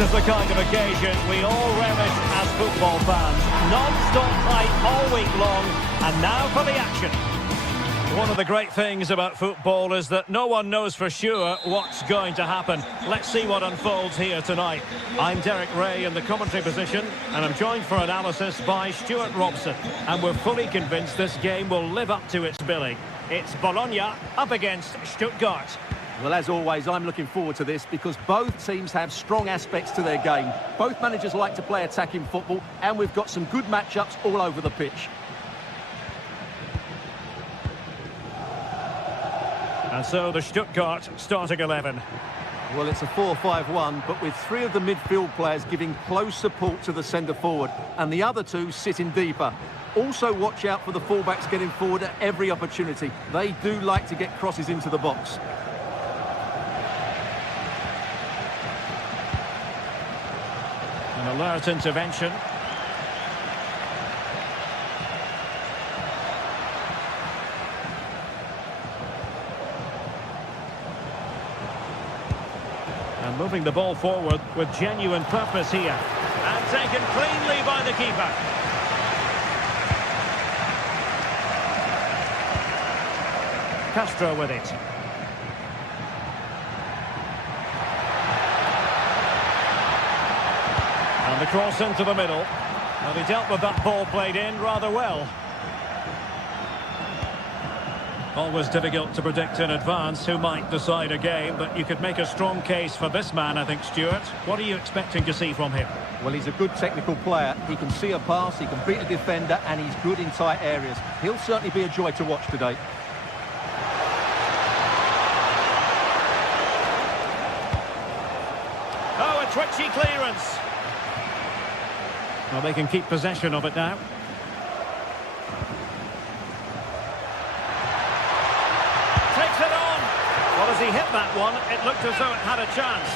is the kind of occasion we all relish as football fans. Non-stop hype all week long, and now for the action. One of the great things about football is that no one knows for sure what's going to happen. Let's see what unfolds here tonight. I'm Derek Ray in the commentary position, and I'm joined for analysis by Stuart Robson. And we're fully convinced this game will live up to its billing. It's Bologna up against Stuttgart. Well, as always, I'm looking forward to this because both teams have strong aspects to their game. Both managers like to play attacking football, and we've got some good matchups all over the pitch. And so the Stuttgart starting 11. Well, it's a 4-5-1, but with three of the midfield players giving close support to the centre-forward, and the other two sitting deeper. Also, watch out for the fullbacks getting forward at every opportunity. They do like to get crosses into the box. An alert intervention. And moving the ball forward with genuine purpose here. And taken cleanly by the keeper. Castro with it. And the cross into the middle. And he dealt with that ball played in rather well. Always difficult to predict in advance who might decide a game, but you could make a strong case for this man, I think, Stuart. What are you expecting to see from him? Well, he's a good technical player. He can see a pass, he can beat a defender, and he's good in tight areas. He'll certainly be a joy to watch today. Oh, a twitchy clearance. Well, they can keep possession of it now. Takes it on. Well, as he hit that one, it looked as though it had a chance.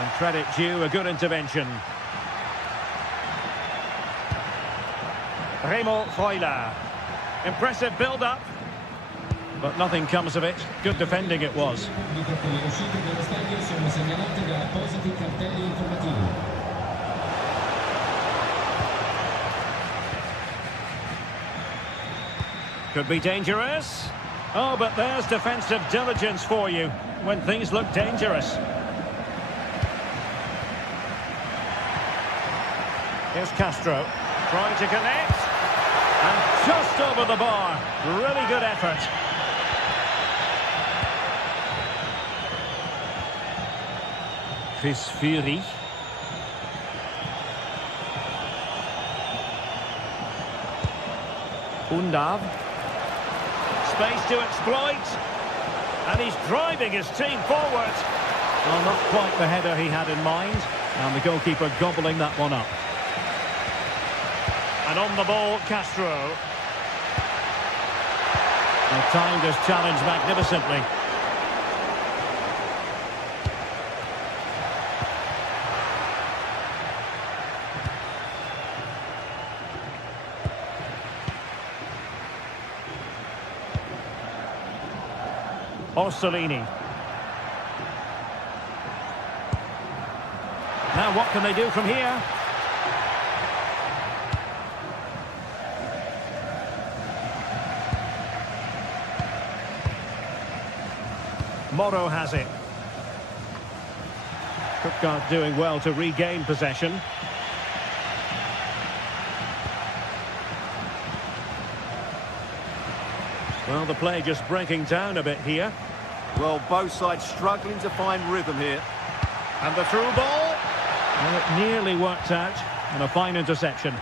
And credit due, a good intervention. Remo Freuler. Impressive build-up. But nothing comes of it. Good defending it was. Could be dangerous. Oh, but there's defensive diligence for you when things look dangerous. Here's Castro, trying to connect. And just over the bar. Really good effort. Chris Fury. Undav. Space to exploit. And he's driving his team forward. Well, not quite the header he had in mind. And the goalkeeper gobbling that one up. And on the ball, Castro. And timed his challenge magnificently. Orsolini. Now what can they do from here? Moro has it. Stuttgart doing well to regain possession. Well, the play just breaking down a bit here. Well, both sides struggling to find rhythm here. And the through ball. Well, it nearly worked out. And a fine interception.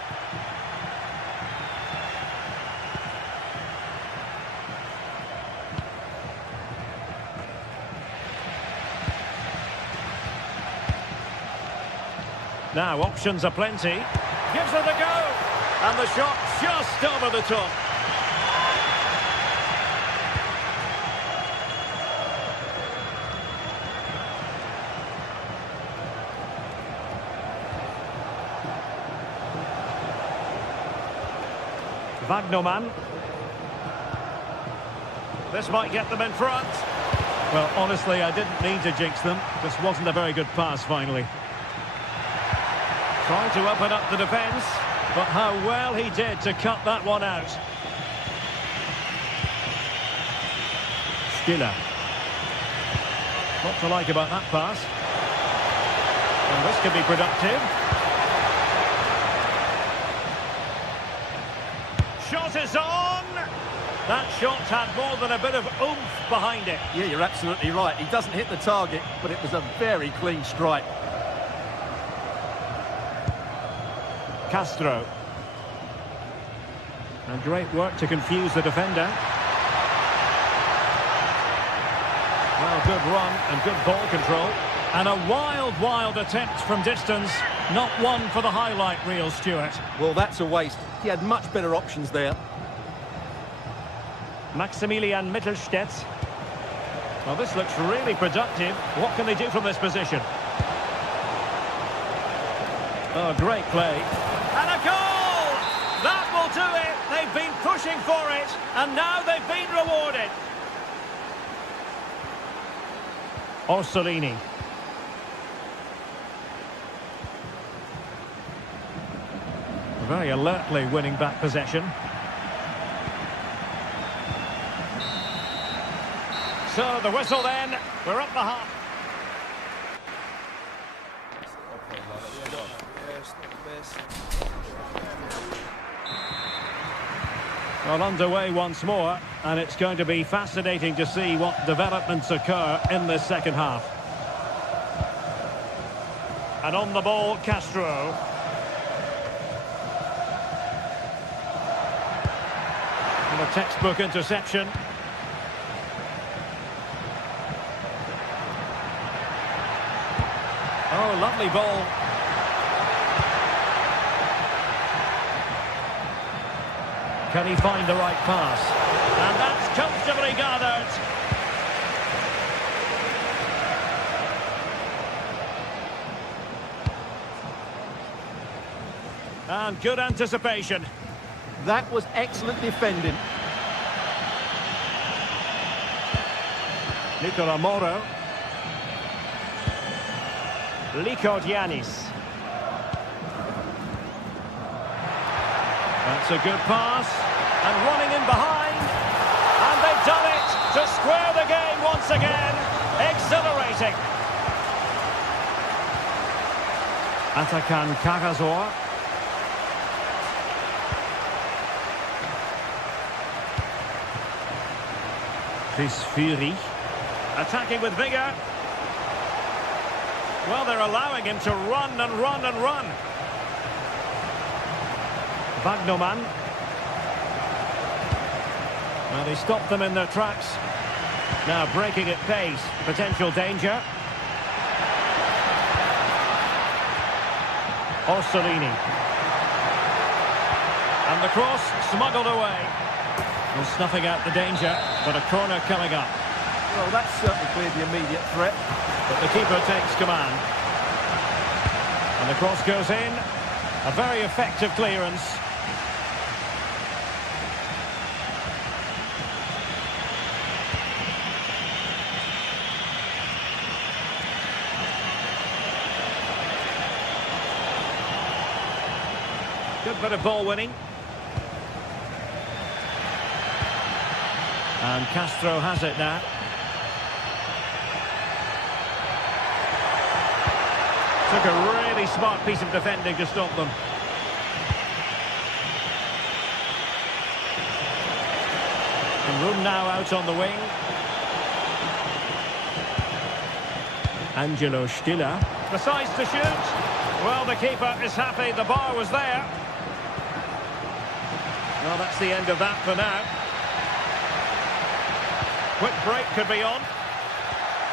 Now, options are plenty. Gives it a go. And the shot just over the top. Wagnerman. This might get them in front. Well, honestly, I didn't mean to jinx them. This wasn't a very good pass, finally. Trying to open up the defence, but how well he did to cut that one out. Stiller. What to like about that pass. And this could be productive. Shot is on! That shot had more than a bit of oomph behind it. Yeah, you're absolutely right. He doesn't hit the target, but it was a very clean strike. Castro. And great work to confuse the defender. Well, good run and good ball control. And a wild attempt from distance. Not one for the highlight reel, Stuart. Well, that's a waste. He had much better options there. Maximilian Mittelstädt. Well, this looks really productive. What can they do from this position? Oh, great play. And a goal! That will do it. They've been pushing for it, and now they've been rewarded. Orsolini. Very alertly winning back possession. So the whistle then, we're up the half. Well, underway once more, and it's going to be fascinating to see what developments occur in this second half. And on the ball, Castro. And a textbook interception. Oh, lovely ball. Can he find the right pass? And that's comfortably gathered. And good anticipation. That was excellent defending. Nicola Moro. Likodianis. That's a good pass. And running in behind. And they've done it to square the game once again. Exhilarating. Atakan Karazor. Chris Fury. Attacking with vigour. Well, they're allowing him to run and run and run. Wagnerman. Well, they stopped them in their tracks. Now breaking at pace. Potential danger. Orsolini. And the cross smuggled away. And snuffing out the danger, but a corner coming up. Well, that's certainly cleared the immediate threat. But the keeper takes command. And the cross goes in. A very effective clearance. Good bit of ball winning. And Castro has it now. Took a really smart piece of defending to stop them. And room now out on the wing. Angelo Stiller. Decides to shoot. Well, the keeper is happy. The bar was there. Well, that's the end of that for now. Quick break could be on.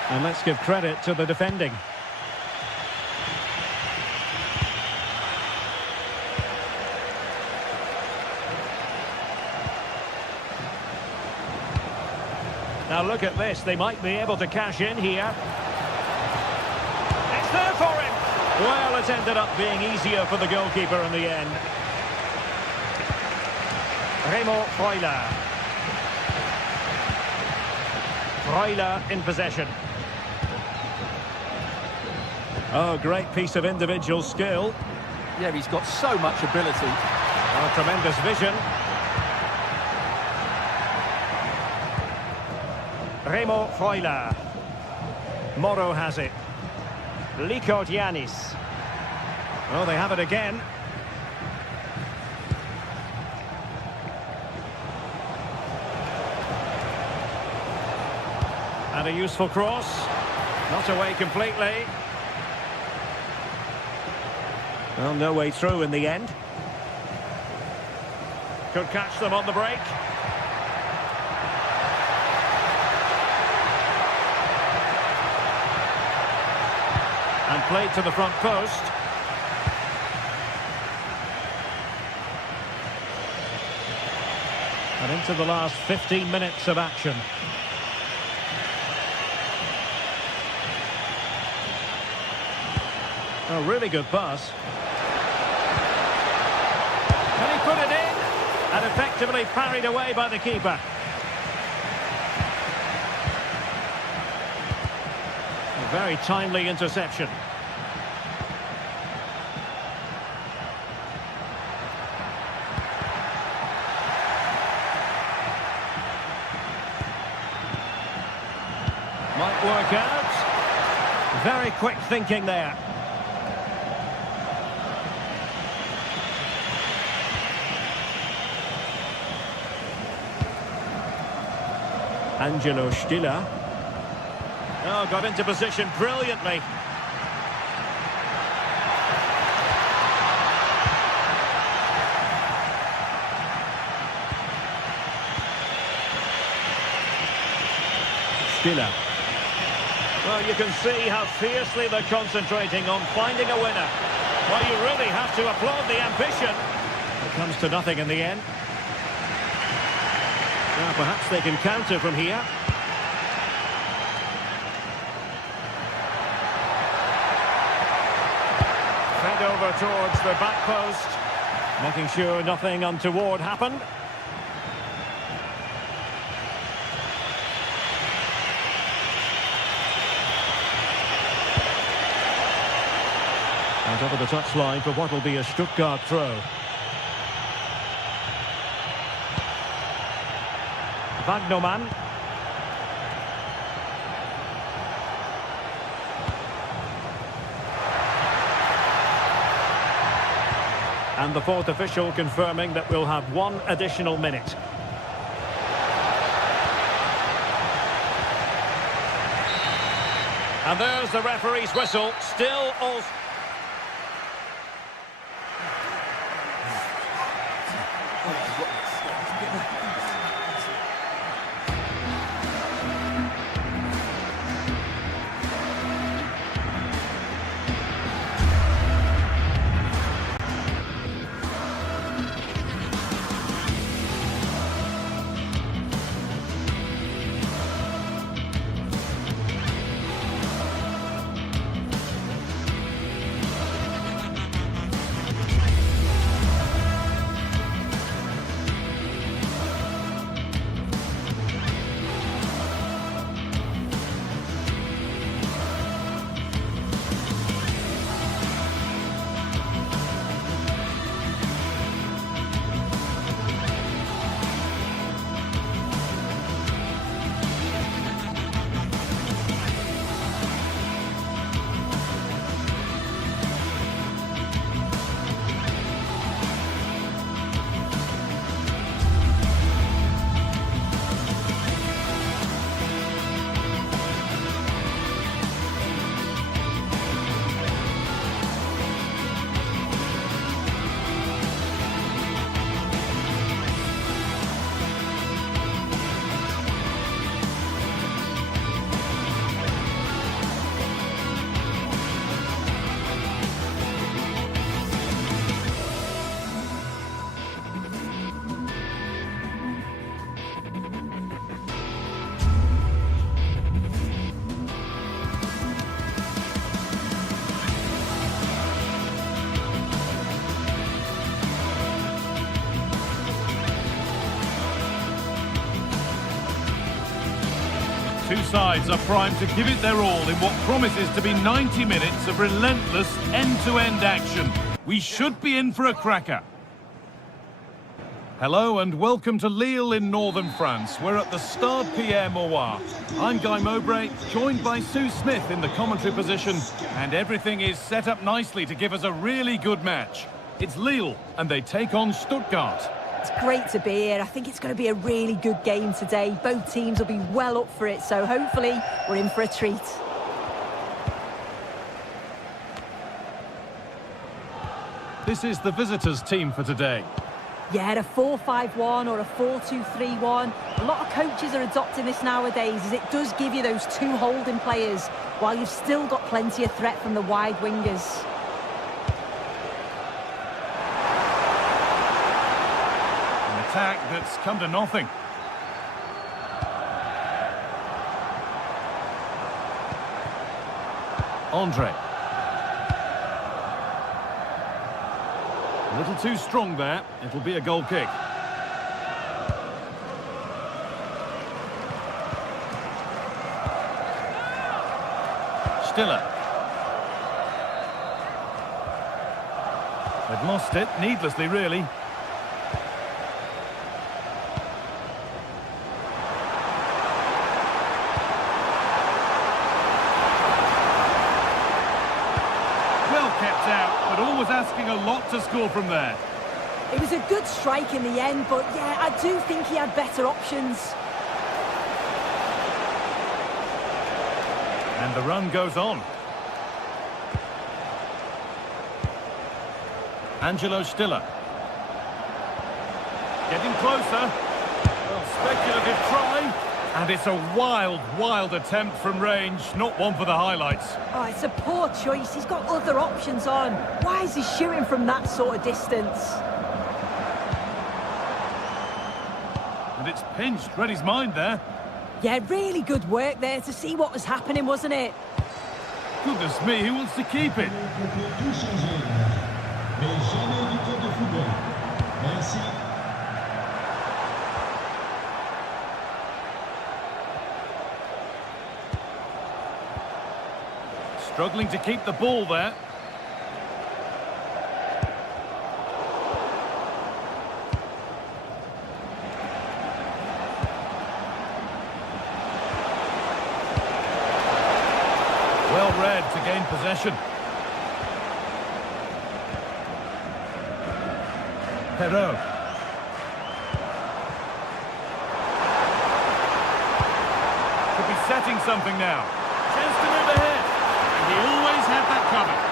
And let's give credit to the defending. Now look at this. They might be able to cash in here. It's there for him. Well, it's ended up being easier for the goalkeeper in the end. Remo Freuler. Freuler in possession. Oh, great piece of individual skill. Yeah, he's got so much ability. Oh, tremendous vision. Remo Freuler. Moro has it. Liko Giannis. Oh, they have it again. And a useful cross. Not away completely. Well, no way through in the end. Could catch them on the break. And played to the front post. And into the last 15 minutes of action. Oh, really good pass. Can he put it in? And effectively parried away by the keeper. A very timely interception. Might work out. Very quick thinking there. Angelo Stiller. Oh, got into position brilliantly. Stiller. Well, you can see how fiercely they're concentrating on finding a winner. Well, you really have to applaud the ambition. It comes to nothing in the end. Well, perhaps they can counter from here. Fed over towards the back post, making sure nothing untoward happened. And over the touchline for what will be a Stuttgart throw. Wagnerman. And the fourth official confirming that we'll have one additional minute. And there's the referee's whistle. Still all... Two sides are primed to give it their all in what promises to be 90 minutes of relentless end-to-end action. We should be in for a cracker. Hello and welcome to Lille in northern France. We're at the Stade Pierre-Mauroy. I'm Guy Mowbray, joined by Sue Smith in the commentary position, and everything is set up nicely to give us a really good match. It's Lille, and they take on Stuttgart. It's great to be here. I think it's going to be a really good game today. Both teams will be well up for it, so hopefully we're in for a treat. This is the visitors' team for today. Yeah, a 4-5-1 or a 4-2-3-1. A lot of coaches are adopting this nowadays, as it does give you those two holding players, while you've still got plenty of threat from the wide wingers. An attack that's come to nothing. Andre. A little too strong there. It'll be a goal kick. Stiller. They've lost it, needlessly really. Kept out, but always asking a lot to score from there. It was a good strike in the end, but yeah, I do think he had better options. And the run goes on. Angelo Stiller. Getting closer. Well, speculative try. And it's a wild, wild attempt from range. Not one for the highlights. Oh, it's a poor choice. He's got other options on. Why is he shooting from that sort of distance? And it's pinched. Read his mind there. Yeah, really good work there to see what was happening, wasn't it? Goodness me, who wants to keep it? Struggling to keep the ball there. Well read to gain possession. Perrault. Could be setting something now. Chance to move ahead. He always had that covered.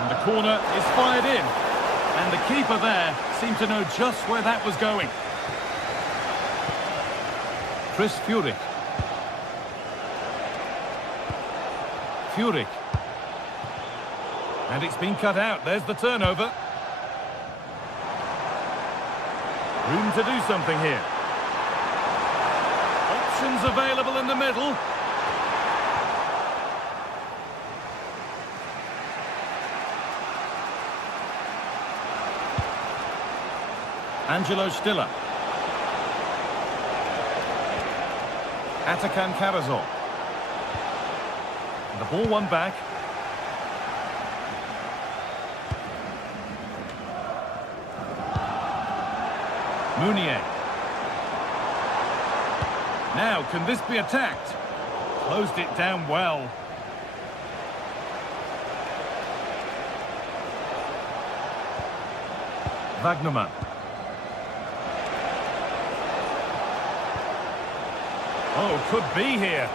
And the corner is fired in. And the keeper there seemed to know just where that was going. Chris Furyk. Furyk. And it's been cut out. There's the turnover. Room to do something here. Options available in the middle. Angelo Stiller. Atakan Karazor. The ball won back. Mounier. Now, can this be attacked? Closed it down well. Wagnerman. Oh, could be here.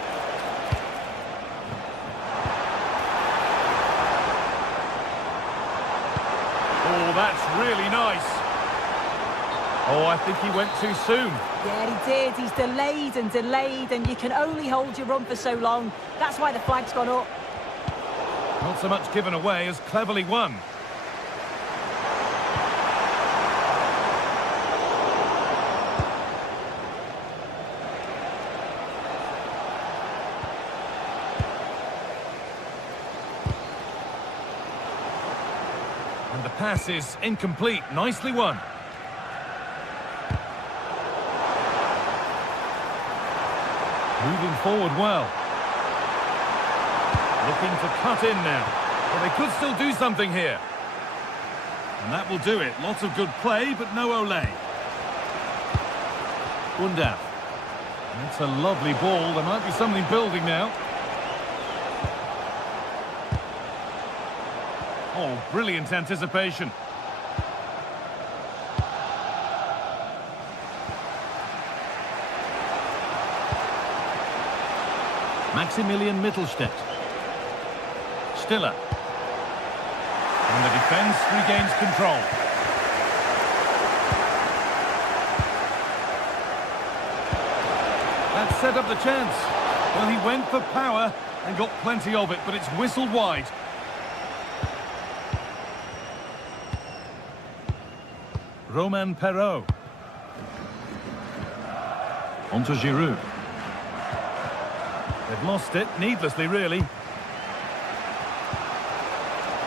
Oh, that's really nice. Oh, I think he went too soon. Yeah, he did. He's delayed, and you can only hold your run for so long. That's why the flag's gone up. Not so much given away as cleverly won. And the pass is incomplete. Nicely won. Moving forward well. Looking to cut in now. Well, they could still do something here. And that will do it. Lots of good play, but no Ole. Undaf. That's a lovely ball. There might be something building now. Oh, brilliant anticipation. Maximilian Mittelstädt. Stiller. And the defence regains control. That set up the chance. Well, he went for power and got plenty of it, but it's whistled wide. Romain Perrault. On to Giroud. They've lost it, needlessly really.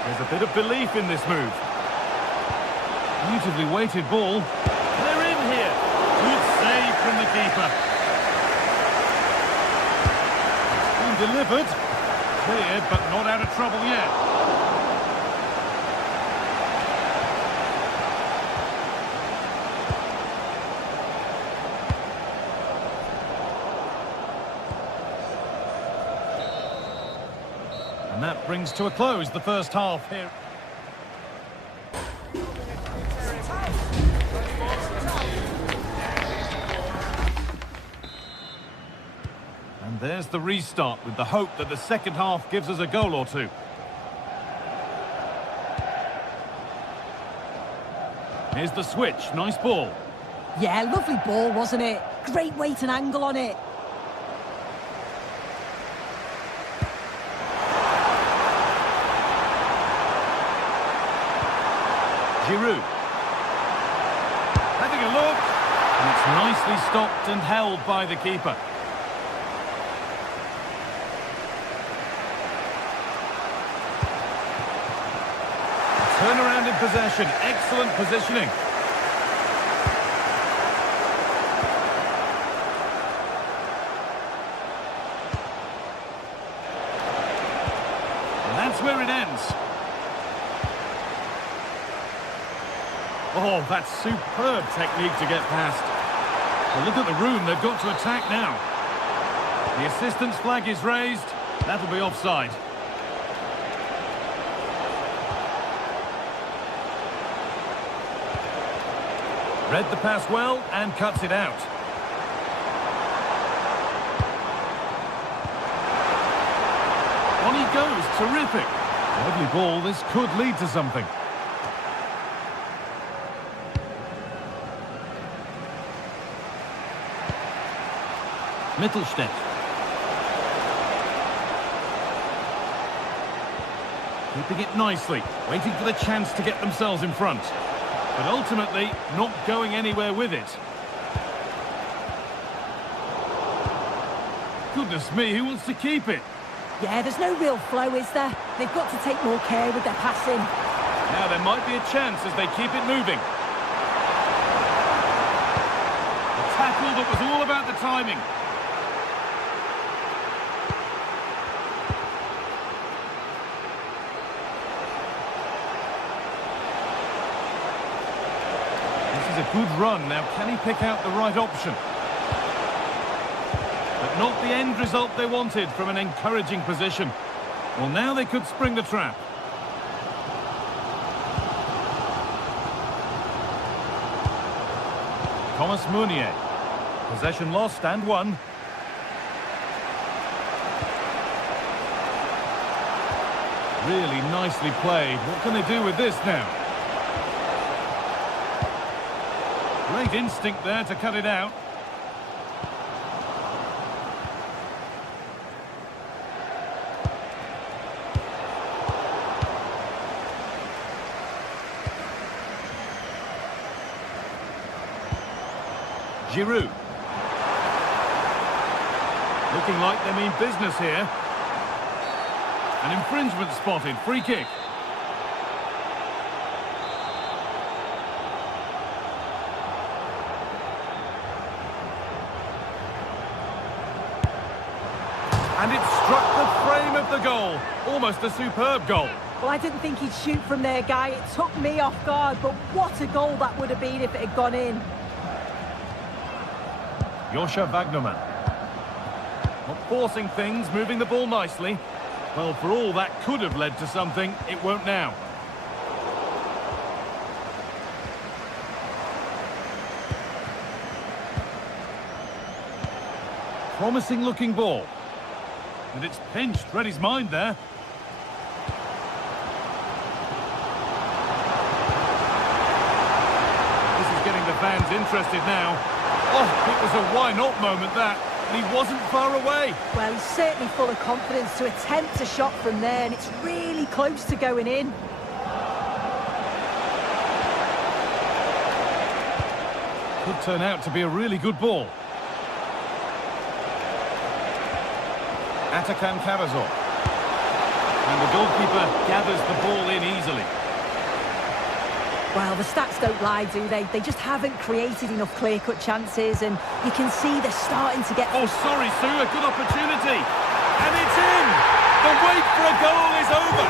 There's a bit of belief in this move. Beautifully weighted ball. They're in here. Good save from the keeper. It's been delivered. Cleared, but not out of trouble yet. And that brings to a close the first half here. And there's the restart with the hope that the second half gives us a goal or two. Here's the switch. Nice ball. Yeah, lovely ball, wasn't it? Great weight and angle on it. Giroud. Having a look. And it's nicely stopped and held by the keeper. Turnaround in possession. Excellent positioning. And that's where it ends. Oh, that's superb technique to get past. Well, look at the room they've got to attack now. The assistant's flag is raised. That'll be offside. Read the pass well and cuts it out. On he goes. Terrific. Lovely ball. This could lead to something. Mittelstädt. Keeping it nicely, waiting for the chance to get themselves in front. But ultimately, not going anywhere with it. Goodness me, who wants to keep it? Yeah, there's no real flow, is there? They've got to take more care with their passing. Now there might be a chance as they keep it moving. A tackle that was all about the timing. A good run. Now, can he pick out the right option? But not the end result they wanted from an encouraging position. Well, now they could spring the trap. Thomas Meunier. Possession lost and won. Really nicely played. What can they do with this now? Great instinct there to cut it out. Giroud. Looking like they mean business here. An infringement spotted. Free kick. And it struck the frame of the goal. Almost a superb goal. Well, I didn't think he'd shoot from there, Guy. It took me off guard, but what a goal that would have been if it had gone in. Joscha Wagnerman. Not forcing things, moving the ball nicely. Well, for all that could have led to something, it won't now. Promising looking ball. And it's pinched, read his mind there. This is getting the fans interested now. Oh, it was a why not moment that. And he wasn't far away. Well, he's certainly full of confidence to attempt a shot from there, and it's really close to going in. Could turn out to be a really good ball. Atakan Karazor. And the goalkeeper gathers the ball in easily. Well, the stats don't lie, do they? They just haven't created enough clear-cut chances, and you can see they're starting to get... Oh, sorry, Sue, a good opportunity. And it's in! The wait for a goal is over!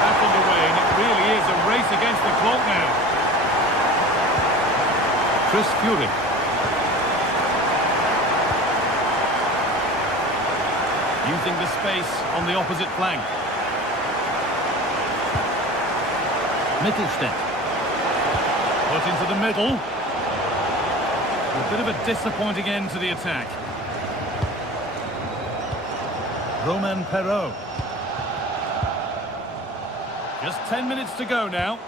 Back on the way, and it really is a race against the clock now. Chris Fury. Using the space on the opposite flank. Mittelstedt. Put into the middle. A bit of a disappointing end to the attack. Romain Perrault. Just 10 minutes to go now.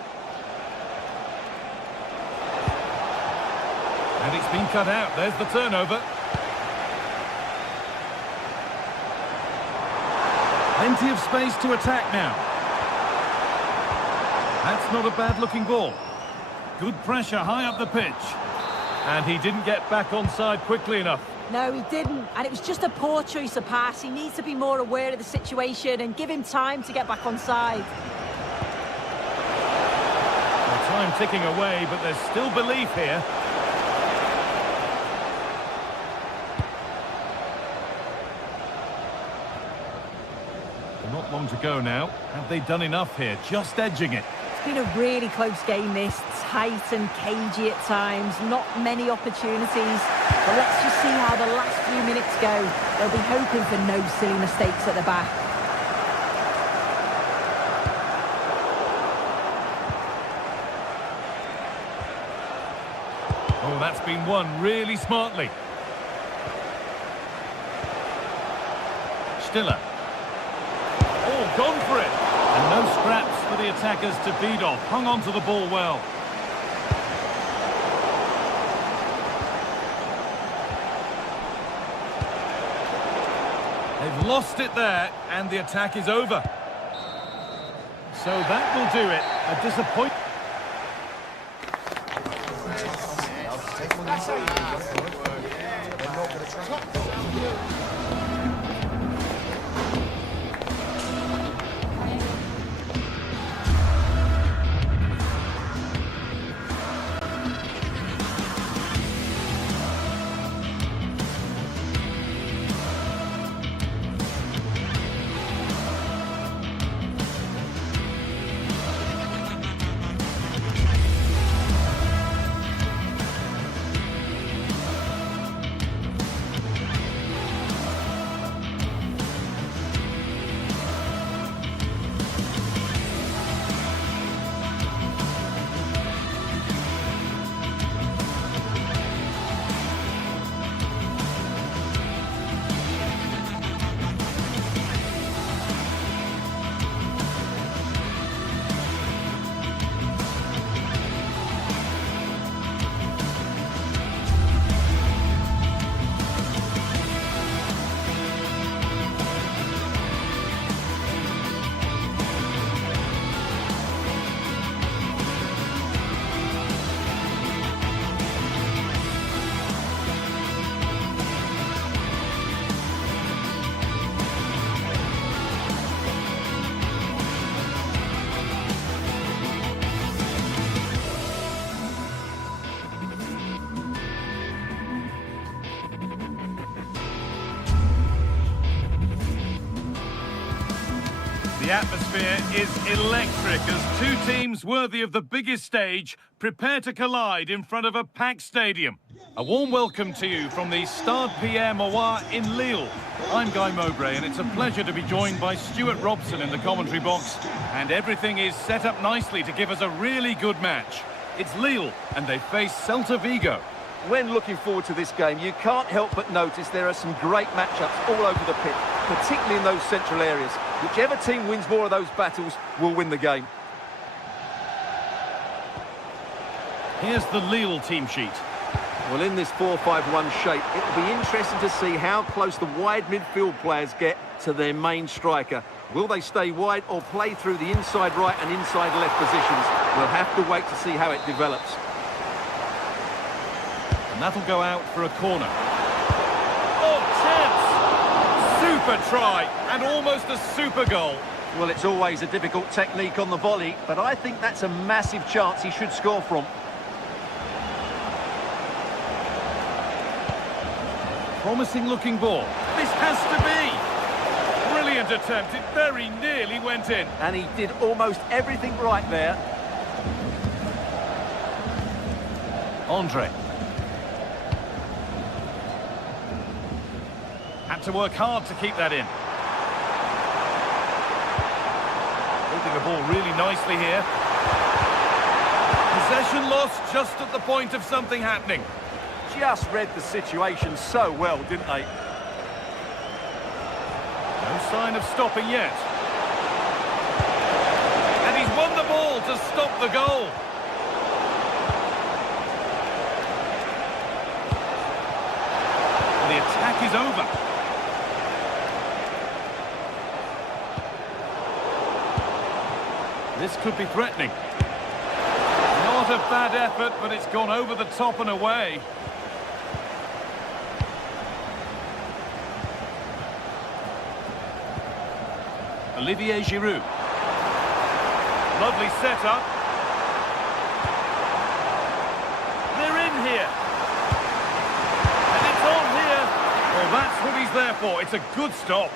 And it's been cut out. There's the turnover. Plenty of space to attack now. That's not a bad-looking ball. Good pressure high up the pitch. And he didn't get back onside quickly enough. No, he didn't. And it was just a poor choice of pass. He needs to be more aware of the situation and give him time to get back onside. Well, time ticking away, but there's still belief here. Not long to go now. Have they done enough here? Just edging it. It's been a really close game, this. It's tight and cagey at times. Not many opportunities. But let's just see how the last few minutes go. They'll be hoping for no silly mistakes at the back. Oh, that's been won really smartly. Stiller. Oh, gone for it. And no scraps for the attackers to beat off. Hung on to the ball well. They've lost it there, and the attack is over. So that will do it. A disappointment. atmosphere is electric as two teams worthy of the biggest stage prepare to collide in front of a packed stadium. A warm welcome to you from the Stade Pierre Mauroy in Lille. I'm Guy Mowbray and it's a pleasure to be joined by Stuart Robson in the commentary box. And everything is set up nicely to give us a really good match. It's Lille and they face Celta Vigo. When looking forward to this game, you can't help but notice there are some great matchups all over the pitch, particularly in those central areas. Whichever team wins more of those battles will win the game. Here's the Lille team sheet. Well, in this 4-5-1 shape, it'll be interesting to see how close the wide midfield players get to their main striker. Will they stay wide or play through the inside right and inside left positions? We'll have to wait to see how it develops. And that'll go out for a corner. Oh, chance! Super try, and almost a super goal. Well, it's always a difficult technique on the volley, but I think that's a massive chance he should score from. Promising looking ball. This has to be! Brilliant attempt, it very nearly went in. And he did almost everything right there. Andre. Had to work hard to keep that in. Holding the ball really nicely here. Possession lost just at the point of something happening. Just read the situation so well, didn't they? No sign of stopping yet. And he's won the ball to stop the goal. And the attack is over. This could be threatening. Not a bad effort, but it's gone over the top and away. Olivier Giroud. Lovely setup. They're in here. And it's on here. Well, that's what he's there for. It's a good stop.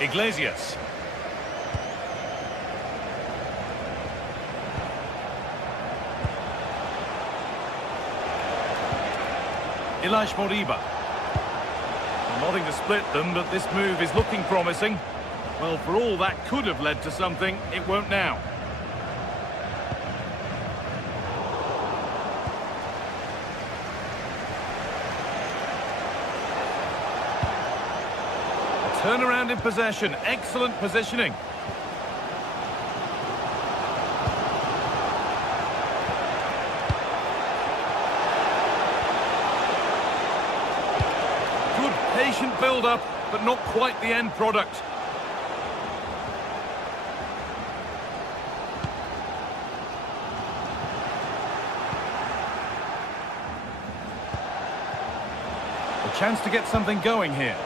Iglesias. Ilaix Moriba. Nothing to split them, but this move is looking promising. Well, for all that could have led to something, it won't now. Turnaround in possession, excellent positioning. Good patient build-up, but not quite the end product. A chance to get something going here.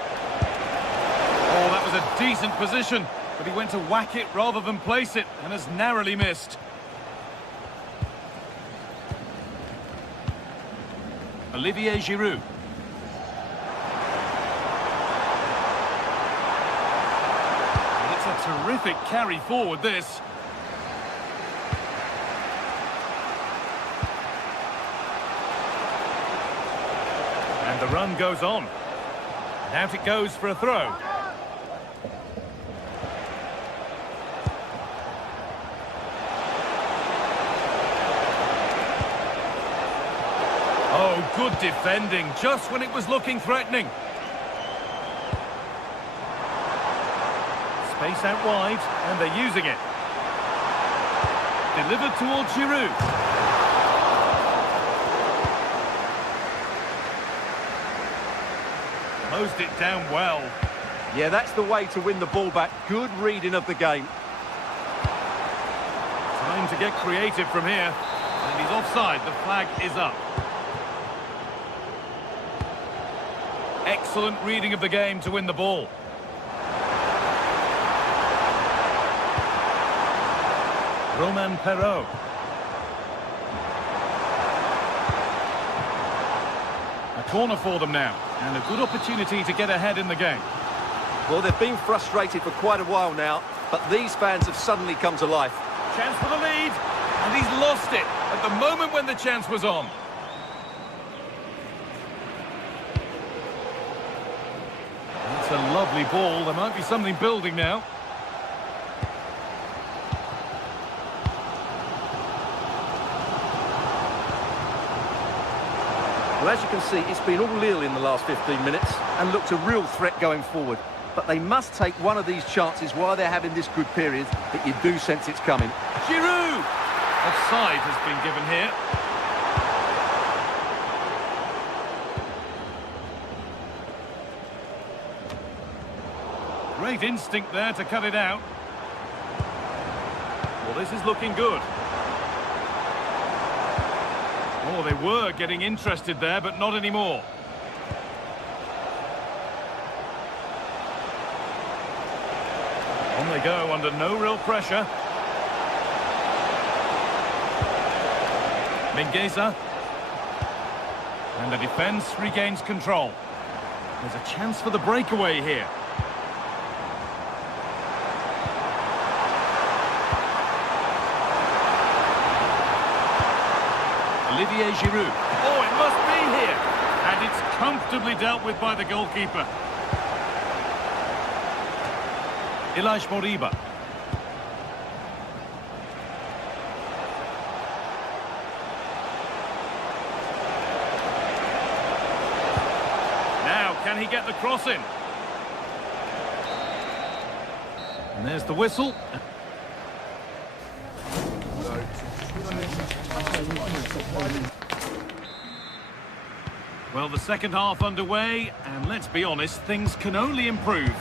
Oh, that was a decent position, but he went to whack it rather than place it, and has narrowly missed. Olivier Giroud. And it's a terrific carry forward, this. And the run goes on. And out it goes for a throw. Oh, good defending, just when it was looking threatening. Space out wide, and they're using it. Delivered towards Giroud. Closed it down well. Yeah, that's the way to win the ball back. Good reading of the game. Time to get creative from here. And he's offside, the flag is up. Excellent reading of the game to win the ball. Romain Perrault. A corner for them now. And a good opportunity to get ahead in the game. Well, they've been frustrated for quite a while now, but these fans have suddenly come to life. Chance for the lead, and he's lost it at the moment when the chance was on. That's a lovely ball. There might be something building now. Well, as you can see, it's been all Lille in the last 15 minutes and looked a real threat going forward. But they must take one of these chances while they're having this good period that you do sense it's coming. Giroud! Offside has been given here. Great instinct there to cut it out. Well, this is looking good. Oh, they were getting interested there, but not anymore. On they go under no real pressure. Mingueza. And the defence regains control. There's a chance for the breakaway here. Olivier Giroud. Oh, it must be here. And it's comfortably dealt with by the goalkeeper. Ilaix Moriba. Now, can he get the cross in? And there's the whistle. Well, the second half underway, and let's be honest, things can only improve.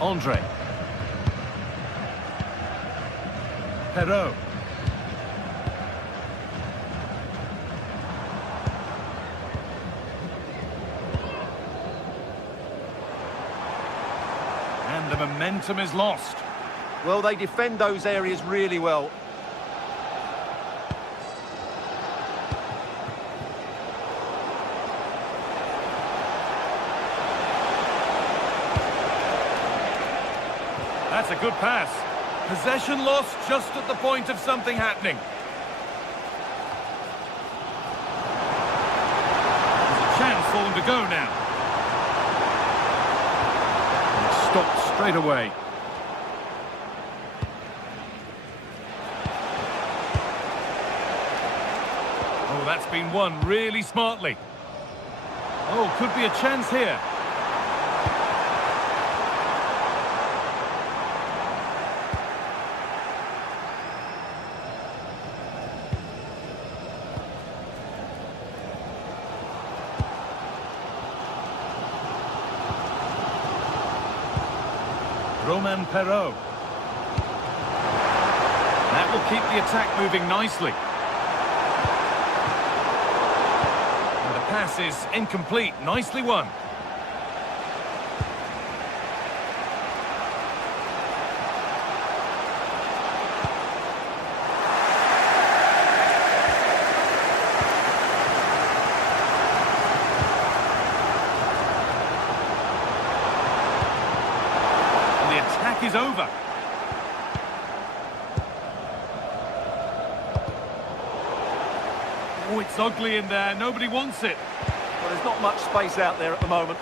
Andre. Perrault. And the momentum is lost. Well, they defend those areas really well. That's a good pass. Possession lost just at the point of something happening. There's a chance for them to go now. And it's stopped straight away. Oh, that's been won really smartly. Oh, could be a chance here. Romain Perrault. That will keep the attack moving nicely. And the pass is incomplete. Nicely won. Is over. Oh, it's ugly in there. Nobody wants it. Well, there's not much space out there at the moment.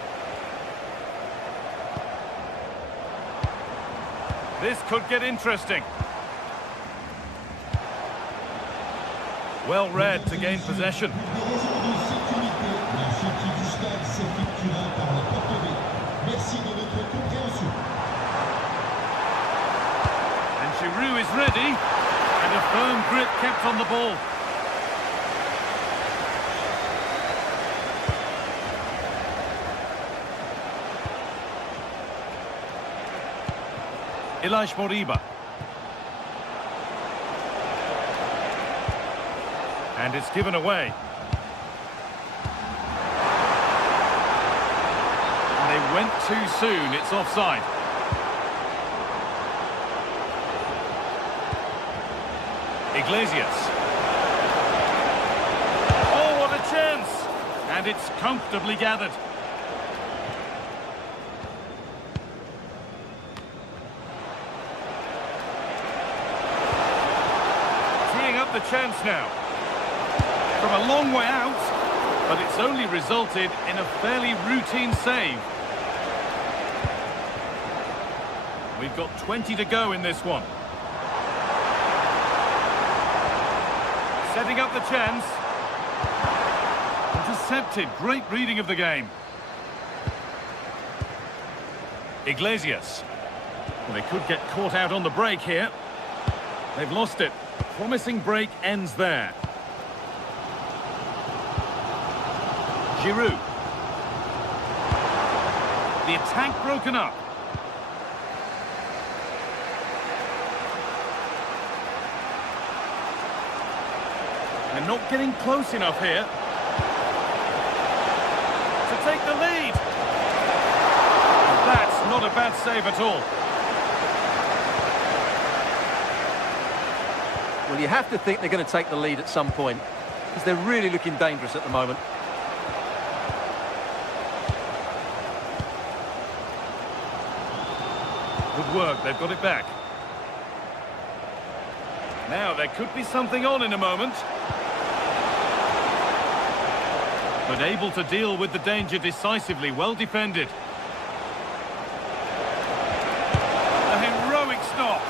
This could get interesting. Well read to gain possession. Giroud is ready, and a firm grip kept on the ball. Ilaix Moriba. And it's given away. And they went too soon, it's offside. Iglesias. And it's comfortably gathered. Teeing up the chance now. From a long way out, but it's only resulted in a fairly routine save. We've got 20 to go in this one. Setting up the chance. Intercepted. Great reading of the game. Iglesias. Well, they could get caught out on the break here. They've lost it. Promising break ends there. Giroud. The attack broken up. They're not getting close enough here to take the lead. That's not a bad save at all. Well, you have to think they're going to take the lead at some point, because they're really looking dangerous at the moment. Good work, they've got it back. Now, there could be something on in a moment. But able to deal with the danger decisively, well defended. A heroic stop.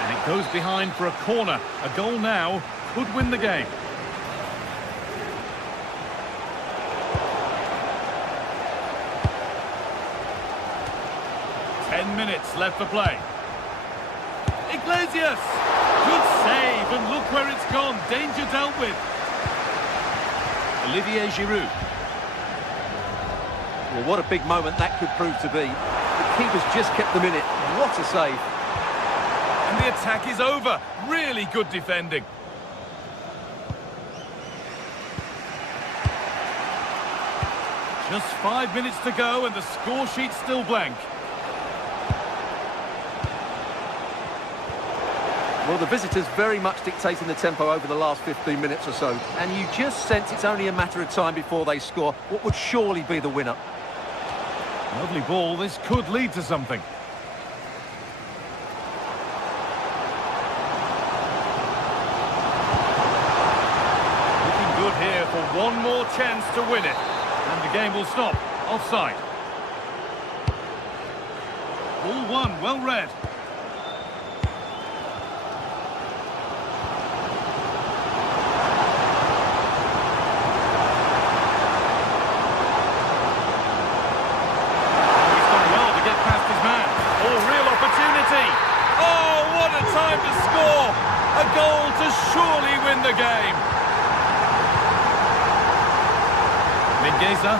And it goes behind for a corner. A goal now could win the game. Minutes left for play. Iglesias! Good save, and look where it's gone. Danger dealt with. Olivier Giroud. Well, what a big moment that could prove to be. The keeper's just kept them in it. What a save. And the attack is over. Really good defending. Just 5 minutes to go, and the score sheet's still blank. Well, the visitors very much dictating the tempo over the last 15 minutes or so. And you just sense it's only a matter of time before they score what would surely be the winner. Lovely ball. This could lead to something. Looking good here for one more chance to win it. And the game will stop. Offside. Ball one, well read. Time to score. A goal to surely win the game. Mingueza.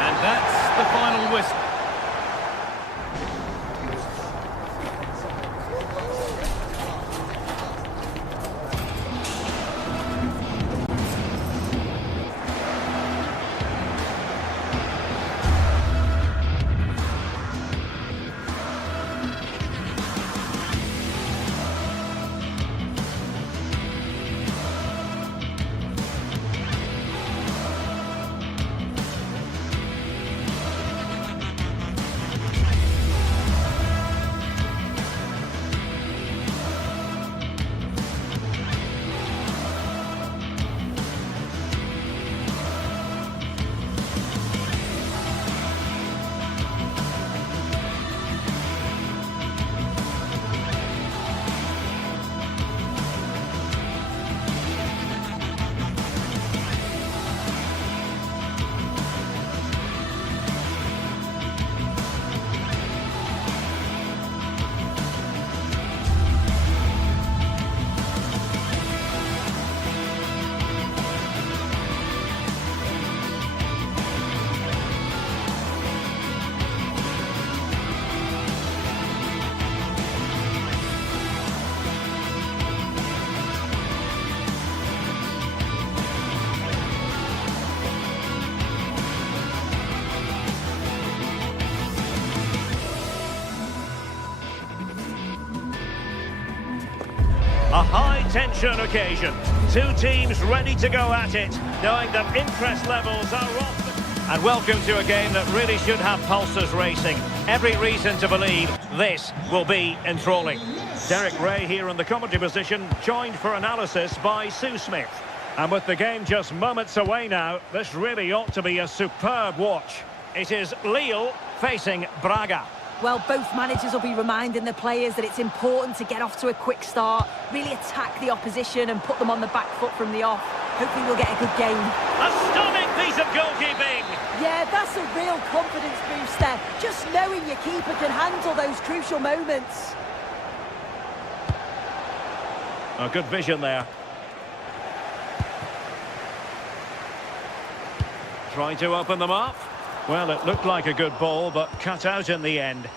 And that's the final whistle. A high-tension occasion. Two teams ready to go at it, knowing that interest levels are off. And welcome to a game that really should have pulses racing. Every reason to believe this will be enthralling. Derek Ray here in the commentary position, joined for analysis by Sue Smith. And with the game just moments away now, this really ought to be a superb watch. It is Lille facing Braga. Well, both managers will be reminding the players that it's important to get off to a quick start, really attack the opposition and put them on the back foot from the off. Hopefully we'll get a good game. A stunning piece of goalkeeping! Yeah, that's a real confidence booster. Just knowing your keeper can handle those crucial moments. A good vision there. Trying to open them up. Well, it looked like a good ball, but cut out in the end.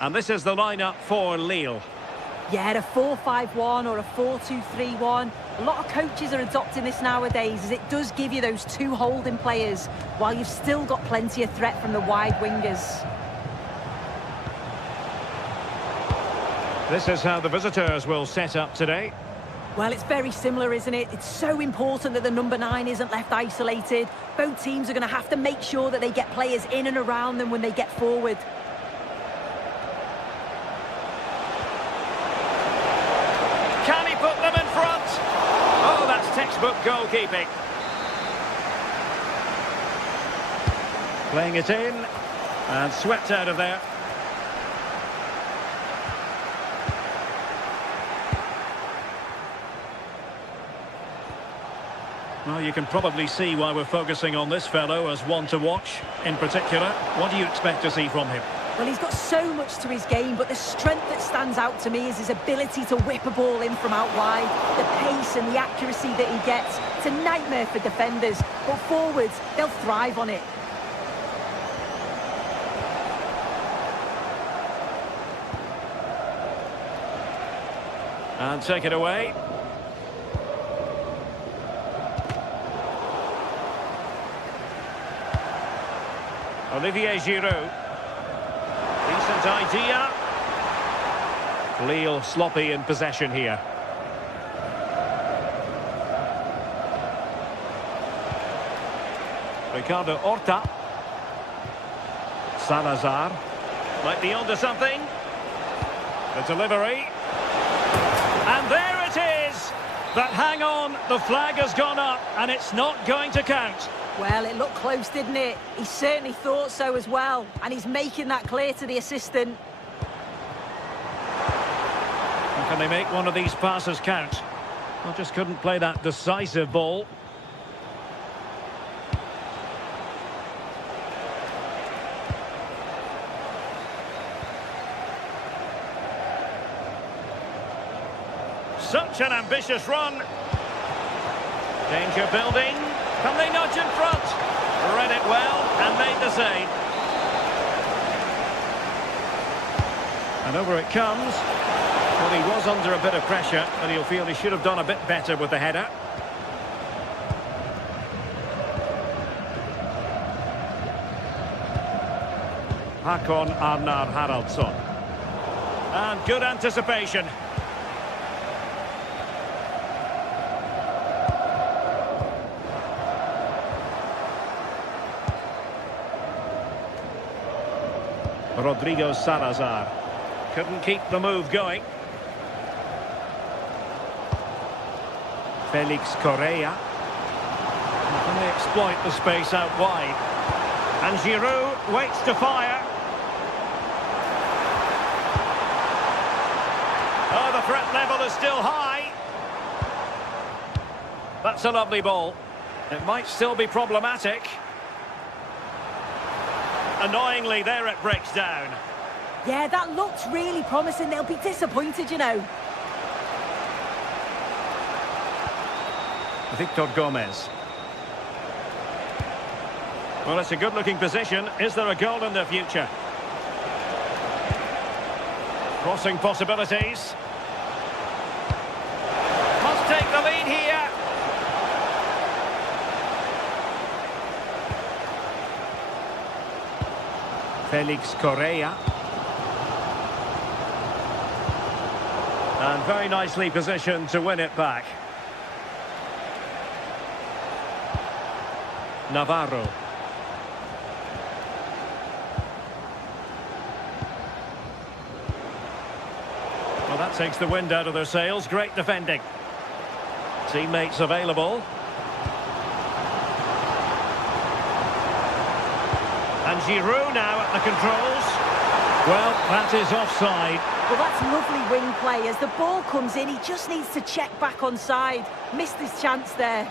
And this is the lineup for Lille. Yeah, a 4-5-1 or a 4-2-3-1. A lot of coaches are adopting this nowadays, as it does give you those two holding players, while you've still got plenty of threat from the wide wingers. This is how the visitors will set up today. Well, it's very similar, isn't it? It's so important that the number 9 isn't left isolated. Both teams are going to have to make sure that they get players in and around them when they get forward. Can he put them in front? Oh, that's textbook goalkeeping. Playing it in and swept out of there. Well, you can probably see why we're focusing on this fellow as one to watch. In particular, what do you expect to see from him? Well, he's got so much to his game, but the strength that stands out to me is his ability to whip a ball in from out wide. The pace and the accuracy that he gets. It's a nightmare for defenders, but forwards, they'll thrive on it. And take it away. Olivier Giroud. Decent idea. Lille sloppy in possession here. Ricardo Horta. Salazar. Might be onto something. The delivery. And there it is! But hang on, the flag has gone up and it's not going to count. Well, it looked close, didn't it? He certainly thought so as well. And he's making that clear to the assistant. And can they make one of these passes count? Well, just couldn't play that decisive ball. Such an ambitious run. Danger building. Can they nudge in front? Read it well and made the save. And over it comes. Well, he was under a bit of pressure, but he'll feel he should have done a bit better with the header. Håkon Arnar Haraldsson. And good anticipation. Rodrigo Salazar couldn't keep the move going. Felix Correa. Can they exploit the space out wide? And Giroud waits to fire. Oh, the threat level is still high. That's a lovely ball. It might still be problematic. Annoyingly, there it breaks down. Yeah, that looked really promising. They'll be disappointed, you know. Victor Gomez. Well, it's a good-looking position. Is there a goal in the future? Crossing possibilities. Must take the lead here. Felix Correa. And very nicely positioned to win it back. Navarro. Well, that takes the wind out of their sails. Great defending. Teammates available. And Giroud now at the controls. Well, that is offside. Well, that's lovely wing play. As the ball comes in, he just needs to check back onside. Missed his chance there.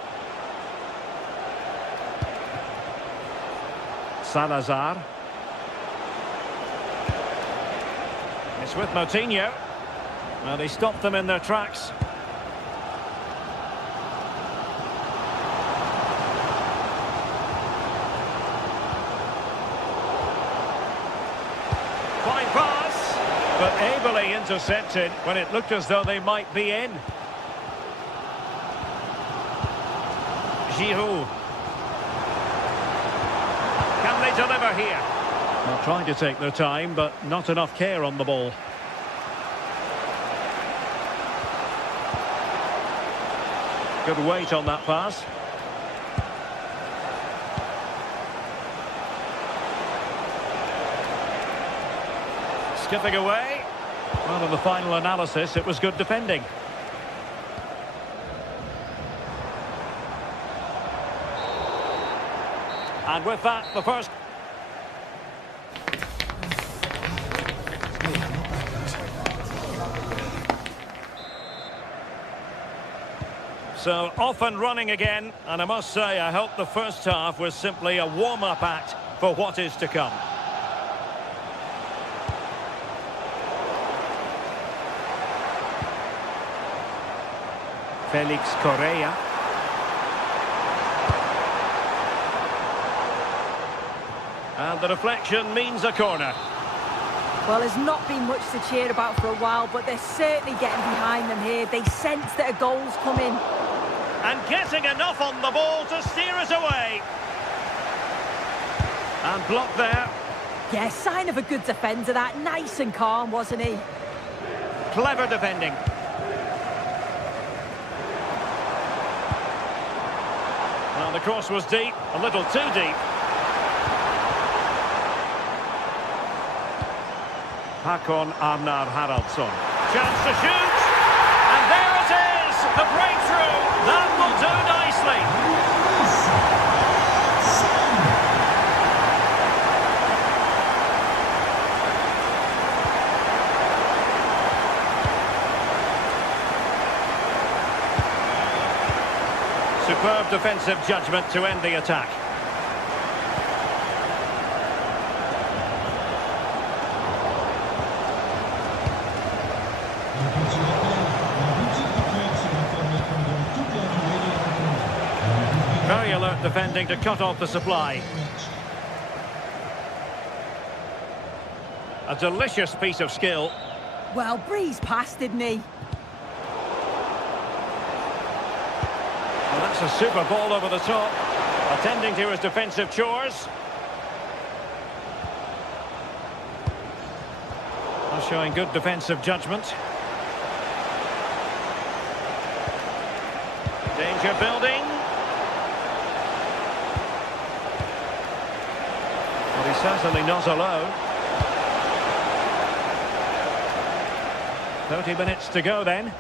Salazar. It's with Moutinho. Well, they stopped them in their tracks. Fine pass, but ably intercepted when it looked as though they might be in. Giroud. Can they deliver here? Well, trying to take their time, but not enough care on the ball. Good weight on that pass. Skipping away. Well, in the final analysis, it was good defending. And with that, the first... So, off and running again, and I must say, I hope the first half was simply a warm-up act for what is to come. Felix Correa. And the deflection means a corner. Well, there's not been much to cheer about for a while, but they're certainly getting behind them here. They sense that a goal's coming. And getting enough on the ball to steer us away. And blocked there. Yeah, sign of a good defender, that. Nice and calm, wasn't he? Clever defending. Well, the cross was deep, a little too deep. Hakon Arnar Haraldsson. Chance to shoot. And there it is! The breakthrough! That will do nicely. Superb defensive judgment to end the attack. Very alert defending to cut off the supply. A delicious piece of skill. Well, breezed past, didn't he? Well, that's a super ball over the top. Attending to his defensive chores. Well, showing good defensive judgment. Danger building. Well, he's certainly not alone. 30 minutes to go then.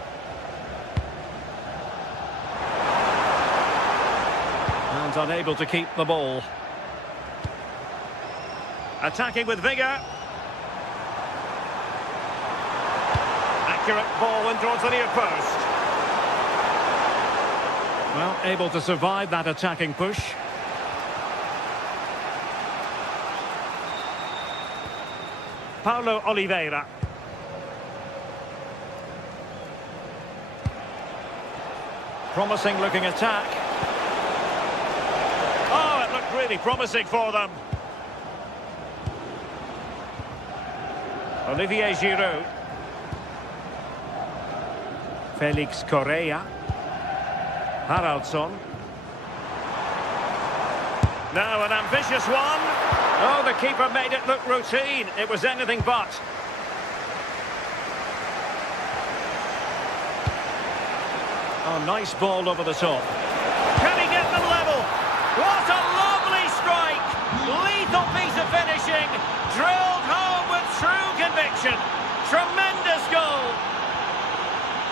And unable to keep the ball. Attacking with vigour. Accurate ball in towards the near post. Well, able to survive that attacking push. Paulo Oliveira. Promising looking attack. Oh, it looked really promising for them. Olivier Giroud. Felix Correa. Haraldsson. Now an ambitious one. Oh, the keeper made it look routine. It was anything but. Oh, nice ball over the top. Can he get them level? What a lob!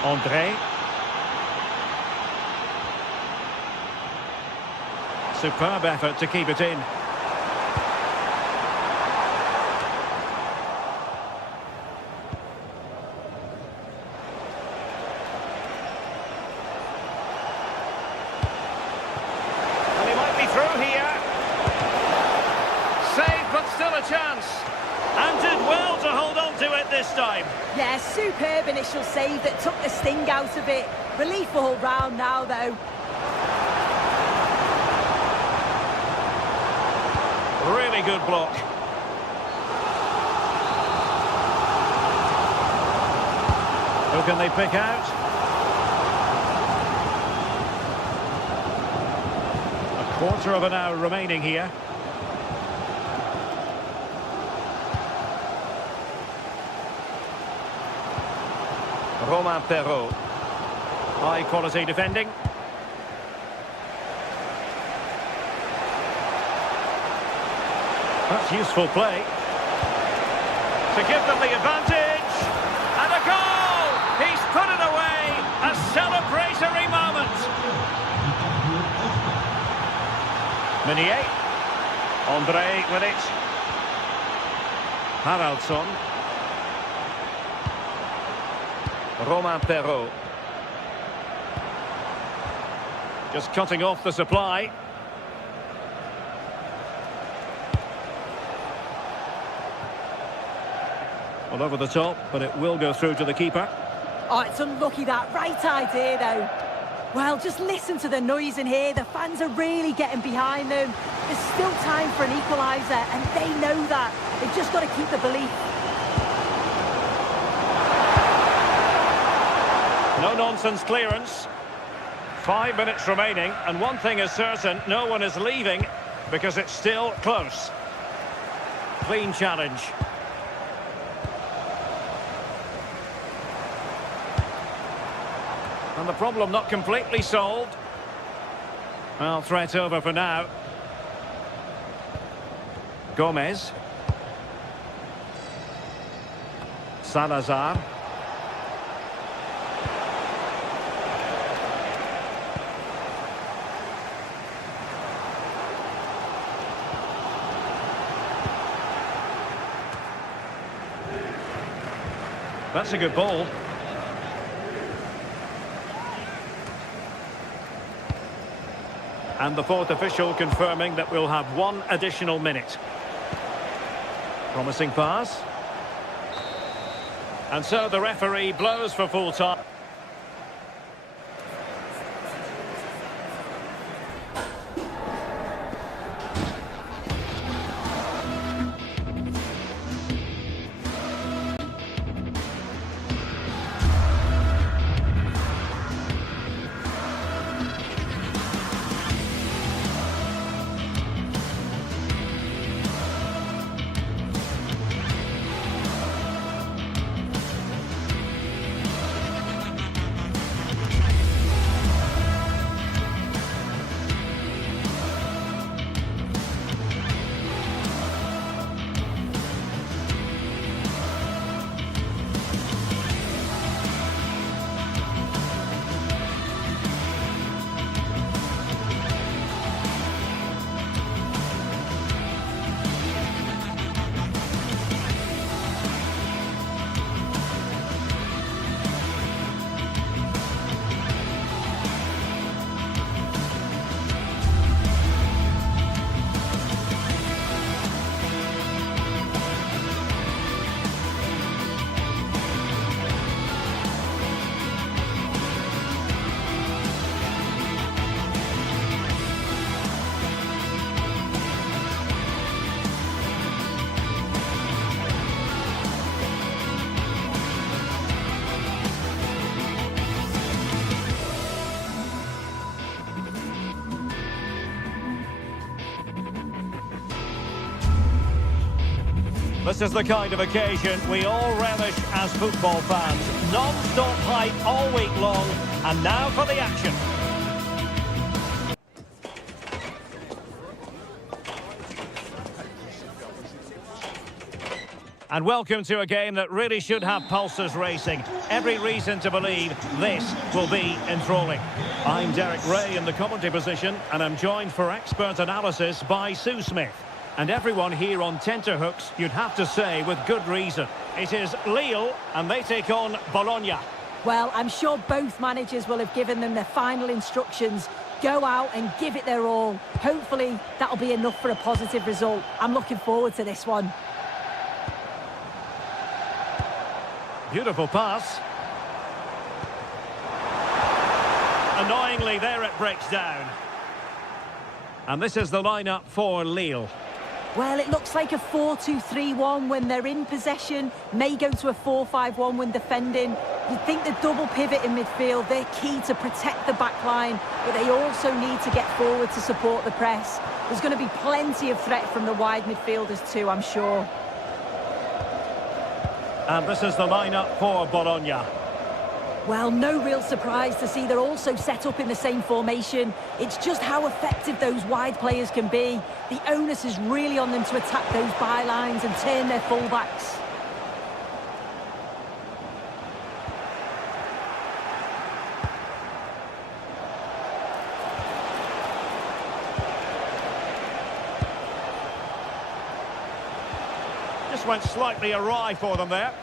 André. Superb effort to keep it in. And he might be through here. Saved, but still a chance. And did well to hold on to it this time. Yeah, superb initial save that took the sting out of it. Relief all round now, though. Really good block. Who can they pick out? A quarter of an hour remaining here. Romain Perrault. High quality defending. That's useful play. To give them the advantage. And a goal! He's put it away. A celebratory moment. Meunier. André with it. Haraldsson. Romain Perrault. Just cutting off the supply. Well, over the top, but it will go through to the keeper. Oh, it's unlucky that. Right idea, though. Well, just listen to the noise in here. The fans are really getting behind them. There's still time for an equaliser, and they know that. They've just got to keep the belief. No-nonsense clearance. 5 minutes remaining, and one thing is certain, no one is leaving because it's still close. Clean challenge. And the problem not completely solved. Well, threat over for now. Gomez. Salazar. That's a good ball. And the fourth official confirming that we'll have one additional minute. Promising pass. And so the referee blows for full time. This is the kind of occasion we all relish as football fans. Non-stop hype all week long, and now for the action. And welcome to a game that really should have pulses racing. Every reason to believe this will be enthralling. I'm Derek Ray in the commentary position, and I'm joined for expert analysis by Sue Smith. And everyone here on tenterhooks, you'd have to say, with good reason. It is Lille, and they take on Bologna. Well, I'm sure both managers will have given them their final instructions. Go out and give it their all. Hopefully, that'll be enough for a positive result. I'm looking forward to this one. Beautiful pass. Annoyingly, there it breaks down. And this is the lineup for Lille. Well, it looks like a 4-2-3-1 when they're in possession. May go to a 4-5-1 when defending. You'd think the double pivot in midfield, they're key to protect the back line, but they also need to get forward to support the press. There's going to be plenty of threat from the wide midfielders too, I'm sure. And this is the lineup for Bologna. Well, no real surprise to see they're also set up in the same formation. It's just how effective those wide players can be. The onus is really on them to attack those bylines and turn their fullbacks. Just went slightly awry for them there.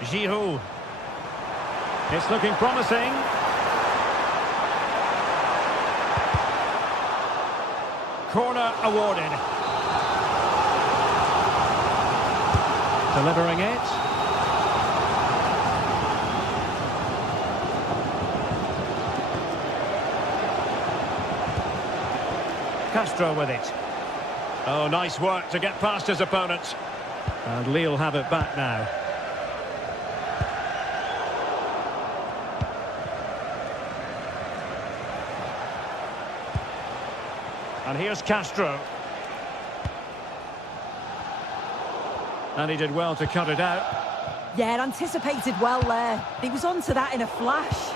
Giroud. It's looking promising. Corner awarded. Delivering it. Castro with it. Oh, nice work to get past his opponent. And Lille have it back now. And here's Castro. And he did well to cut it out. Yeah, anticipated well there. He was onto that in a flash.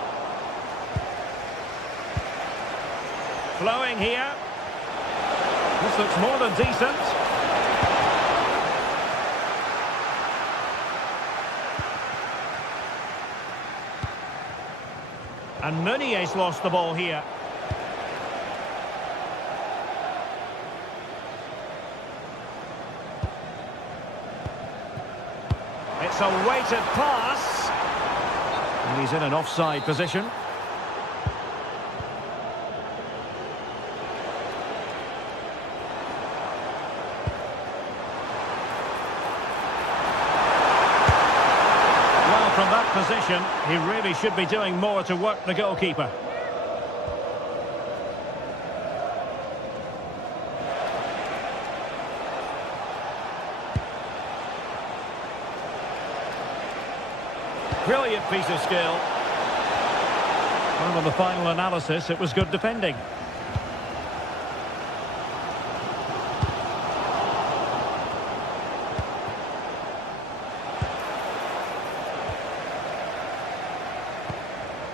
Flowing here. This looks more than decent. And Meunier's lost the ball here. It's a weighted pass. And he's in an offside position. Well, from that position, he really should be doing more to work the goalkeeper. Brilliant piece of skill. Well, on the final analysis, it was good defending.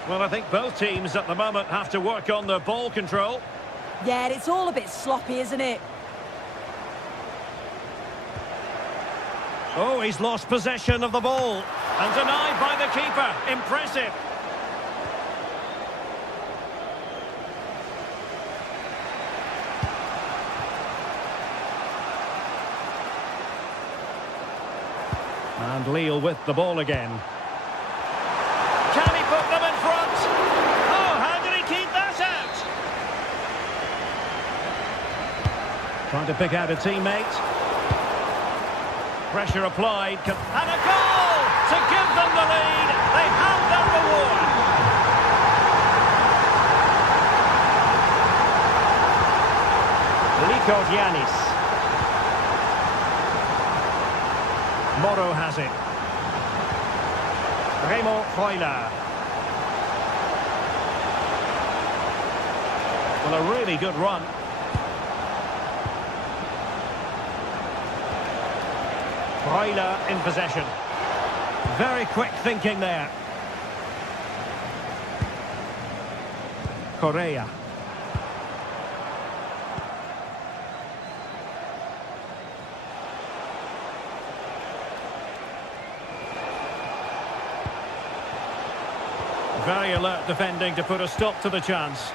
Well, I think both teams at the moment have to work on their ball control. Yeah, it's all a bit sloppy, isn't it? Oh, he's lost possession of the ball. And denied by the keeper. Impressive. And Lille with the ball again. Can he put them in front? Oh, how did he keep that out? Trying to pick out a teammate. Pressure applied. And a goal to give them the lead. They have their reward. Yanis. Moro has it. Remo Freuler. Well, a really good run. Freuler in possession. Very quick thinking there. Correa. Very alert defending to put a stop to the chance.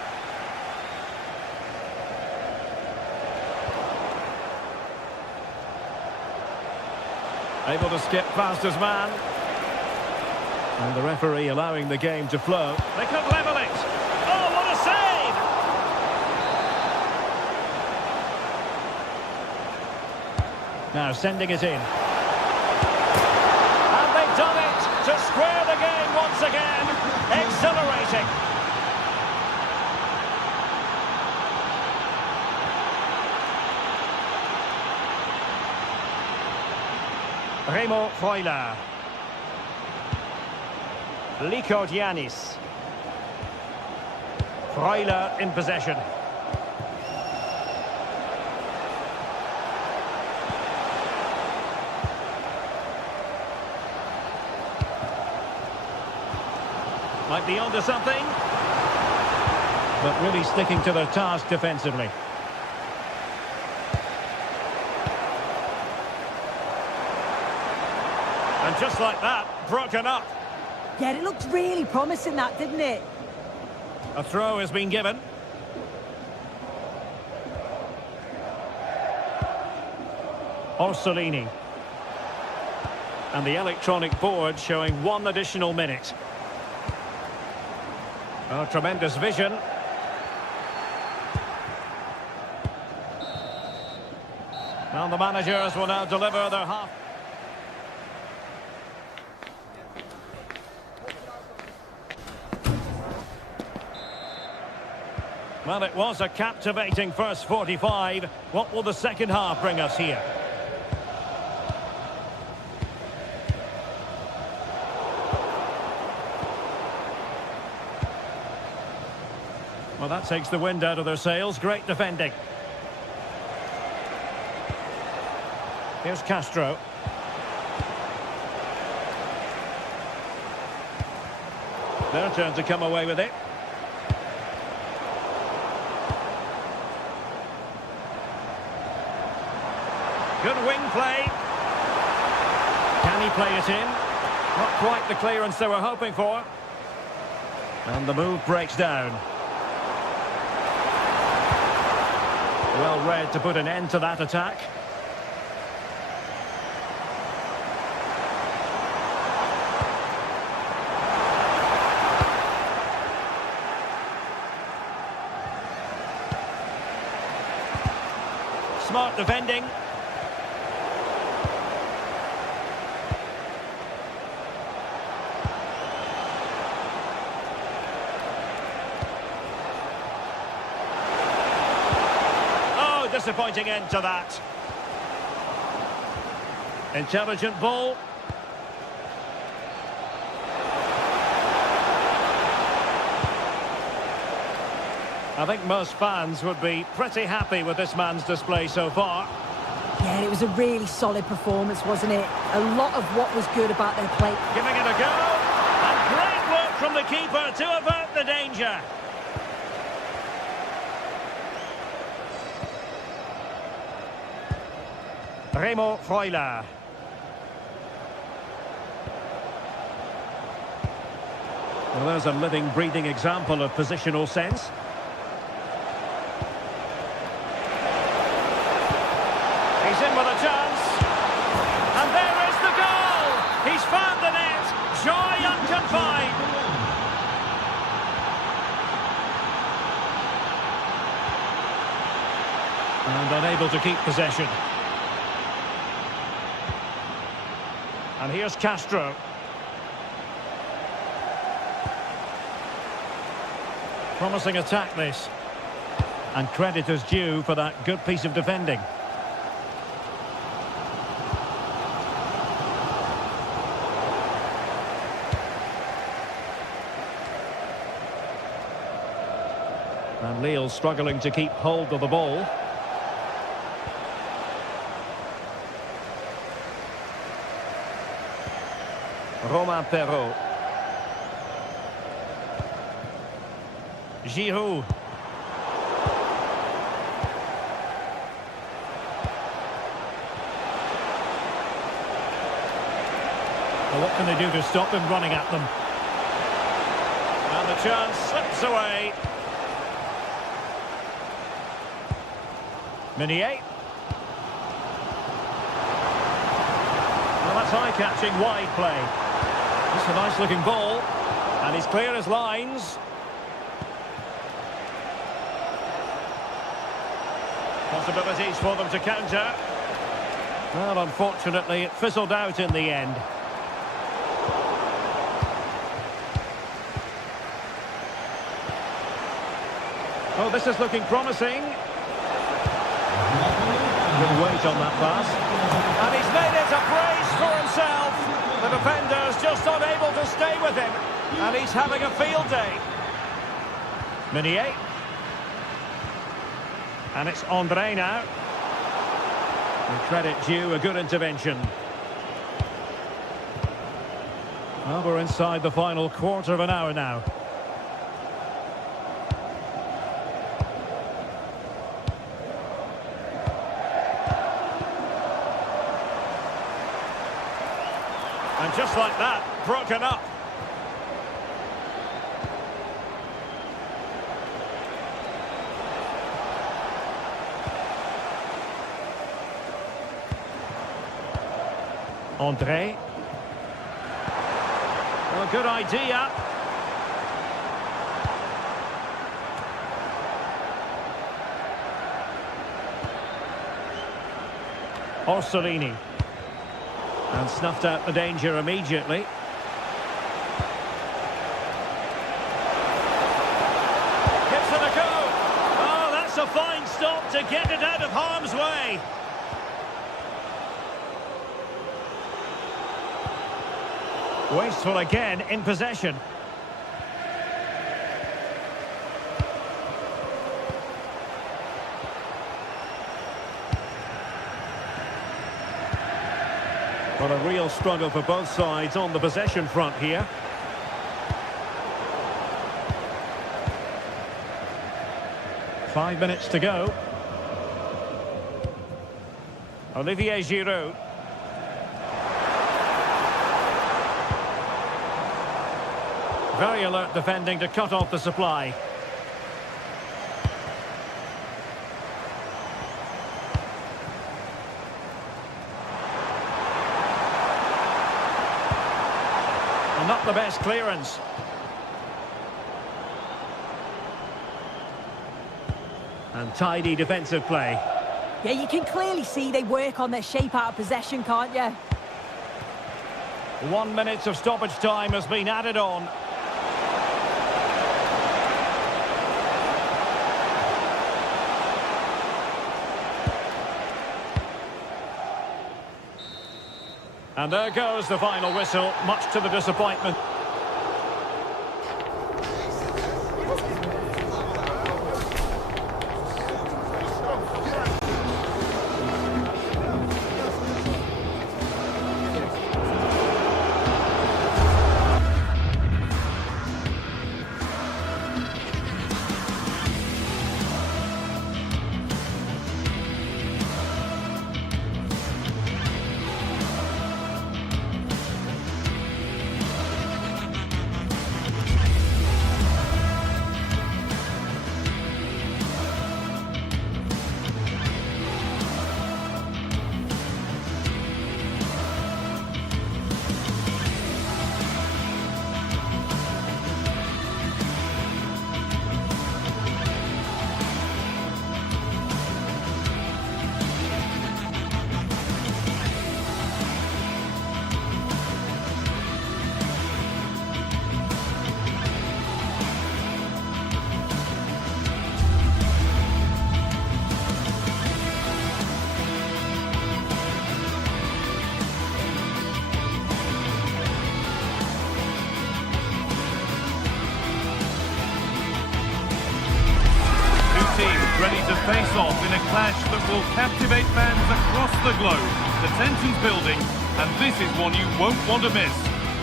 Able to skip past his man. And the referee allowing the game to flow. They could level it. Oh, what a save! Now sending it in. And they've done it to square the game once again. Exhilarating. Remo Freuler. Liko Giannis. Freuler in possession. Might be onto something. But really sticking to their task defensively. And just like that, broken up. Yeah, it looked really promising, that, didn't it? A throw has been given. Orsolini. And the electronic board showing 1 additional minute. Oh, tremendous vision. And the managers will now deliver their half. Well, it was a captivating first 45. What will the second half bring us here? Well, that takes the wind out of their sails. Great defending. Here's Castro. Their turn to come away with it. Good wing play. Can he play it in? Not quite the clearance they were hoping for. And the move breaks down. Well read to put an end to that attack. Smart defending. Disappointing end to that. Intelligent ball. I think most fans would be pretty happy with this man's display so far. Yeah, it was a really solid performance, wasn't it? A lot of what was good about their play. Giving it a go. And great work from the keeper to avert the danger. Remo Freuler. Well, there's a living, breathing example of positional sense. He's in with a chance. And there is the goal! He's found the net! Joy unconfined! And unable to keep possession. And here's Castro. Promising attack this. And credit is due for that good piece of defending. And Lille struggling to keep hold of the ball. Romain Perrault. Giroud. Well, what can they do to stop him running at them? chance slips away. Meunier. Well, that's eye-catching wide play. It's a nice-looking ball, and he's clear as lines. Possibilities for them to counter. Well, unfortunately, it fizzled out in the end. Oh, this is looking promising. Good weight on that pass. And he's made it a brace for himself. The defender's just unable to stay with him. And he's having a field day. Meunier. And it's Andre now. And credit due, a good intervention. Well, we're inside the final quarter of an hour now. And just like that, broken up. Andre. Well, good idea. Orsolini. And snuffed out the danger immediately. Gives it a go. Oh, that's a fine stop to get it out of harm's way. Wasteful again in possession. Well, a real struggle for both sides on the possession front here. Five minutes to go. Olivier Giroud. Very alert defending to cut off the supply. And not the best clearance. And tidy defensive play. Yeah, you can clearly see they work on their shape out of possession, can't you? 1 minute of stoppage time has been added on. And there goes the final whistle, much to the disappointment. Ready to face off in a clash that will captivate fans across the globe. The tension's building, and this is one you won't want to miss.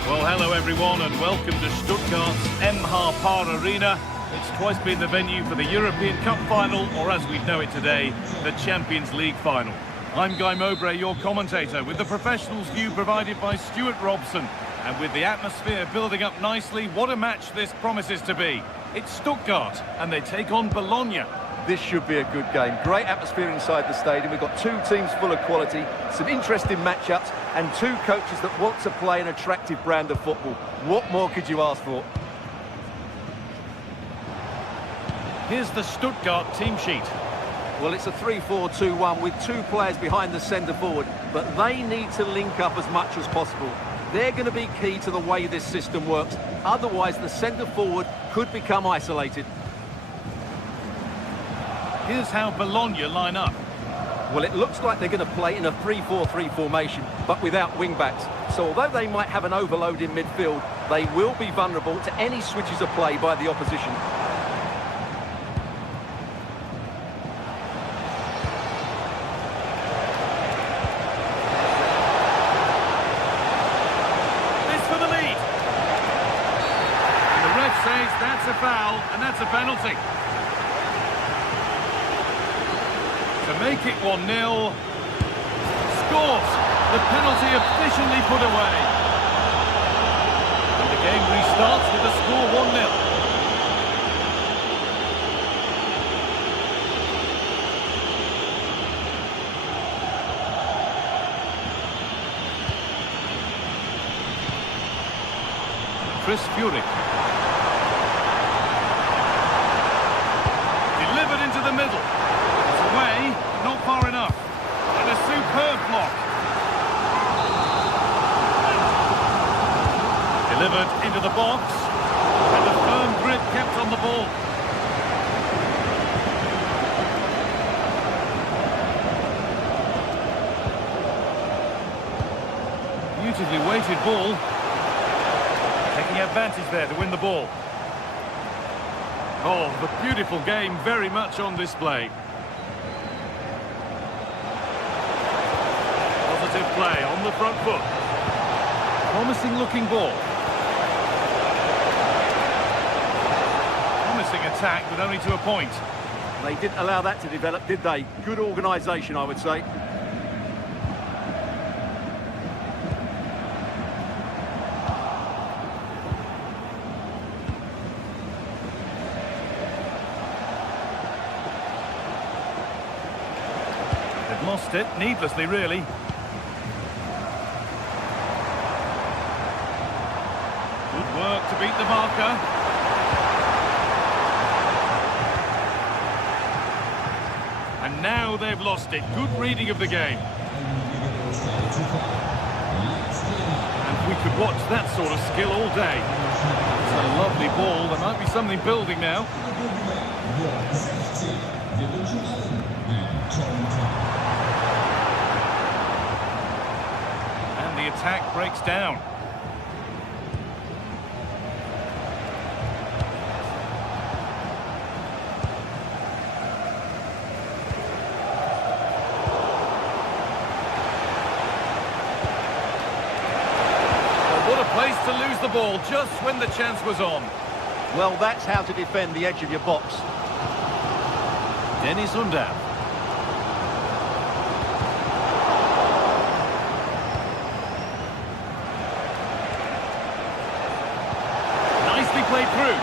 Well, hello everyone, and welcome to Stuttgart's Par Arena. It's twice been the venue for the European Cup final, or as we know it today, the Champions League final. I'm Guy Mowbray, your commentator, with the professionals' view provided by Stuart Robson. And with the atmosphere building up nicely, what a match this promises to be. It's Stuttgart, and they take on Bologna. This should be a good game. Great atmosphere inside the stadium. We've got two teams full of quality, some interesting matchups, and two coaches that want to play an attractive brand of football. What more could you ask for? Here's the Stuttgart team sheet. Well, it's a 3-4-2-1 with two players behind the centre forward, but they need to link up as much as possible. They're going to be key to the way this system works. Otherwise, the centre forward could become isolated. Here's how Bologna line up. Well, it looks like they're going to play in a 3-4-3 formation, but without wing-backs. So although they might have an overload in midfield, they will be vulnerable to any switches of play by the opposition. That's a foul, and that's a penalty. To make it 1-0. Scores! The penalty efficiently put away. And the game restarts with the score 1-0. Chris Furyk. Delivered into the middle. It's away, but not far enough. And a superb block. Delivered into the box. And a firm grip kept on the ball. Beautifully weighted ball. Taking advantage there to win the ball. Oh, the beautiful game very much on display. Positive play on the front foot. Promising looking ball. Promising attack, but only to a point. They didn't allow that to develop, did they? Good organisation, I would say. Lost it, needlessly really. Good work to beat the marker. And now they've lost it. Good reading of the game. And we could watch that sort of skill all day. It's a lovely ball. There might be something building now. The attack breaks down. Well, what a place to lose the ball just when the chance was on. Well, that's how to defend the edge of your box. Dennis Undav. Played through.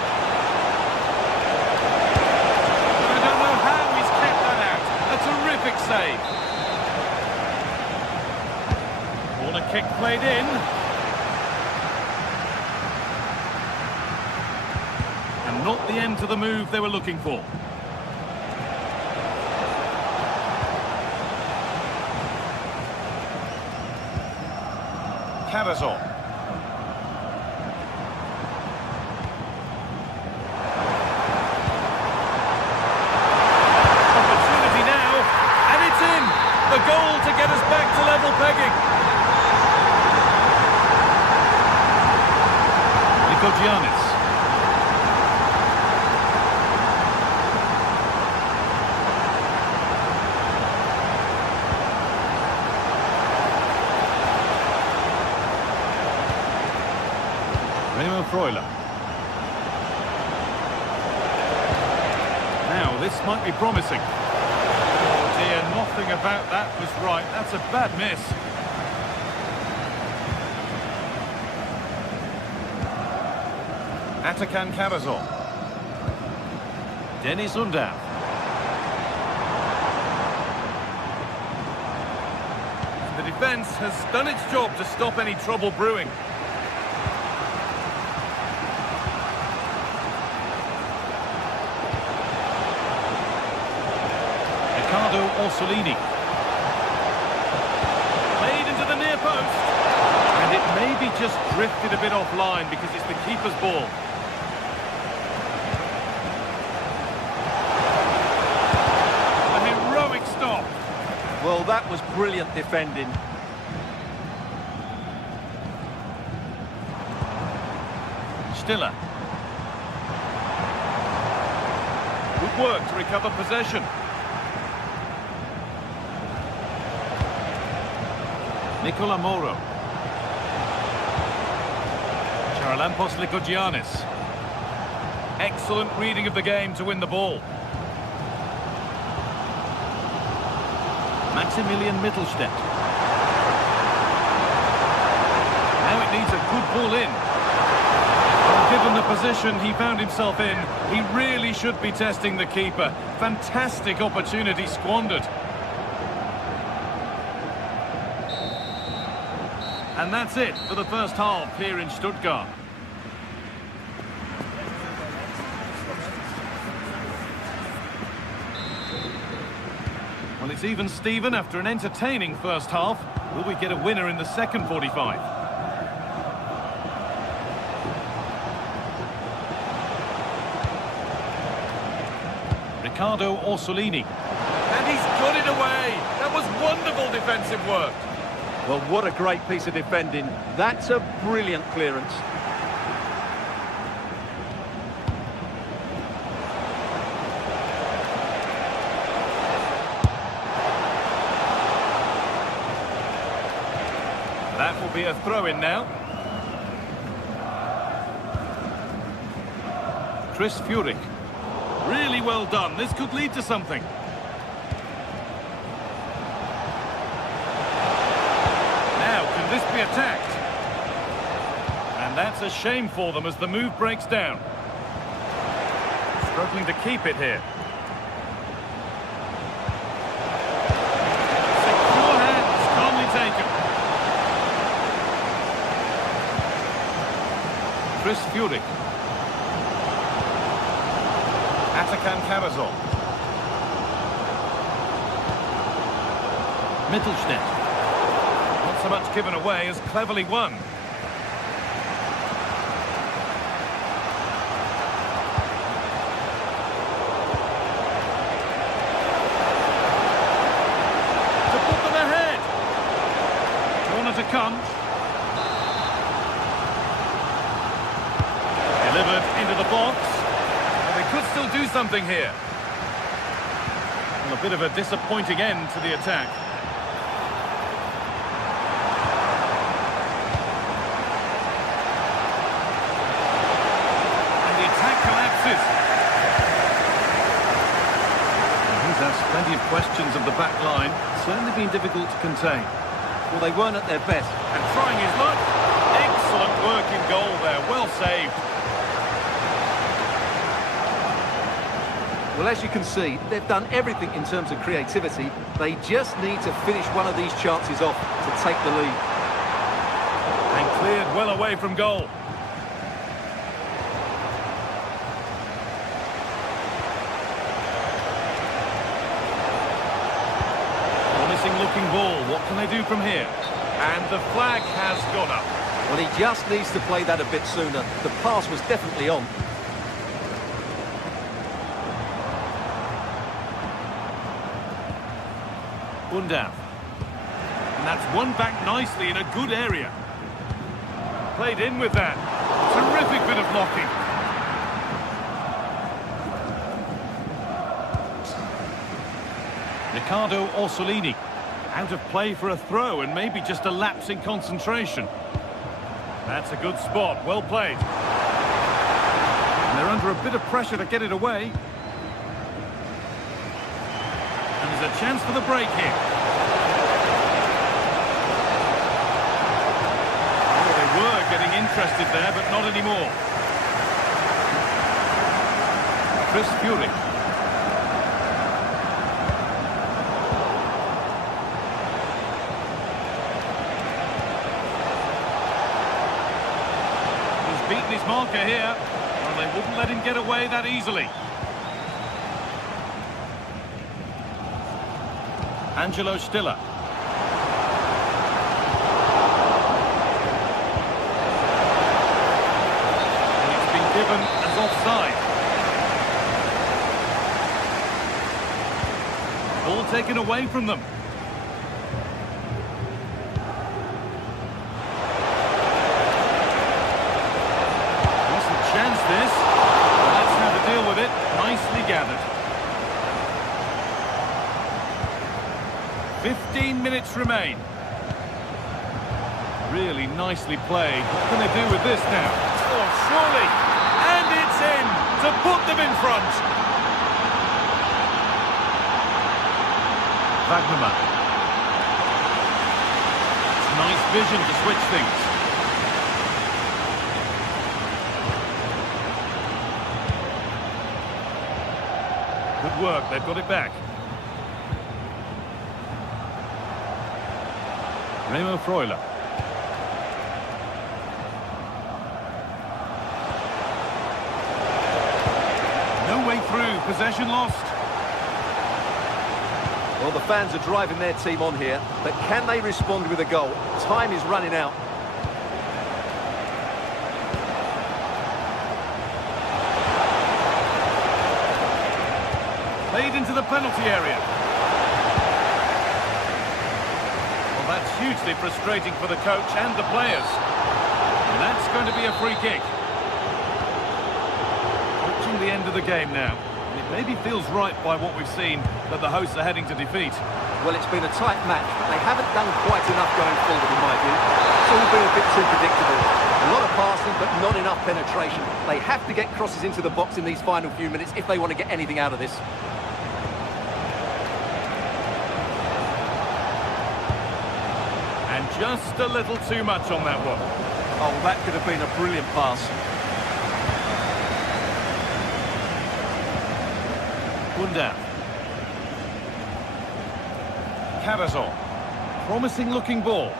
I don't know how he's kept that out. A terrific save. Corner kick played in. And not the end to the move they were looking for. Cavazon. The goal to get us back to level pegging. Giannis. Remo Freuler. Now this might be promising. Nothing about that was right. That's a bad miss. Atakan Karasor. Dennis Undav. The defence has done its job to stop any trouble brewing. Ricardo Orsolini. Played into the near post. And it maybe just drifted a bit offline because it's the keeper's ball. A heroic stop. Well, that was brilliant defending. Stiller. Good work to recover possession. Nicola Moro. Charalampos Lykogiannis. Excellent reading of the game to win the ball. Maximilian Mittelstädt. Now it needs a good ball in. Well, given the position he found himself in, he really should be testing the keeper. Fantastic opportunity squandered. And that's it for the first half here in Stuttgart. Well, it's even Steven after an entertaining first half. Will we get a winner in the second 45? Ricardo Orsolini. And he's got it away. That was wonderful defensive work. Well, what a great piece of defending. That's a brilliant clearance. That will be a throw-in now. Chris Furyk. Really well done. This could lead to something. This be attacked, and that's a shame for them as the move breaks down. Struggling to keep it here. Secure hands, calmly taken. Chris Furyk. Atakan Karasor. Mittelstädt. Not so much given away as cleverly won. To put them ahead. Corner to come. Delivered into the box. And they could still do something here. Well, a bit of a disappointing end to the attack. Plenty of questions of the back line. Certainly been difficult to contain. Well, they weren't at their best. And trying his luck. Excellent work in goal there. Well saved. Well, as you can see, they've done everything in terms of creativity. They just need to finish one of these chances off to take the lead. And cleared well away from goal. Looking ball. What can they do from here? And the flag has gone up. Well, he just needs to play that a bit sooner. The pass was definitely on. Undav. And that's won back nicely in a good area. Played in with that. Terrific bit of blocking. Ricardo Orsolini. Out of play for a throw and maybe just a lapse in concentration. That's a good spot, well played. And they're under a bit of pressure to get it away. And there's a chance for the break here. Oh, they were getting interested there, but not anymore. Chris Fury. He's beaten his marker here. Well, they wouldn't let him get away that easily. Angelo Stiller. And it's been given as offside. Ball taken away from them. Decent chance this. Well, that's how to deal with it. Nicely gathered. 15 minutes remain. Really nicely played. What can they do with this now? Oh, surely! And it's in to put them in front. Wagnerman. It's nice vision to switch things. Good work, they've got it back. Remo Freuler. No way through, possession lost. Well, the fans are driving their team on here, but can they respond with a goal? Time is running out. Played into the penalty area. Well, that's hugely frustrating for the coach and the players. And that's going to be a free kick. Watching the end of the game now. It maybe feels right by what we've seen that the hosts are heading to defeat. Well, it's been a tight match, but they haven't done quite enough going forward, in my view. It's all been a bit too predictable. A lot of passing, but not enough penetration. They have to get crosses into the box in these final few minutes if they want to get anything out of this. And just a little too much on that one. Oh, that could have been a brilliant pass. Bunda. Carrazon. Promising looking ball.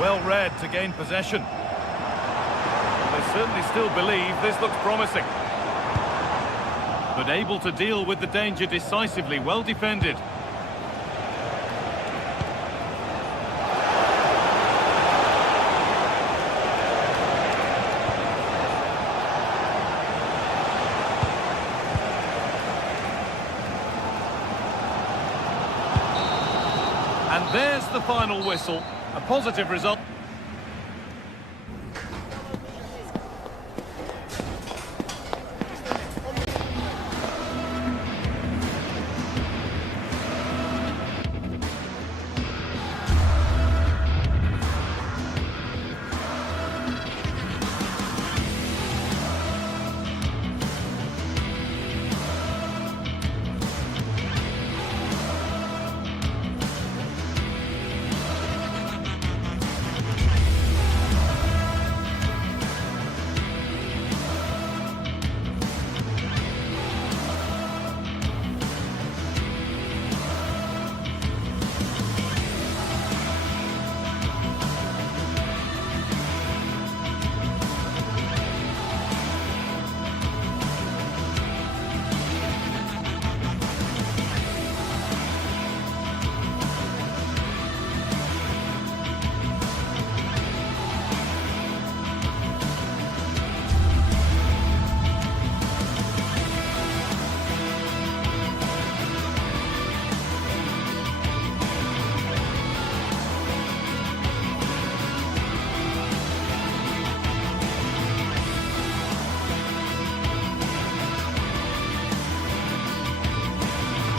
Well read to gain possession. They certainly still believe this looks promising. But able to deal with the danger decisively, well defended. And there's the final whistle. A positive result.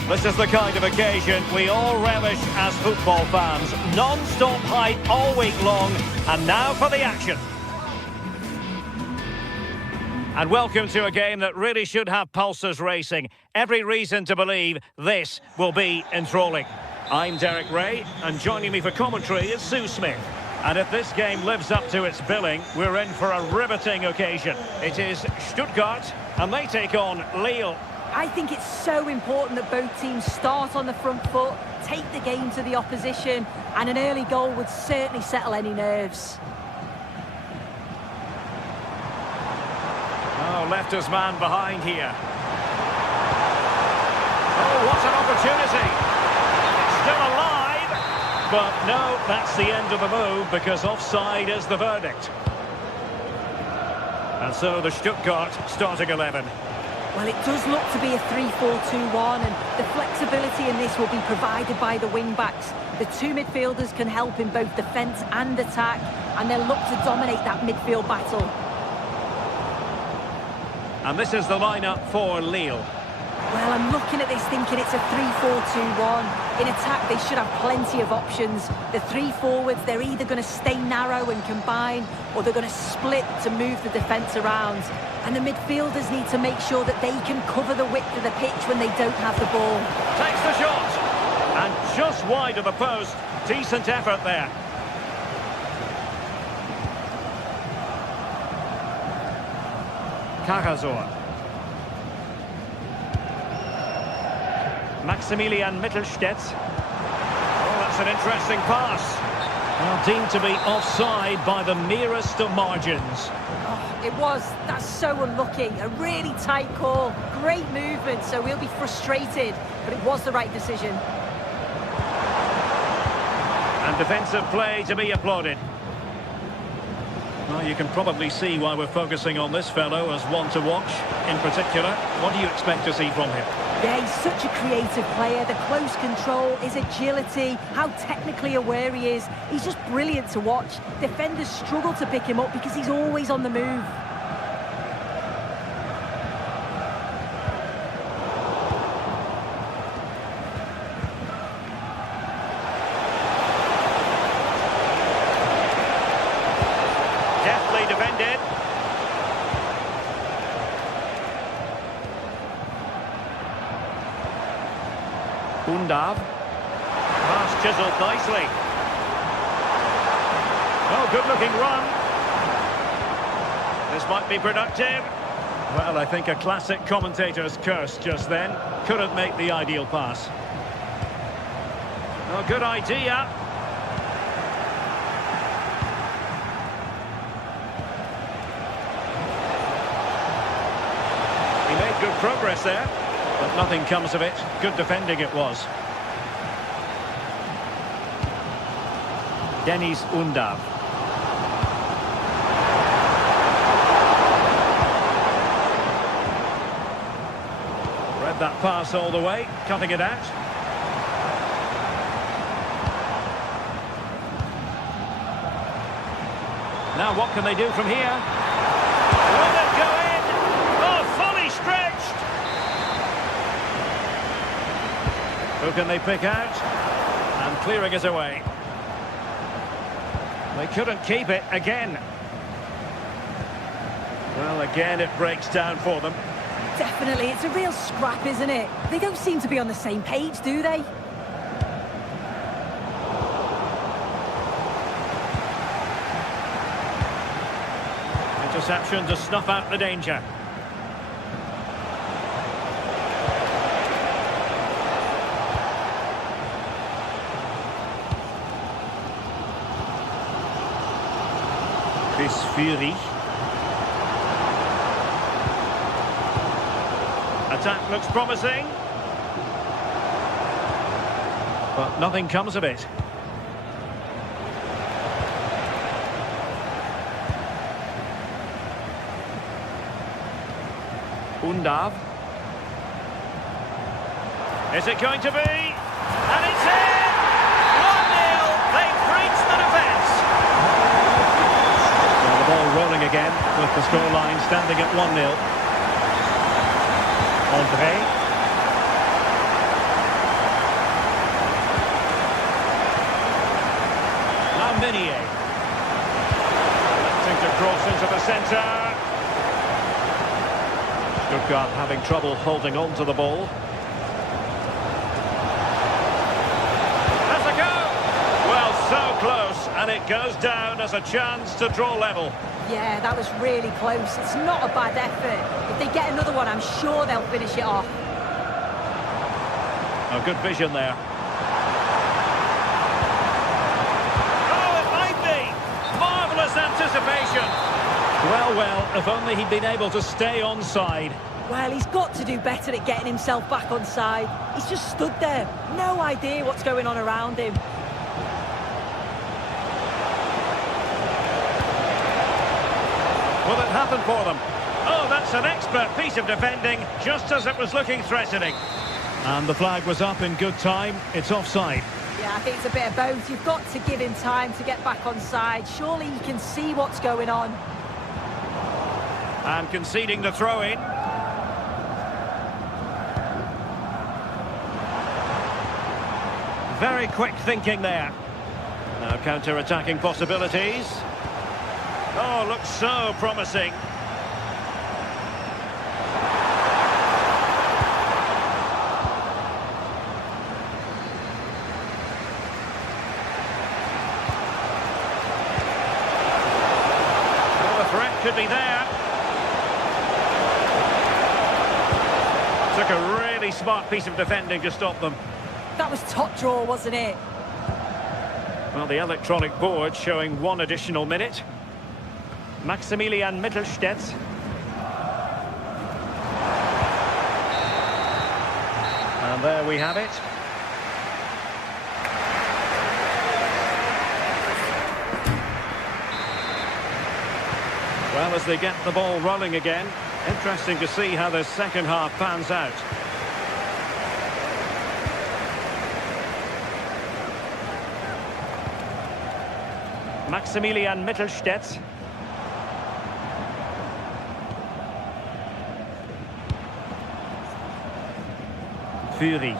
This is the kind of occasion we all relish as football fans. Non-stop hype all week long, and now for the action. And welcome to a game that really should have pulses racing. Every reason to believe this will be enthralling. I'm Derek Ray, and joining me for commentary is Sue Smith. And if this game lives up to its billing, we're in for a riveting occasion. It is Stuttgart And they take on Lille. I think it's so important that both teams start on the front foot, take the game to the opposition, and an early goal would certainly settle any nerves. Oh, left his man behind here. Oh, what an opportunity. It's still alive. But no, that's the end of the move because offside is the verdict. And so the Stuttgart starting 11. Well, it does look to be a 3-4-2-1, and the flexibility in this will be provided by the wing-backs. The two midfielders can help in both defence and attack, and they'll look to dominate that midfield battle. And this is the lineup for Lille. Well, I'm looking at this thinking it's a 3-4-2-1. In attack, they should have plenty of options. The three forwards, they're either going to stay narrow and combine, or they're going to split to move the defence around. And the midfielders need to make sure that they can cover the width of the pitch when they don't have the ball. Takes the shot. And just wide of the post. Decent effort there. Karasor. Maximilian Mittelstädt. Oh, that's an interesting pass. Well, deemed to be offside by the merest of margins. Oh, it was. That's so unlucky. A really tight call. Great movement, so we'll be frustrated. But it was the right decision. And defensive play to be applauded. Well, you can probably see why we're focusing on this fellow as one to watch in particular. What do you expect to see from him? Yeah, he's such a creative player. The close control, his agility, how technically aware he is. He's just brilliant to watch. Defenders struggle to pick him up because he's always on the move. Deftly defended. Undav. Pass chiselled nicely. Oh, good-looking run. This might be productive. Well, I think a classic commentator's curse just then. Couldn't make the ideal pass. Oh, good idea. He made good progress there. But nothing comes of it. Good defending it was. Dennis Undav. Read that pass all the way, cutting it out. Now what can they do from here? Will it go in? Oh, fully stretched! Who can they pick out? And clearing it away. They couldn't keep it again. Well, again, it breaks down for them. Definitely, it's a real scrap, isn't it? They don't seem to be on the same page, do they? Interception to snuff out the danger. Fury. Attack looks promising. But nothing comes of it. Undav. Is it going to be? And it's in! 1-0. They've breached the defence. The ball rolling again with the scoreline standing at 1-0. André. Now Minier. Attempting to cross into the centre. Stuttgart having trouble holding on to the ball. Has a go! Well, so close, and it goes down as a chance to draw level. Yeah, that was really close. It's not a bad effort. If they get another one, I'm sure they'll finish it off. A good vision there. Oh, it might be! Marvellous anticipation! Well, if only he'd been able to stay onside. Well, he's got to do better at getting himself back onside. He's just stood there. No idea what's going on around him. Will it happen for them? Oh, that's an expert piece of defending, just as it was looking threatening. And the flag was up in good time. It's offside. Yeah, I think it's a bit of both. You've got to give him time to get back on side. Surely he can see what's going on. And conceding the throw-in. Very quick thinking there. Now counter-attacking possibilities. Oh, looks so promising. Oh, the threat could be there. Took a really smart piece of defending to stop them. That was top draw, wasn't it? Well, the electronic board showing one additional minute. Maximilian Mittelstädt. And there we have it. Well, as they get the ball rolling again, interesting to see how the second half pans out. Maximilian Mittelstädt. Fury.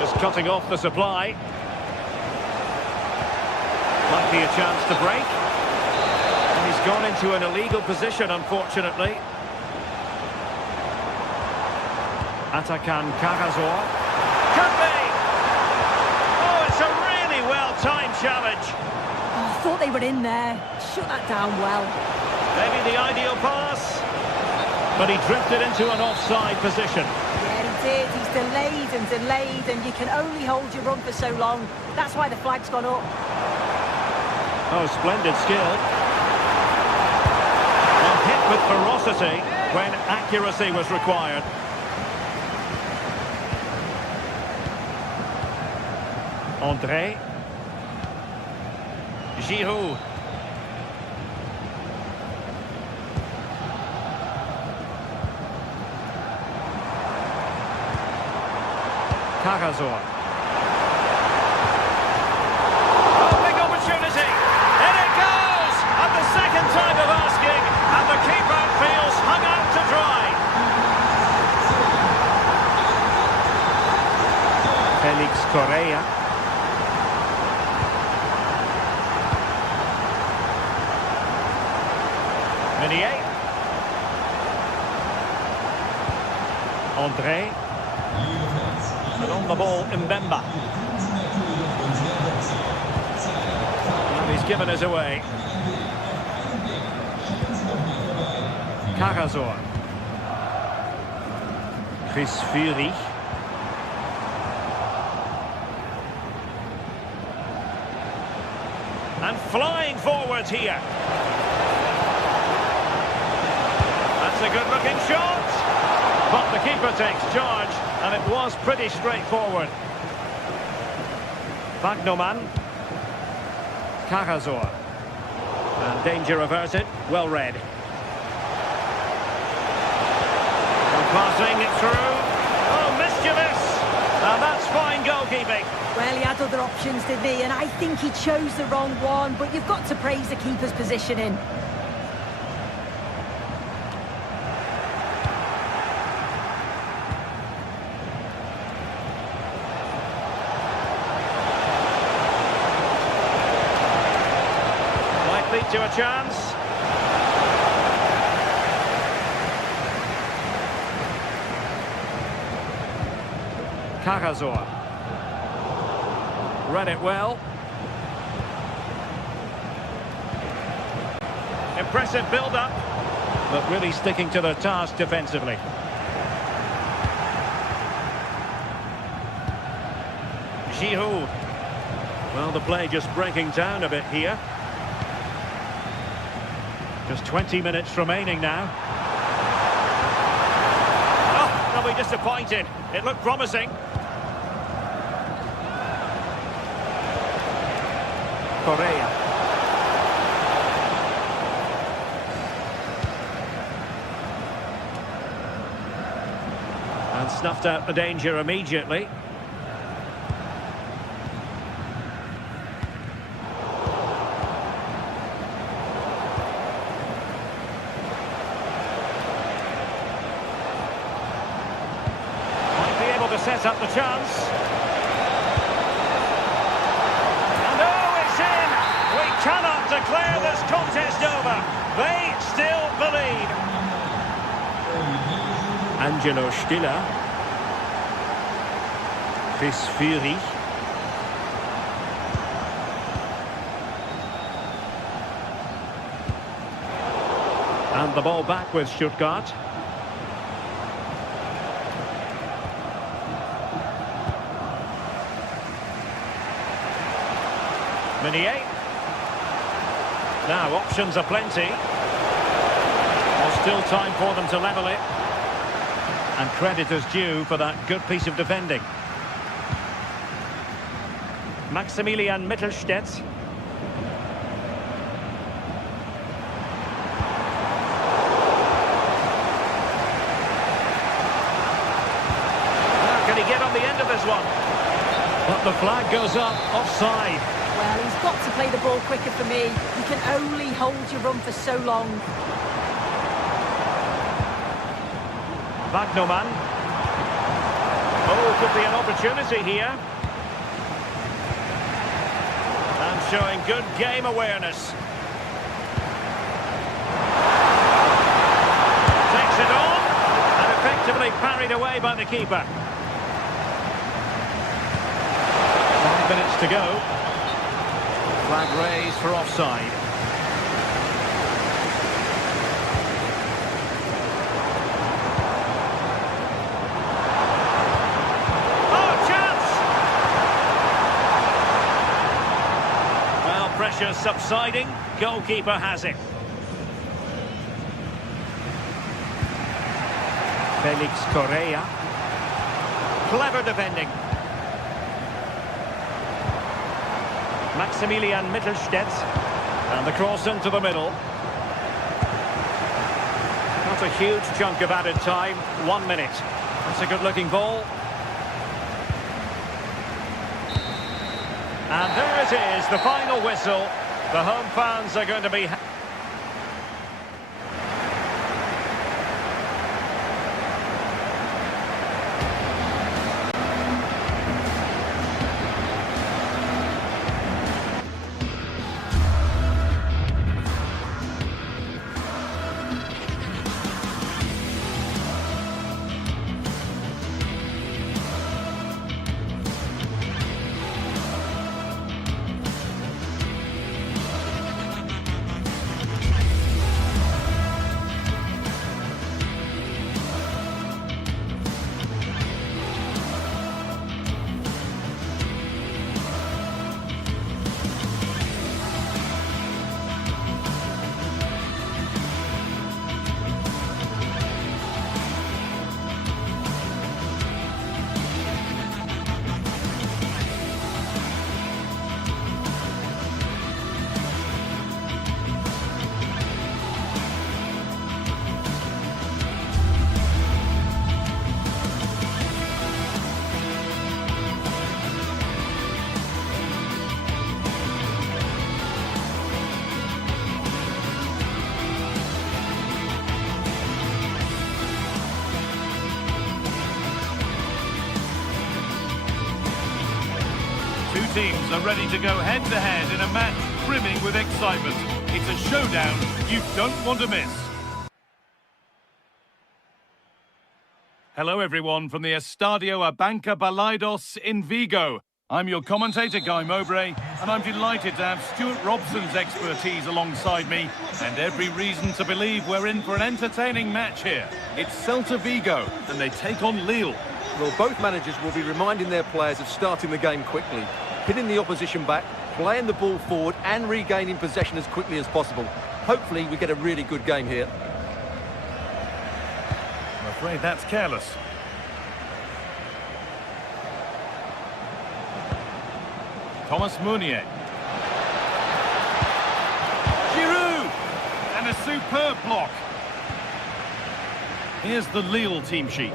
Just cutting off the supply. Might be a chance to break. And he's gone into an illegal position, unfortunately. Atakan Karazor. Could be! Oh, it's a really well-timed challenge. Oh, I thought they were in there. Shut that down well. Maybe the ideal pass. But he drifted into an offside position. Yeah, he did. He's delayed, and you can only hold your run for so long. That's why the flag's gone up. Oh, splendid skill. Well, hit with ferocity when accuracy was required. André. Giroud. Karazor. Oh, big opportunity. In it goes! At the second time of asking, and the keeper feels hung out to dry. Felix Correa. Meunier. André. And on the ball, Mbemba. And he's given us away. Karazor. Chris Fury. And flying forwards here. That's a good-looking shot. But the keeper takes charge, and it was pretty straightforward. Bagnoman. Karazor. And danger averted. Well read. And passing it through. Oh, mischievous! And that's fine goalkeeping. Well, he had other options, didn't he? And I think he chose the wrong one, but you've got to praise the keeper's positioning. Might lead to a chance. Karazor. Read it well. impressive build-up, but really sticking to their task defensively. Giroud. Well, the play just breaking down a bit here. Just 20 minutes remaining now. Oh, they'll be disappointed. It looked promising. Correa. And snuffed out the danger immediately. To set up the chance. And oh, it's in! We cannot declare this contest over. They still believe. Angelo Stiller. Chris Fury. And the ball back with Stuttgart. Meunier. Now, options are plenty. There's still time for them to level it. And credit is due for that good piece of defending. Maximilian Mittelstädt. Can he get on the end of this one? But the flag goes up, offside. Well, he's got to play the ball quicker for me. You can only hold your run for so long. Wagnerman. Oh, could be an opportunity here. And showing good game awareness. Takes it on. And effectively parried away by the keeper. 5 minutes to go. Flag raised for offside. Oh, chance! Well, pressure subsiding. Goalkeeper has it. Felix Correa. Clever defending. Maximilian Mittelstädt, and the cross into the middle. Not a huge chunk of added time, 1 minute. That's a good-looking ball. And there it is, the final whistle. The home fans are going to be... Two teams are ready to go head-to-head in a match brimming with excitement. It's a showdown you don't want to miss. Hello everyone from the Estadio Abanca Balaidos in Vigo. I'm your commentator, Guy Mowbray, and I'm delighted to have Stuart Robson's expertise alongside me, and every reason to believe we're in for an entertaining match here. It's Celta Vigo, and they take on Lille. Well, both managers will be reminding their players of starting the game quickly, pinning the opposition back, playing the ball forward and regaining possession as quickly as possible. Hopefully we get a really good game here. I'm afraid that's careless. Thomas Meunier. Giroud! And a superb block. Here's the Lille team sheet.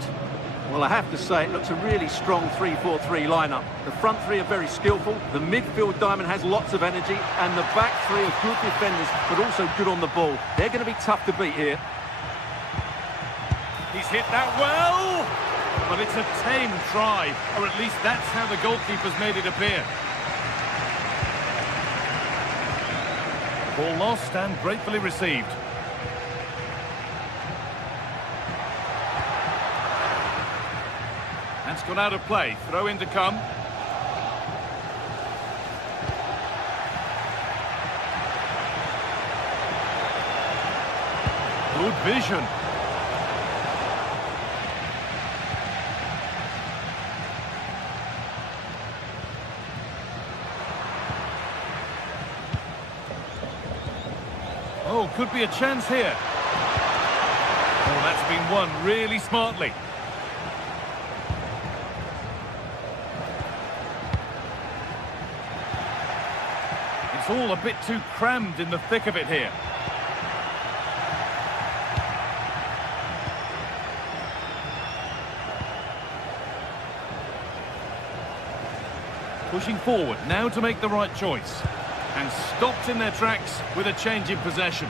Well, I have to say, it looks a really strong 3-4-3 lineup. The front three are very skillful, the midfield diamond has lots of energy, and the back three are good defenders, but also good on the ball. They're going to be tough to beat here. He's hit that well! But it's a tame try, or at least that's how the goalkeeper's made it appear. Ball lost and gratefully received. That's gone out of play. Throw in to come. Good vision. Oh, could be a chance here. Oh, that's been won really smartly. It's all a bit too crammed in the thick of it here. Pushing forward, now to make the right choice. And stopped in their tracks with a change in possession.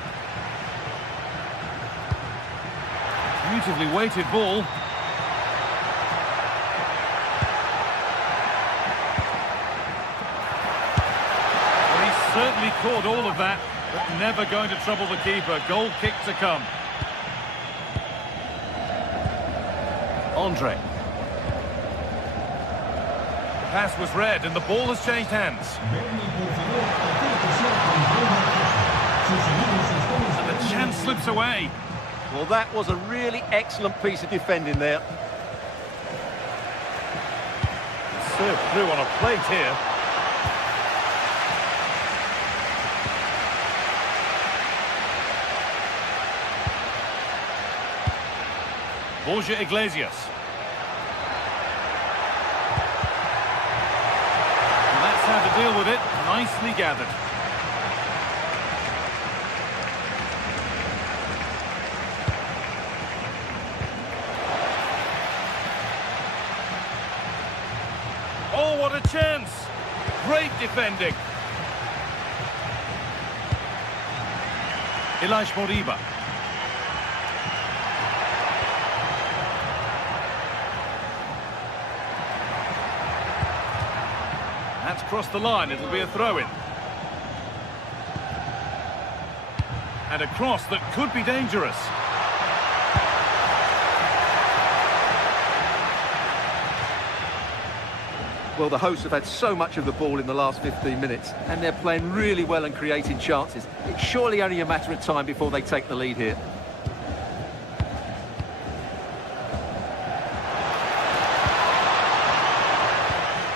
Beautifully weighted ball. Well, he's certainly caught all of that, but never going to trouble the keeper. Goal kick to come. Andre. The pass was read and the ball has changed hands. And the chance slips away. Well, that was a really excellent piece of defending there. Served through on a plate here. Borja Iglesias. And that's how to deal with it. Nicely gathered. Oh, what a chance! Great defending. Ilaix Moriba. That's crossed the line, it'll be a throw-in. And a cross that could be dangerous. Well, the hosts have had so much of the ball in the last 15 minutes, and they're playing really well and creating chances. It's surely only a matter of time before they take the lead here.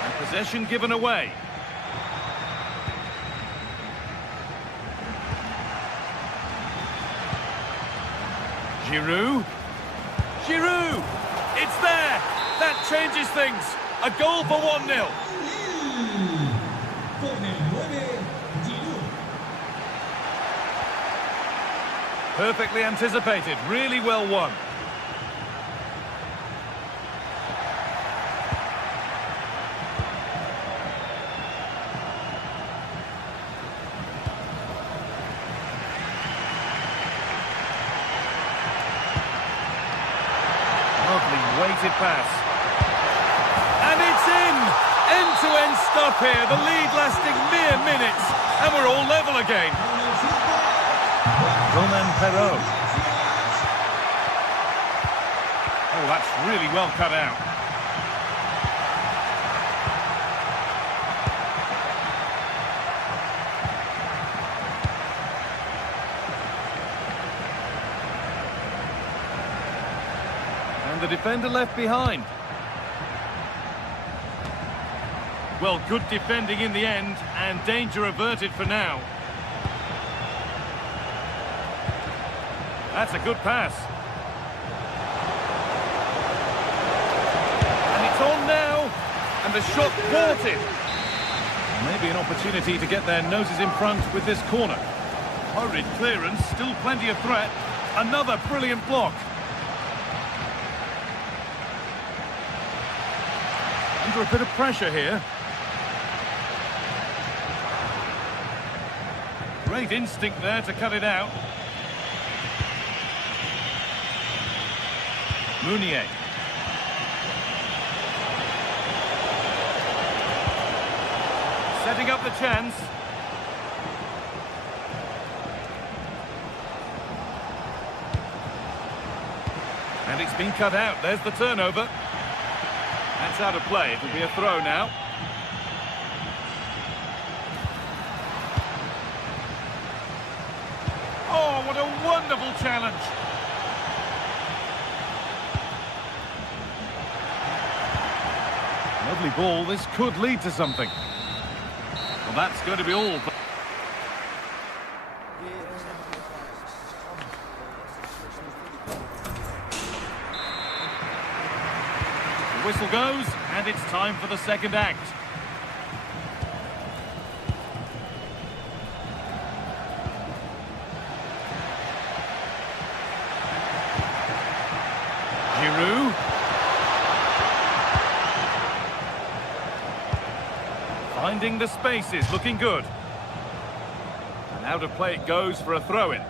And possession given away. Giroud. Giroud! It's there! That changes things. A goal for 1-0. Perfectly anticipated, really well won. Lovely weighted pass. And it's in! End-to-end stuff here, the lead lasting mere minutes, and we're all level again. Romain Perraud. Oh, that's really well cut out. defender left behind. Well, good defending in the end, and danger averted for now. That's a good pass. And it's on now, and the shot thwarted. Maybe an opportunity to get their noses in front with this corner. Hurried clearance, still plenty of threat. Another brilliant block. Under a bit of pressure here. Great instinct there to cut it out. Mounier. Setting up the chance. And it's been cut out. There's the turnover. That's out of play. It'll be a throw now. Oh, what a wonderful challenge. Lovely ball. This could lead to something. Well, that's going to be all. The whistle goes, and it's time for the second act. Giroud. Finding the spaces, looking good. And out of play it goes for a throw-in.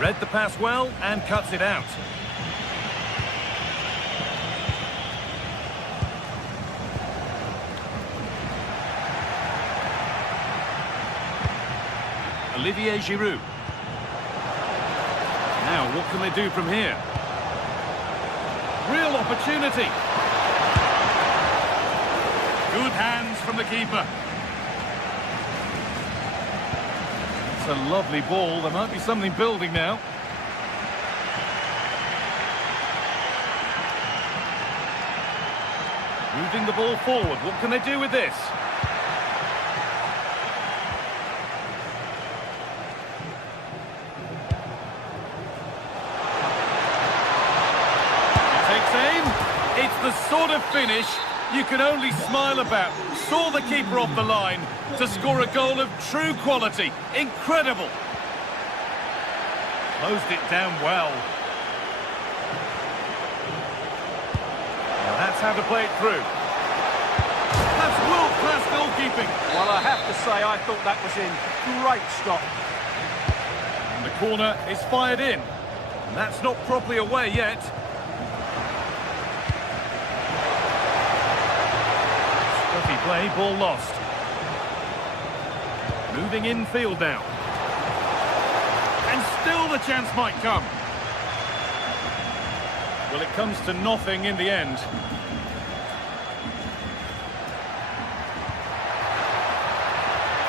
Read the pass well and cuts it out. Olivier Giroud. Now, what can they do from here? Real opportunity. Good hands from the keeper. It's a lovely ball. There might be something building now. Moving the ball forward. What can they do with this? It's the sort of finish you can only smile about. Saw the keeper off the line to score a goal of true quality. Incredible. Closed it down well. Now that's how to play it through. That's world-class goalkeeping. Well, I have to say, I thought that was in. Great stop. And the corner is fired in. And that's not properly away yet. Play, ball lost. Moving infield now. And still the chance might come. Well, it comes to nothing in the end.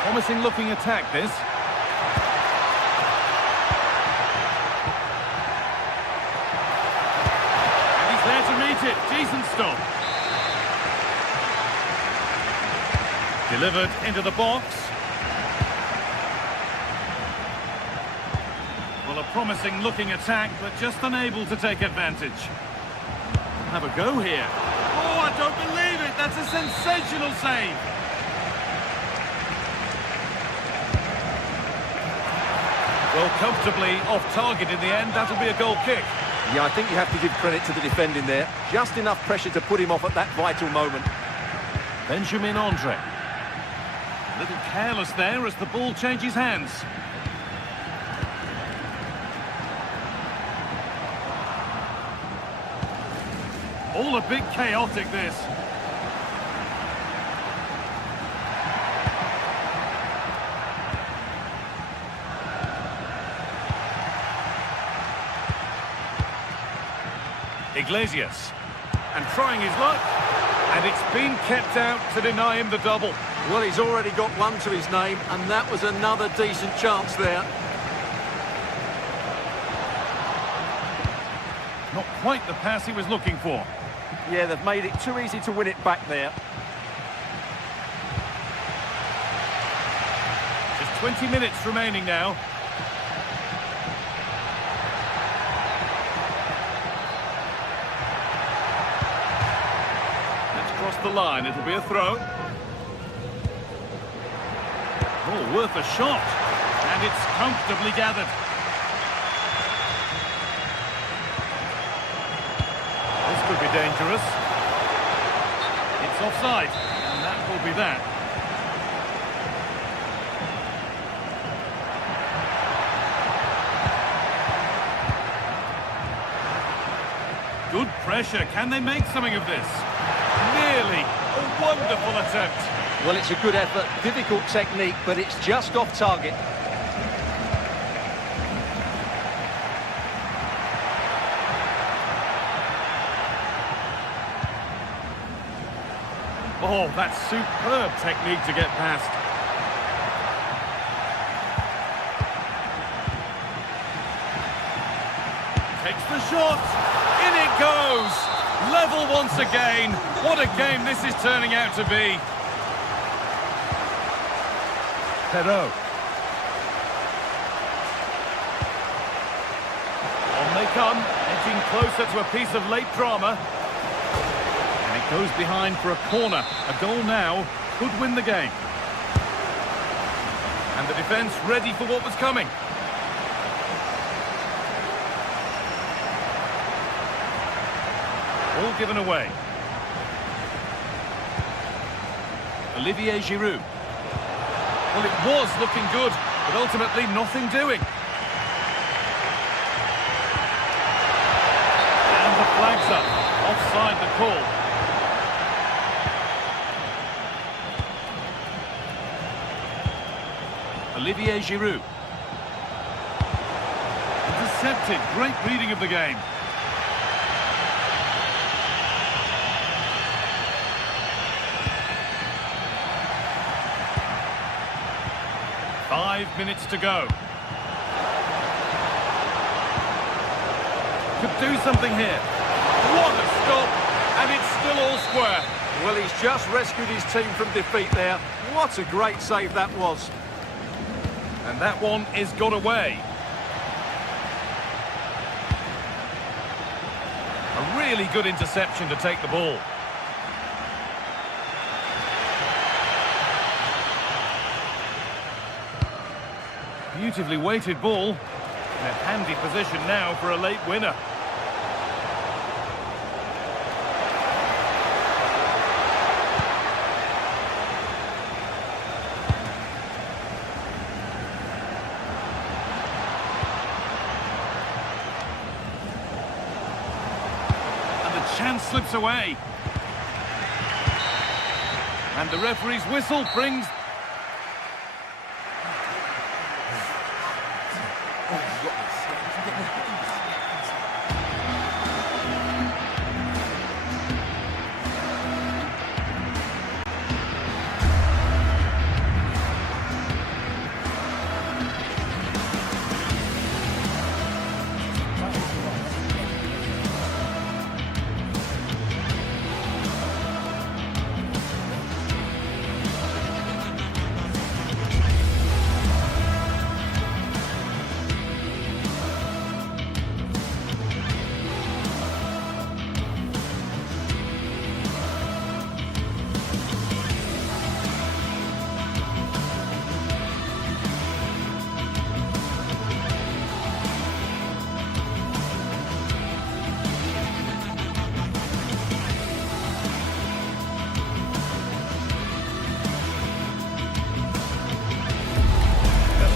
Promising looking attack, this. And he's there to meet it. Decent stop. Delivered into the box. Well, a promising looking attack, but just unable to take advantage. Have a go here. Oh, I don't believe it. That's a sensational save. Well, comfortably off target in the end. That'll be a goal kick. Yeah, I think you have to give credit to the defending there. Just enough pressure to put him off at that vital moment. Benjamin Andre. A little careless there as the ball changes hands. All a bit chaotic, this. Iglesias. And trying his luck. And it's been kept out to deny him the double. Well, he's already got one to his name, and that was another decent chance there. Not quite the pass he was looking for. Yeah, they've made it too easy to win it back there. Just 20 minutes remaining now. Let's cross the line. It'll be a throw. Oh, worth a shot. And it's comfortably gathered. This could be dangerous. It's offside, and that will be that. Good pressure. Can they make something of this? Nearly. A wonderful attempt. Well, it's a good effort, difficult technique, but it's just off target. Oh, that's superb technique to get past. Takes the shot. In it goes. Level once again. What a game this is turning out to be. Perot. On they come, edging closer to a piece of late drama. And it goes behind for a corner. A goal now could win the game. And the defence ready for what was coming. All given away. Olivier Giroud. Well, it was looking good, but ultimately nothing doing. And the flag's up. Offside the call. Olivier Giroud. Intercepted. Great reading of the game. Five minutes to go. Could do something here. What a stop! And it's still all square. Well, he's just rescued his team from defeat there. What a great save that was. And that one is got away. A really good interception to take the ball. Beautifully weighted ball. In a handy position now for a late winner. And the chance slips away. And the referee's whistle brings...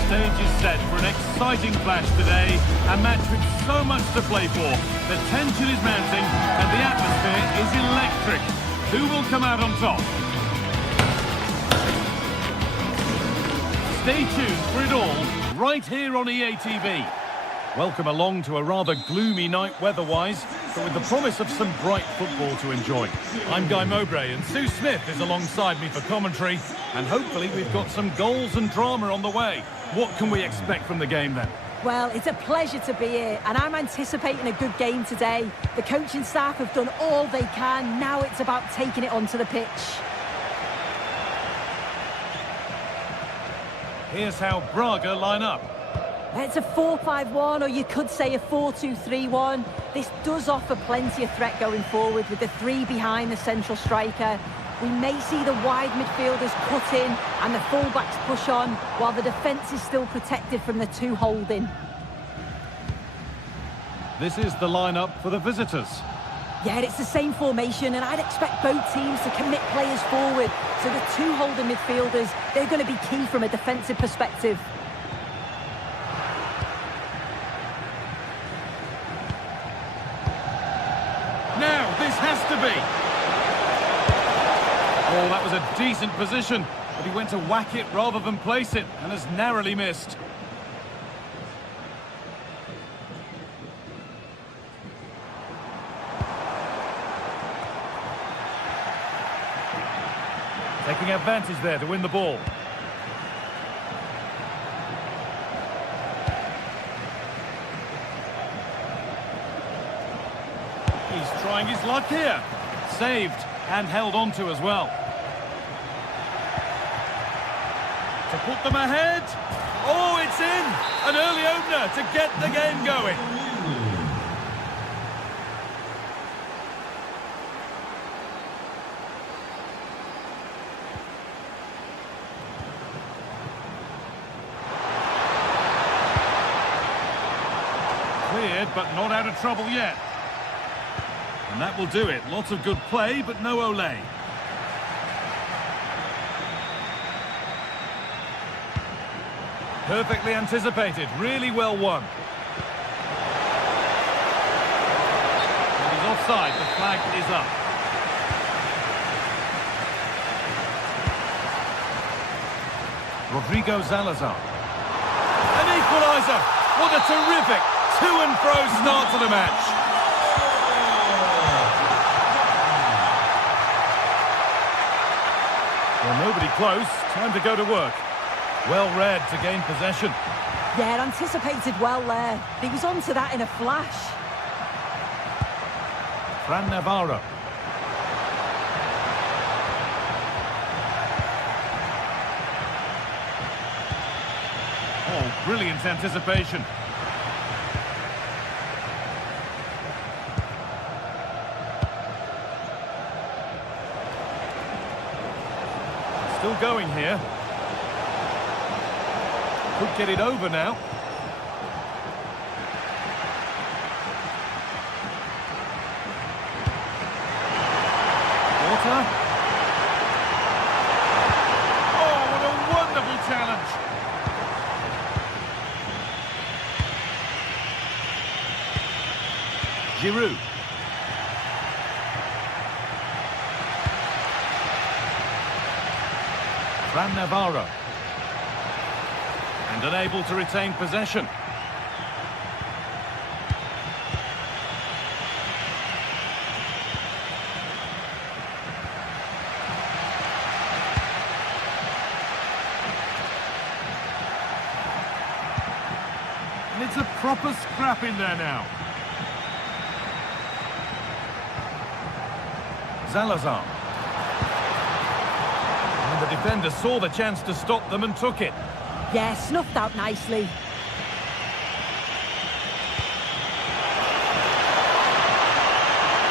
Stage is set for an exciting clash today, a match with so much to play for. The tension is mounting and the atmosphere is electric. Who will come out on top? Stay tuned for it all, right here on EA TV. Welcome along to a rather gloomy night weather-wise. but with the promise of some bright football to enjoy. I'm Guy Mowbray, and Sue Smith is alongside me for commentary, and hopefully we've got some goals and drama on the way. What can we expect from the game then? Well, it's a pleasure to be here, and I'm anticipating a good game today. The coaching staff have done all they can. Now it's about taking it onto the pitch. Here's how Braga line up. It's a 4-5-1, or you could say a 4-2-3-1. This does offer plenty of threat going forward with the three behind the central striker. We may see the wide midfielders cut in and the fullbacks push on, while the defence is still protected from the two holding. This is the lineup for the visitors. Yeah, it's the same formation, and I'd expect both teams to commit players forward. So the two holding midfielders, they're going to be key from a defensive perspective. Now, this has to be. Oh, that was a decent position, but he went to whack it rather than place it, and has narrowly missed. Taking advantage there to win the ball. He's trying his luck here. Saved and held on to as well. To put them ahead. Oh, it's in! An early opener to get the game going. Cleared, but not out of trouble yet. And that will do it. Lots of good play, but no Olé. Perfectly anticipated. Really well won. And he's offside. The flag is up. Rodrigo Salazar. An equaliser. What a terrific to-and-fro start to the match. Well, nobody close. Time to go to work. Well read to gain possession. Yeah, anticipated well there. He was onto that in a flash. Fran Navarro. Oh, brilliant anticipation. Still going here. Could get it over now. Water. Oh, what a wonderful challenge. Giroud. Fran Navarro. And unable to retain possession. And it's a proper scrap in there now. Salazar. And the defender saw the chance to stop them and took it. Yeah, snuffed out nicely.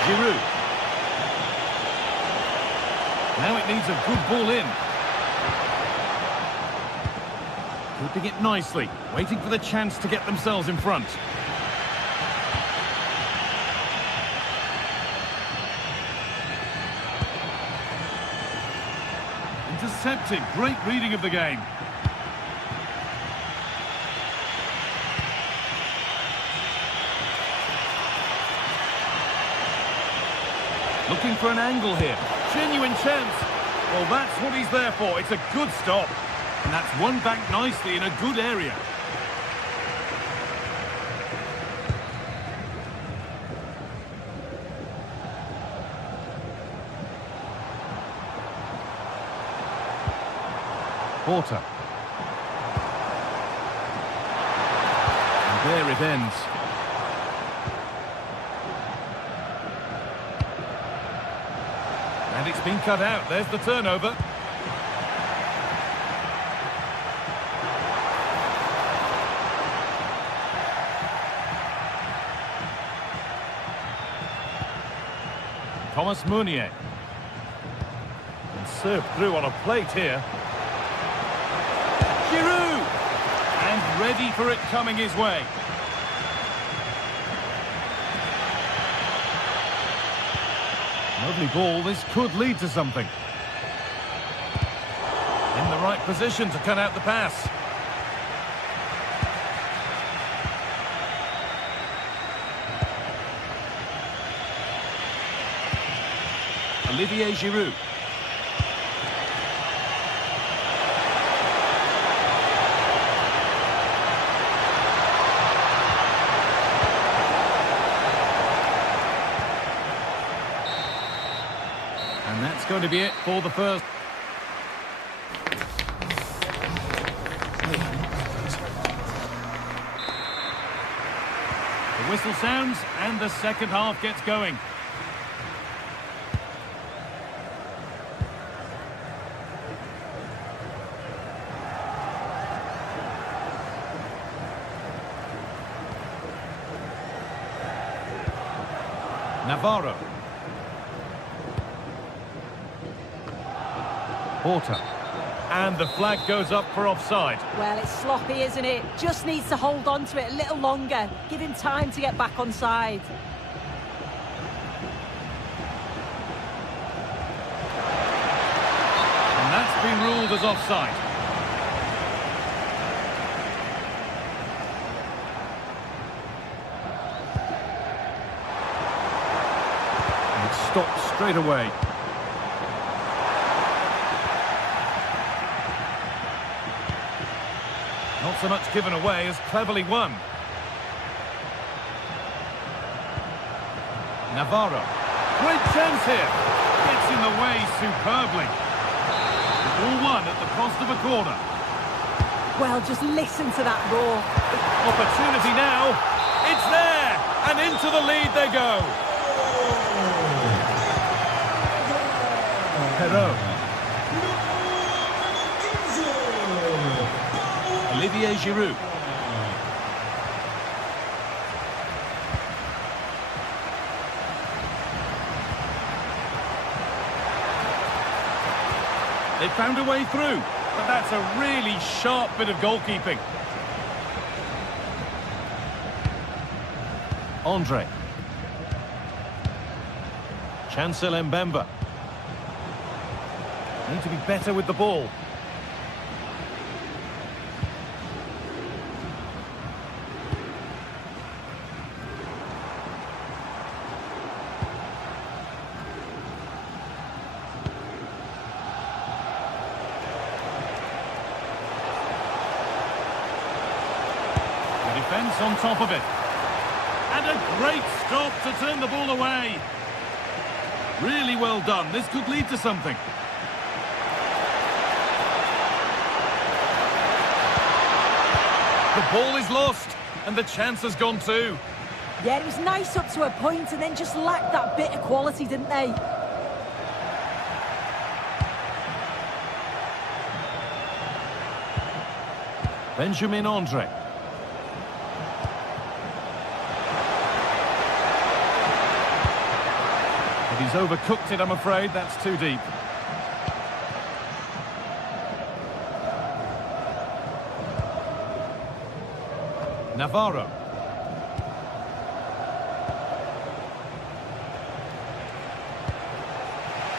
Giroud. Now it needs a good ball in. Keeping it nicely, waiting for the chance to get themselves in front. Intercepted, great reading of the game. Looking for an angle here. Genuine chance. Well, that's what he's there for. It's a good stop. And that's won back nicely in a good area. Porter. And there it ends. And it's been cut out. There's the turnover. Thomas Meunier. And served through on a plate here. Giroud! And ready for it coming his way. Lovely ball. This could lead to something. In the right position to cut out the pass. Olivier Giroud. And that's going to be it for the first. The whistle sounds and the second half gets going. Navarro. Porter. And the flag goes up for offside. Well, it's sloppy, isn't it? Just needs to hold on to it a little longer. Give him time to get back on side. And that's been ruled as offside. Stopped straight away. Not so much given away as cleverly won. Navarro. Great chance here. Gets in the way superbly. The ball won at the cost of a corner. Well, just listen to that roar. Opportunity now. It's there. And into the lead they go. Perrault. Olivier Giroud. They found a way through, but that's a really sharp bit of goalkeeping. Andre. Chancel Mbemba. Need to be better with the ball. The defence on top of it. And a great stop to turn the ball away. Really well done. This could lead to something. The ball is lost, and the chance has gone too. Yeah, it was nice up to a point and then just lacked that bit of quality, didn't they? Benjamin Andre. But he's overcooked it, I'm afraid. That's too deep. Navarro.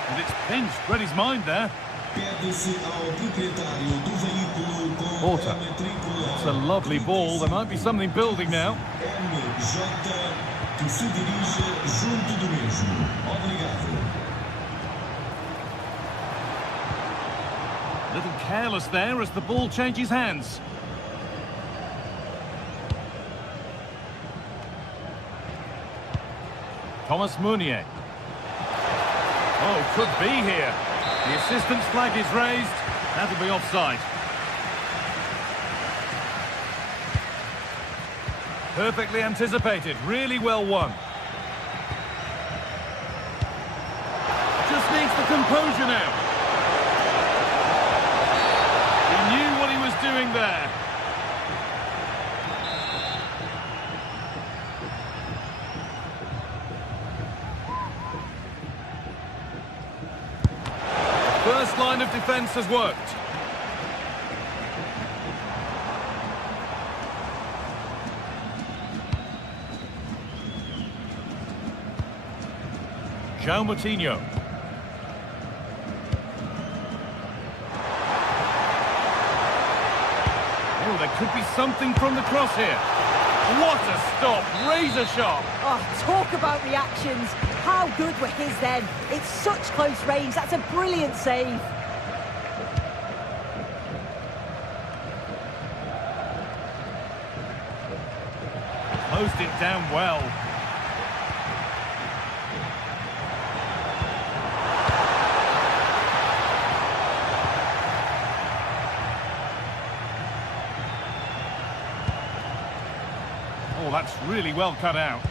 And it's pinched, read his mind there. Porter. It's a lovely ball. There might be something building now. A little careless there as the ball changes hands. Thomas Meunier. Oh, could be here. The assistant's flag is raised. That'll be offside. Perfectly anticipated, really well won. Just needs the composure now. He knew what he was doing there. The first line of defence has worked. João Moutinho. Oh, there could be something from the cross here. What a stop, razor sharp. Oh, talk about reactions. How good were his then? It's such close range. That's a brilliant save. Closed it down well. Oh, that's really well cut out.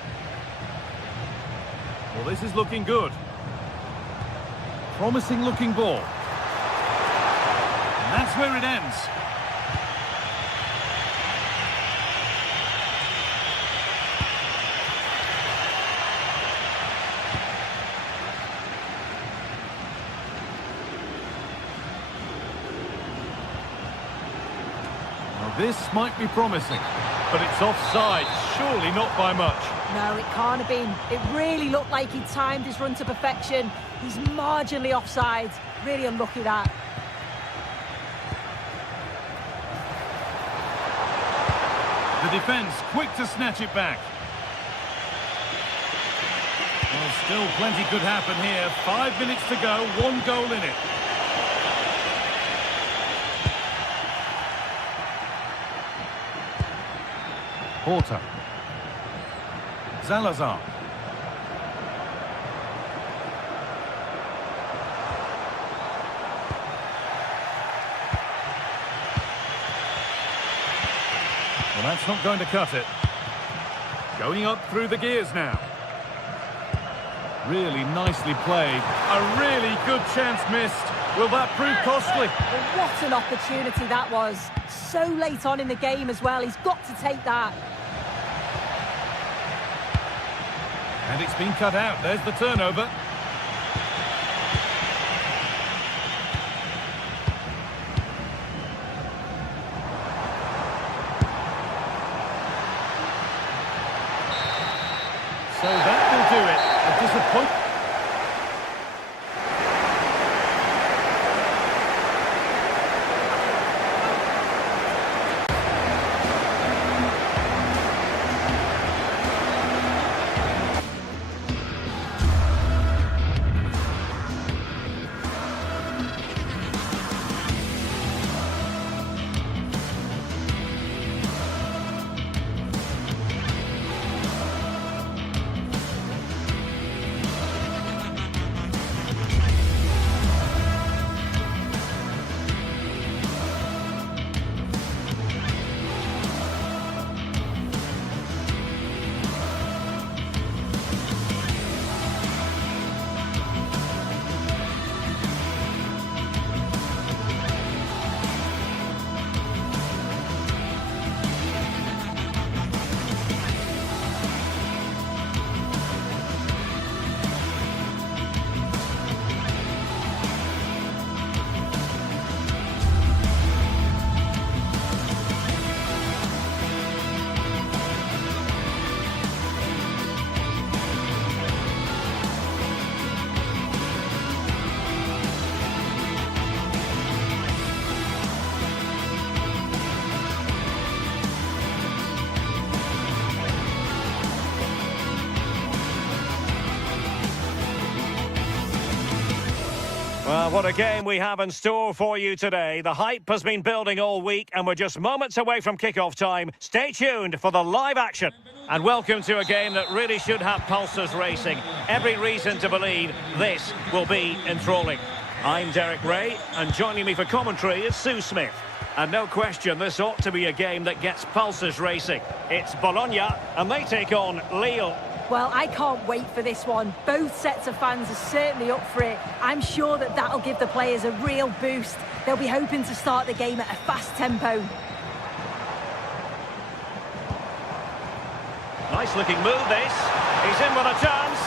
Well, this is looking good. Promising looking ball. And that's where it ends. Now this might be promising, but it's offside, surely not by much. No, it can't have been. It really looked like he timed his run to perfection. He's marginally offside. Really unlucky that. The defence quick to snatch it back. Well, still plenty could happen here. 5 minutes to go, 1 goal in it. Porter. Salazar. Well, that's not going to cut it. Going up through the gears now. Really nicely played. A really good chance missed. Will that prove costly? Well, what an opportunity that was. So late on in the game as well. He's got to take that. And it's been cut out. There's the turnover. So that will do it. A disappointment. Well, what a game we have in store for you today. The hype has been building all week and we're just moments away from kick-off time. Stay tuned for the live action. And welcome to a game that really should have pulses racing. Every reason to believe this will be enthralling. I'm Derek Ray, and joining me for commentary is Sue Smith. And no question, this ought to be a game that gets pulses racing. It's Bologna, and they take on Lille. Well, I can't wait for this one. Both sets of fans are certainly up for it. I'm sure that that'll give the players a real boost. They'll be hoping to start the game at a fast tempo. Nice looking move, this. He's in with a chance.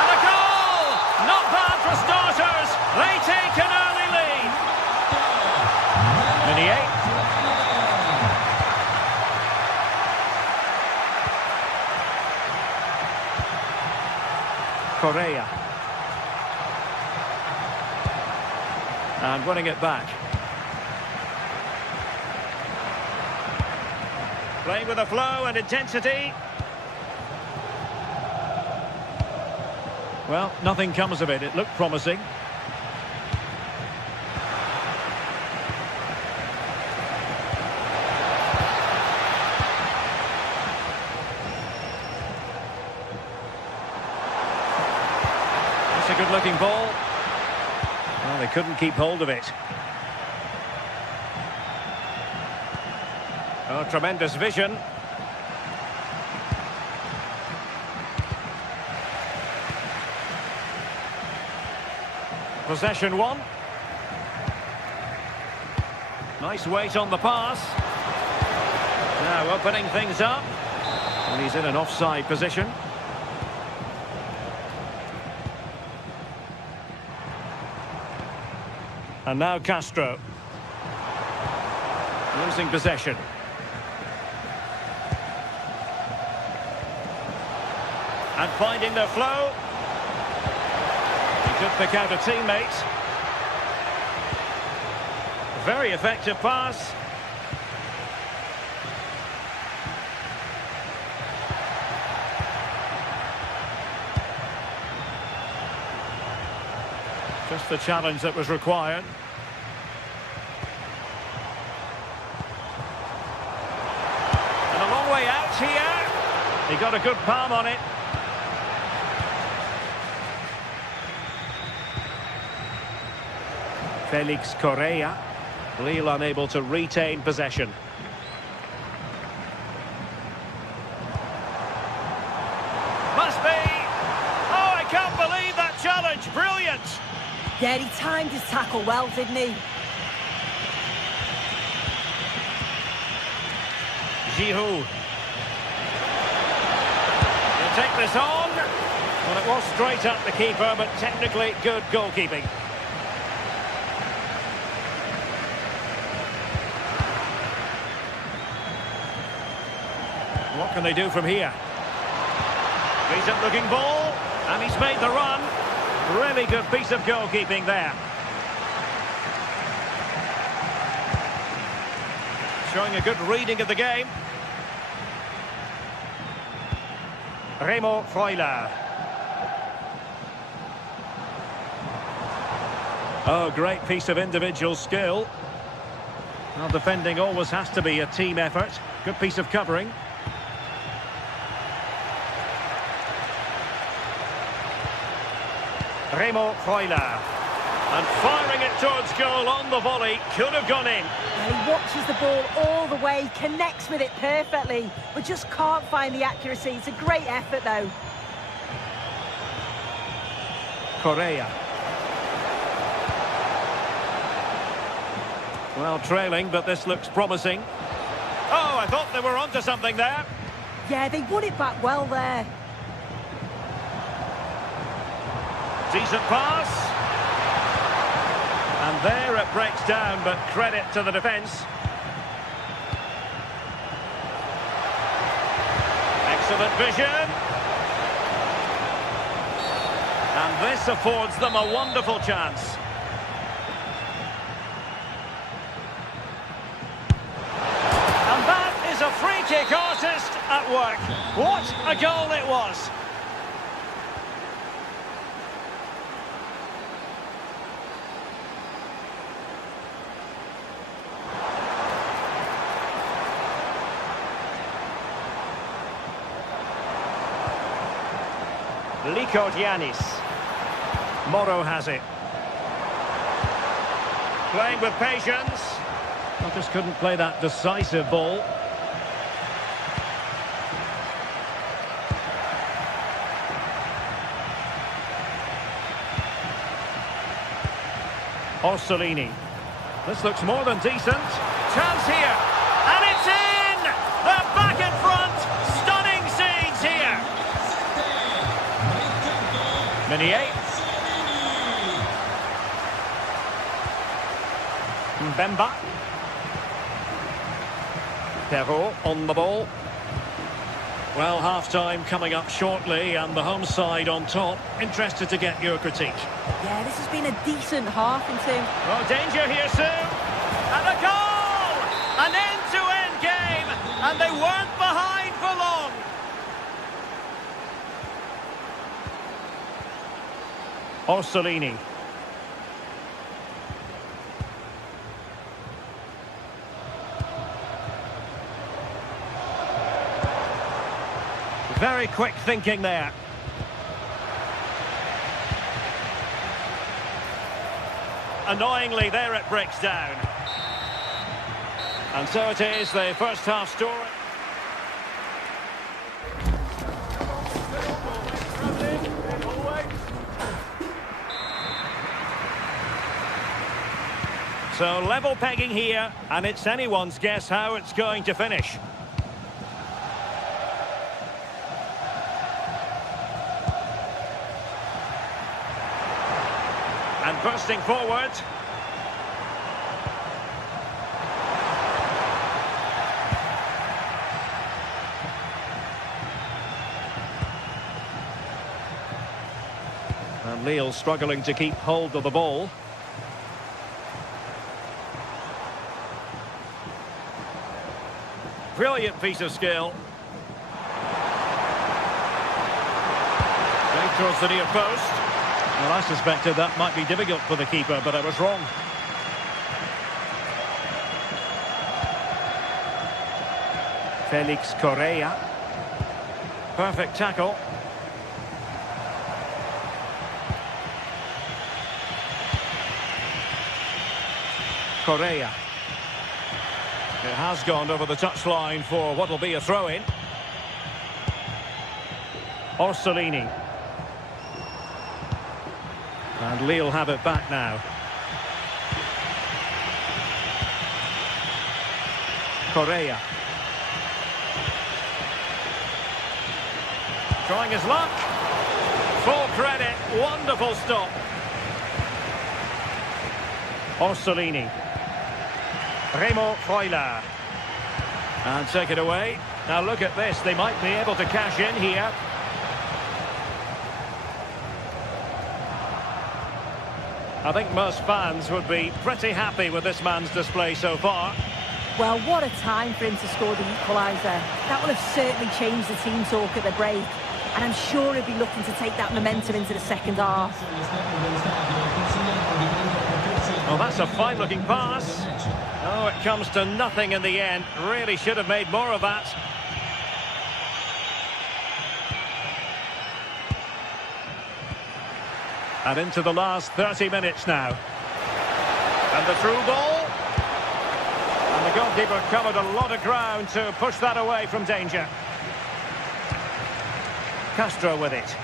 And a goal! Not bad for starters. They take an early lead. Meunier. Correa. And winning it back. Playing with a flow and intensity. Well, nothing comes of it. It looked promising. That's a good-looking ball. Well, they couldn't keep hold of it. Oh, tremendous vision. Possession one. Nice weight on the pass. Now opening things up. And he's in an offside position. And now Castro. Losing possession. And finding the flow. He could pick out a teammate. Very effective pass. Just the challenge that was required. And a long way out here. He got a good palm on it. Felix Correa. Lille unable to retain possession. Must be! Oh, I can't believe that challenge! Brilliant! Yeah, he timed his tackle well, didn't he? Giroud. He'll take this on. Well, it was straight at the keeper, but technically good goalkeeping. What can they do from here? Decent looking ball, and he's made the run. Really good piece of goalkeeping there. Showing a good reading of the game. Remo Freuler. Oh, great piece of individual skill. Well, defending always has to be a team effort. Good piece of covering. Remo Freuler. And firing it towards goal on the volley. Could have gone in. He watches the ball all the way, connects with it perfectly, but just can't find the accuracy. It's a great effort, though. Correa. Well, trailing, but this looks promising. Oh, I thought they were onto something there. Yeah, they won it back well there. Decent pass. And there it breaks down, but credit to the defence. Excellent vision. And this affords them a wonderful chance. And that is a free-kick artist at work. What a goal it was. Liko Giannis. Moro has it. Playing with patience. Just couldn't play that decisive ball. Orsolini. This looks more than decent. Chance here. And it's in! They're back in front. Stunning scenes here. Meunier. Mbemba. Perrault on the ball. Well, half-time coming up shortly and the home side on top. Interested to get your critique. Yeah, this has been a decent half in terms... Oh, danger here soon. And a goal! An end-to-end game. And they weren't behind for long. Orsolini. Very quick thinking there. Annoyingly, there it breaks down. And so it is, the first half story. So level pegging here, and it's anyone's guess how it's going to finish. And bursting forward. And Lille struggling to keep hold of the ball. Brilliant piece of skill. Straight towards the near post. Well, I suspected that might be difficult for the keeper, but I was wrong. Felix Correa. Perfect tackle. Correa. It has gone over the touchline for what will be a throw-in. Orsolini. And Lille have it back now. Correa. Trying his luck. Full credit. Wonderful stop. Orsolini. Remo Freuler. And take it away. Now look at this. They might be able to cash in here. I think most fans would be pretty happy with this man's display so far. Well, what a time for him to score the equaliser. That will have certainly changed the team talk at the break. And I'm sure he'll be looking to take that momentum into the second half. Well, that's a fine-looking pass. Oh, it comes to nothing in the end. Really should have made more of that. And into the last 30 minutes now. And the through ball. And the goalkeeper covered a lot of ground to push that away from danger. Castro with it.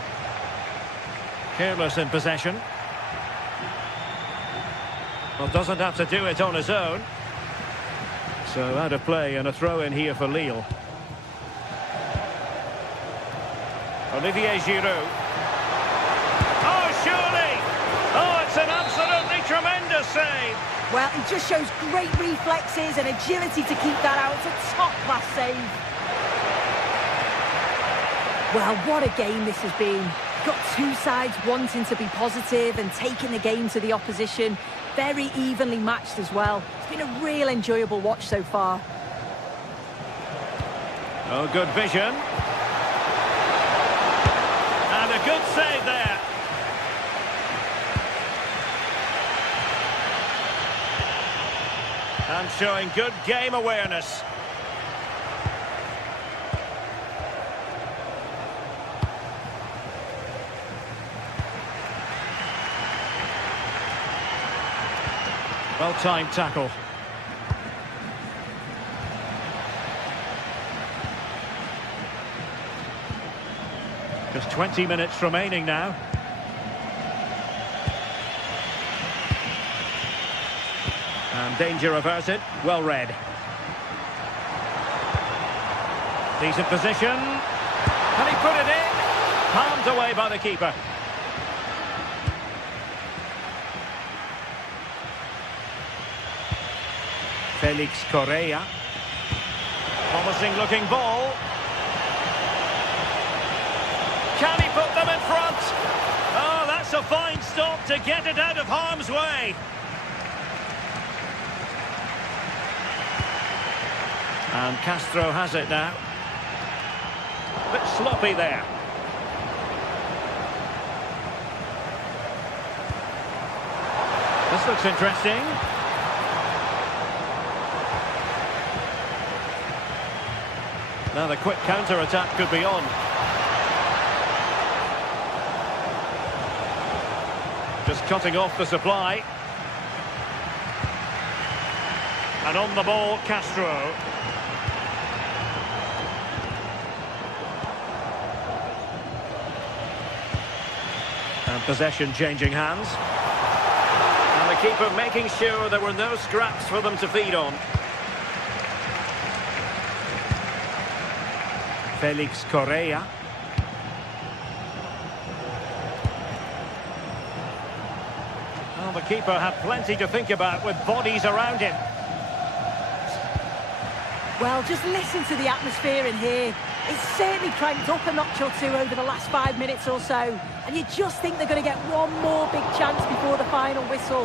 Careless in possession. Well, doesn't have to do it on his own. So out of play and a throw-in here for Lille. Olivier Giroud. Oh, surely! Oh, it's an absolutely tremendous save. Well, he just shows great reflexes and agility to keep that out. It's a top-class save. Well, what a game this has been. Got two sides wanting to be positive and taking the game to the opposition. Very evenly matched as well. It's been a real enjoyable watch so far. Oh, good vision. And a good save there. And showing good game awareness. Well-timed tackle. Just 20 minutes remaining now. And danger averted. Well read. Decent position. Can he put it in? Palmed away by the keeper. Felix Correa. Promising looking ball. Can he put them in front? Oh, that's a fine stop to get it out of harm's way. And Castro has it now. A bit sloppy there. This looks interesting. Now the quick counter-attack could be on. Just cutting off the supply. And on the ball, Castro. And possession changing hands. And the keeper making sure there were no scraps for them to feed on. Felix Correa. Well, the keeper had plenty to think about with bodies around him. Well, just listen to the atmosphere in here. It's certainly cranked up a notch or two over the last 5 minutes or so. And you just think they're going to get one more big chance before the final whistle.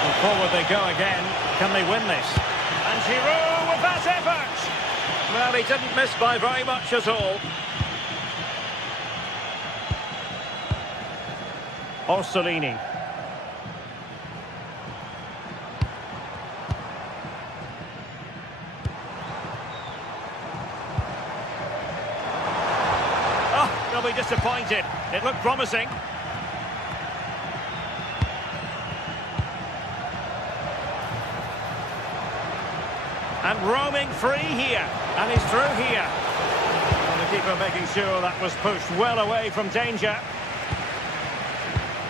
And forward they go again. Can they win this? And Giroud with that effort! Well, he didn't miss by very much at all. Orsolini. Oh, they'll be disappointed. It looked promising. And roaming free here. And he's through here. And the keeper making sure that was pushed well away from danger.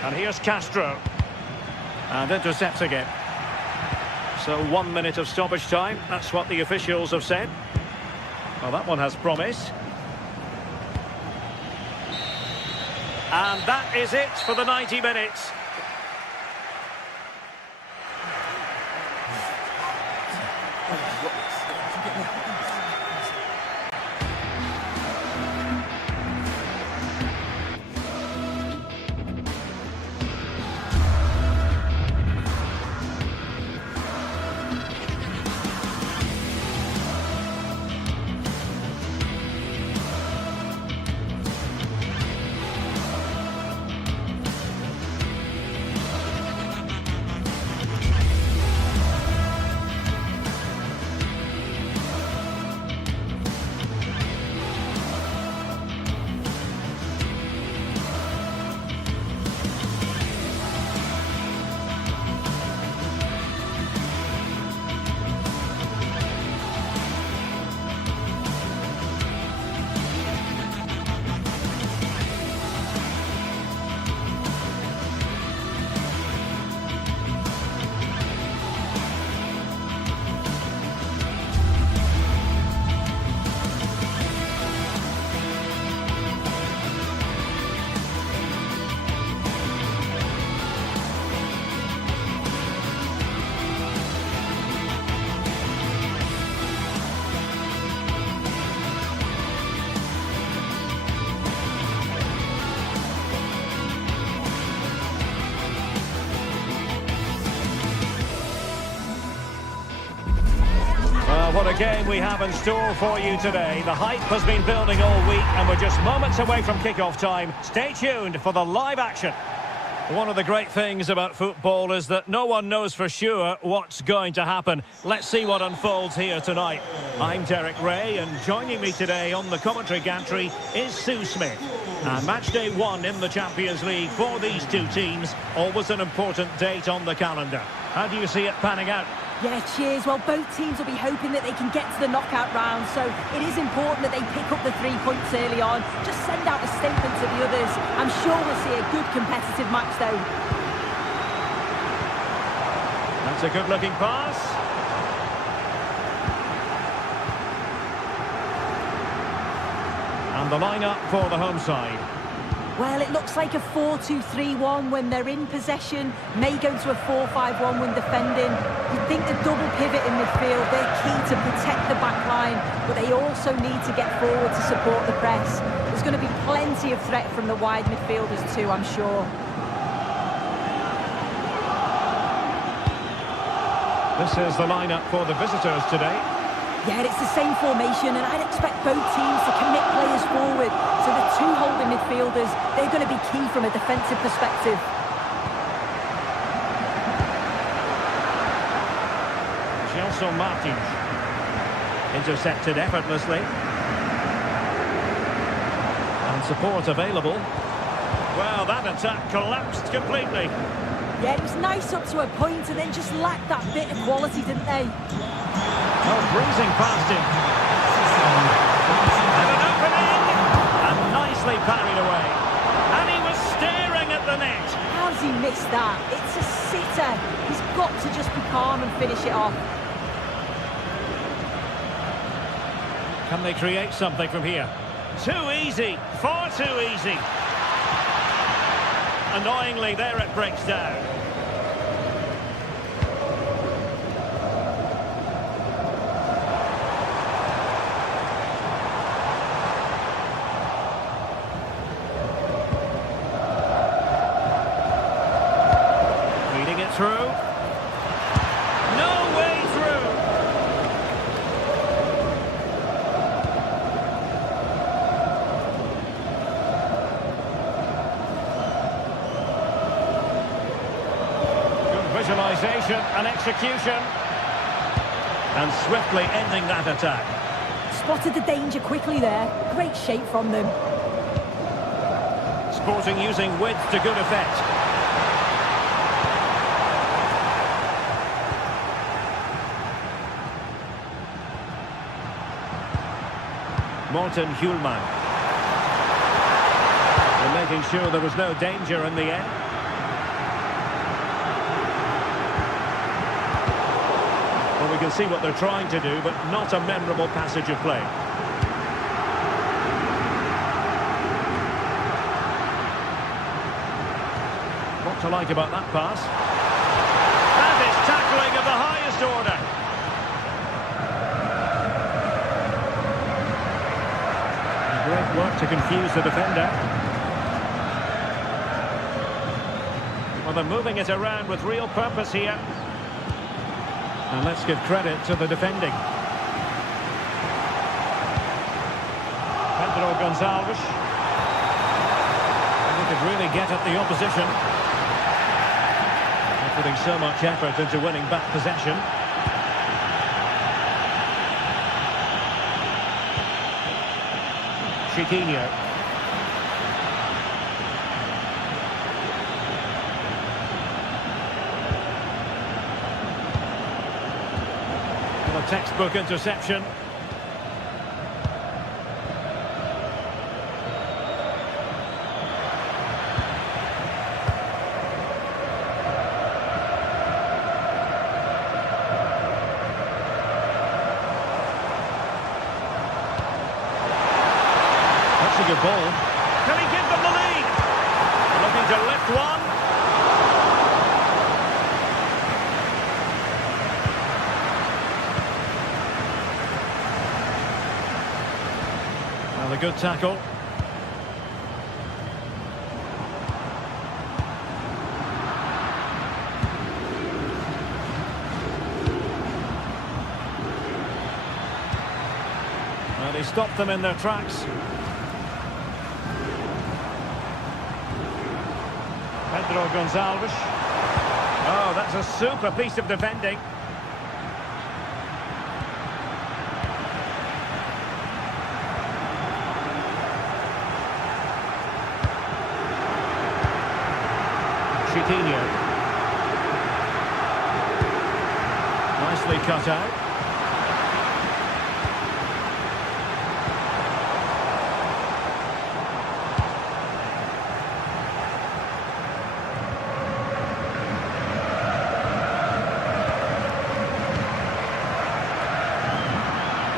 And here's Castro. And intercepts again. So 1 minute of stoppage time. That's what the officials have said. Well, that one has promise. And that is it for the 90 minutes. What a game we have in store for you today. The hype has been building all week and we're just moments away from kick-off time. Stay tuned for the live action. One of the great things about football is that no one knows for sure what's going to happen. Let's see what unfolds here tonight. I'm Derek Ray, and joining me today on the commentary gantry is Sue Smith. And match day 1 in the Champions League for these two teams. Always an important date on the calendar. How do you see it panning out? Yeah, cheers. Well, both teams will be hoping that they can get to the knockout round, so it is important that they pick up the 3 points early on. Just send out a statement to the others. I'm sure we'll see a good competitive match, though. That's a good-looking pass. And the line-up for the home side. Well, it looks like a 4-2-3-1 when they're in possession. May go to a 4-5-1 when defending. You'd think the double pivot in midfield, they're key to protect the back line, but they also need to get forward to support the press. There's going to be plenty of threat from the wide midfielders too, I'm sure. This is the lineup for the visitors today. Yeah, it's the same formation, and I'd expect both teams to commit players forward. So the 2 holding midfielders, they're going to be key from a defensive perspective. Gelson Martins. Intercepted effortlessly. And support available. Well, that attack collapsed completely. Yeah, it was nice up to a point, and then just lacked that bit of quality, didn't they? Oh, breezing past him. And an opening. And nicely parried away. And he was staring at the net. How's he missed that? It's a sitter. He's got to just be calm and finish it off. Can they create something from here? Too easy. Far too easy. Annoyingly, there it breaks down. Feeding it through. No way through. Visualisation and execution. And swiftly ending that attack. Spotted the danger quickly there. Great shape from them. Sporting using width to good effect. Morten Hjulman. They're making sure there was no danger in the end. Well, we can see what they're trying to do, but not a memorable passage of play. What to like about that pass? That is tackling of the highest order. Great work to confuse the defender. Well, they're moving it around with real purpose here. And let's give credit to the defending. Pedro Gonçalves. They could really get at the opposition. They're putting so much effort into winning back possession. Chiquinho. A textbook interception. That's a good ball. Can he give them the lead? Looking to lift one. A good tackle. Well, he stopped them in their tracks. Pedro Gonçalves. Oh, that's a super piece of defending. Chiquinho. cut out.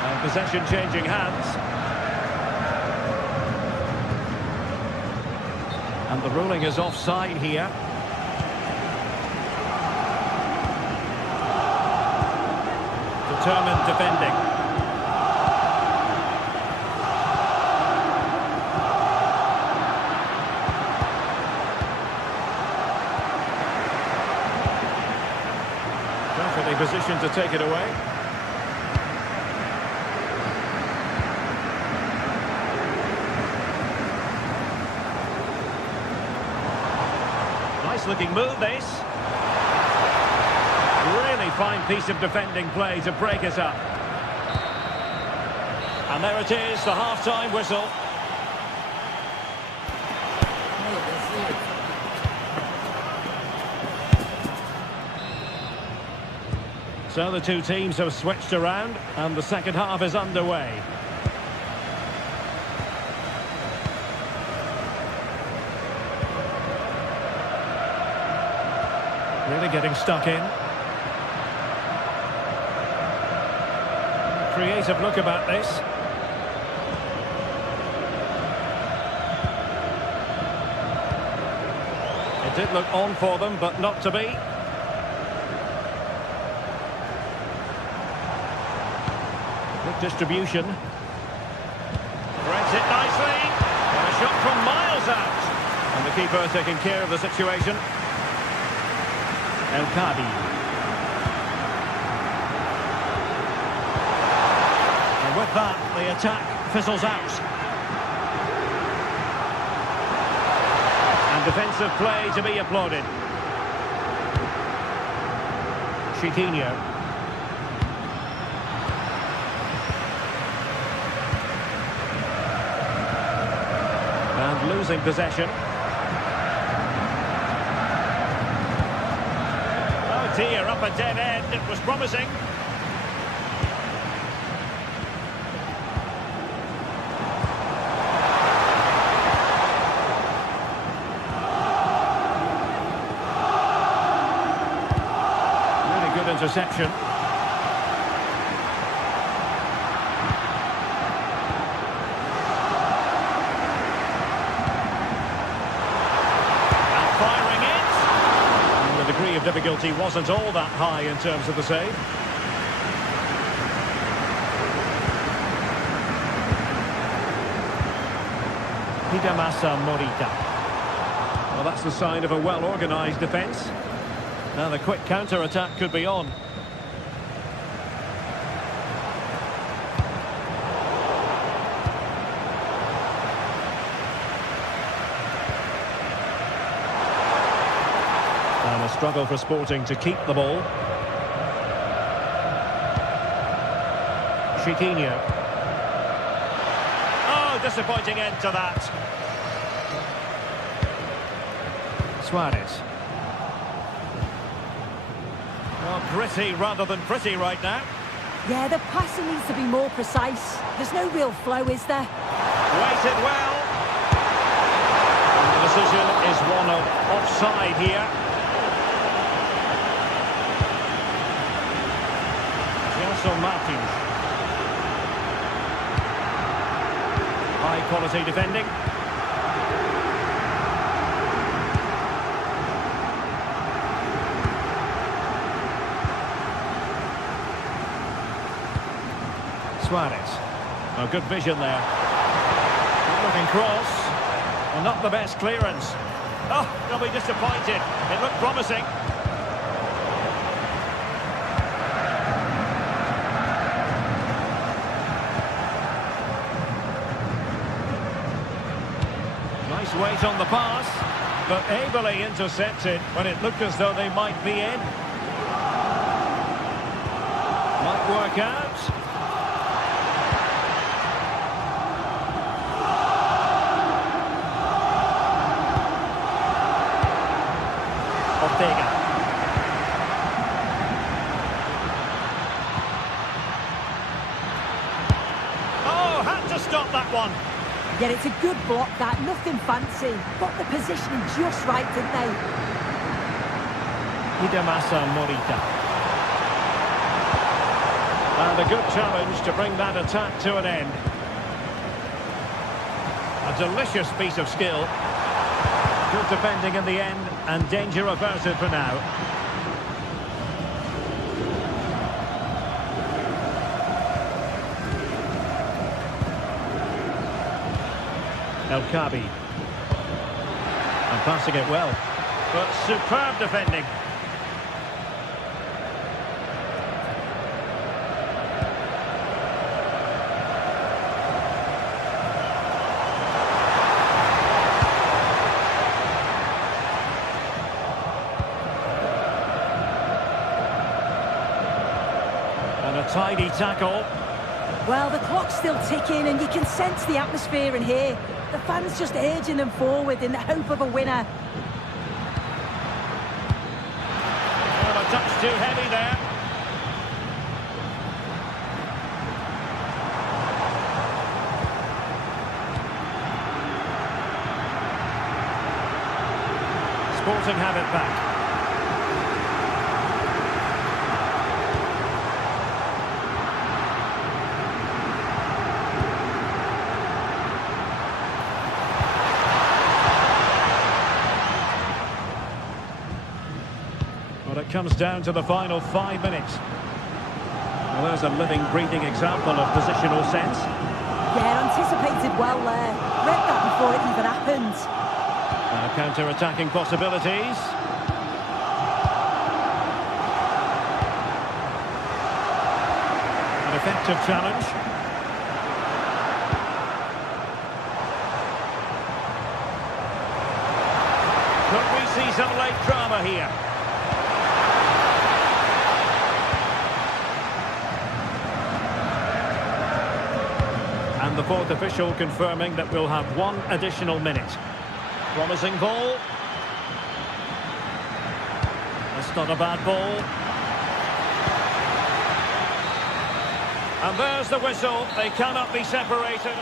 And possession changing hands. And the ruling is offside here. Determined defending. Perfectly positioned to take it away. Nice looking move, this. Really fine piece of defending play to break us up. And there it is, the half-time whistle. So the two teams have switched around and the second half is underway. Really getting stuck in. Creative look about this. It did look on for them, but not to be. Good distribution. Threads it nicely. And a shot from miles out. And the keeper taking care of the situation. El Kadi. And with that, the attack fizzles out. And defensive play to be applauded. Chiquinho. And losing possession. Oh dear, up a dead end. It was promising. Interception. And firing it. And the degree of difficulty wasn't all that high in terms of the save. Hidemasa Morita. Well, that's the sign of a well-organised defence. Now the quick counter-attack could be on. And a struggle for Sporting to keep the ball. Chiquinho. Oh, disappointing end to that. Suarez. Well, pretty rather than pretty right now. Yeah, the passing needs to be more precise. There's no real flow, is there? Waited well. And the decision is one of offside here. Gelson Martins. High quality defending. Suarez. Oh, good vision there. Good looking cross. Well, not the best clearance. Oh, they'll be disappointed. It looked promising. Nice weight on the pass, but ably intercepted when it looked as though they might be in. Might work out. stop that one. Yeah, it's a good block, that. Nothing fancy. Got the positioning just right, didn't they? Hidemasa Morita. And a good challenge to bring that attack to an end. A delicious piece of skill. Good defending in the end, and danger averted for now. El Kabi. And passing it well. But superb defending. And a tidy tackle. Well, the clock's still ticking and you can sense the atmosphere in here. The fans just urging them forward in the hope of a winner. Well, a touch too heavy there. Sporting have it back. Well, it comes down to the final 5 minutes. Well, there's a living, breathing example of positional sense. Yeah, anticipated well there. Read that before it even happened. Now counter-attacking possibilities. An effective challenge. Could we see some late drama here? And the fourth official confirming that we'll have 1 additional minute. Promising ball. That's not a bad ball. And there's the whistle. They cannot be separated.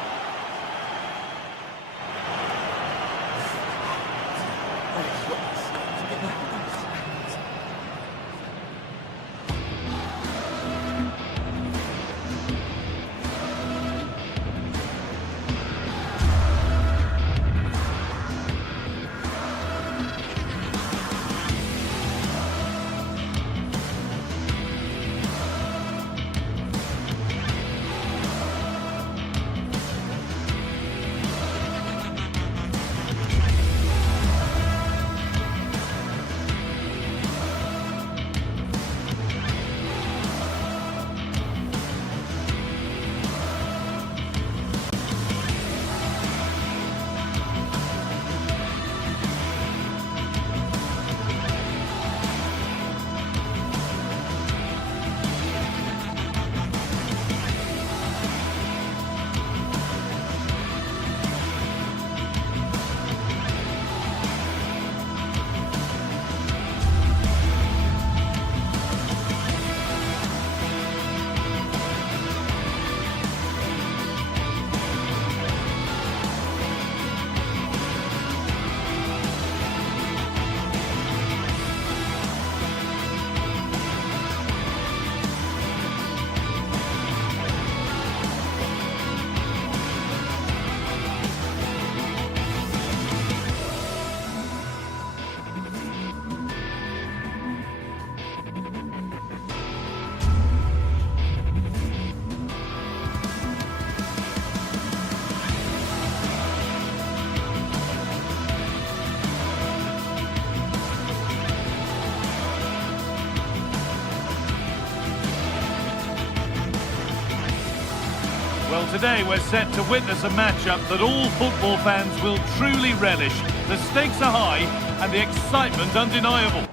Well, today we're set to witness a matchup that all football fans will truly relish. The stakes are high and the excitement undeniable.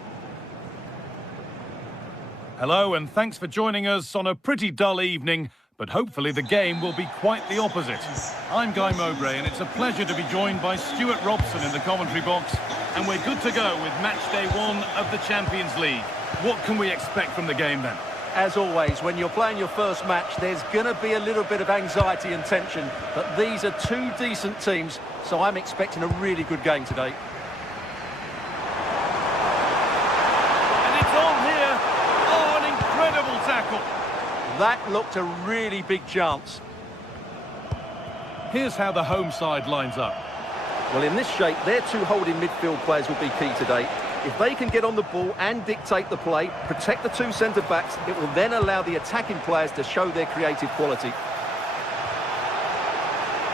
Hello and thanks for joining us on a pretty dull evening, but hopefully the game will be quite the opposite. I'm Guy Mowbray and it's a pleasure to be joined by Stuart Robson in the commentary box, and we're good to go with match day 1 of the Champions League. What can we expect from the game then? As always, when you're playing your first match, there's going to be a little bit of anxiety and tension. But these are two decent teams, so I'm expecting a really good game today. And it's on here. Oh, an incredible tackle. That looked a really big chance. Here's how the home side lines up. Well, in this shape, their two holding midfield players will be key today. If they can get on the ball and dictate the play, protect the two centre-backs, it will then allow the attacking players to show their creative quality.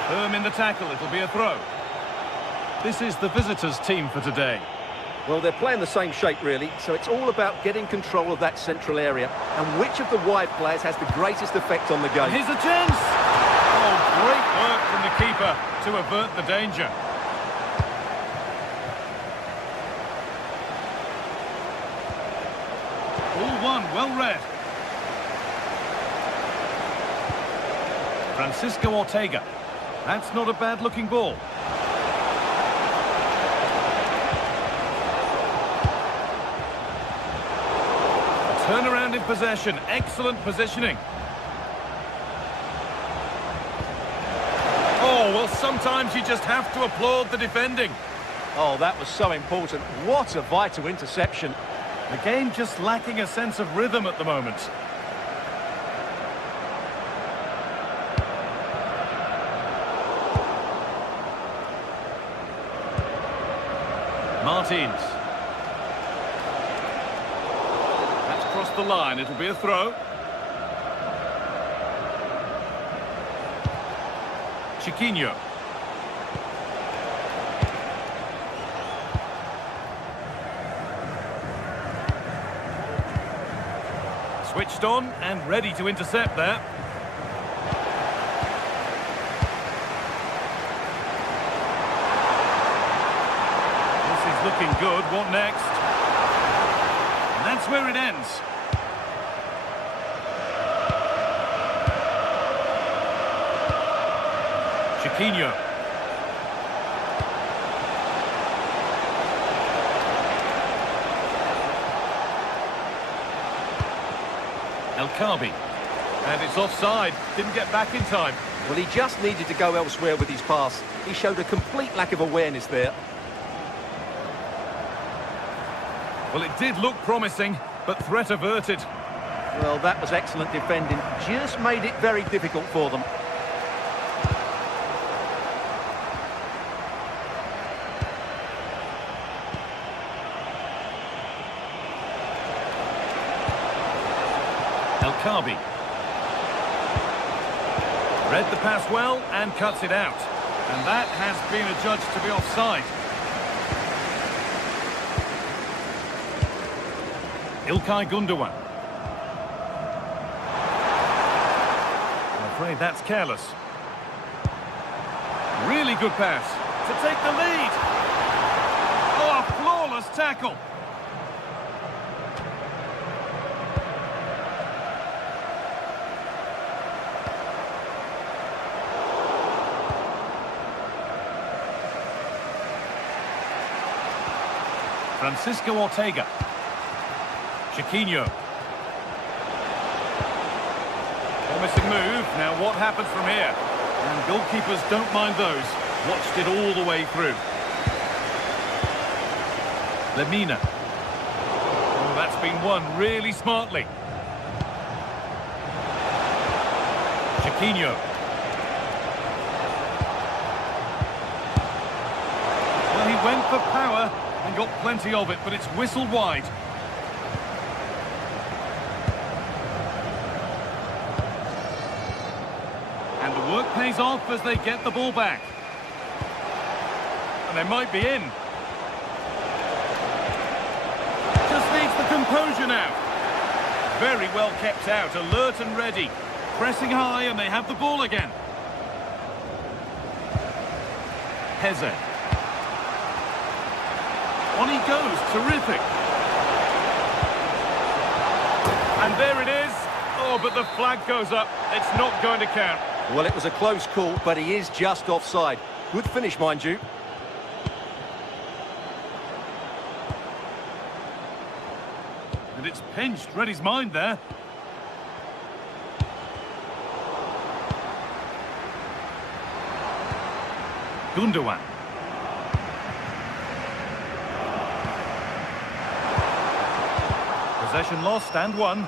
Firm in the tackle, it'll be a throw. This is the visitors' team for today. Well, they're playing the same shape, really, so it's all about getting control of that central area and which of the wide players has the greatest effect on the game. Here's a chance! Oh, great work from the keeper to avert the danger. All one, well read. Francisco Ortega. That's not a bad-looking ball. Turnaround in possession. Excellent positioning. Oh, well, sometimes you just have to applaud the defending. Oh, that was so important. What a vital interception. The game just lacking a sense of rhythm at the moment. Martins. That's crossed the line. It'll be a throw. Chiquinho. Switched on and ready to intercept there. This is looking good. What next? And that's where it ends. Chiquinho. El Kabi. And it's offside. Didn't get back in time. Well, he just needed to go elsewhere with his pass. He showed a complete lack of awareness there. Well, it did look promising, but threat averted. Well, that was excellent defending. Just made it very difficult for them. El Kabi. Read the pass well and cuts it out. And that has been adjudged to be offside. İlkay Gundogan. I'm afraid that's careless. Really good pass to take the lead. Oh, a flawless tackle. Francisco Ortega. Chiquinho. Promising move. Now what happens from here? And goalkeepers don't mind those. Watched it all the way through. Lemina. Oh, that's been won really smartly. Chiquinho. Well, he went for power and got plenty of it, but it's whistled wide. And the work pays off as they get the ball back. And they might be in. Just needs the composure now. Very well kept out, alert and ready. Pressing high and they have the ball again. Heze. On he goes, terrific. And there it is. Oh, but the flag goes up. It's not going to count. Well, it was a close call, but he is just offside. Good finish, mind you. And it's pinched, read his mind there. Gundogan. Possession lost and won.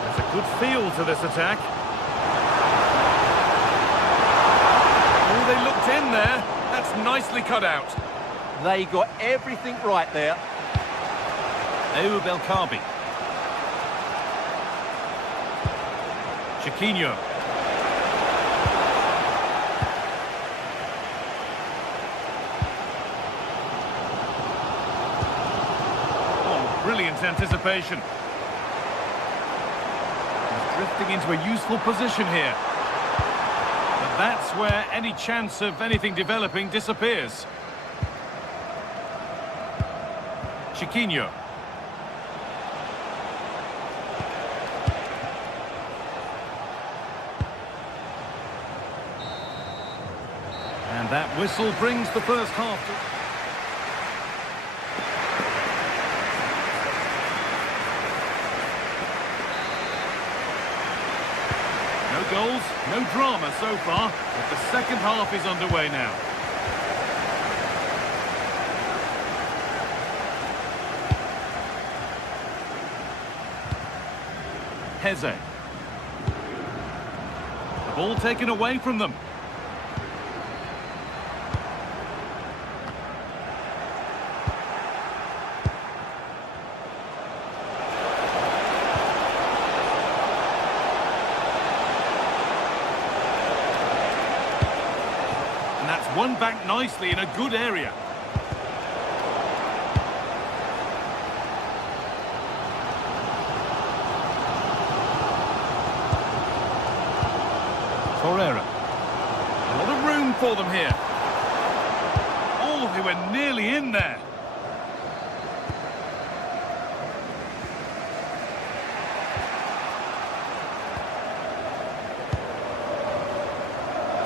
There's a good feel to this attack. Oh, they looked in there. That's nicely cut out. They got everything right there. Belkabi. Chiquinho. Oh, brilliant anticipation. He's drifting into a useful position here. But that's where any chance of anything developing disappears. Chiquinho. And that whistle brings the first half to... No goals, no drama so far, but the second half is underway now. Heze. The ball taken away from them. And that's won back nicely in a good area. Torreira. A lot of room for them here. Oh, they were nearly in there.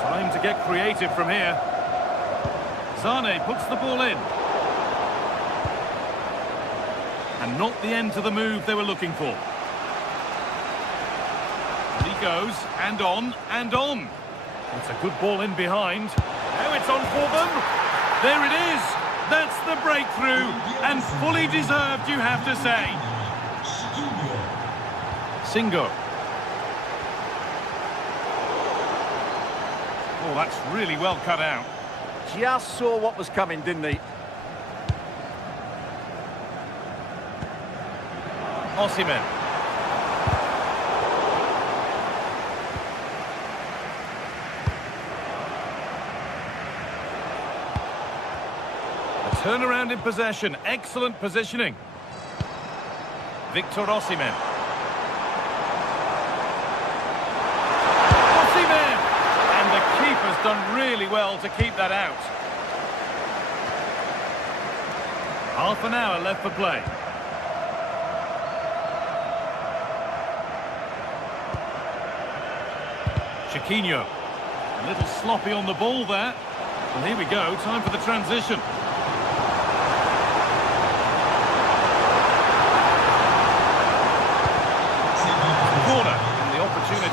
Time to get creative from here. Sane puts the ball in. And not the end to the move they were looking for. Goes and on and on. It's a good ball in behind. Now it's on for them. There it is. That's the breakthrough, and fully deserved, you have to say. Singo. Oh, that's really well cut out. Just saw what was coming, didn't he? Osimhen. Turnaround in possession, excellent positioning. Victor Osimhen. Osimhen! And the keeper's done really well to keep that out. Half an hour left for play. Chiquinho. A little sloppy on the ball there. Well, here we go, time for the transition.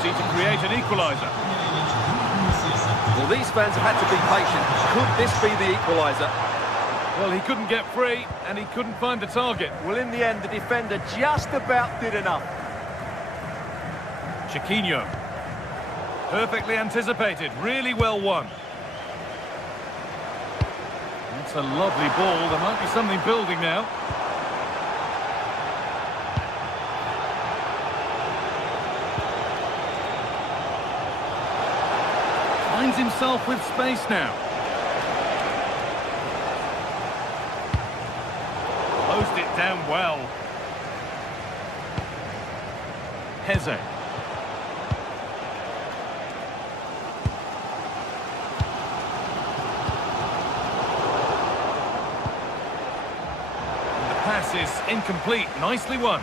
To create an equaliser. Well, these fans have had to be patient. Could this be the equaliser? Well, he couldn't get free, and he couldn't find the target. Well, in the end, the defender just about did enough. Chiquinho. Perfectly anticipated, really well won. That's a lovely ball. There might be something building now. Finds himself with space now. Closed it down well. Heze. And the pass is incomplete. Nicely won.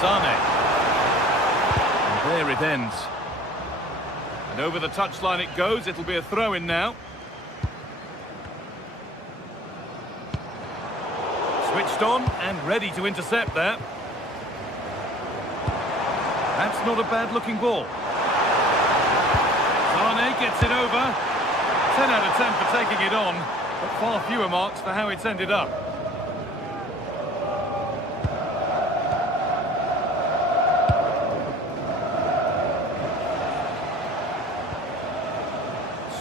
Sane. And there it ends. And over the touchline it goes. It'll be a throw-in now. Switched on and ready to intercept there. That's not a bad-looking ball. Sane gets it over. 10 out of 10 for taking it on, but far fewer marks for how it's ended up.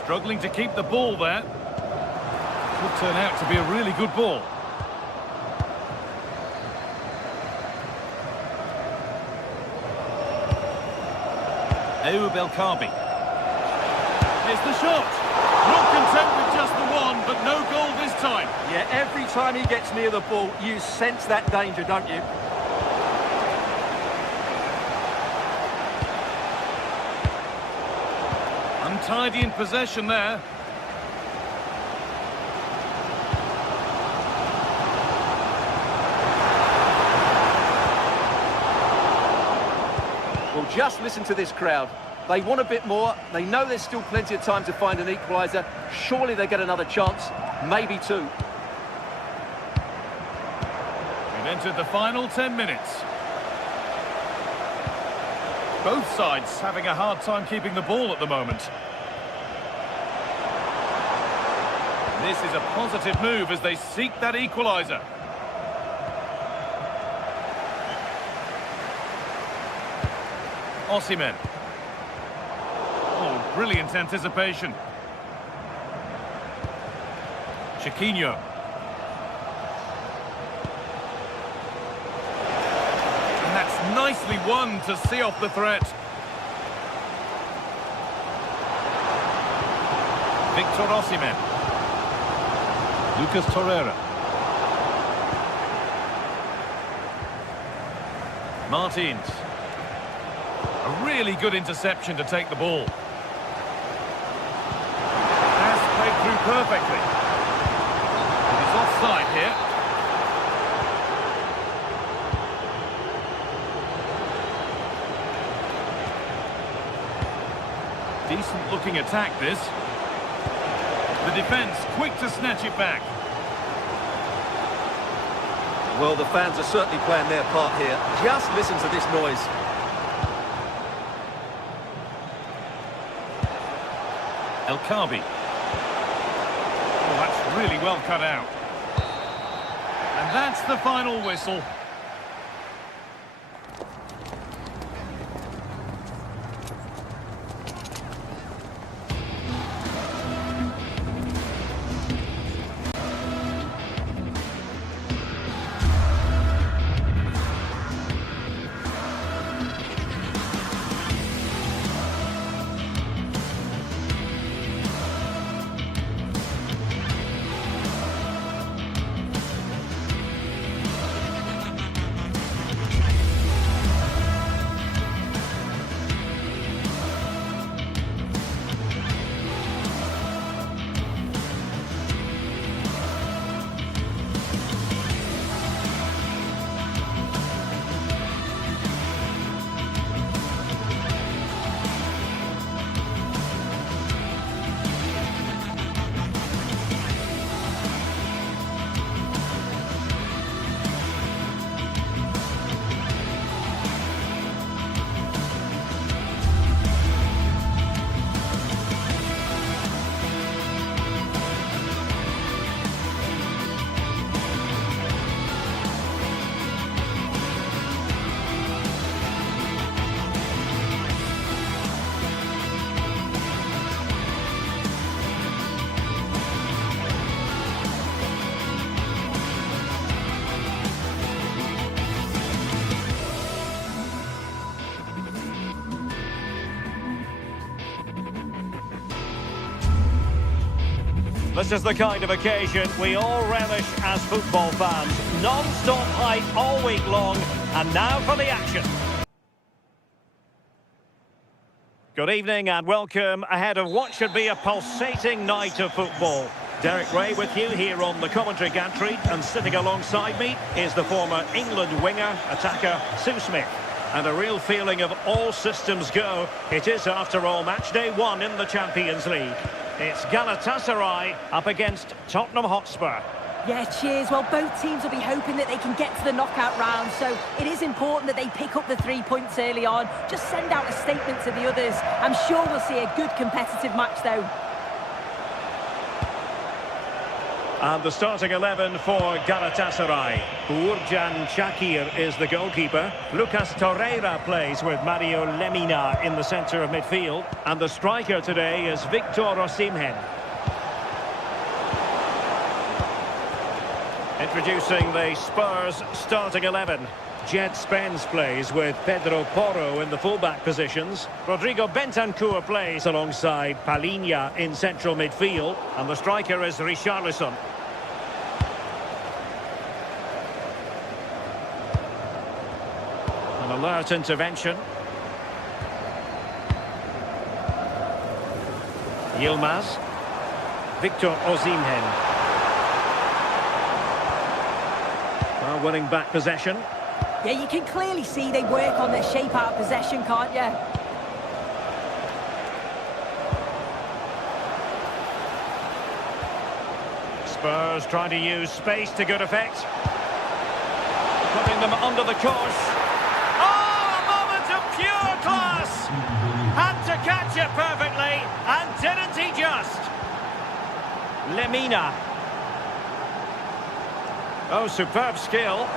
Struggling to keep the ball there. Could turn out to be a really good ball. Belkabi. Here's the shot. Not content with just the one, but no goal this time. Yeah, every time he gets near the ball, you sense that danger, don't you? Untidy in possession there. Well, just listen to this crowd. They want a bit more. They know there's still plenty of time to find an equaliser. Surely they get another chance, maybe two. We've entered the final 10 minutes. Both sides having a hard time keeping the ball at the moment. This is a positive move as they seek that equaliser. Osimhen. Oh, brilliant anticipation. Chiquinho. And that's nicely won to see off the threat. Victor Osimhen. Lucas Torreira. Martins. A really good interception to take the ball. Pass played through perfectly. He's offside here. Decent looking attack this. The defence quick to snatch it back. Well, the fans are certainly playing their part here. Just listen to this noise. Belkabi. Oh, that's really well cut out. And that's the final whistle. This is the kind of occasion we all relish as football fans. Non-stop hype all week long, and now for the action. Good evening and welcome ahead of what should be a pulsating night of football. Derek Ray with you here on the commentary gantry, and sitting alongside me is the former England winger, attacker Sue Smith. And a real feeling of all systems go. It is, after all, match day 1 in the Champions League. It's Galatasaray up against Tottenham Hotspur. Yeah, cheers. Well, both teams will be hoping that they can get to the knockout round, so it is important that they pick up the 3 points early on. Just send out a statement to the others. I'm sure we'll see a good competitive match, though. And the starting 11 for Galatasaray. Uğurcan Çakır is the goalkeeper. Lucas Torreira plays with Mario Lemina in the centre of midfield. And the striker today is Victor Osimhen. Introducing the Spurs starting 11. Jed Spence plays with Pedro Porro in the fullback positions. Rodrigo Bentancur plays alongside Palhinha in central midfield. And the striker is Richarlison. An alert intervention. Yilmaz. Victor Osimhen. Well, winning back possession. Yeah, you can clearly see they work on their shape out of possession, can't you? Spurs trying to use space to good effect. Putting them under the cosh. Oh, a moment of pure class! Had to catch it perfectly, and didn't he just? Lemina. Oh, superb skill.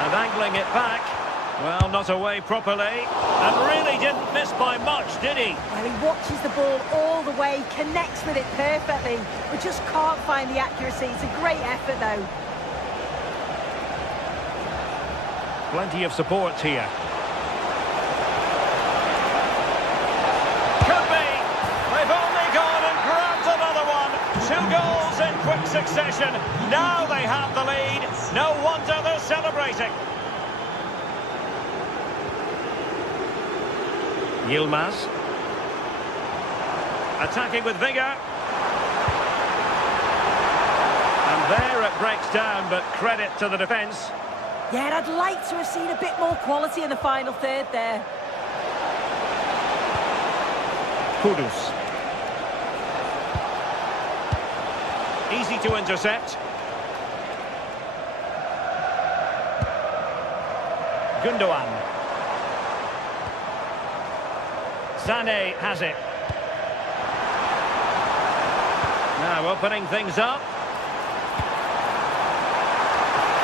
And angling it back. Well, not away properly. And really didn't miss by much, did he? Well, he watches the ball all the way, connects with it perfectly, but just can't find the accuracy. It's a great effort, though. Plenty of support here. Goals in quick succession. Now they have the lead. No wonder they're celebrating. Yilmaz. Attacking with vigour. And there it breaks down, but credit to the defence. Yeah, and I'd like to have seen a bit more quality in the final third there. Kudus. Easy to intercept. Gundogan. Sané has it. Now opening things up.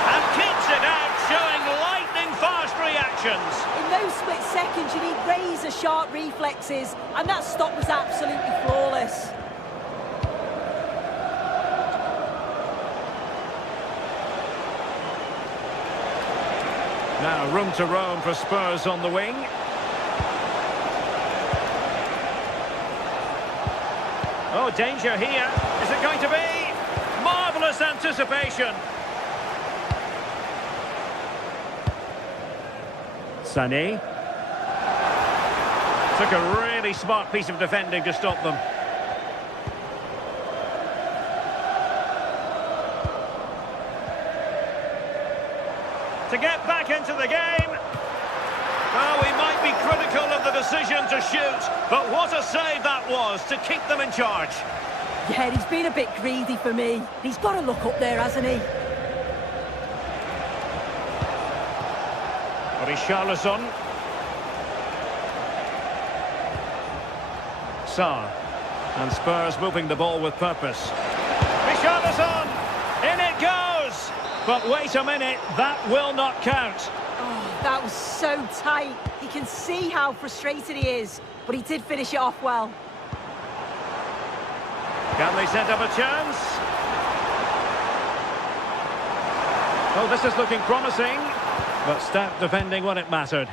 And kicks it out, showing lightning fast reactions. In those split seconds, you need razor-sharp reflexes, and that stop was absolutely flawless. Now room to roam for Spurs on the wing. Oh, danger here. Is it going to be? Marvellous anticipation. Sané. Took a really smart piece of defending to stop them. To get back into the game. Well, we might be critical of the decision to shoot, but what a save that was to keep them in charge. Yeah, he's been a bit greedy for me. He's got to look up there, hasn't he? Richarlison. Sarr. And Spurs moving the ball with purpose. Richarlison! In it goes! But wait a minute, that will not count. Oh, that was so tight. You can see how frustrated he is, but he did finish it off well. Can they set up a chance? Oh, this is looking promising, but stout defending when it mattered.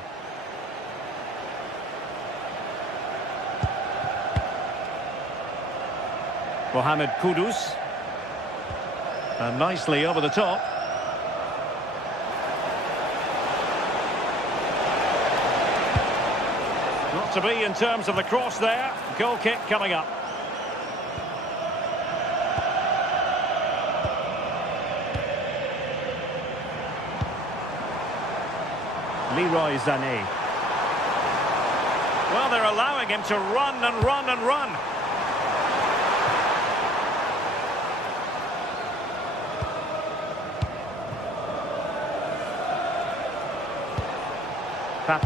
Mohamed Kudus. And nicely over the top. Not to be in terms of the cross there. Goal kick coming up. Leroy Sané. Well, they're allowing him to run and run and run.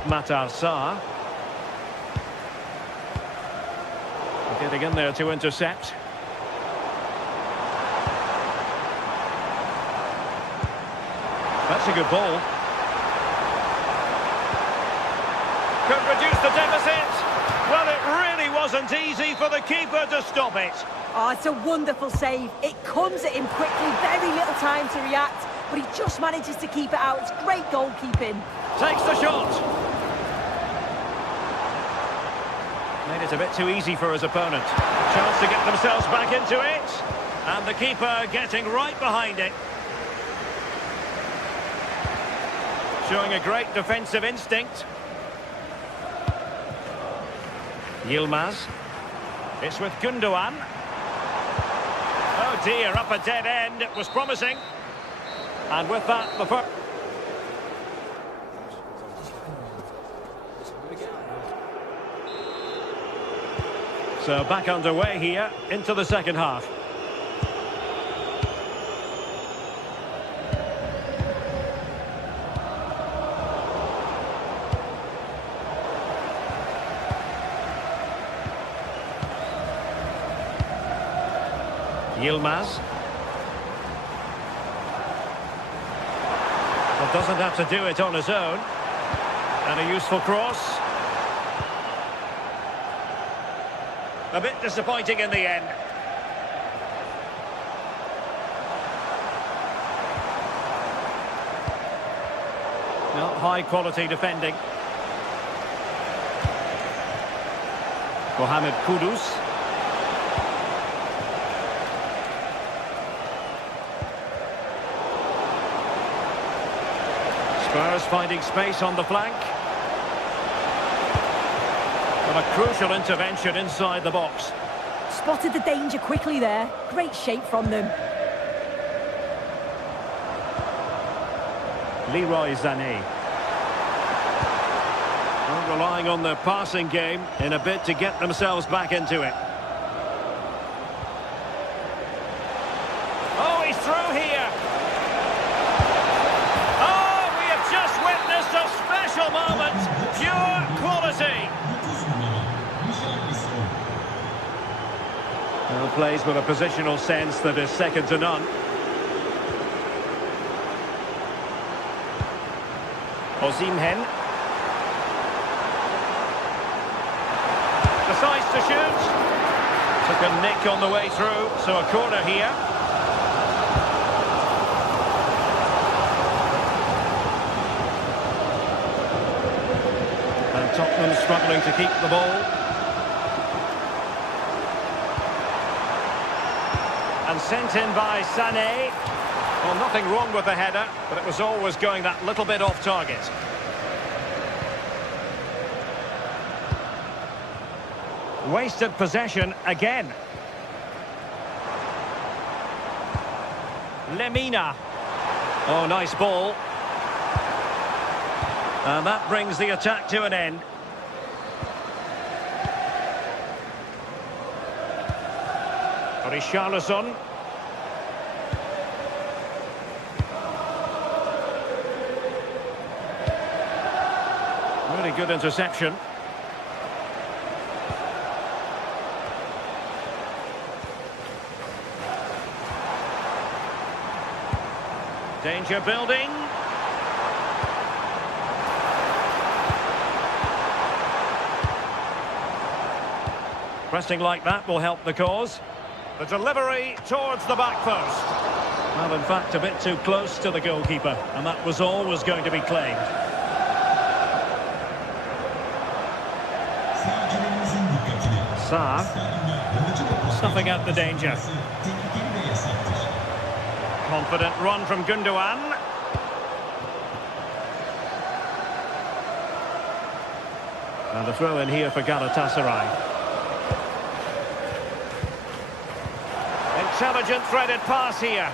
Matar Sarr. Getting in there to intercept. That's a good ball. Could reduce the deficit. Well, it really wasn't easy for the keeper to stop it. Oh, it's a wonderful save. It comes at him quickly, very little time to react, but he just manages to keep it out. It's great goalkeeping. Takes the shot. Made it a bit too easy for his opponent. Chance to get themselves back into it. And the keeper getting right behind it. Showing a great defensive instinct. Yilmaz. It's with Gundogan. Oh dear, up a dead end. It was promising. And with that, the first... So back underway here into the second half. Yilmaz. But doesn't have to do it on his own. And a useful cross. A bit disappointing in the end. Well, high quality defending. Mohamed Kudus. Spurs finding space on the flank. A crucial intervention inside the box. Spotted the danger quickly there. Great shape from them. Leroy Sané. Well, relying on the passing game in a bid to get themselves back into it. Oh, he's through here. Oh, we have just witnessed a special moment. Pure quality. Well, plays with a positional sense that is second to none. Osimhen. Decides to shoot. Took a nick on the way through, so a corner here. And Tottenham struggling to keep the ball. And sent in by Sané. Well, nothing wrong with the header, but it was always going that little bit off target. Wasted possession again. Lemina. Oh, nice ball. And that brings the attack to an end. Richarlison. Really good interception. Danger building. Pressing like that will help the cause. The delivery towards the back post. Well, in fact, a bit too close to the goalkeeper, and that was always going to be claimed. Sarr. Snuffing out the danger. Confident run from Gundogan. And a throw in here for Galatasaray. Intelligent threaded pass here.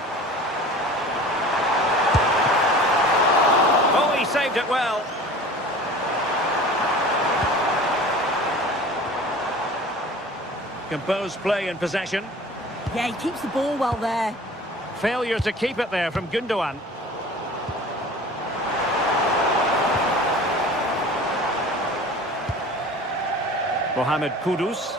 Oh, he saved it well. Composed play in possession. Yeah, he keeps the ball well there. Failure to keep it there from Gundogan. Mohamed Kudus.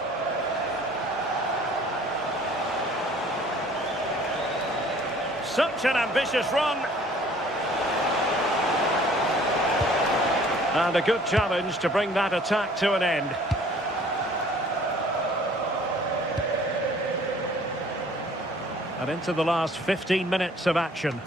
Such an ambitious run. And a good challenge to bring that attack to an end. And into the last 15 minutes of action.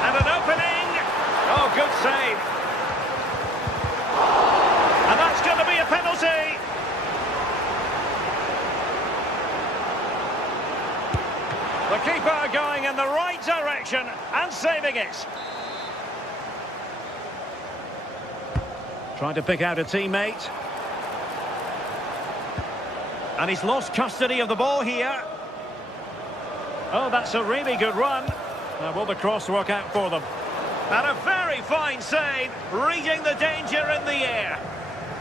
And an opening. Oh, good save. And that's going to be a penalty. The keeper going in the right direction and saving it. Trying to pick out a teammate. And he's lost custody of the ball here. Oh, that's a really good run. Now, will the cross work out for them? And a very fine save, reading the danger in the air.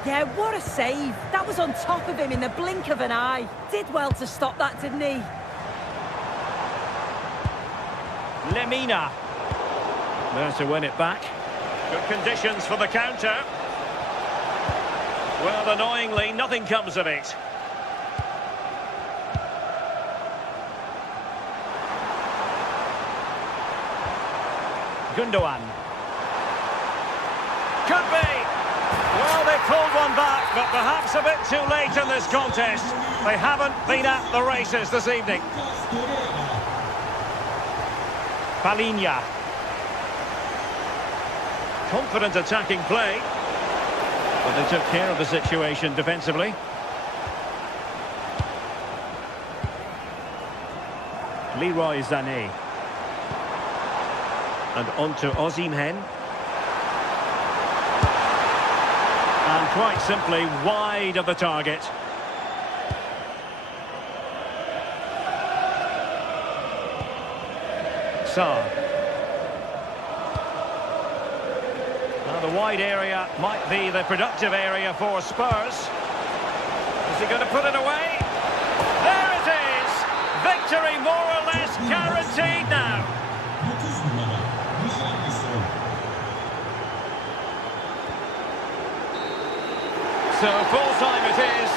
Yeah, what a save. That was on top of him in the blink of an eye. Did well to stop that, didn't he? Lemina. There to win it back. Good conditions for the counter. Well, annoyingly, nothing comes of it. Gundogan. Could be. Well, they pulled one back, but perhaps a bit too late in this contest. They haven't been at the races this evening. Palinha. Confident attacking play. But they took care of the situation defensively. Leroy Sané. And on to Osimhen. And quite simply wide of the target. Sarr. Now the wide area might be the productive area for Spurs. Is he going to put it away? There it is! Victory more or less guaranteed now. So full time it is.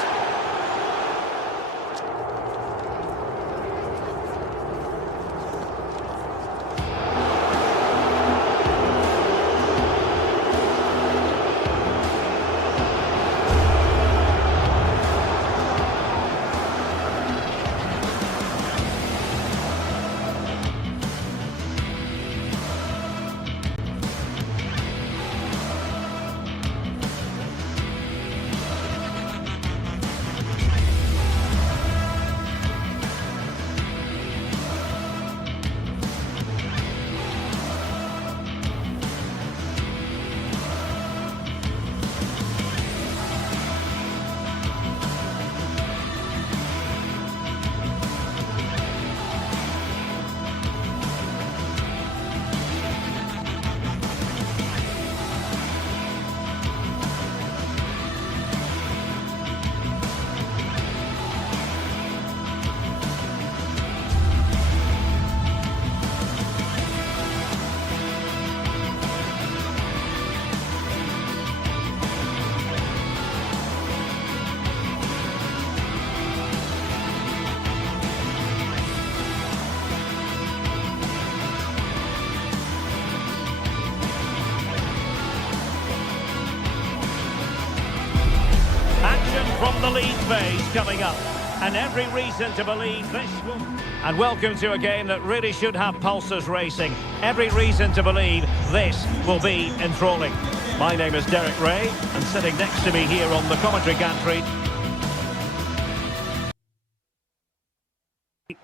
From the league phase coming up, and every reason to believe this will... And welcome to a game that really should have pulses racing. Every reason to believe this will be enthralling. My name is Derek Ray, and sitting next to me here on the commentary gantry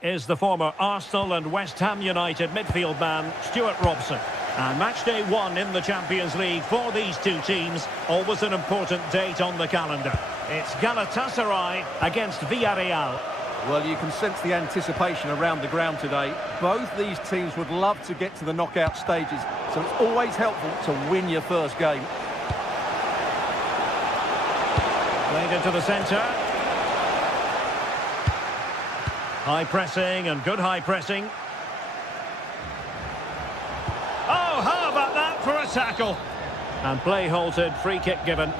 is the former Arsenal and West Ham United midfield man, Stuart Robson. And match day 1 in the Champions League for these two teams, always an important date on the calendar. It's Galatasaray against Villarreal. Well, you can sense the anticipation around the ground today. Both these teams would love to get to the knockout stages, so it's always helpful to win your first game. Played into the centre. High pressing and good high pressing. Oh, how about that for a tackle? And play halted, free kick given.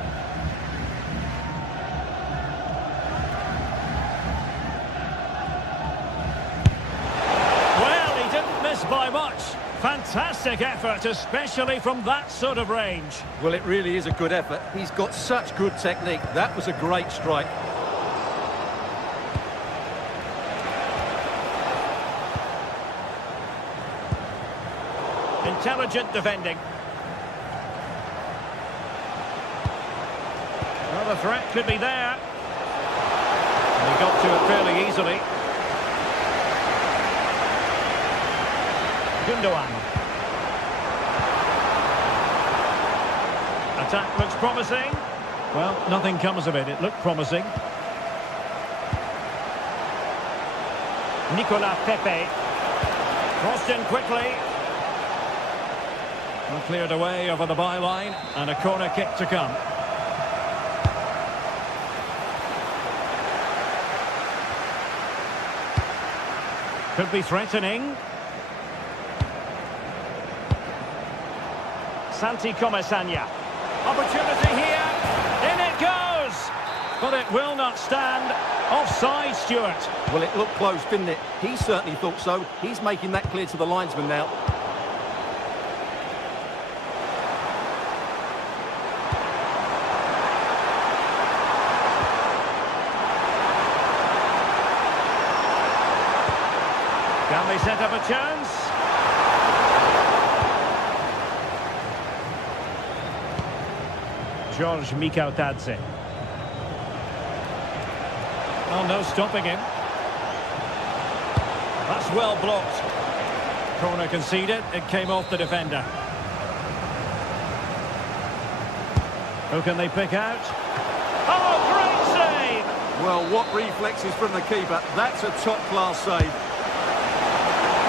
By much. Fantastic effort, especially from that sort of range. Well, it really is a good effort. He's got such good technique. That was a great strike. Intelligent defending. Well, the threat could be there. And he got to it fairly easily. Gundogan. Attack looks promising. Well, nothing comes of it. It looked promising. Nicolas Pepe. Crossed in quickly. Well, cleared away over the byline. And a corner kick to come. Could be threatening. Santi Comesaña. Opportunity here. In it goes. But it will not stand. Offside, Stuart. Well, it looked close, didn't it? He certainly thought so. He's making that clear to the linesman now. Can they set up a chance? George Mikautadze. Oh, no stopping him. That's well blocked. Corner conceded. It came off the defender. Who can they pick out? Oh, great save! Well, what reflexes from the keeper. That's a top-class save.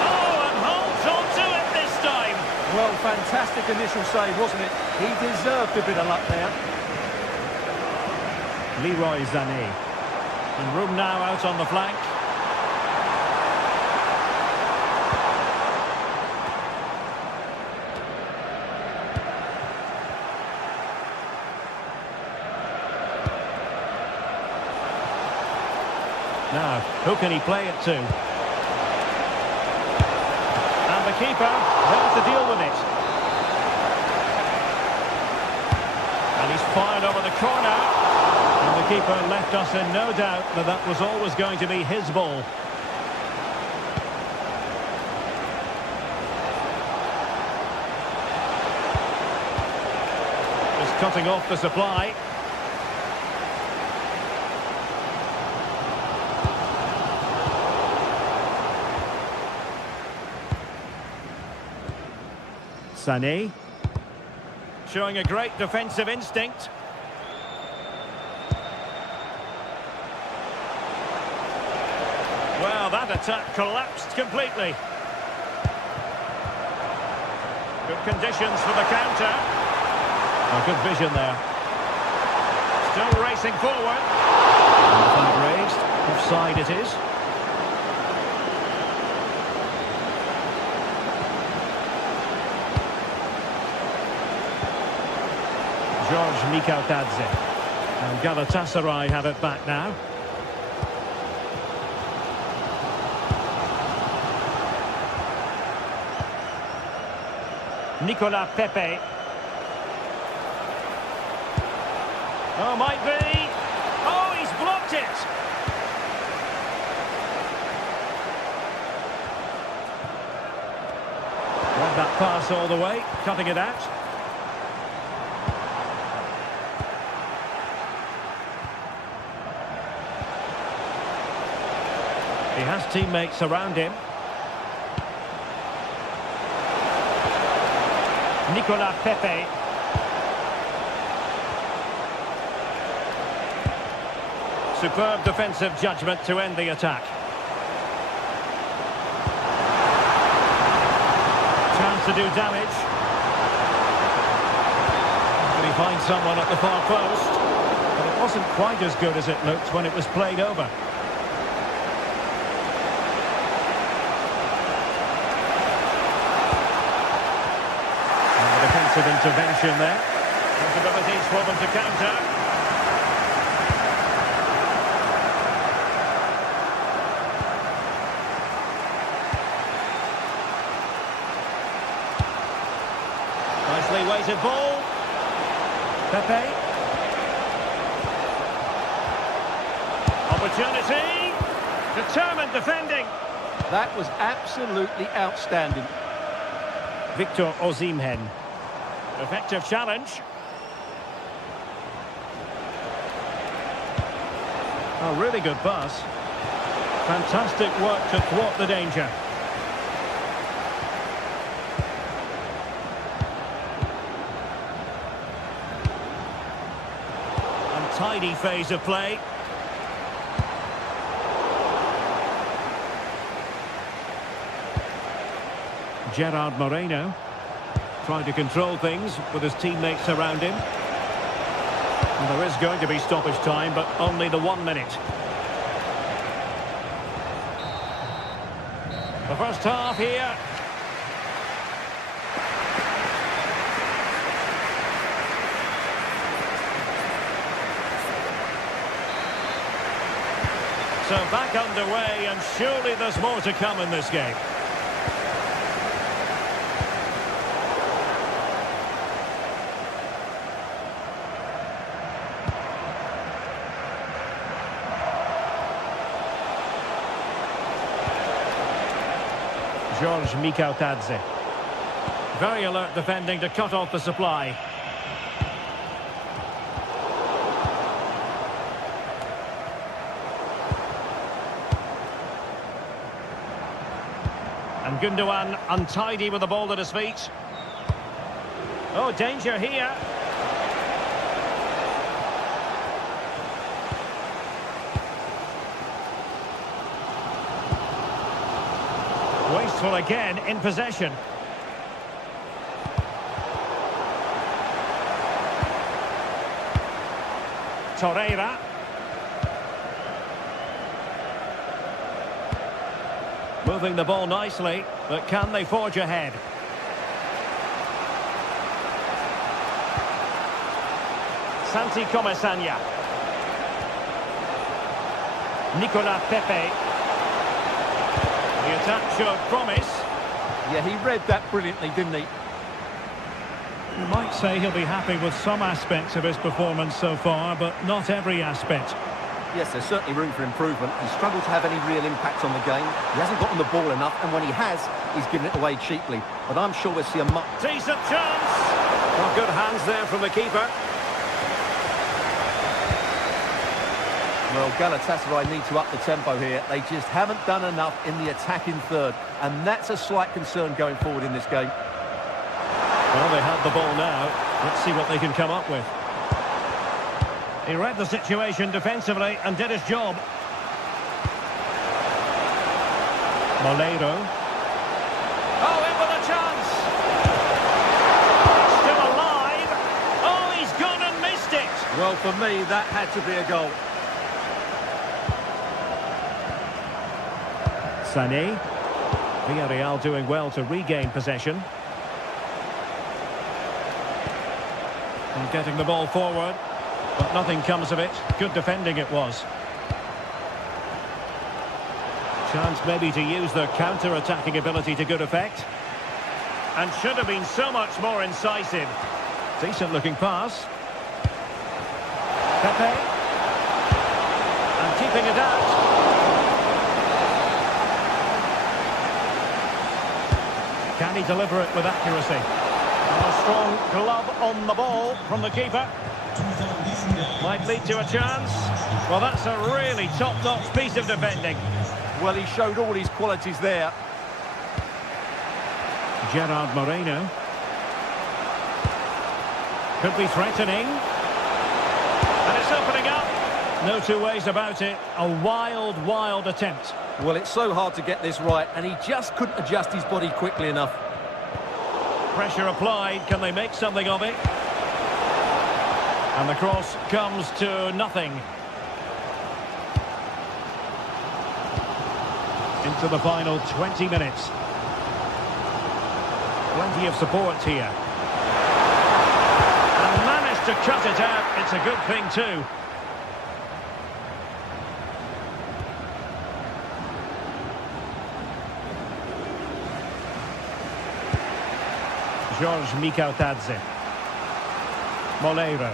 Oh, and holds on to it this time. Well, fantastic initial save, wasn't it? He deserved a bit of luck there. Leroy Sané. And room now out on the flank. Now, who can he play it to? And the keeper has to deal with it. And he's fired over the corner. And the keeper left us in no doubt that that was always going to be his ball. Just cutting off the supply. Sané. Showing a great defensive instinct. Well, that attack collapsed completely. Good conditions for the counter. Oh, good vision there. Still racing forward. Flag raised. Offside it is. George Mikautadze. And Galatasaray have it back now. Nicolas Pepe. Oh, might be. Oh, he's blocked it. Read that pass all the way, cutting it out. He has teammates around him. Nicolas Pepe. Superb defensive judgment to end the attack. Chance to do damage. Can he find someone at the far post? But it wasn't quite as good as it looked when it was played over. And the defensive intervention there. Possibilities for them to counter. Nicely weighted ball. Pepe. Opportunity. Determined defending. That was absolutely outstanding. Victor Osimhen. Effective challenge. A really good pass. Fantastic work to thwart the danger. Untidy phase of play. Gerard Moreno trying to control things with his teammates around him. And there is going to be stoppage time, but only the 1 minute. The first half here. So back underway, and surely there's more to come in this game. George Mikautadze. Very alert defending to cut off the supply. And Gundogan untidy with the ball at his feet. Oh, danger here. Wasteful again in possession. Torreira. Moving the ball nicely, but can they forge ahead? Santi Comesania. Nicolas Pepe. The attack showed promise. Yeah, he read that brilliantly, didn't he? You might say he'll be happy with some aspects of his performance so far, but not every aspect. Yes, there's certainly room for improvement. He struggled to have any real impact on the game. He hasn't gotten the ball enough, and when he has, he's given it away cheaply. But I'm sure we'll see a much... Decent chance! Well, good hands there from the keeper. Well, Galatasaray need to up the tempo here. They just haven't done enough in the attacking third, and that's a slight concern going forward in this game. Well, they have the ball now. Let's see what they can come up with. He read the situation defensively and did his job. Moleiro. Oh, in with a chance! Still alive! Oh, he's gone and missed it! Well, for me, that had to be a goal. Sané. Villarreal doing well to regain possession. And getting the ball forward, but nothing comes of it. Good defending it was. Chance maybe to use their counter-attacking ability to good effect. And should have been so much more incisive. Decent-looking pass. Pepe. And keeping it out. Can he deliver it with accuracy? And a strong glove on the ball from the keeper. Might lead to a chance. Well, that's a really top-notch piece of defending. Well, he showed all his qualities there. Gerard Moreno. Could be threatening. And it's opening up. No two ways about it. A wild, wild attempt. Well, it's so hard to get this right, and he just couldn't adjust his body quickly enough. Pressure applied. Can they make something of it? And the cross comes to nothing. Into the final 20 minutes. Plenty of support here. And managed to cut it out. It's a good thing too. George Mikautadze. Moleiro.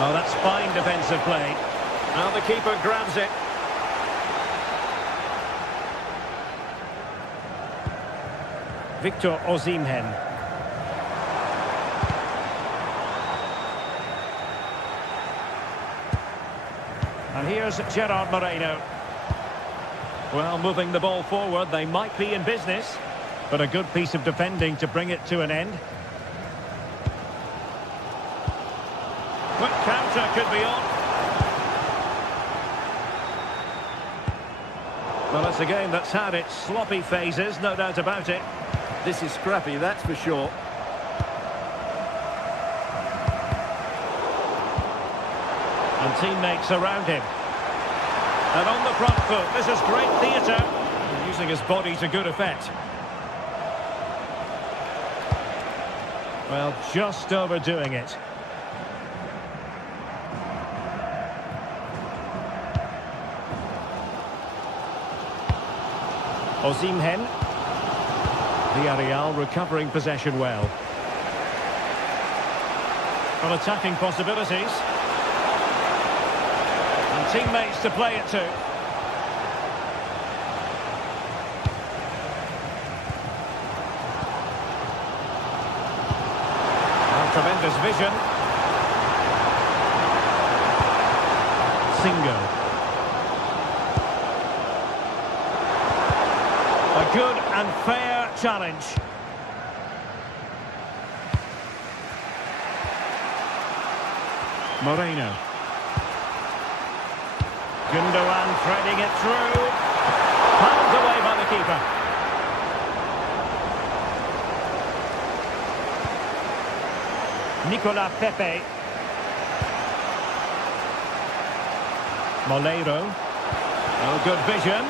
Oh, that's fine defensive play. Now the keeper grabs it. Victor Osimhen. And here's Gerard Moreno. Well, moving the ball forward, they might be in business, but a good piece of defending to bring it to an end. Quick counter could be on. Well, it's a game that's had its sloppy phases, no doubt about it. This is scrappy, that's for sure. And teammates around him. And on the front foot, this is great theatre. Using his body to good effect. Well, just overdoing it. Osimhen. Villarreal recovering possession well. Well, attacking possibilities. And teammates to play it to. And tremendous vision. Singo. A good and fair challenge. Moreno. Gundogan threading it through. Pulled away by the keeper. Nicolas Pepe. Moleiro. Oh, good vision.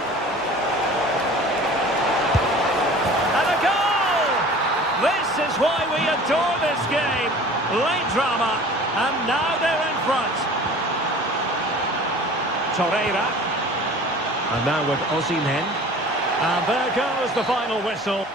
This is why we adore this game. Late drama, and now they're in front. Torreira. And now with Osimhen. And there goes the final whistle.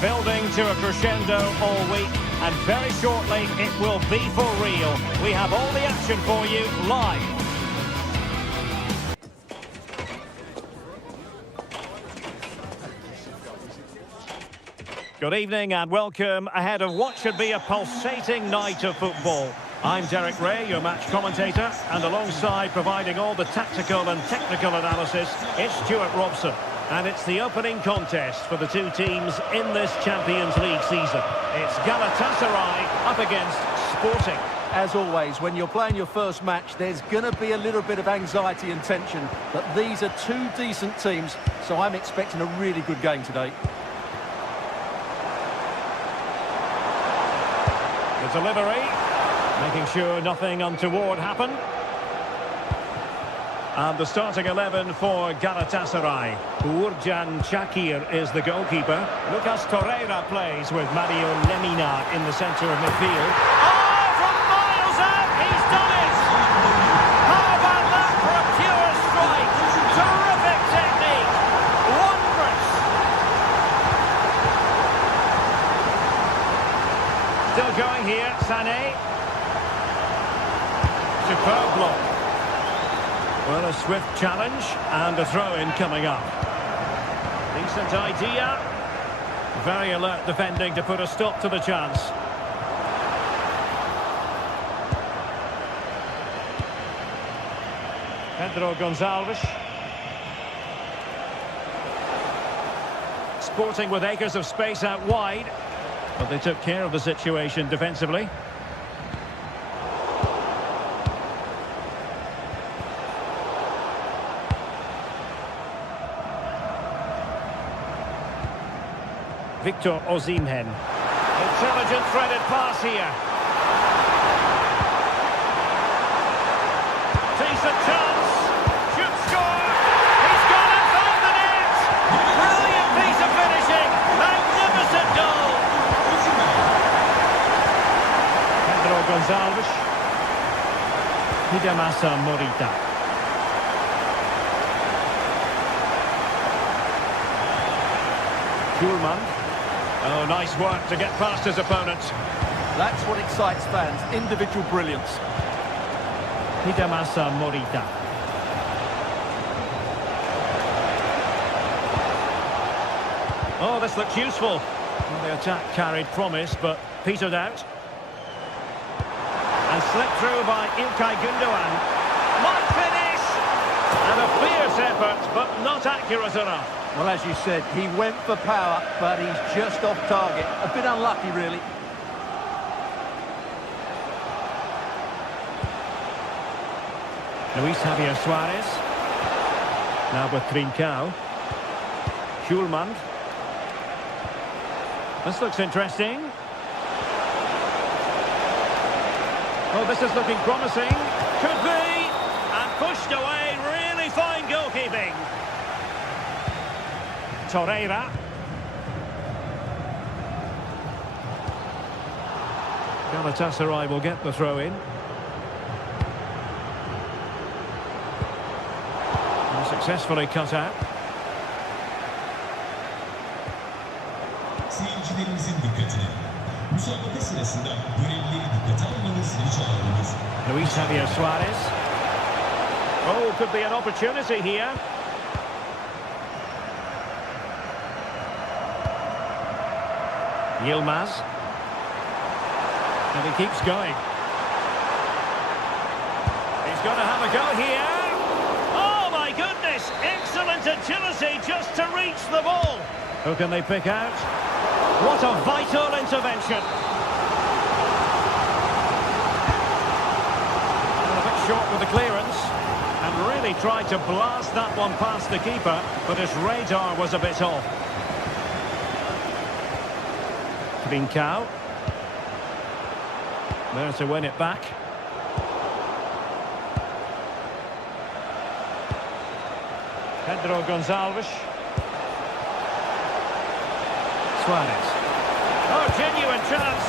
Building to a crescendo all week, and very shortly it will be for real. We have all the action for you live. Good evening and welcome ahead of what should be a pulsating night of football. I'm Derek Ray, your match commentator, and alongside providing all the tactical and technical analysis, it's Stuart Robson. And it's the opening contest for the two teams in this Champions League season. It's Galatasaray up against Sporting. As always, when you're playing your first match, there's going to be a little bit of anxiety and tension. But these are two decent teams, so I'm expecting a really good game today. The delivery, making sure nothing untoward happened. And the starting 11 for Galatasaray. Uğurcan Çakır is the goalkeeper. Lucas Torreira plays with Mario Lemina in the centre of midfield. Oh, from miles out, he's done it! How about that for a pure strike? Terrific technique! Wondrous! Still going here, Sané. Superb block. Well, a swift challenge and a throw-in coming up. Decent idea. Very alert defending to put a stop to the chance. Pedro Gonçalves. Sporting with acres of space out wide. But they took care of the situation defensively. Victor Osimhen. Intelligent threaded pass here. Decent chance. Should score. He's gone and found the net. Brilliant piece of finishing. Magnificent goal. Pedro Gonçalves. Hidemasa Morita. Schulman. Oh, nice work to get past his opponent. That's what excites fans, individual brilliance. Hidemasa Morita. Oh, this looks useful. Well, the attack carried promise, but petered out. And slipped through by İlkay Gündoğan. Might finish! And a fierce effort, but not accurate enough. Well, as you said, he went for power, but he's just off target. A bit unlucky, really. Luis Javier Suarez. Now with Trincao. Schulman. This looks interesting. Oh, this is looking promising. Could be. And pushed away. Really fine goalkeeping. Torreira. Galatasaray will get the throw in. And successfully cut out. Seyircilerimizin dikkatine. Müsabaka sırasında görevlileri dikkate almanız rica ediliriz. Luis Javier Suarez. Oh, could be an opportunity here. Yilmaz. And he keeps going. He's going to have a go here. Oh, my goodness! Excellent agility just to reach the ball. Who can they pick out? What a vital intervention. And a bit short with the clearance. And really tried to blast that one past the keeper, but his radar was a bit off. Trincao. There to win it back. Pedro Gonçalves. Suarez. Oh, genuine chance.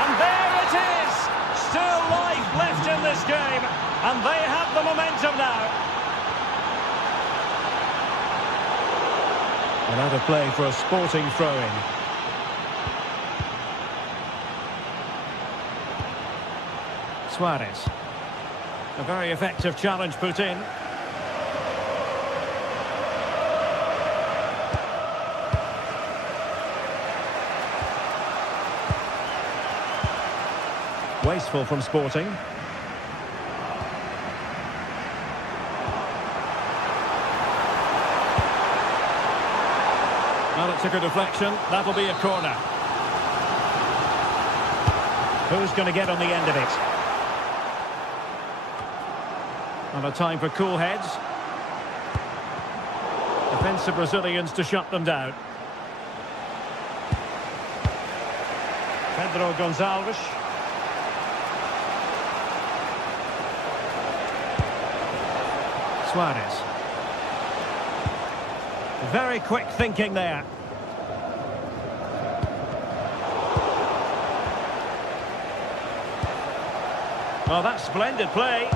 And there it is. Still life left in this game. And they have the momentum now. And out of play for a Sporting throw-in. Suarez. A very effective challenge put in. Wasteful from Sporting. Well, it took a deflection. That'll be a corner. Who's going to get on the end of it? And a time for cool heads. Defensive Brazilians to shut them down. Pedro Gonçalves. Suarez. Very quick thinking there. Well, that's splendid play.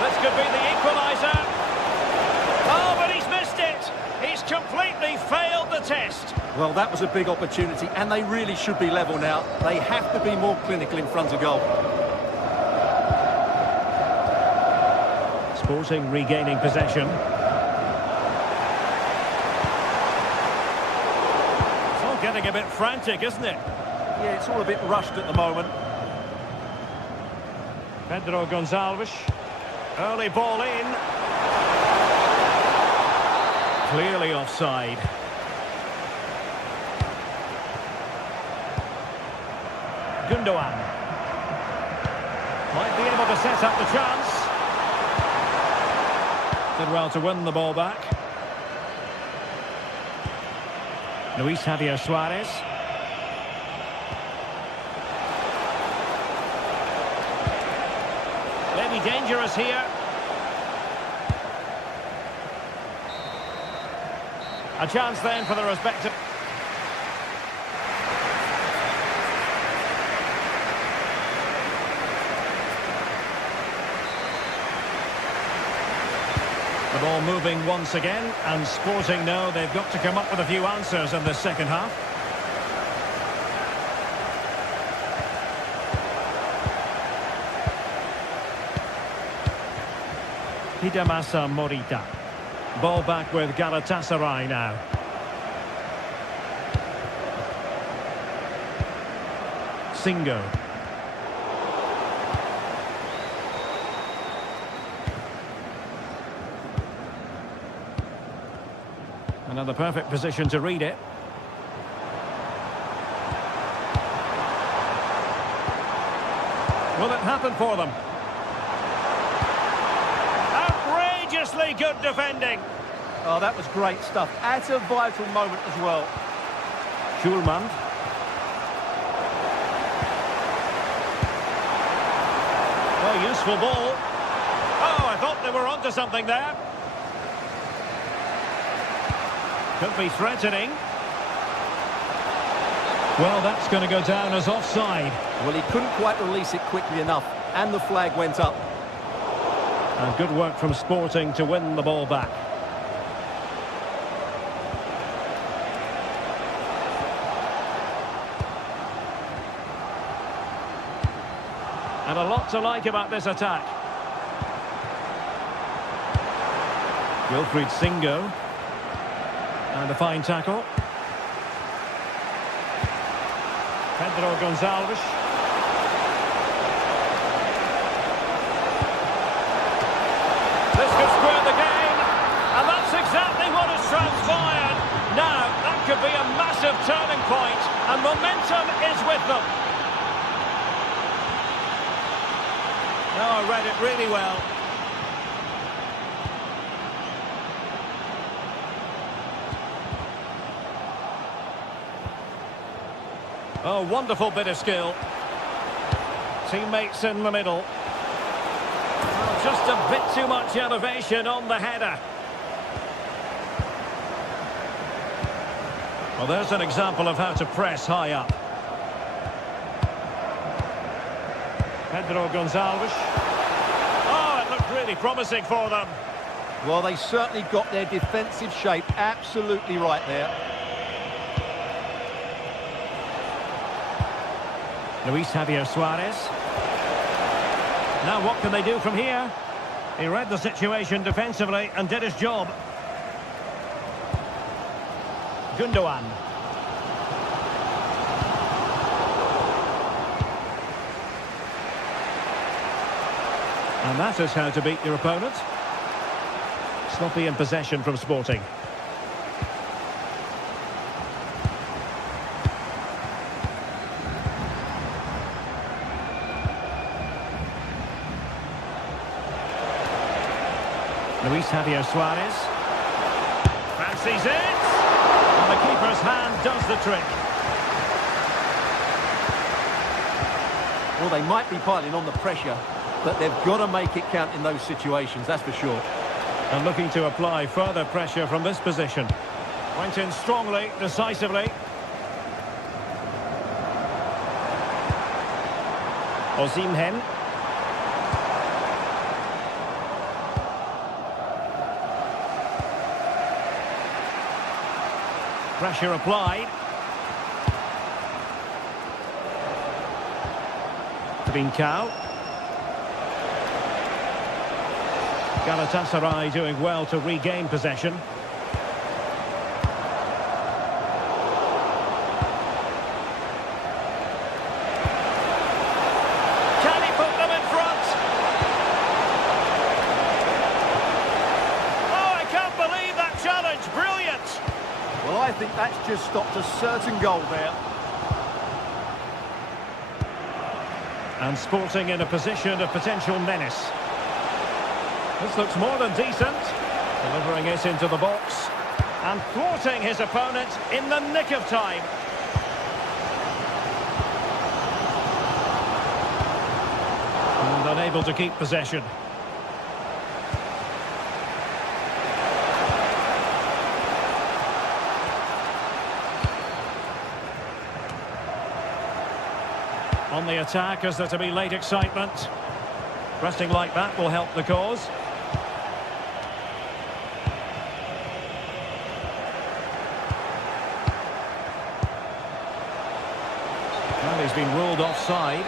This could be the equaliser. Oh, but he's missed it. He's completely failed the test. Well, that was a big opportunity, and they really should be level now. They have to be more clinical in front of goal. Sporting regaining possession. It's all getting a bit frantic, isn't it? Yeah, it's all a bit rushed at the moment. Pedro Gonçalves. Early ball in. Clearly offside. Gundogan. Might be able to set up the chance. Did well to win the ball back. Luis Javier Suarez. Maybe dangerous here. A chance then for the respective... The ball moving once again, and Sporting know they've got to come up with a few answers in the second half. Hidemasa Morita. Ball back with Galatasaray now. Singo. Another perfect position to read it. Will it happen for them? Outrageously good defending. Oh, that was great stuff. At a vital moment as well. Schulman. Oh, useful ball. Oh, I thought they were onto something there. Could be threatening. Well, that's going to go down as offside. Well, he couldn't quite release it quickly enough, and the flag went up. And good work from Sporting to win the ball back. And a lot to like about this attack. Wilfried Singo. And a fine tackle. Pedro Gonçalves. This could square the game. And that's exactly what has transpired. Now, that could be a massive turning point. And momentum is with them. Oh, I read it really well. Oh, wonderful bit of skill. Teammates in the middle. Oh, just a bit too much elevation on the header. Well, there's an example of how to press high up. Pedro Gonçalves. Oh, it looked really promising for them. Well, they certainly got their defensive shape absolutely right there. Luis Javier Suarez. Now what can they do from here? He read the situation defensively and did his job. Gundogan. And that is how to beat your opponent. Sloppy in possession from Sporting. Luis Javier Suarez. Fancies it! And the keeper's hand does the trick. Well, they might be piling on the pressure, but they've got to make it count in those situations, that's for sure. And looking to apply further pressure from this position. Went in strongly, decisively. Osimhen. Pressure applied. Trincao. Galatasaray doing well to regain possession. Can he put them in front? Oh, I can't believe that challenge. Brilliant. Well, I think that's just stopped a certain goal there. And Sporting in a position of potential menace. This looks more than decent. Delivering it into the box. And thwarting his opponent in the nick of time. And unable to keep possession. On the attack, is there to be late excitement? Pressing like that will help the cause. Well, he's been ruled offside.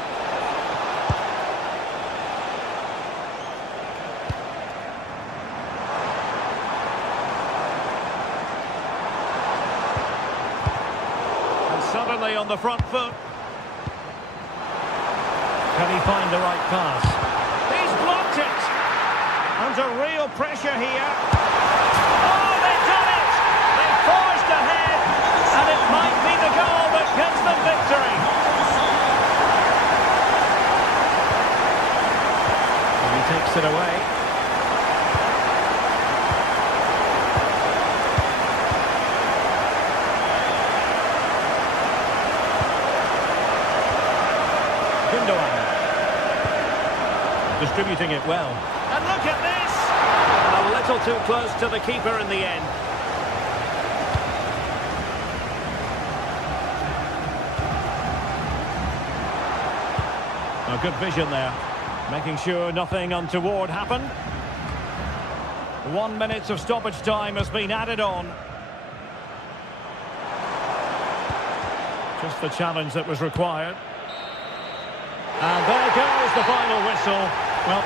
And suddenly on the front foot. Can he find the right pass? He's blocked it! Under real pressure here. Oh, they've done it! They've forged ahead, and it might be the goal that gives them victory. And he takes it away. Gundogan. Distributing it well. And look at this! A little too close to the keeper in the end. A good vision there. Making sure nothing untoward happened. 1 minute of stoppage time has been added on. Just the challenge that was required. And there goes the final whistle. Well,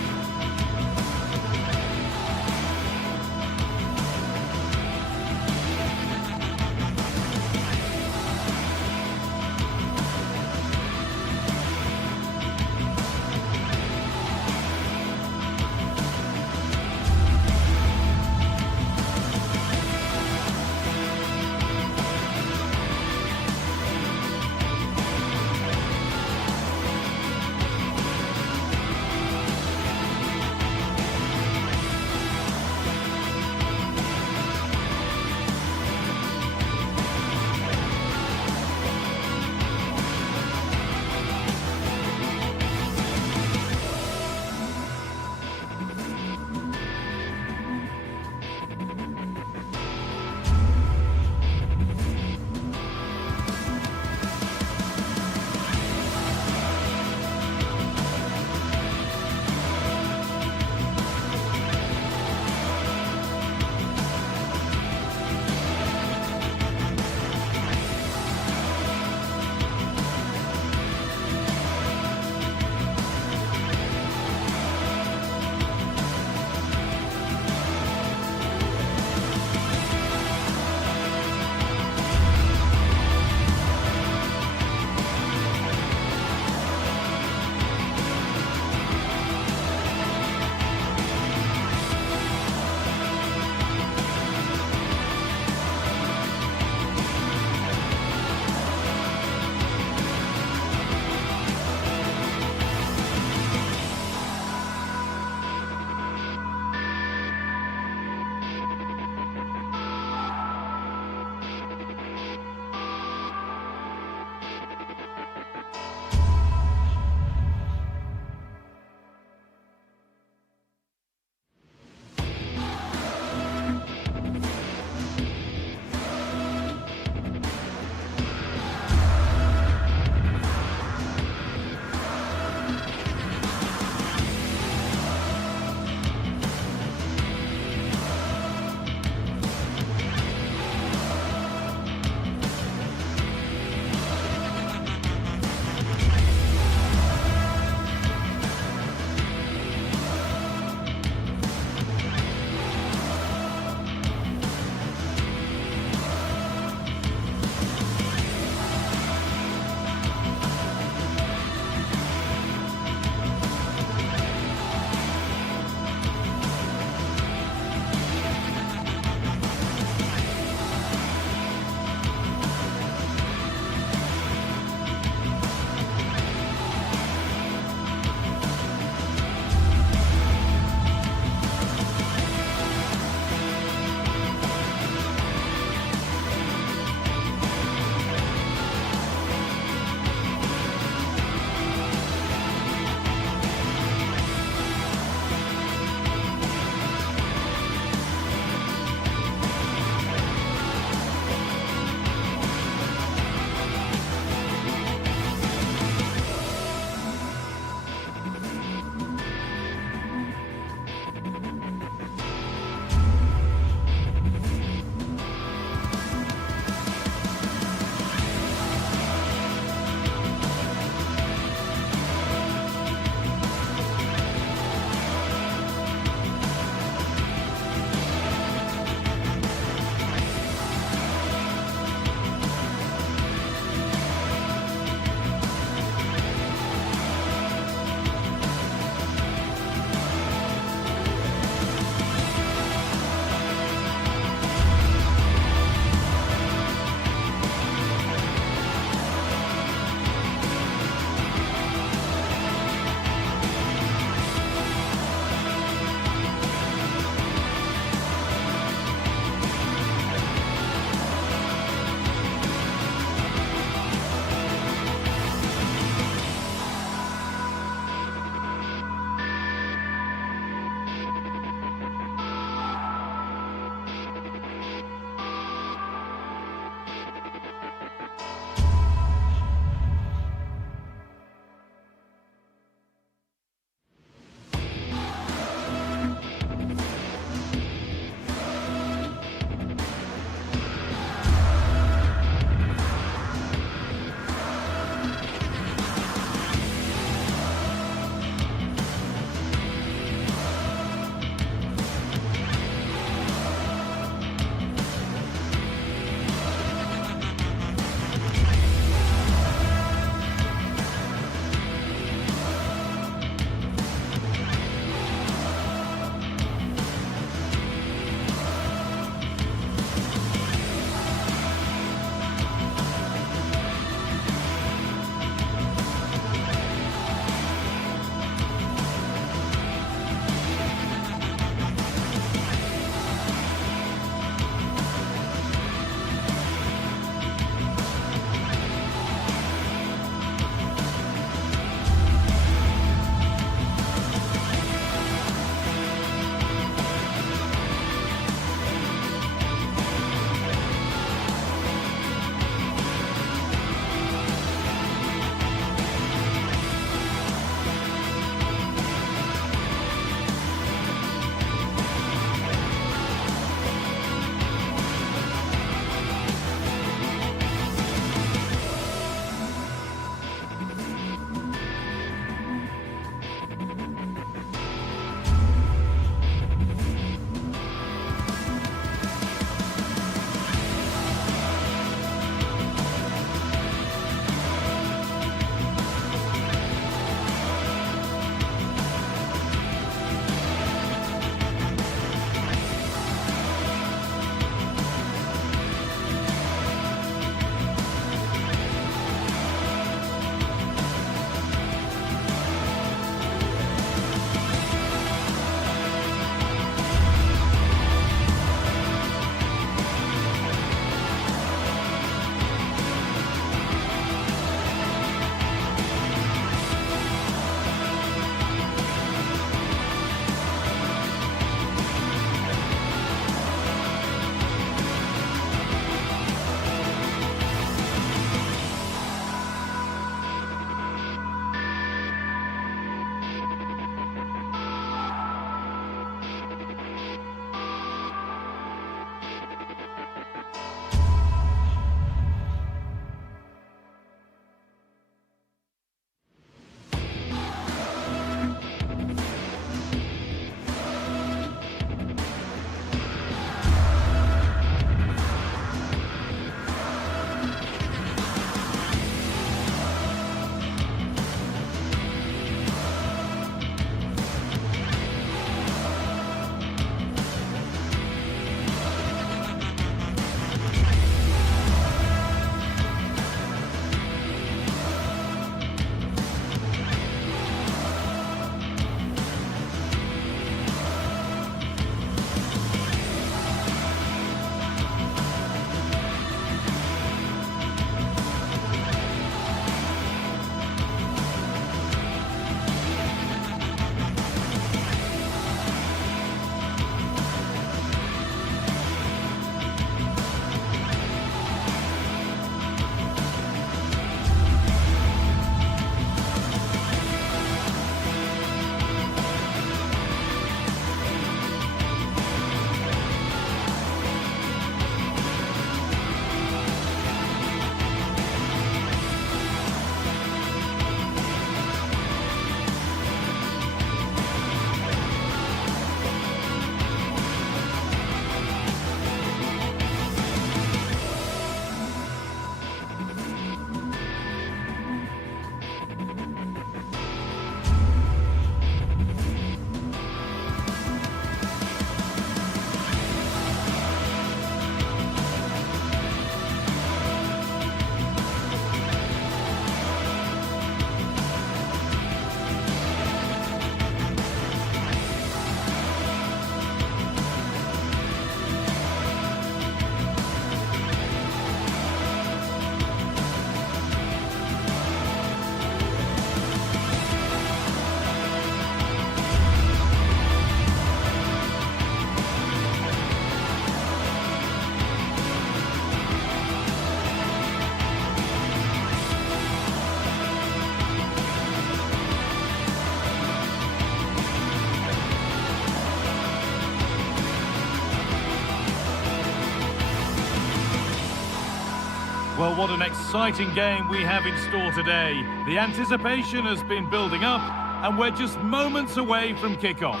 Well, what an exciting game we have in store today. The anticipation has been building up, and we're just moments away from kickoff.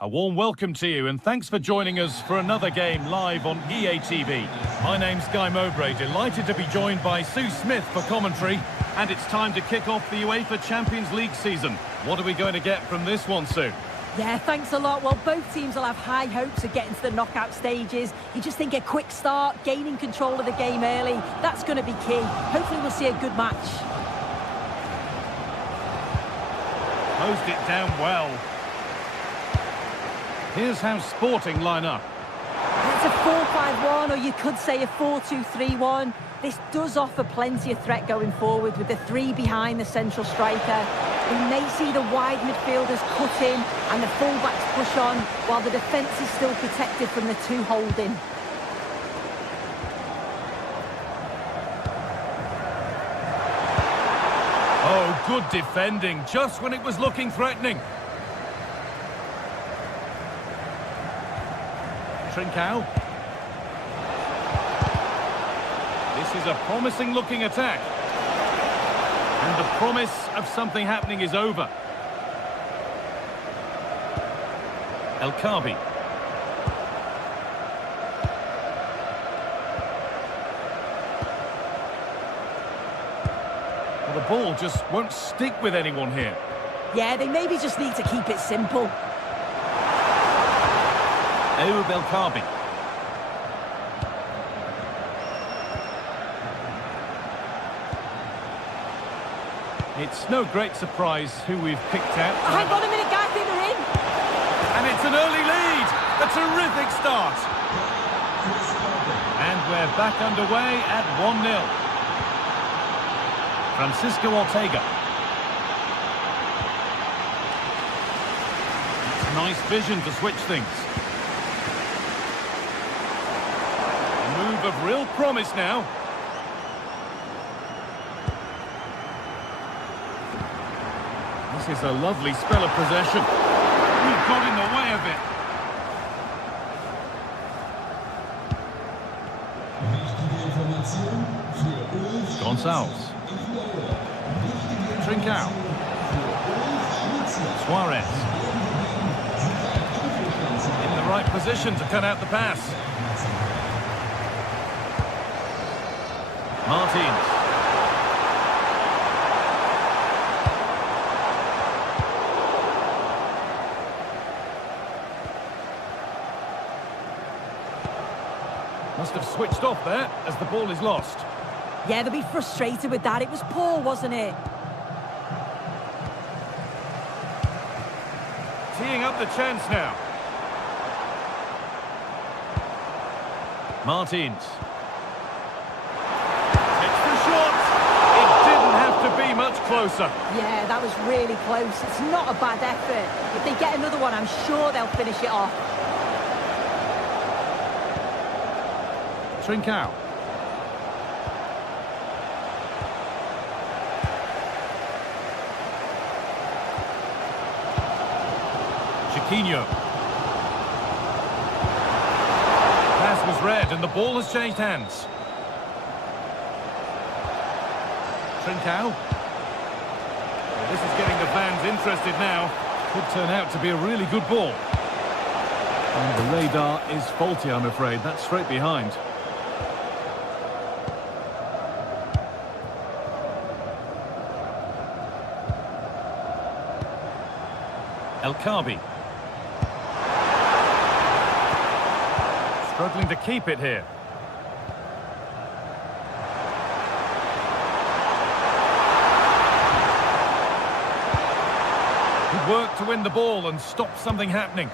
A warm welcome to you, and thanks for joining us for another game live on EA TV. My name's Guy Mowbray, delighted to be joined by Sue Smith for commentary, and it's time to kick off the UEFA Champions League season. What are we going to get from this one, Sue? Yeah, thanks a lot. Well, both teams will have high hopes of getting to the knockout stages. You just think a quick start, gaining control of the game early, that's going to be key. Hopefully we'll see a good match. Closed it down well. Here's how Sporting line up. It's a 4-5-1, or you could say a 4-2-3-1. This does offer plenty of threat going forward with the three behind the central striker. We may see the wide midfielders cut in and the fullbacks push on, while the defence is still protected from the two holding. Oh, good defending, just when it was looking threatening. Trincao. This is a promising looking attack. And the promise of something happening is over. El Khabi. Well, the ball just won't stick with anyone here. Yeah, they maybe just need to keep it simple. El Khabi. It's no great surprise who we've picked out. Oh, hang on a minute, guys, they're in. And it's an early lead. A terrific start. And we're back underway at 1-0. Francisco Ortega. It's nice vision to switch things. A move of real promise now. This is a lovely spell of possession. We've got in the way of it. Gonçalves. Trincao. Suarez. In the right position to cut out the pass. Martins. Must have switched off there as the ball is lost. Yeah, they'll be frustrated with that. It was poor, wasn't it? Teeing up the chance now. Martins. It's the shot. It didn't have to be much closer. Yeah, that was really close. It's not a bad effort. If they get another one, I'm sure they'll finish it off. Trincao. Chiquinho. Pass was read and the ball has changed hands. Trincao. Well, this is getting the fans interested now. Could turn out to be a really good ball. And the radar is faulty, I'm afraid. That's straight behind. El Khabi. Struggling to keep it here. Good work to win the ball and stop something happening.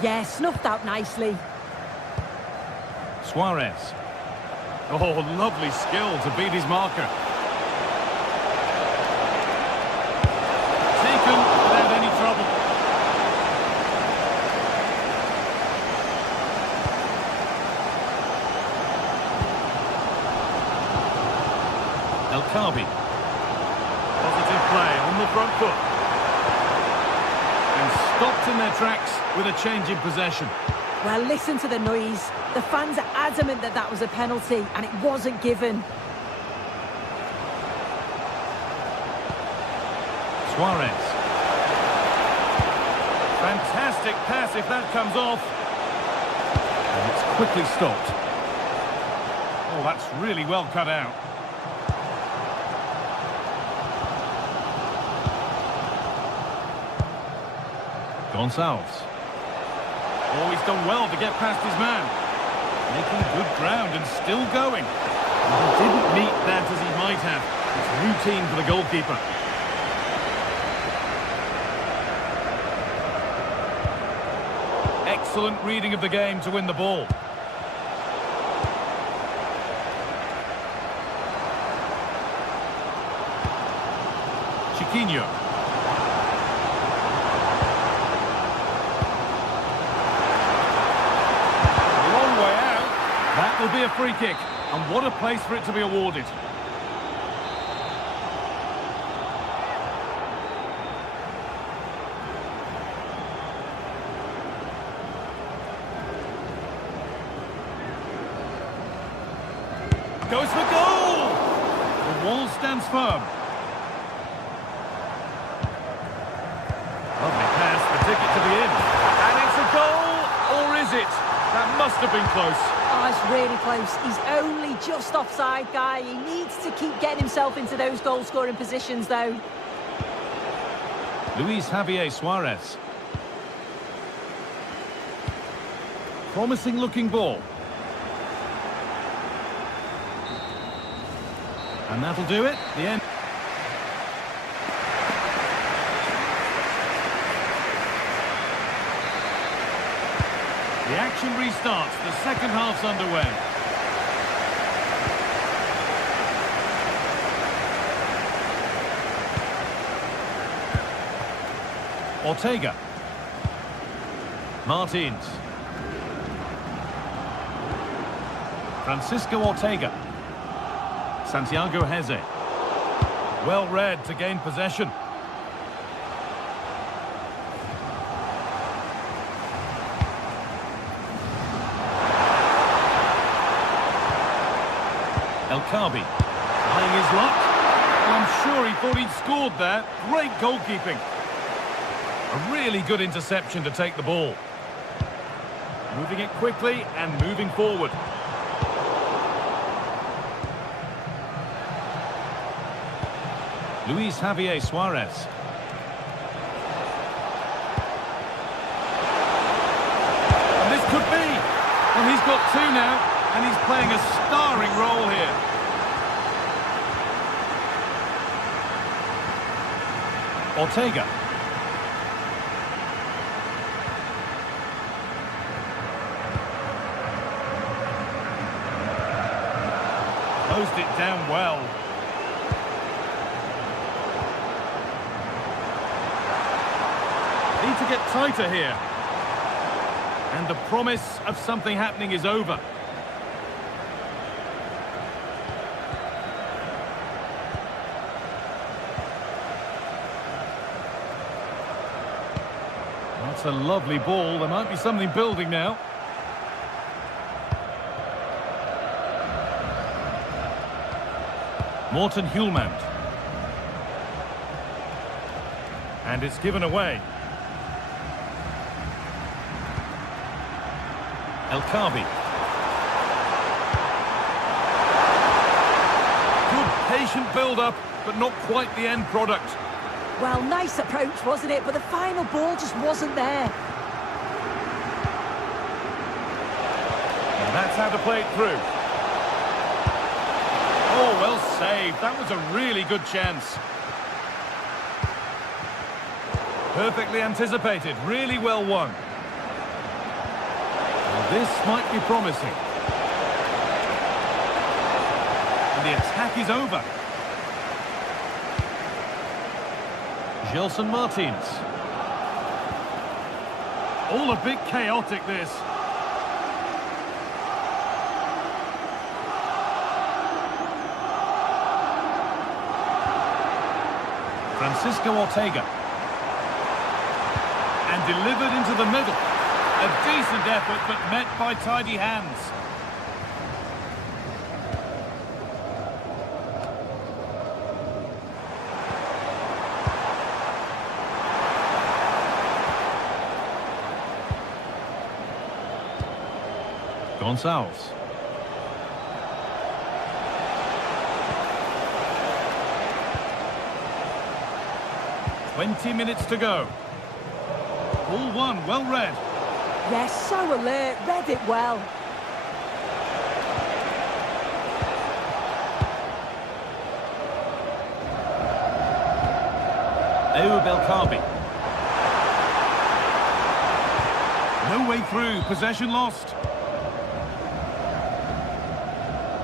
Yeah, snuffed out nicely. Suarez. Oh, lovely skill to beat his marker. Taken without any trouble. El Khabi. Positive play on the front foot. And stopped in their tracks with a change in possession. Well, listen to the noise. The fans are adamant that that was a penalty, and it wasn't given. Suarez. Fantastic pass if that comes off. And it's quickly stopped. Oh, that's really well cut out. Gonçalves. Oh, he's done well to get past his man. Making good ground and still going. He didn't meet that as he might have. It's routine for the goalkeeper. Excellent reading of the game to win the ball. Chiquinho. Long way out. That will be a free kick. And what a place for it to be awarded. Goes for goal! The wall stands firm. Lovely pass, the ticket to the in. And it's a goal, or is it? That must have been close. Oh, it's really close. He's only just offside, guy. He needs to keep getting himself into those goal-scoring positions, though. Luis Javier Suarez. Promising-looking ball. And that'll do it. The end. The action restarts. The second half's underway. Ortega. Martins. Francisco Ortega. Santiago Heze. Well read to gain possession. El Kabi. Trying his luck. Well, I'm sure he thought he'd scored there. Great goalkeeping. A really good interception to take the ball. Moving it quickly and moving forward. Luis Javier Suarez. And this could be. Well, he's got two now, and he's playing a starring role here. Ortega. Closed it down well. Need to get tighter here. And the promise of something happening is over. That's a lovely ball. There might be something building now. Morten Hjulmand. And it's given away. El Kabi. Good patient build-up, but not quite the end product. Well, nice approach, wasn't it? But the final ball just wasn't there. And that's how to play it through. Oh, well saved. That was a really good chance. Perfectly anticipated. Really well won. Well, this might be promising. And the attack is over. Gelson Martins. All a bit chaotic, this. Francisco Ortega. delivered into the middle. A decent effort, but met by tidy hands. Gonçalves. "20 minutes to go. Ball one, well read. Yes, so alert, read it well. Belkabi. No way through, possession lost.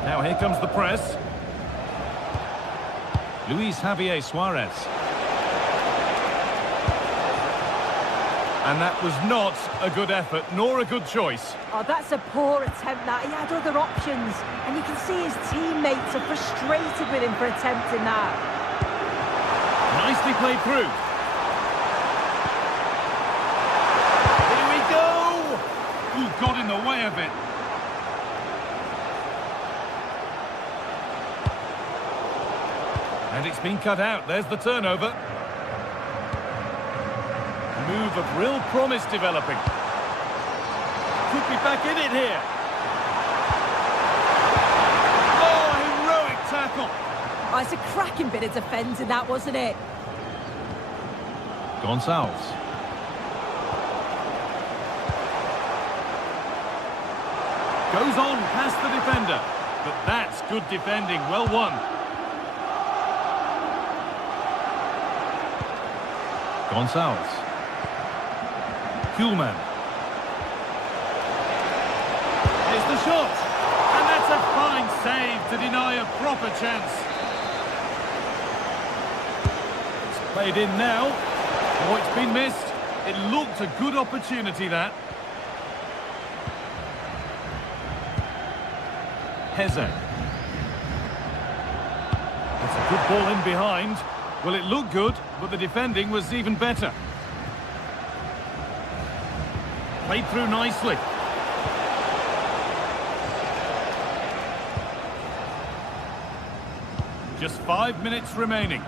Now here comes the press. Luis Javier Suarez. And that was not a good effort, nor a good choice. Oh, that's a poor attempt, that. He had other options. And you can see his teammates are frustrated with him for attempting that. Nicely played through. Here we go! Ooh, got in the way of it. And it's been cut out. There's the turnover. Move of real promise developing. Could be back in it here. Oh, heroic tackle. Oh, it's a cracking bit of defending, that, wasn't it? Gonçalves. Goes on past the defender. But that's good defending. Well won. Gonçalves. Kuhlmann. Here's the shot. And that's a fine save to deny a proper chance. It's played in now. Oh, it's been missed. It looked a good opportunity, that. Heze. It's a good ball in behind. Well, it looked good, but the defending was even better. Played through nicely. Just 5 minutes remaining.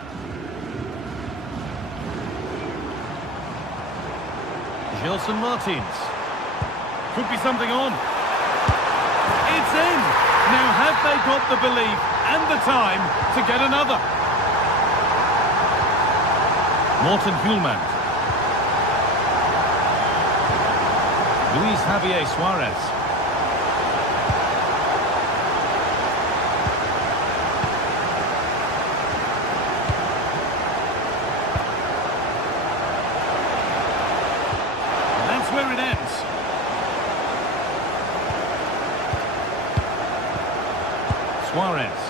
Gelson Martins. Could be something on. It's in! Now have they got the belief and the time to get another? Morten Kuhlmann. Luis Javier Suarez. And that's where it ends. Suarez.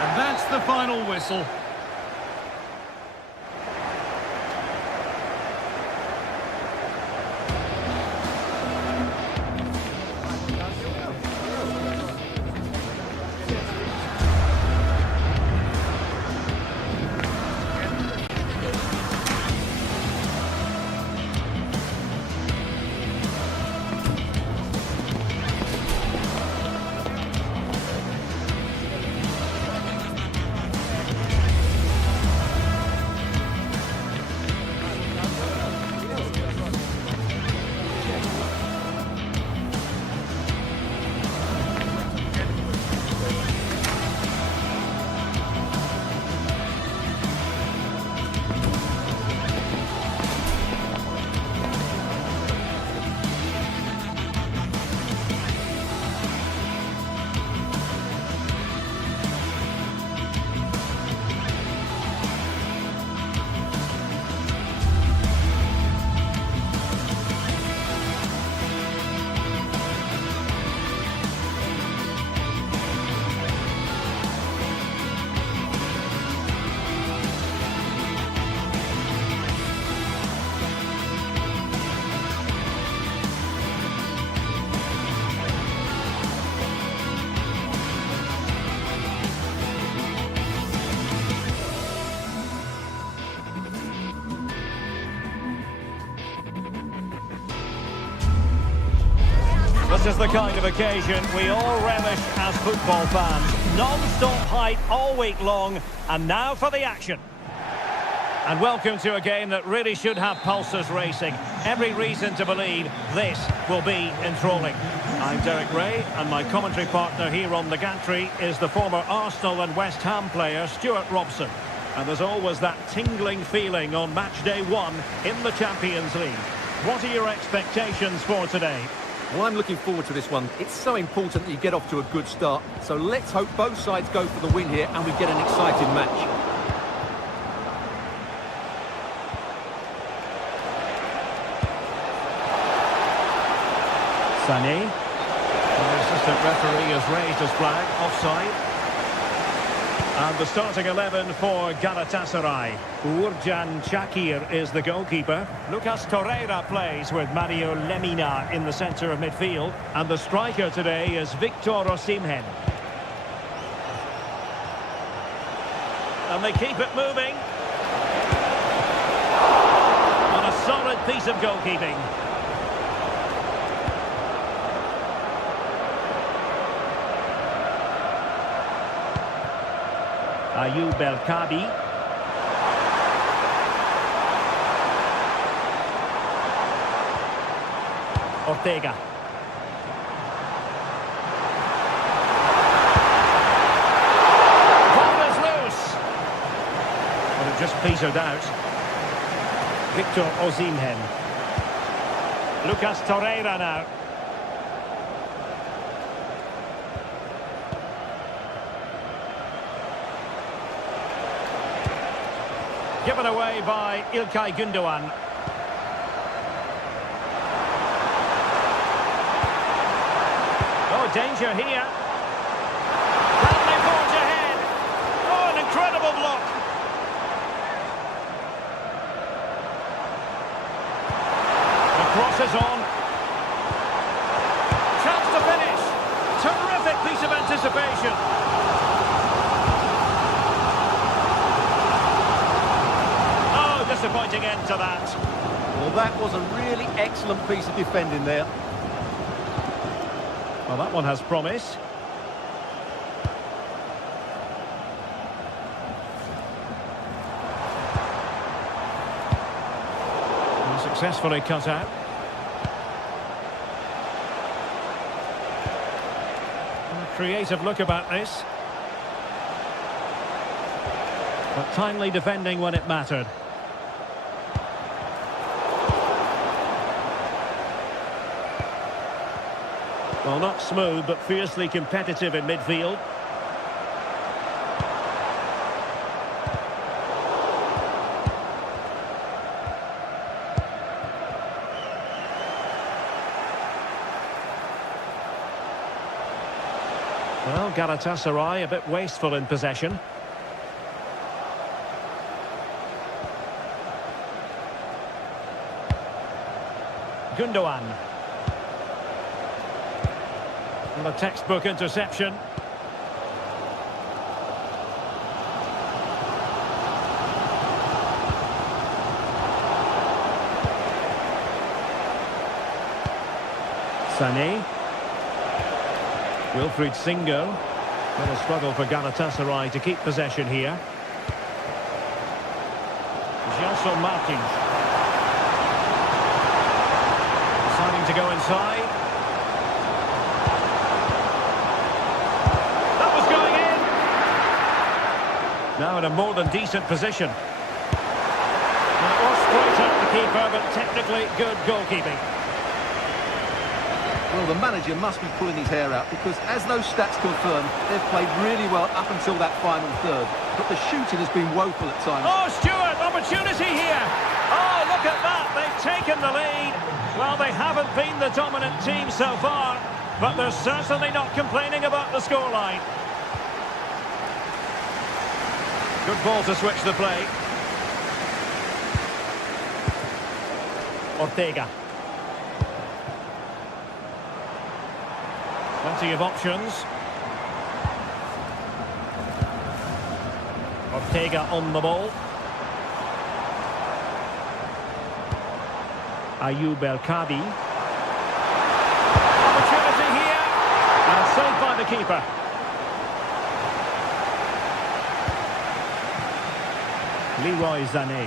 And that's the final whistle. This is the kind of occasion we all relish as football fans. Non-stop hype all week long, and now for the action. And welcome to a game that really should have pulses racing. Every reason to believe this will be enthralling. I'm Derek Ray, and my commentary partner here on the gantry is the former Arsenal and West Ham player Stuart Robson. And there's always that tingling feeling on match day 1 in the Champions League. What are your expectations for today? Well, I'm looking forward to this one. It's so important that you get off to a good start. So let's hope both sides go for the win here and we get an exciting match. Sané. The assistant referee has raised his flag, offside. And the starting 11 for Galatasaray. Uğurcan Çakır is the goalkeeper. Lucas Torreira plays with Mario Lemina in the centre of midfield. And the striker today is Victor Osimhen. And they keep it moving. And a solid piece of goalkeeping. Ayoub El-Kabi. Ortega. Ball is loose. But it just petered out. Victor Osimhen. Lucas Torreira now. Given away by İlkay Gündoğan. Oh, danger here. Bradley forge ahead. Oh, an incredible block. The cross is on. Chance to finish. Terrific piece of anticipation. Disappointing end to that. Well, that was a really excellent piece of defending there. Well, that one has promise. And successfully cut out. And a creative look about this. But timely defending when it mattered. Well, not smooth, but fiercely competitive in midfield. Well, Galatasaray a bit wasteful in possession. Gündoğan. And a textbook interception. Sané. Wilfried Singo. What a struggle for Galatasaray to keep possession here. Gelson Martins. Deciding to go inside. Now in a more than decent position. And it was straight at the keeper, but technically good goalkeeping. Well, the manager must be pulling his hair out because, as those stats confirm, they've played really well up until that final third. But the shooting has been woeful at times. Oh, Stuart, opportunity here. Oh, look at that. They've taken the lead. Well, they haven't been the dominant team so far, but they're certainly not complaining about the scoreline. Good ball to switch the play. Ortega. Plenty of options. Ortega on the ball. Ayoub El-Kabi. Opportunity Saved by the keeper. Leroy Sané.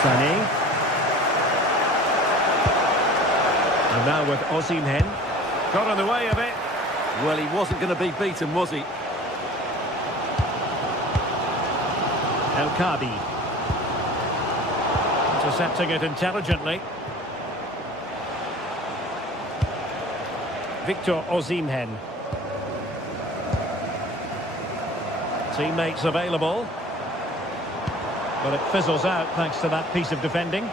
Sané. And now with Osimhen. Got in the way of it. Well, he wasn't going to be beaten, was he? El Kabi. Intercepting it intelligently. Victor Osimhen. Teammates available. But it fizzles out thanks to that piece of defending.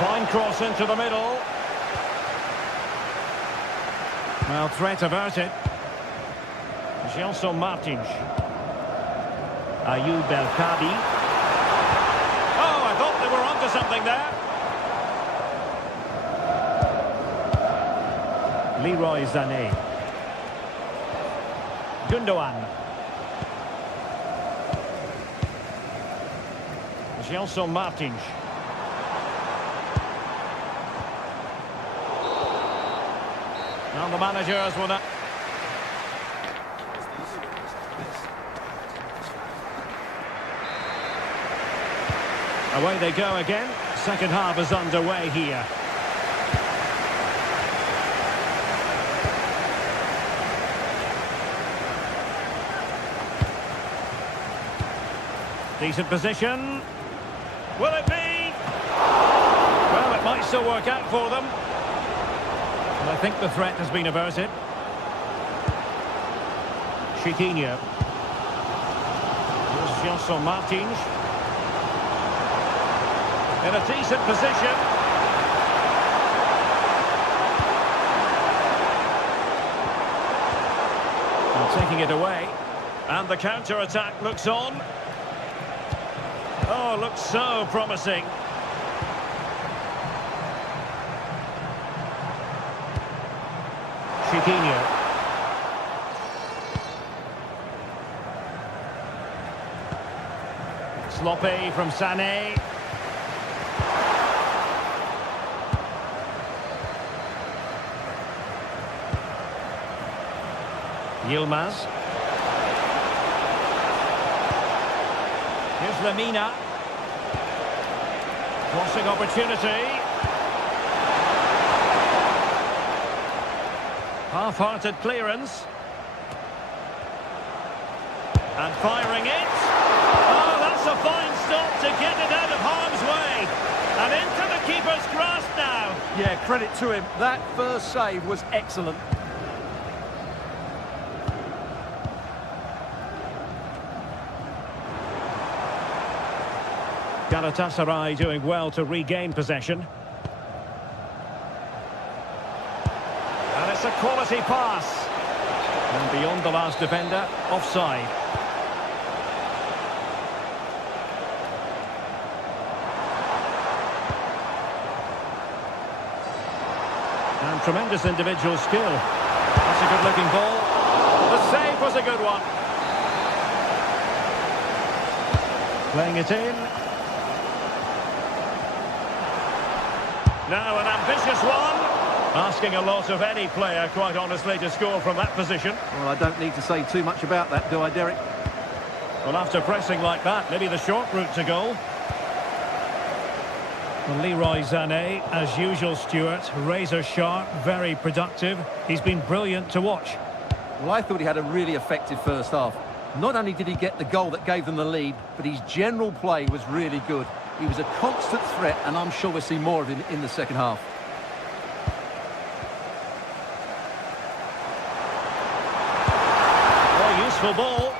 Fine cross into the middle. Well, threat averted. Gelson Martins. Ayoub El Kabi. Oh, I thought they were onto something there. Leroy Sané. Gundogan. Gelson Martins. Now the managers will not... Away they go again. Second half is underway here. Decent position. Will it be? Well, it might still work out for them. And I think the threat has been averted. Chiquinho. Here's Gelson Martins. In a decent position. And taking it away. And the counter-attack looks on. Oh, looks so promising. Chiquinho. Sloppy from Sané. Yilmaz. Here's Lamina. Crossing opportunity. Half-hearted clearance. And firing it. Oh, that's a fine stop to get it out of harm's way. And into the keeper's grasp now. Yeah, credit to him. That first save was excellent. Galatasaray doing well to regain possession. And it's a quality pass. And beyond the last defender, offside. And tremendous individual skill. That's a good-looking ball. The save was a good one. Playing it in. Now an ambitious one. Asking a lot of any player, quite honestly, to score from that position. Well, I don't need to say too much about that, do I, Derek? Well, after pressing like that, maybe the short route to goal. Well, Leroy Sané, as usual, Stuart, razor sharp, very productive. He's been brilliant to watch. Well, I thought he had a really effective first half. Not only did he get the goal that gave them the lead, but his general play was really good. He was a constant threat, and I'm sure we'll see more of him in the second half. Oh, useful ball.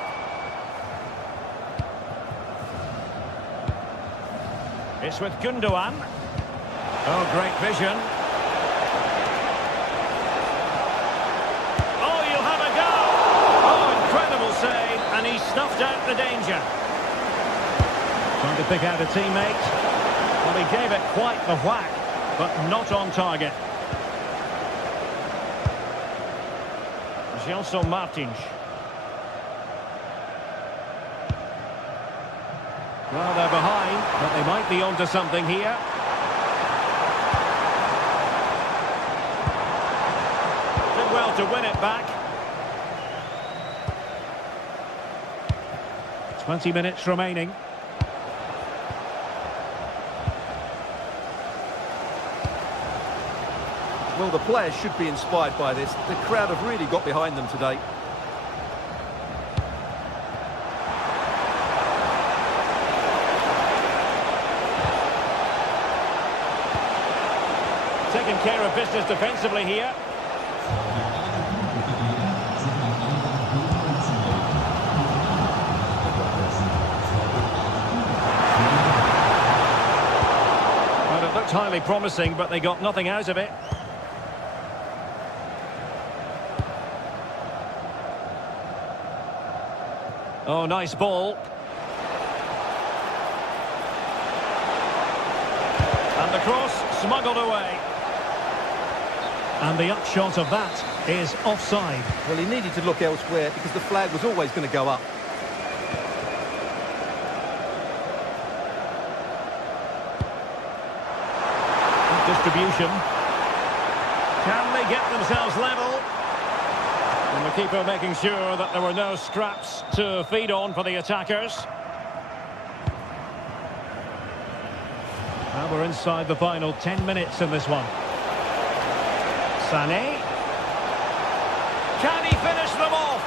It's with Gundogan. Oh, great vision. Oh, you'll have a go. Oh, incredible save, and he snuffed out the danger. Trying to pick out a teammate. Well, he gave it quite the whack, but not on target. Gelson Martins. Well, they're behind, but they might be onto something here. Did well to win it back. 20 minutes remaining. Well, the players should be inspired by this. The crowd have really got behind them today. Taking care of business defensively here. Well, it looked highly promising, but they got nothing out of it. Oh, nice ball. And the cross smuggled away. And the upshot of that is offside. Well, he needed to look elsewhere because the flag was always going to go up. Distribution. Can they get themselves level? And the keeper making sure that there were no scraps to feed on for the attackers. Now we're inside the final 10 minutes in this one. Sané. Can he finish them off?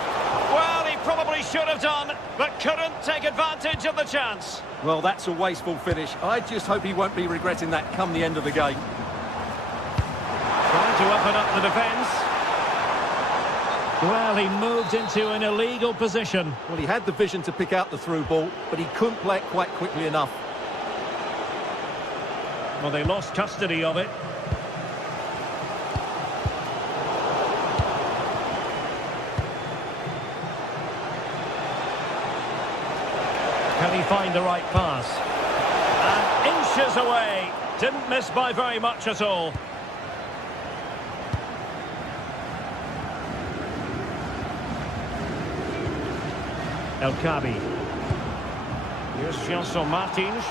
Well, he probably should have done, but couldn't take advantage of the chance. Well, that's a wasteful finish. I just hope he won't be regretting that come the end of the game. Trying to open up the defence. Well, he moved into an illegal position. Well, he had the vision to pick out the through ball, but he couldn't play it quite quickly enough. Well, they lost custody of it. Can he find the right pass? And inches away. Didn't miss by very much at all. El Kabi. Here's Janson Martins.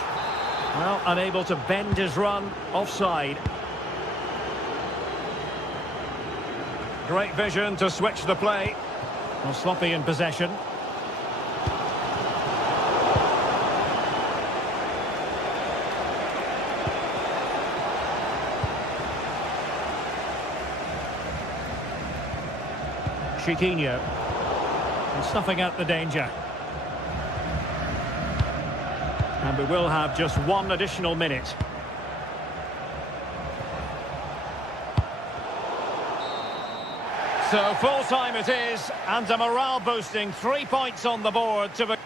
Well, unable to bend his run. Offside. Great vision to switch the play. Well, sloppy in possession. Chiquinho. And snuffing out the danger. And we will have just one additional minute. So full time it is, and a morale boosting 3 points on the board to...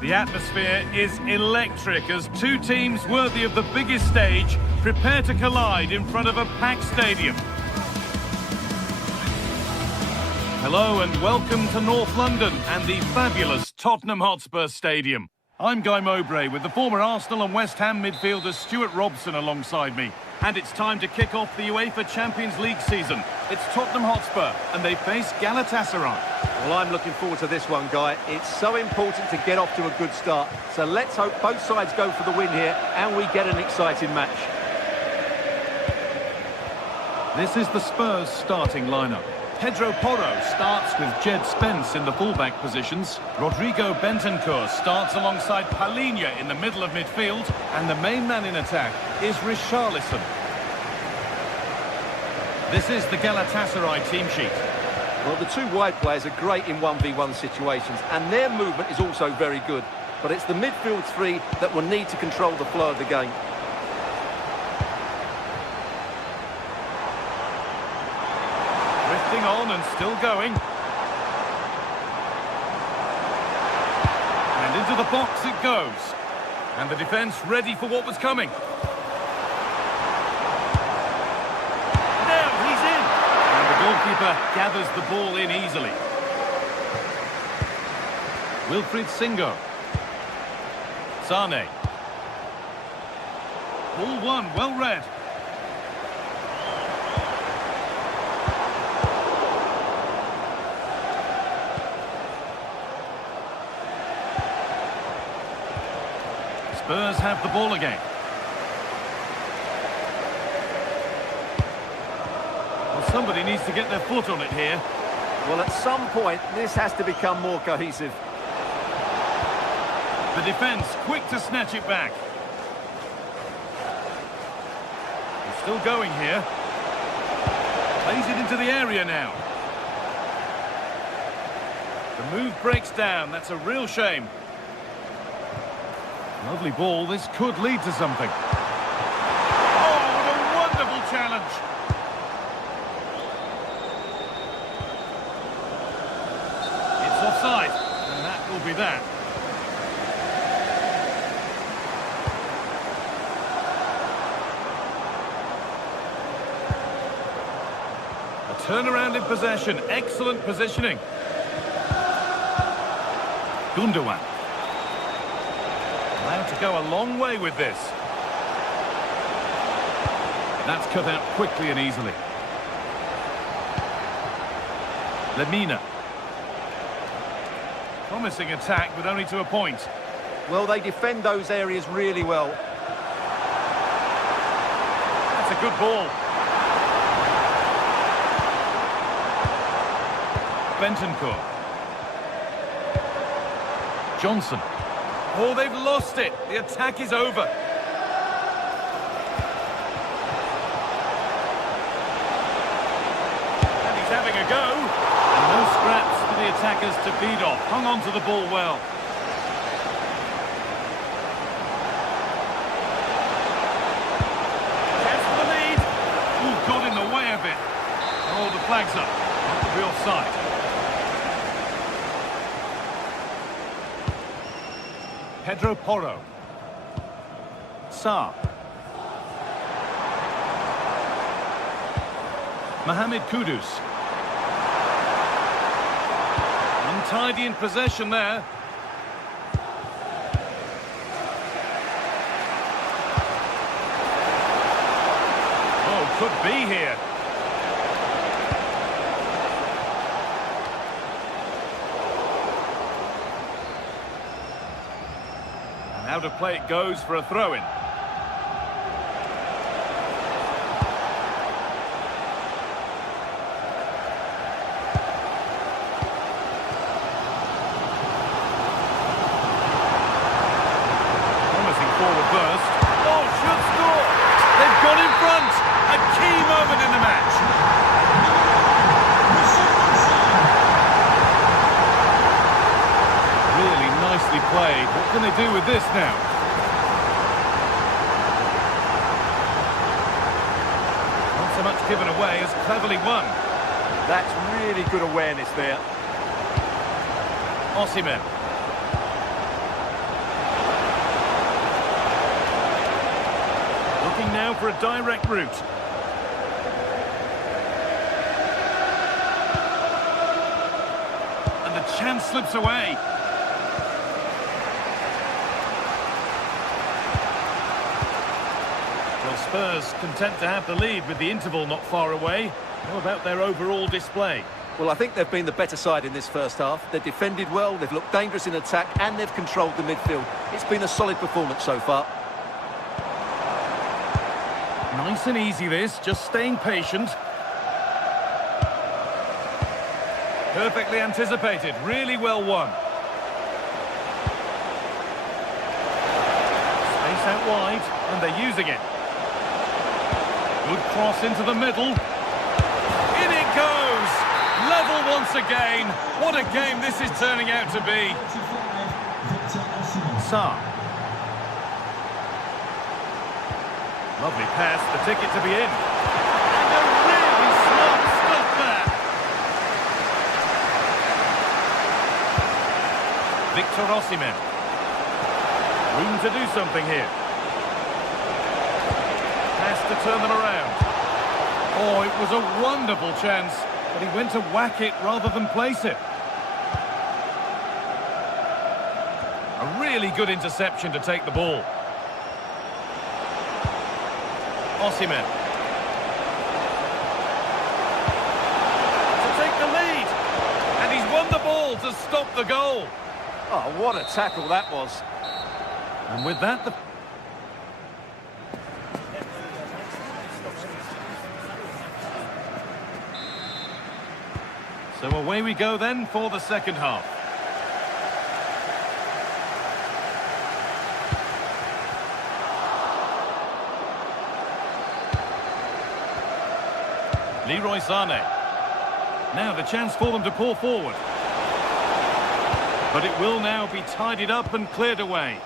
The atmosphere is electric as two teams worthy of the biggest stage prepare to collide in front of a packed stadium. A Hello and welcome to North London and the fabulous Tottenham Hotspur Stadium. I'm Guy Mowbray with the former Arsenal and West Ham midfielder Stuart Robson alongside me. And it's time to kick off the UEFA Champions League season. It's Tottenham Hotspur and they face Galatasaray. Well, I'm looking forward to this one, Guy. It's so important to get off to a good start. So let's hope both sides go for the win here and we get an exciting match. This is the Spurs starting lineup. Pedro Porro starts with Jed Spence in the fullback positions. Rodrigo Bentancur starts alongside Palhinha in the middle of midfield. And the main man in attack is Richarlison. This is the Galatasaray team sheet. Well, the two wide players are great in 1v1 situations and their movement is also very good. But it's the midfield three that will need to control the flow of the game. Drifting on and still going. And into the box it goes. And the defence ready for what was coming. Now he's in. And the goalkeeper gathers the ball in easily. Wilfried Singo. Sane. Ball one, well read. Spurs have the ball again. Well, somebody needs to get their foot on it here. Well, at some point, this has to become more cohesive. The defence quick to snatch it back. He's still going here. Plays it into the area now. The move breaks down. That's a real shame. Lovely ball. This could lead to something. Oh, what a wonderful challenge. It's offside, and that will be that. A turnaround in possession. Excellent positioning. Gundogan. Allowed to go a long way with this. That's cut out quickly and easily. Lemina. Promising attack, but only to a point. Well, they defend those areas really well. That's a good ball. Bentancur. Johnson. Oh, they've lost it. The attack is over. And he's having a go. And no scraps for the attackers to beat off. Hung on to the ball well. Chance for the lead. Ooh, got in the way of it. Oh, the flag's up. Not to be offside. Pedro Porro. Sarr. Mohamed Kudus. Untidy in possession there. Oh, could be here. Out of play it goes for a throw-in. Promising forward burst. Oh, should score! They've gone in front! A key moment in the match. Really nicely played. What can they do with this now? Not so much given away as cleverly won. That's really good awareness there. Osimhen. Looking now for a direct route. chance slips away. Well, Spurs content to have the lead with the interval not far away. How about their overall display? Well, I think they've been the better side in this first half. They've defended well, they've looked dangerous in attack, and they've controlled the midfield. It's been a solid performance so far. Nice and easy this, just staying patient. Perfectly anticipated, really well won. Space out wide, and they're using it. Good cross into the middle. In it goes! Level once again. What a game this is turning out to be. Sarr. Lovely pass, the ticket to be in. And a really smart stop there. Victor Osimhen. Room to do something here. Has to turn them around. Oh, it was a wonderful chance, but he went to whack it rather than place it. A really good interception to take the ball. Osimhen. To take the lead. And he's won the ball to stop the goal. Oh, what a tackle that was. And with that, the... So away we go then for the second half. Leroy Sané. Now the chance for them to pull forward. But it will now be tidied up and cleared away.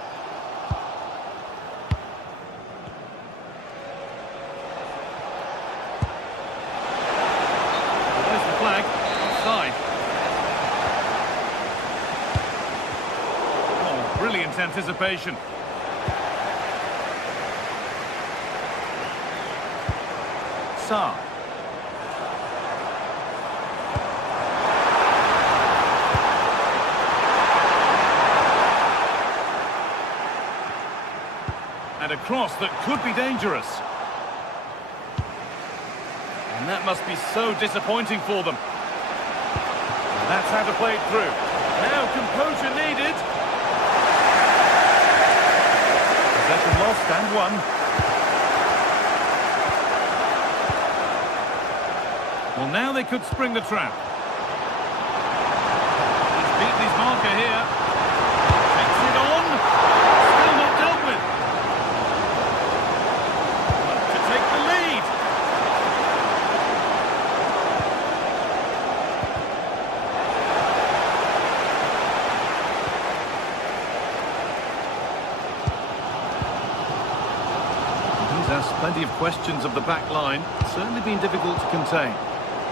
There's the flag. Offside. Oh, brilliant anticipation. Sarr. And a cross that could be dangerous. And that must be so disappointing for them. And that's how to play it through. Now composure needed. Possession lost and won. Well, now they could spring the trap. He's beaten his marker here. Takes it on. Still not dealt with. Plenty of questions of the back line. It's certainly been difficult to contain.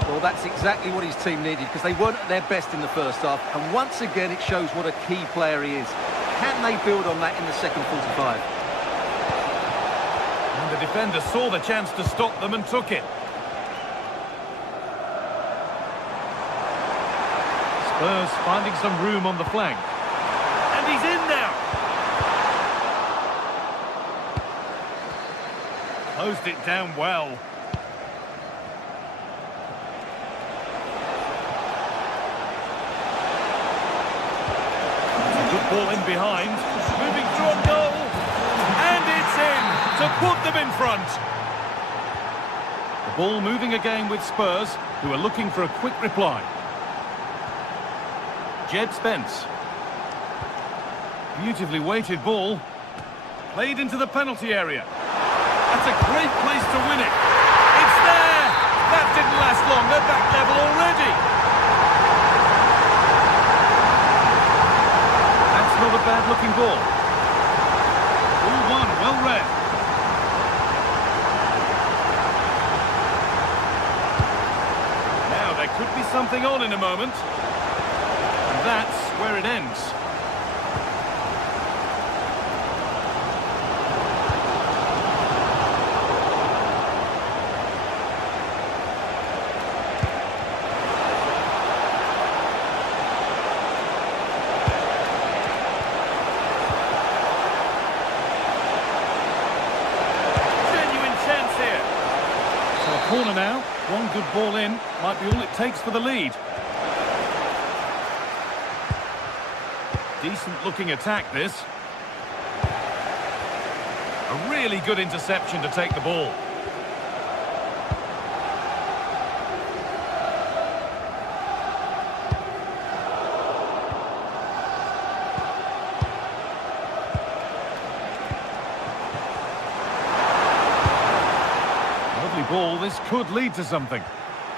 Well, that's exactly what his team needed, because they weren't at their best in the first half. And once again, it shows what a key player he is. Can they build on that in the second 45? And the defender saw the chance to stop them and took it. Spurs finding some room on the flank. And he's in now. Closed it down well. Good ball in behind. Moving through on goal. And it's in to put them in front. The ball moving again with Spurs, who are looking for a quick reply. Jed Spence. Beautifully weighted ball. Played into the penalty area. That's a great place to win it. It's there! That didn't last long. They're back level already. That's not a bad-looking ball. 2-1, well read. Now there could be something on in a moment. And that's where it ends. corner now. One good ball in might be all it takes for the lead. Decent looking attack, this. A really good interception to take the ball. Lovely ball, this could lead to something.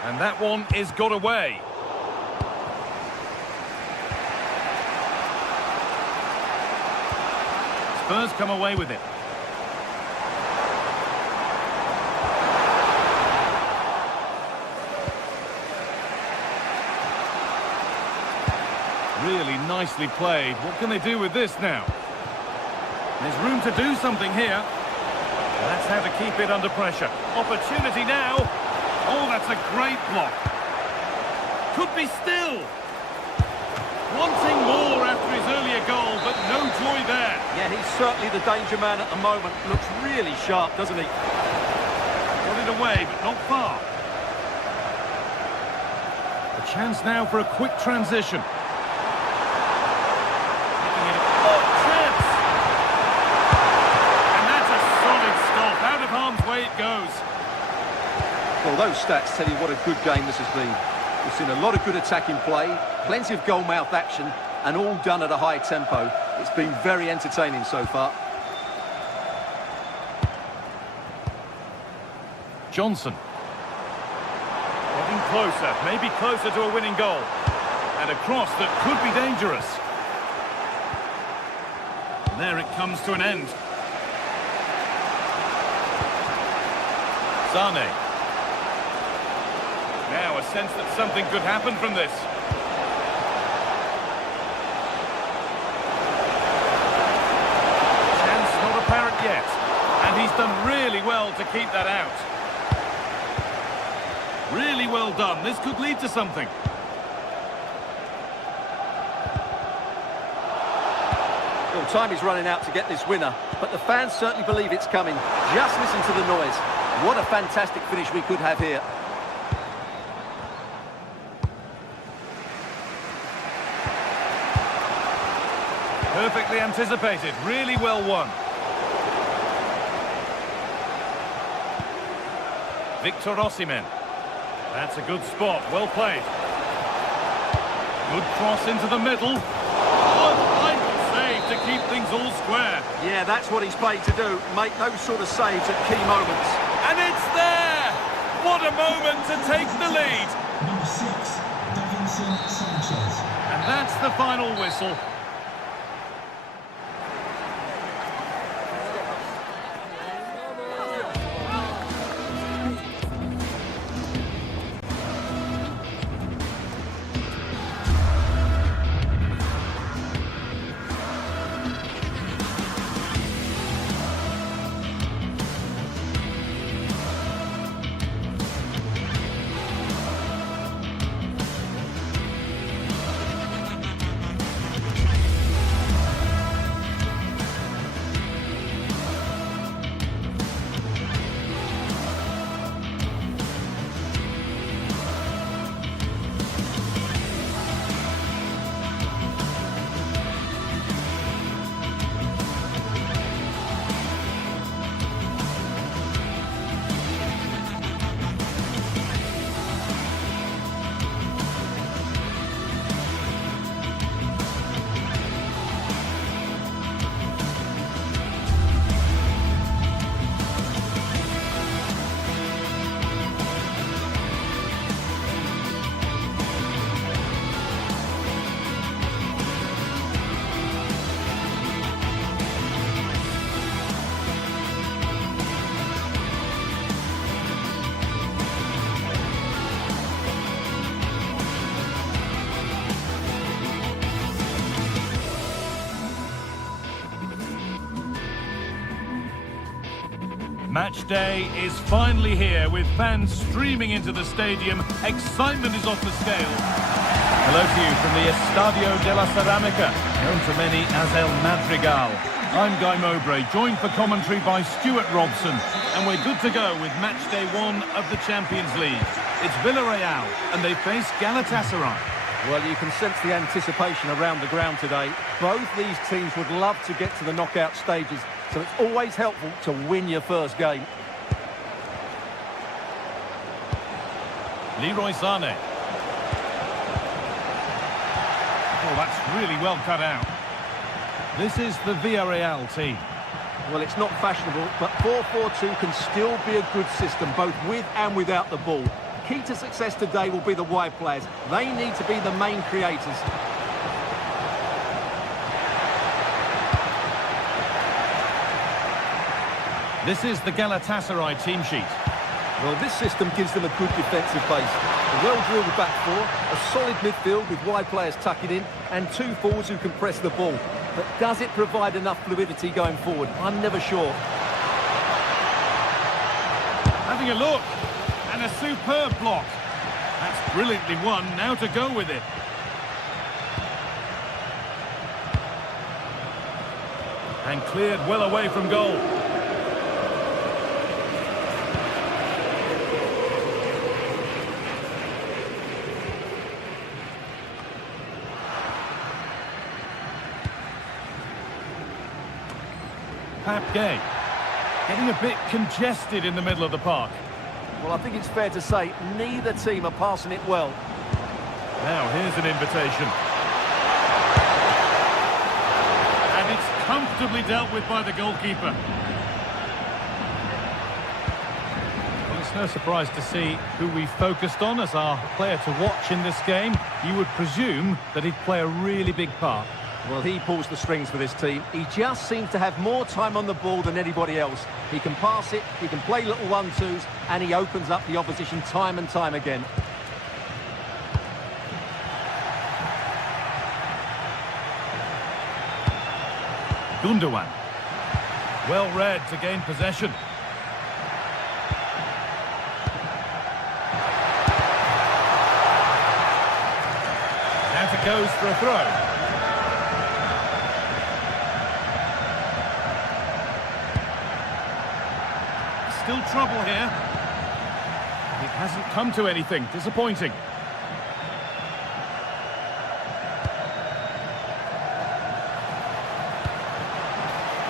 And that one is got away. Spurs come away with it. Really nicely played. What can they do with this now? There's room to do something here. That's how to keep it under pressure. Opportunity now. Oh, that's a great block. Could be still. Wanting more after his earlier goal, but no joy there. Yeah, he's certainly the danger man at the moment. Looks really sharp, doesn't he? Got it away, but not far. A chance now for a quick transition. Oh, chance! And that's a solid stop. Out of harm's way it goes. Well, those stats tell you what a good game this has been. We've seen a lot of good attacking play, plenty of goal-mouth action, and all done at a high tempo. It's been very entertaining so far. Johnson. Getting closer, maybe closer to a winning goal. And a cross that could be dangerous. And there it comes to an end. Sane. Now a sense that something could happen from this. Chance not apparent yet. And he's done really well to keep that out. Really well done. This could lead to something. Well, time is running out to get this winner, but the fans certainly believe it's coming. Just listen to the noise. What a fantastic finish we could have here. Perfectly anticipated, really well won. Victor Osimhen. That's a good spot, well played. Good cross into the middle. Oh, final save to keep things all square. Yeah, that's what he's played to do, make those sort of saves at key moments. And it's there! What a moment to take the lead! Number 6, Davinson Sanchez. And that's the final whistle. Match day is finally here with fans streaming into the stadium. Excitement is off the scale. Hello to you from the Estadio de la Ceramica, known to many as El Madrigal. I'm Guy Mowbray, joined for commentary by Stuart Robson, and we're good to go with match day 1 of the Champions League. It's Villarreal, and they face Galatasaray. Well, you can sense the anticipation around the ground today. Both these teams would love to get to the knockout stages, so it's always helpful to win your first game. Leroy Sané. Oh, that's really well cut out. This is the Villarreal team. Well, it's not fashionable, but 4-4-2 can still be a good system, both with and without the ball. Key to success today will be the wide players. They need to be the main creators. This is the Galatasaray team sheet. Well, this system gives them a good defensive base. A well-drilled back four, a solid midfield with wide players tucking in, and 2 forwards who can press the ball. But does it provide enough fluidity going forward? I'm never sure. Having a look, and a superb block. That's brilliantly won, now to go with it. And cleared well away from goal. Gay, getting a bit congested in the middle of the park. Well, I think it's fair to say neither team are passing it well. Now, here's an invitation. And it's comfortably dealt with by the goalkeeper. Well, it's no surprise to see who we focused on as our player to watch in this game. You would presume that he'd play a really big part. Well, he pulls the strings for this team. He just seems to have more time on the ball than anybody else. He can pass it, he can play little 1-2s, and he opens up the opposition time and time again. Gundogan. Well read to gain possession. Out it goes for a throw. Still trouble here. It hasn't come to anything. Disappointing.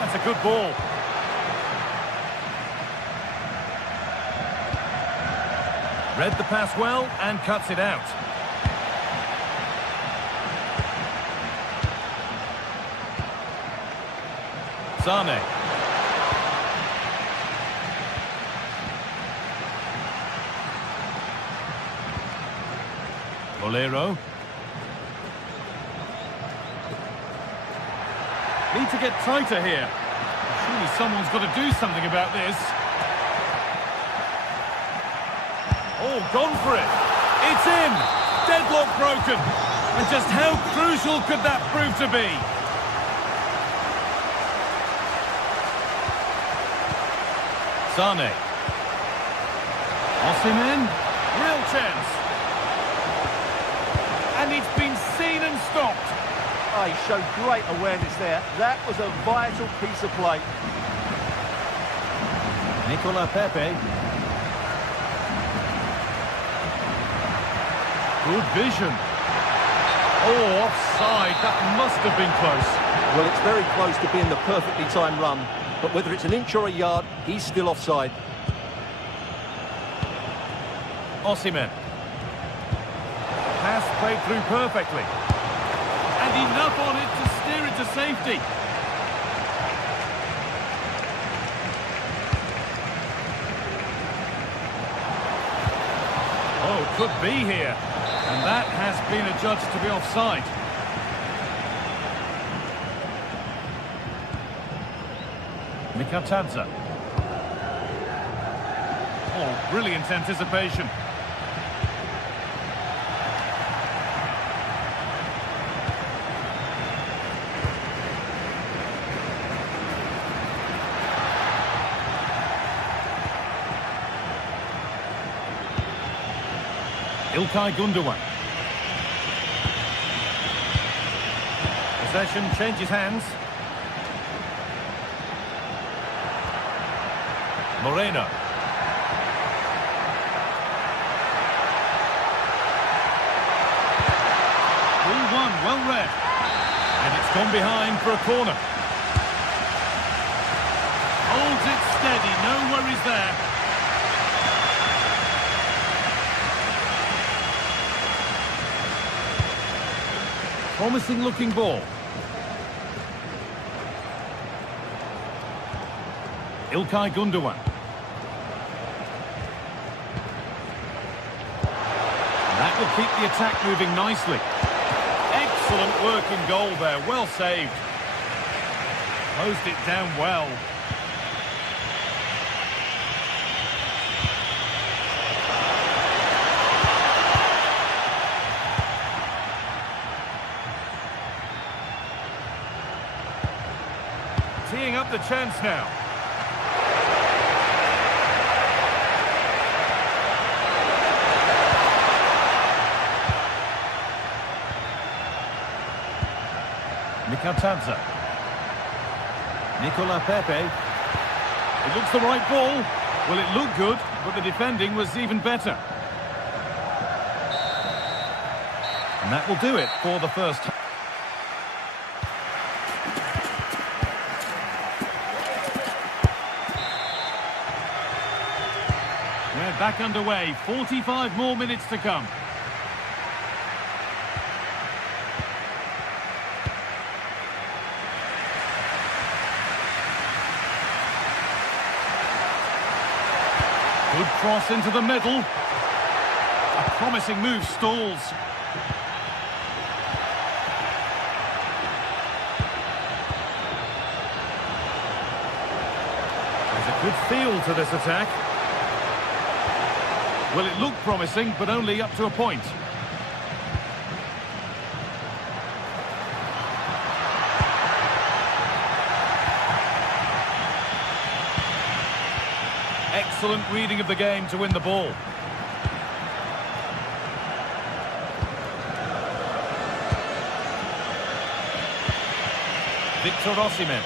That's a good ball. Read the pass well and cuts it out. Sané. Bolero. Need to get tighter here. Surely someone's got to do something about this. Oh, gone for it. It's in. Deadlock broken. And just how crucial could that prove to be? Sané. Osimhen. Real chance. And it's been seen and stopped. Oh, he showed great awareness there. That was a vital piece of play. Nicola Pepe. Good vision. Oh, offside. That must have been close. Well, it's very close to being the perfectly timed run. But whether it's an inch or a yard, he's still offside. Osimhen. Pass played through perfectly. And enough on it to steer it to safety. Oh, could be here. And that has been adjudged to be offside. Mikatadze. Oh, brilliant anticipation. İlkay Gundogan. Possession changes hands. Moreno. Ball one, well read. And it's gone behind for a corner. Holds it steady, no worries there. Promising looking ball. İlkay Gündoğan. That will keep the attack moving nicely. Excellent work in goal there, well saved. Closed it down well. Teeing up the chance now. Mikatadze. Nicola Pepe. It looks the right ball. Well, it looked good, but the defending was even better. And that will do it for the first half. We're back underway. 45 more minutes to come. Good cross into the middle. A promising move stalls. There's a good feel to this attack. Well, it looked promising, but only up to a point. Excellent reading of the game to win the ball. Victor Osimhen.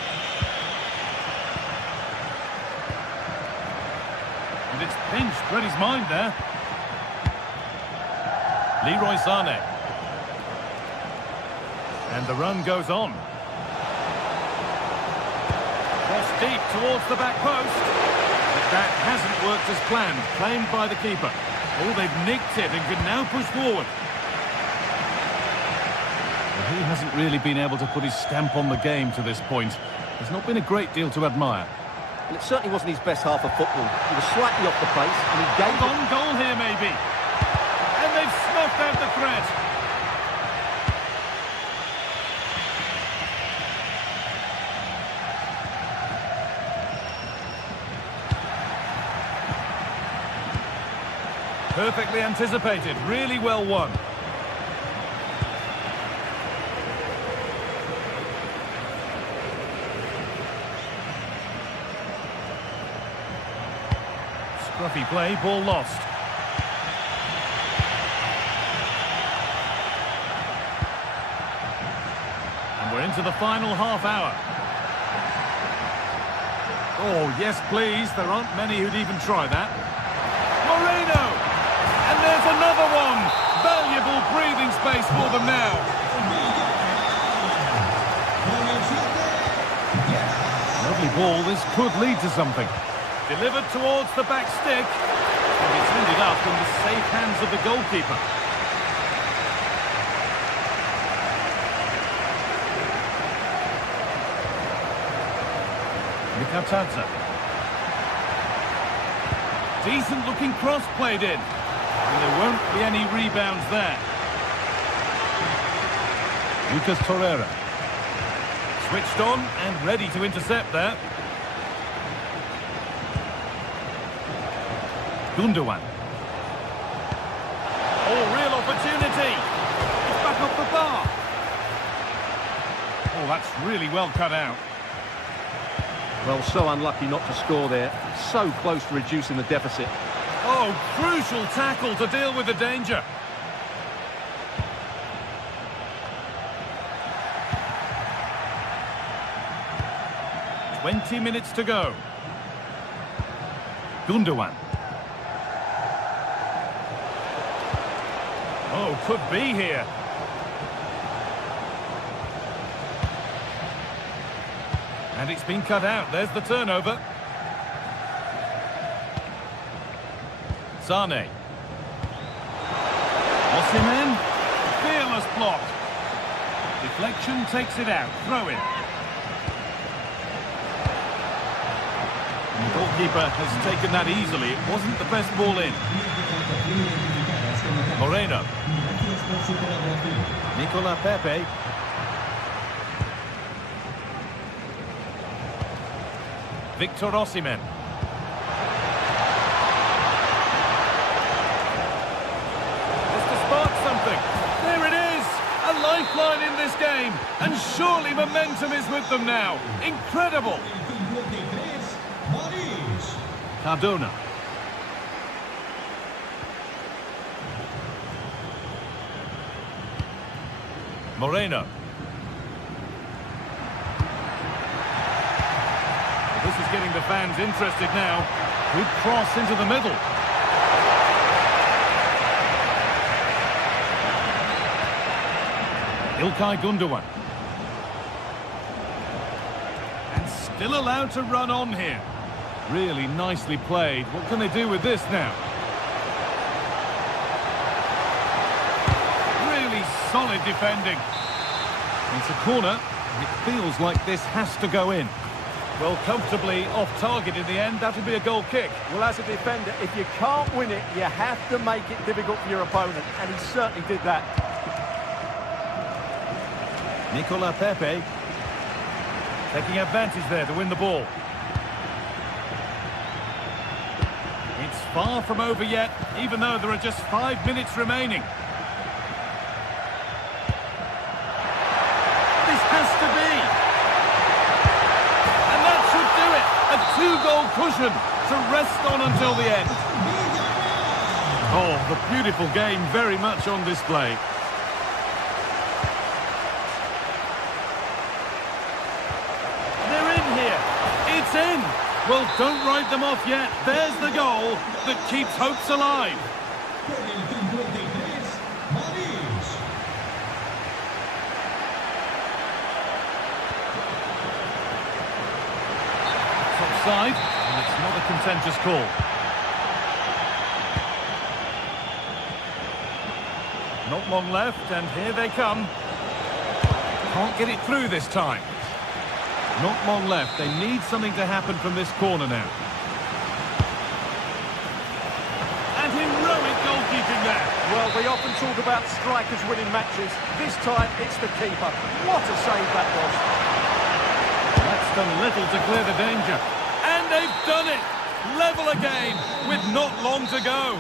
And it's pinched, read his mind there. Leroy Sané. And the run goes on. Cross deep towards the back post. That hasn't worked as planned, claimed by the keeper. Oh, they've nicked it and can now push forward. Well, he hasn't really been able to put his stamp on the game to this point. There's not been a great deal to admire. And it certainly wasn't his best half of football. He was slightly off the pace and he gave on goal here, maybe. And they've snuffed out the threat. Perfectly anticipated, really well won. Scruffy play, ball lost. And we're into the final half hour. Oh, yes, please. There aren't many who'd even try that. Moreno! And there's another one! Valuable breathing space for them now. Lovely ball, this could lead to something. Delivered towards the back stick. And it's ended up in the safe hands of the goalkeeper. Mikatadze. Decent looking cross played in. And there won't be any rebounds there. Lucas Torreira. Switched on and ready to intercept there. Gündoğan. Oh, real opportunity. It's back off the bar. Oh, that's really well cut out. Well, so unlucky not to score there. So close to reducing the deficit. Oh, crucial tackle to deal with the danger. ...20 minutes to go. Gundogan. Oh, could be here. And it's been cut out. There's the turnover. Sane. Osimhen. Fearless block. Deflection takes it out. Throw in. The goalkeeper has taken that easily. It wasn't the best ball in. Moreno. Nicola Pepe. Victor Osimhen. Just to spark something. There it is! A lifeline in this game. And surely momentum is with them now. Incredible! Cardona. Moreno. This is getting the fans interested now. Good cross into the middle. İlkay Gundogan. And still allowed to run on here. Really nicely played. What can they do with this now? Really solid defending. It's a corner. It feels like this has to go in. Well, comfortably off target in the end. That would be a goal kick. Well, as a defender, if you can't win it, you have to make it difficult for your opponent, and he certainly did that. Nicola Pepe taking advantage there to win the ball. It's far from over yet, even though there are just 5 minutes remaining. This has to be. And that should do it. A 2-goal cushion to rest on until the end. Oh, the beautiful game very much on display. They're in here. It's in. Well, don't write them off yet. There's the goal that keeps hopes alive. It's offside, and it's not a contentious call. Not long left, and here they come. Can't get it through this time. Not long left. They need something to happen from this corner now. And heroic goalkeeping there. Well, we often talk about strikers winning matches. This time, it's the keeper. What a save that was. That's done little to clear the danger. And they've done it! Level again, with not long to go.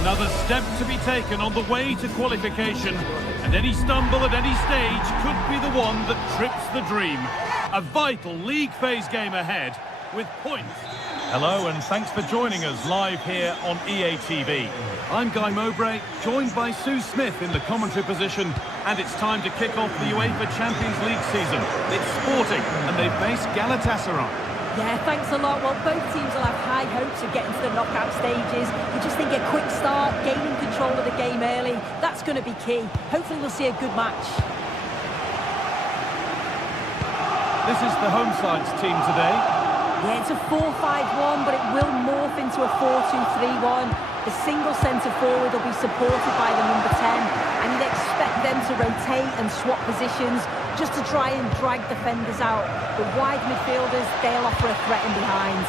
Another step to be taken on the way to qualification, and any stumble at any stage could be the one that trips the dream. A vital league phase game ahead with points. Hello and thanks for joining us live here on EA TV. I'm Guy Mowbray, joined by Sue Smith in the commentary position, and it's time to kick off the UEFA Champions League season. It's Sporting and they face Galatasaray. Yeah, thanks a lot. Well, both teams will have high hopes of getting to the knockout stages. You just think a quick start, gaining control of the game early, that's going to be key. Hopefully we'll see a good match. This is the home side's team today. Yeah, it's a 4-5-1, but it will morph into a 4-2-3-1. The single centre-forward will be supported by the number 10, and you'd expect them to rotate and swap positions just to try and drag defenders out. The wide midfielders, they'll offer a threat in behind.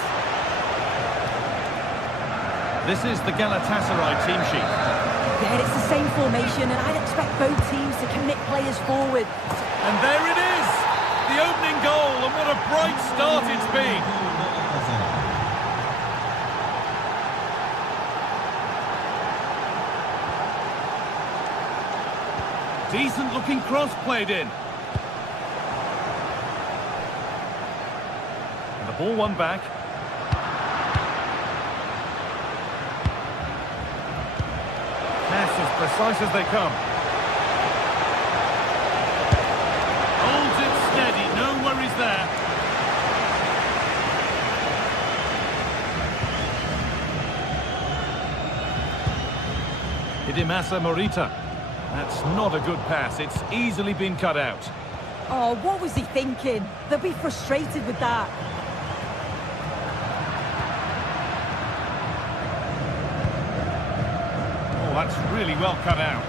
This is the Galatasaray team sheet. Yeah, it's the same formation, and I'd expect both teams to commit players forward. And there it is! The opening goal, and what a bright start it's been. Decent looking cross played in. And the ball won back. Pass as precise as they come. Holds it steady, no worries there. Hidemasa Morita. That's not a good pass. It's easily been cut out. Oh, what was he thinking? They'll be frustrated with that. Oh, that's really well cut out.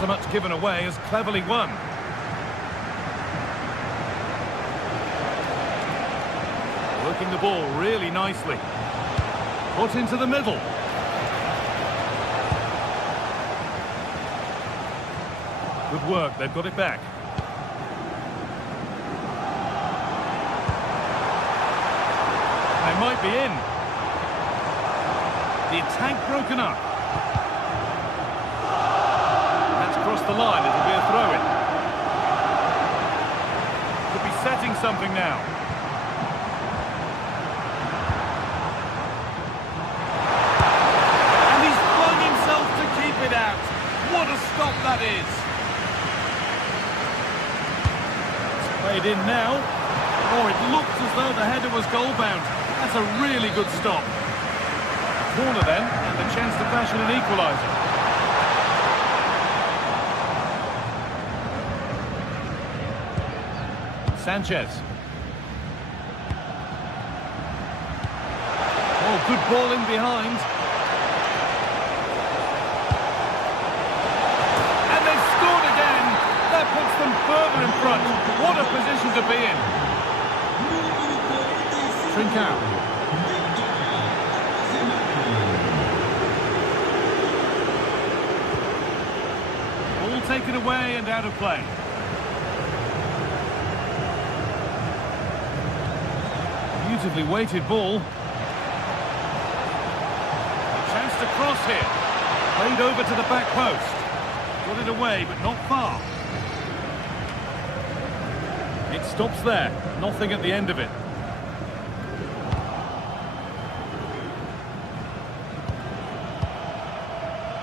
So much given away as cleverly won. Working the ball really nicely. Put into the middle. Good work, they've got it back. They might be in. The attack broken up. Across the line, it'll be a throw-in. Could be setting something now. And he's flung himself to keep it out. What a stop that is. It's played in now. Oh, it looked as though the header was goal-bound. That's a really good stop. Corner then, and the chance to fashion an equaliser. Sanchez. Oh, good ball in behind. And they've scored again. That puts them further in front. What a position to be in. Trincao. Ball taken away and out of play. Beautifully weighted ball. A chance to cross here. Played over to the back post. Got it away, but not far. It stops there. Nothing at the end of it.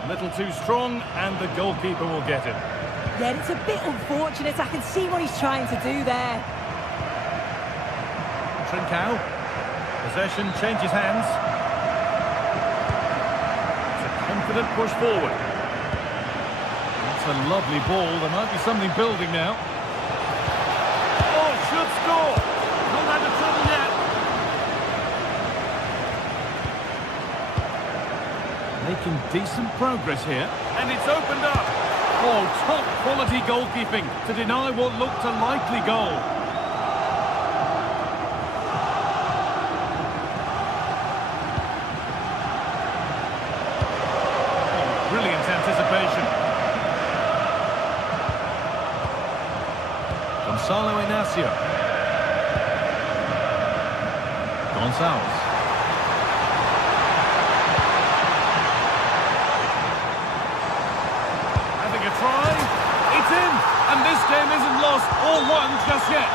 A little too strong, and the goalkeeper will get it. Yeah, it's a bit unfortunate. I can see what he's trying to do there. Trincao. Possession changes hands. It's a confident push forward. That's a lovely ball. There might be something building now. Oh, should score. Not out of trouble yet. Making decent progress here. And it's opened up. Oh, top quality goalkeeping to deny what looked a likely goal. Brilliant anticipation. Gonzalo Inacio. Gonzalez. Having a try. It's in! And this game isn't lost or won just yet.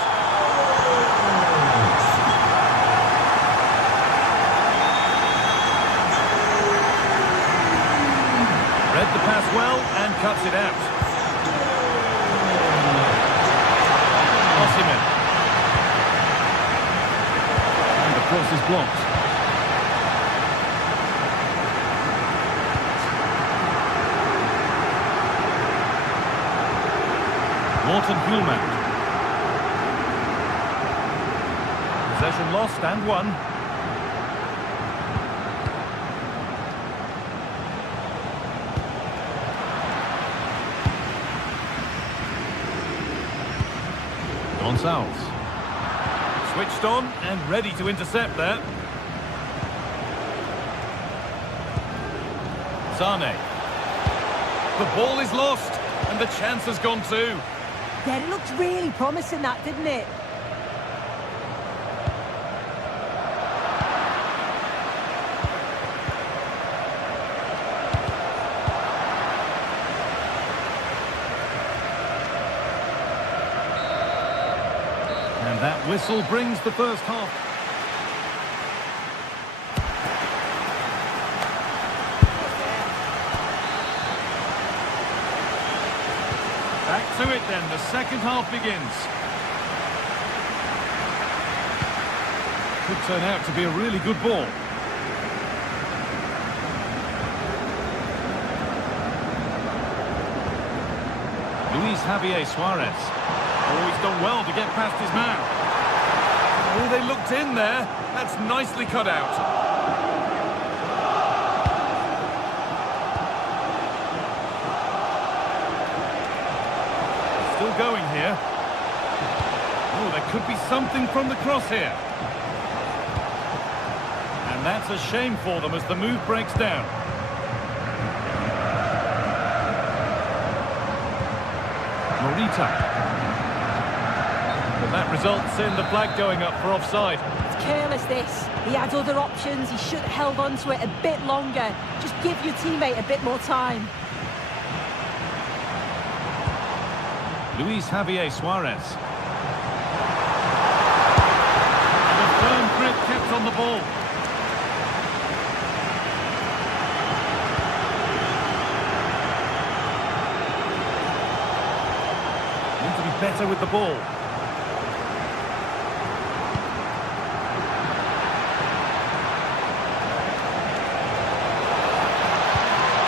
Read the pass well and cuts it out. Osimhen. And the cross is blocked. Morten Hjulmand. Possession lost and won. Gonzalez. Switched on and ready to intercept there. Sane. The ball is lost and the chance has gone too. Yeah, it looked really promising, that, didn't it? And that whistle brings the first half. Back to it then, the second half begins. Could turn out to be a really good ball. Luis Javier Suarez. Oh, he's done well to get past his man. Oh, they looked in there. That's nicely cut out. Still going here. Oh, there could be something from the cross here. And that's a shame for them as the move breaks down. Morita. But that results in the flag going up for offside. It's careless, this. He had other options. He should have held on to it a bit longer. Just give your teammate a bit more time. Luis Javier Suarez. The firm grip kept on the ball. Need to be better with the ball.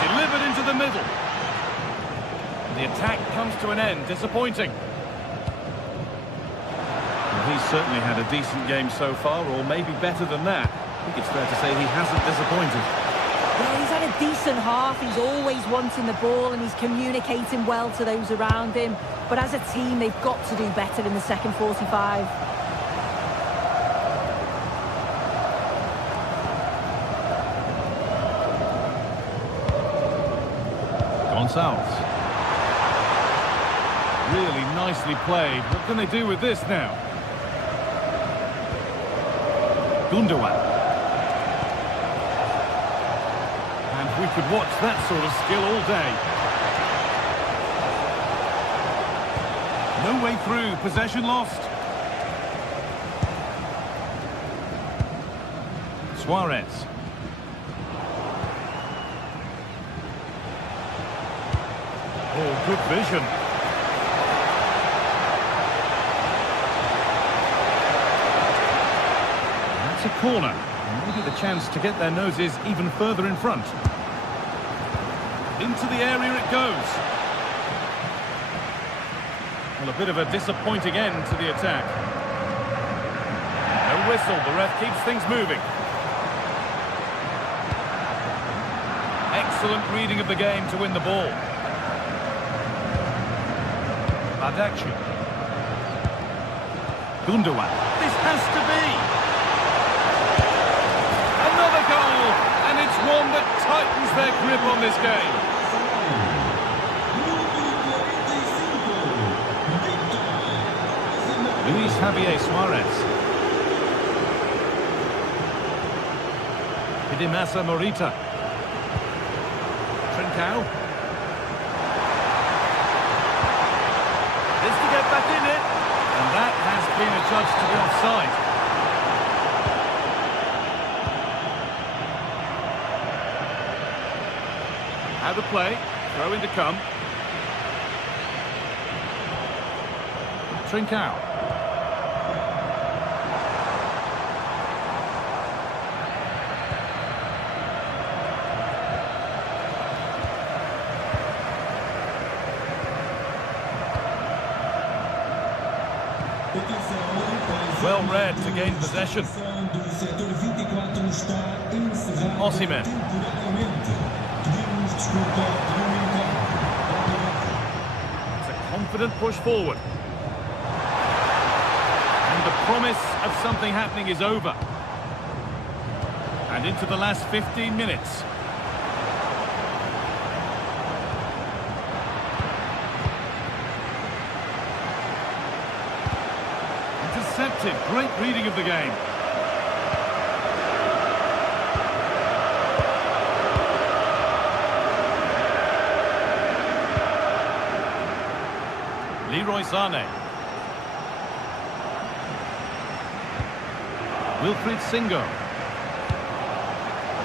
Delivered into the middle. The attack comes to an end, disappointing. Well, he's certainly had a decent game so far, or maybe better than that. I think it's fair to say he hasn't disappointed. Yeah, he's had a decent half. He's always wanting the ball and he's communicating well to those around him. But as a team, they've got to do better in the second 45. Gonzalez. Really nicely played. What can they do with this now? Gundogan. And we could watch that sort of skill all day. No way through. Possession lost. Suarez. Oh, good vision. That's a corner. Maybe the chance to get their noses even further in front. Into the area it goes. Well, a bit of a disappointing end to the attack. No whistle. The ref keeps things moving. Excellent reading of the game to win the ball. Badachi. Gundogan. This has to be. Another goal. And it's one that tightens their grip on this game. Luis Javier Suarez. Idimasa Morita. Trincao. Is to get back in it. And that has been adjudged to be offside. Out of play. Throw in to come. Trincao. Well read to gain possession. Osimhen. It's a confident push forward. And the promise of something happening is over. And into the last 15 minutes. Intercepted. Great reading of the game. Leroy Sané. Wilfried Singo.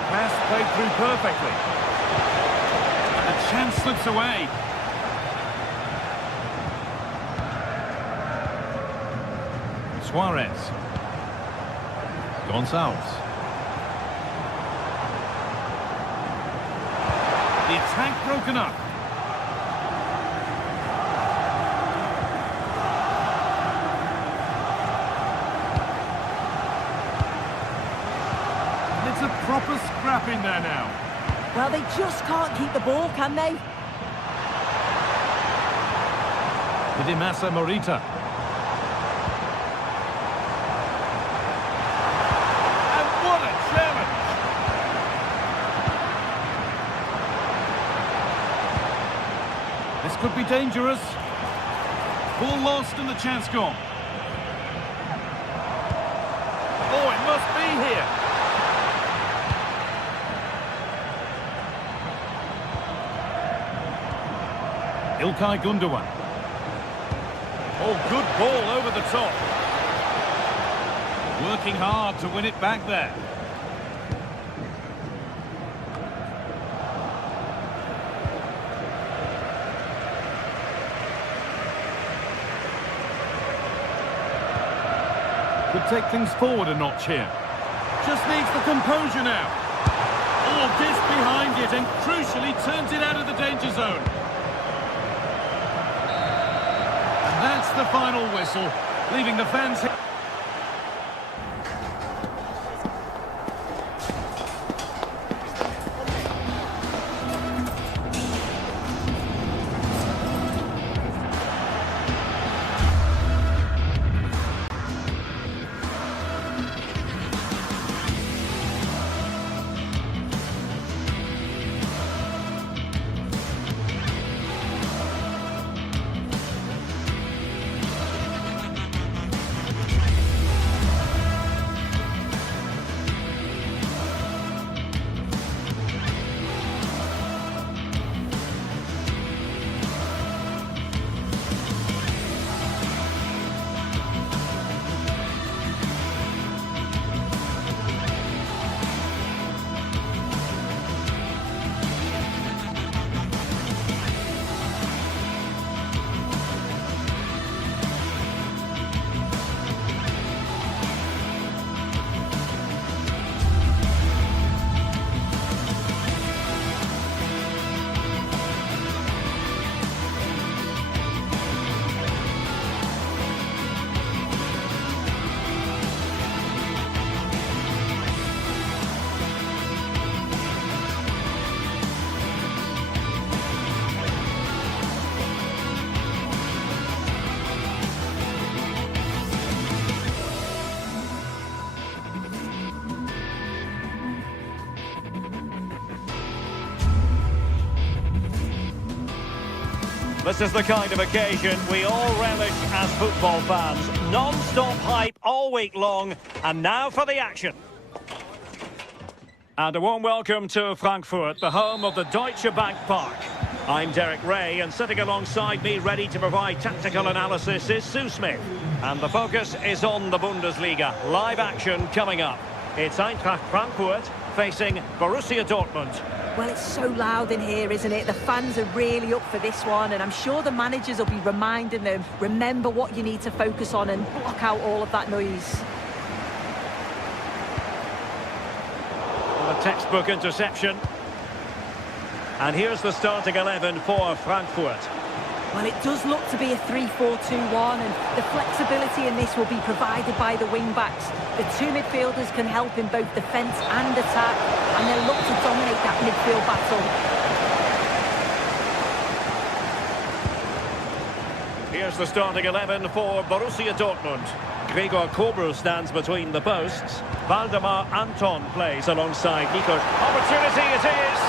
Pass played through perfectly. And the chance slips away. Suarez. Gonçalves. The attack broken up. And it's a proper scrap in there now. Well, they just can't keep the ball, can they? Idimasa Morita. This could be dangerous. Ball lost and the chance gone. Oh, it must be here. Ilkay Gundogan. Oh, good ball over the top. Working hard to win it back there. Could take things forward a notch here. Just needs the composure now. Oh, gets behind it and crucially turns it out of the danger zone. And that's the final whistle, leaving the fans here. This is the kind of occasion we all relish as football fans. Non-stop hype all week long, and now for the action. And a warm welcome to Frankfurt, the home of the Deutsche Bank Park. I'm Derek Ray, and sitting alongside me, ready to provide tactical analysis, is Sue Smith. And the focus is on the Bundesliga. Live action coming up. It's Eintracht Frankfurt facing Borussia Dortmund. Well, it's so loud in here, isn't it? The fans are really up for this one, and I'm sure the managers will be reminding them, remember what you need to focus on and block out all of that noise. A textbook interception. And here's the starting 11 for Frankfurt. Well, it does look to be a 3-4-2-1, and the flexibility in this will be provided by the wing-backs. The two midfielders can help in both defence and attack, and they'll look to dominate that midfield battle. Here's the starting 11 for Borussia Dortmund. Gregor Kobel stands between the posts. Waldemar Anton plays alongside Nico. Opportunity it is!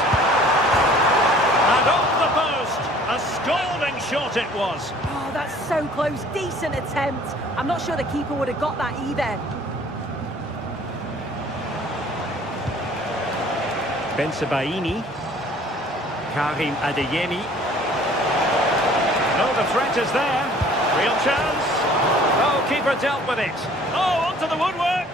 And off the post! A scalding shot it was. Oh, that's so close. Decent attempt. I'm not sure the keeper would have got that either. Bensebaini. Karim Adeyemi. Oh, the threat is there. Real chance. Oh, keeper dealt with it. Oh, onto the woodwork.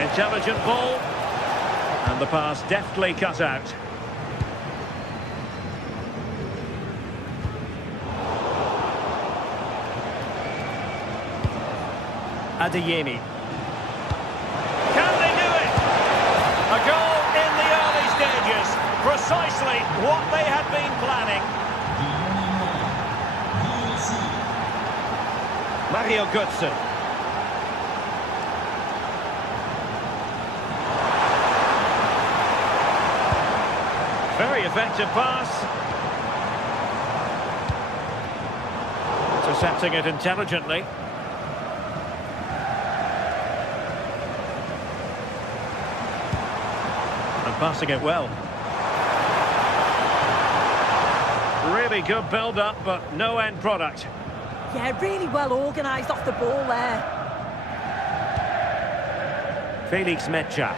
Intelligent ball. And the pass deftly cut out. Adeyemi. Can they do it? A goal in the early stages. Precisely what they had been planning. Mario Götze. Very effective pass. Intercepting it intelligently. And passing it well. Really good build-up, but no end product. Yeah, really well organised off the ball there. Felix Metscher.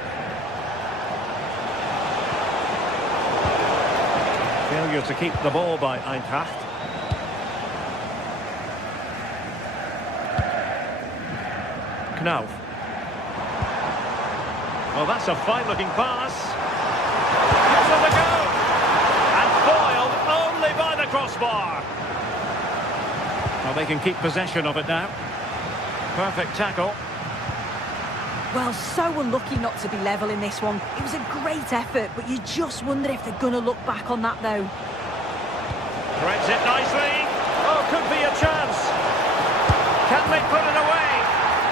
Failure to keep the ball by Eintracht. Knauf. Well, that's a fine-looking pass. Gives it a go. And foiled only by the crossbar. Well, they can keep possession of it now. Perfect tackle. Well, so unlucky not to be level in this one. It was a great effort, but you just wonder if they're going to look back on that, though. Threads it nicely. Oh, could be a chance. Can they put it away?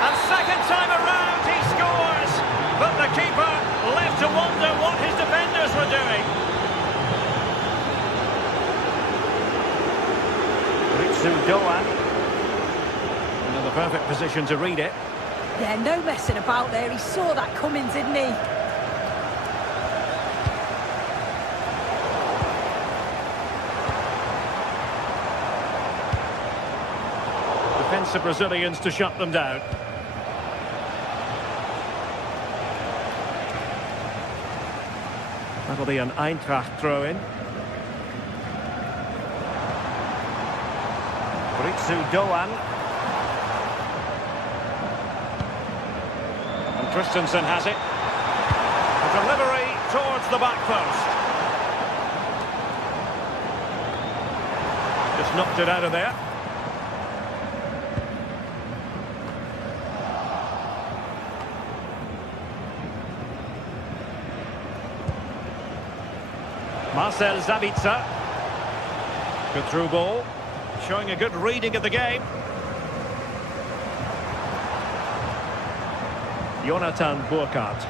And second time around, he scores. But the keeper left to wonder what his defenders were doing. Ritsu Doan. Another perfect position to read it. Yeah, no messing about there. He saw that coming, didn't he? Defensive Brazilians to shut them down. That'll be an Eintracht throw-in. Ritsu Doan. Christensen has it. A delivery towards the back post. Just knocked it out of there. Marcel Sabitzer. Good through ball. Showing a good reading of the game. Jonathan Burkhardt.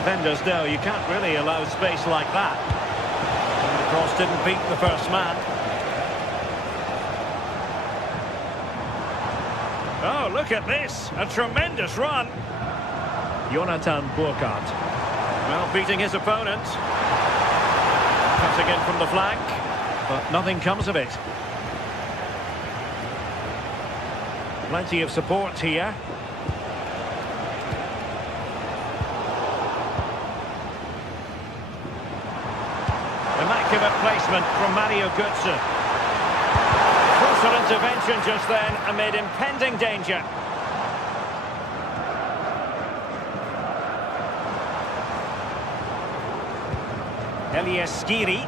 defenders know you can't really allow space like that. And the cross didn't beat the first man. Oh, look at this. A tremendous run. Jonathan Burkhardt. Well, beating his opponent. Cutting in from the flank. But nothing comes of it. Plenty of support here. Immaculate placement from Mario Götze. Crucial intervention just then amid impending danger. Elias Skiri.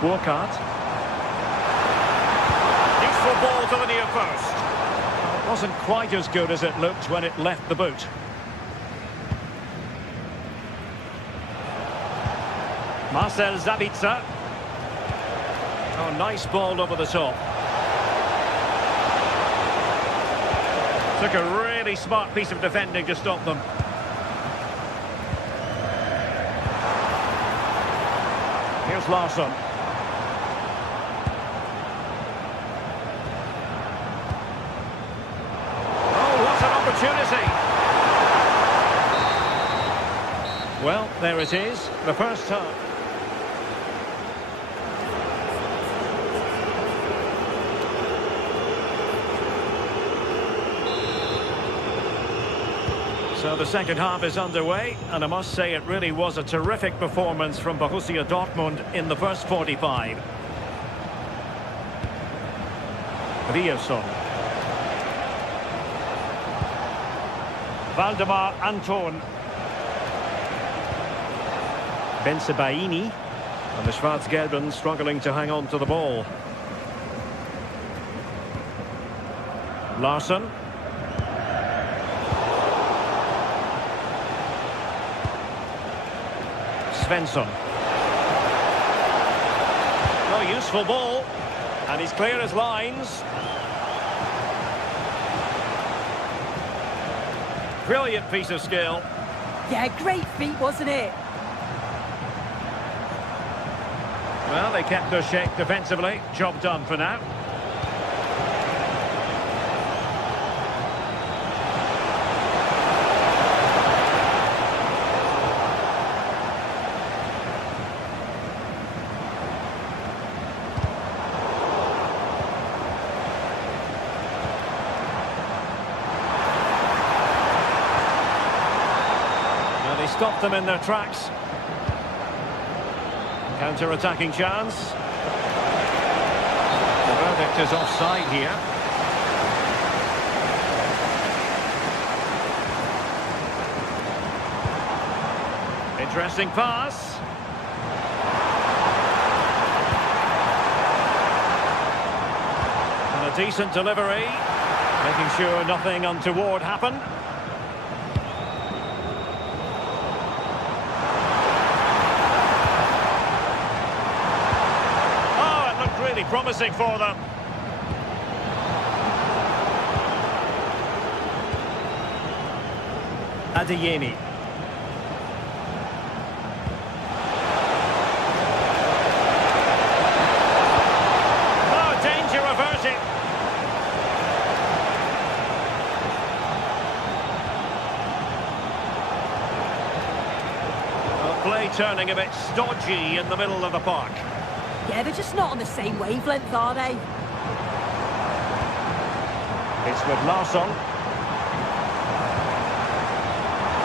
Burkhardt. Useful ball to the near post. It wasn't quite as good as it looked when it left the boot. Marcel Sabitzer. Oh, nice ball over the top. Took a really smart piece of defending to stop them. Here's Larsson. Oh, what an opportunity! Well, there it is, the first half. So the second half is underway, and I must say it really was a terrific performance from Borussia Dortmund in the first 45. Riosson. Valdemar Anton. Bensebaini. And the Schwarz-Gelben struggling to hang on to the ball. Larsson. Svensson. No, useful ball. And he's clear as lines. Brilliant piece of skill. Yeah, great feat, wasn't it? Well, they kept their shape defensively. Job done for now. Stopped them in their tracks. Counter-attacking chance. The verdict is offside here. Interesting pass. And a decent delivery. Making sure nothing untoward happened. Promising for them. Adeyemi. Oh, danger averted. Well, play turning a bit stodgy in the middle of the park. Yeah, they're just not on the same wavelength, are they? It's with Larsson.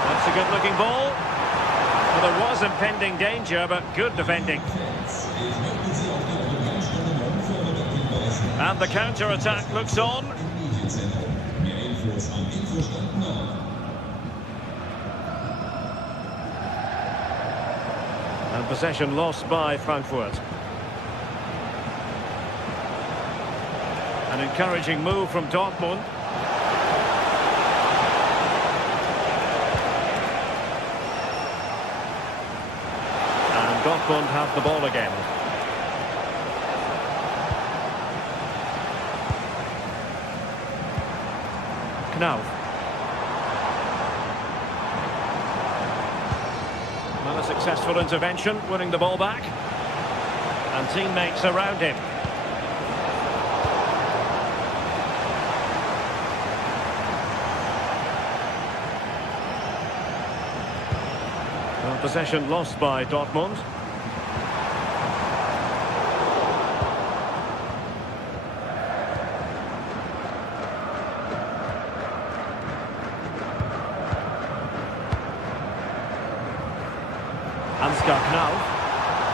That's a good-looking ball. Well, there was impending danger, but good defending. And the counter-attack looks on. And possession lost by Frankfurt. An encouraging move from Dortmund. And Dortmund have the ball again. Knauf. A successful intervention, winning the ball back. And teammates around him. Well, possession lost by Dortmund.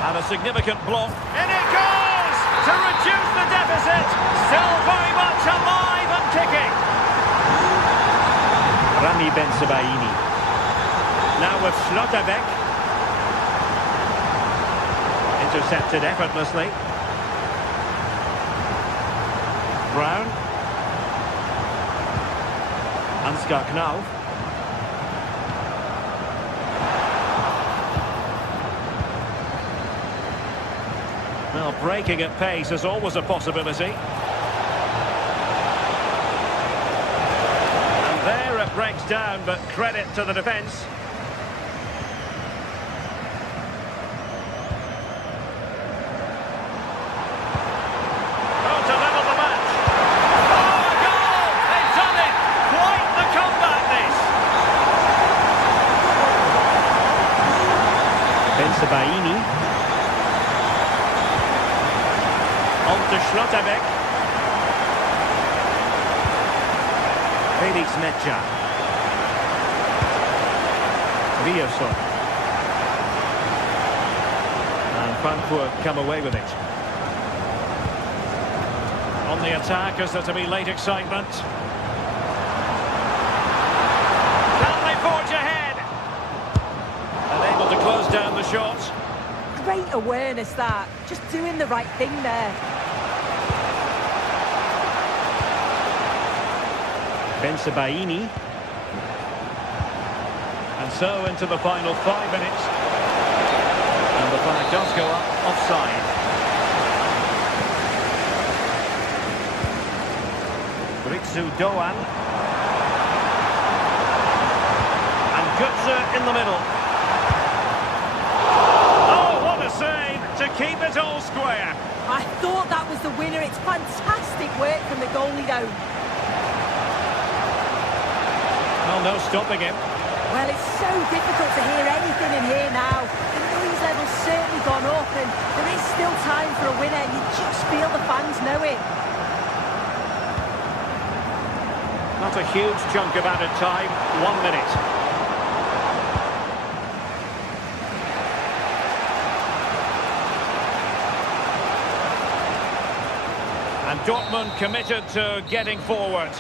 And a significant block. In it goes! To reduce the deficit! Still very much alive and kicking. Rami Ben-Sebaini. Now with Schlotterbeck. Intercepted effortlessly. Brown. Ansgar Knauf. Well, breaking at pace is always a possibility. And there it breaks down, but credit to the defence. Oh, to level the match. Oh, a goal! They've done it! Quite the comeback, this! Ben-Sebaini. On to Schlotterbeck. Felix Metscher. Riosson. And Frankfurt come away with it. On the attack, is there to be late excitement? Can they forge ahead? And able to close down the shot. Great awareness that. Just doing the right thing there. Ben-Sebaini. And so into the final 5 minutes. And the flag does go up offside. Ritsu Doan. And Götze in the middle. Oh, what a save to keep it all square. I thought that was the winner. It's fantastic work from the goalie though. Well, no stopping him. Well, it's so difficult to hear anything in here now. The noise level's certainly gone up and there is still time for a winner. You just feel the fans know it. Not a huge chunk of added time. 1 minute. And Dortmund committed to getting forward.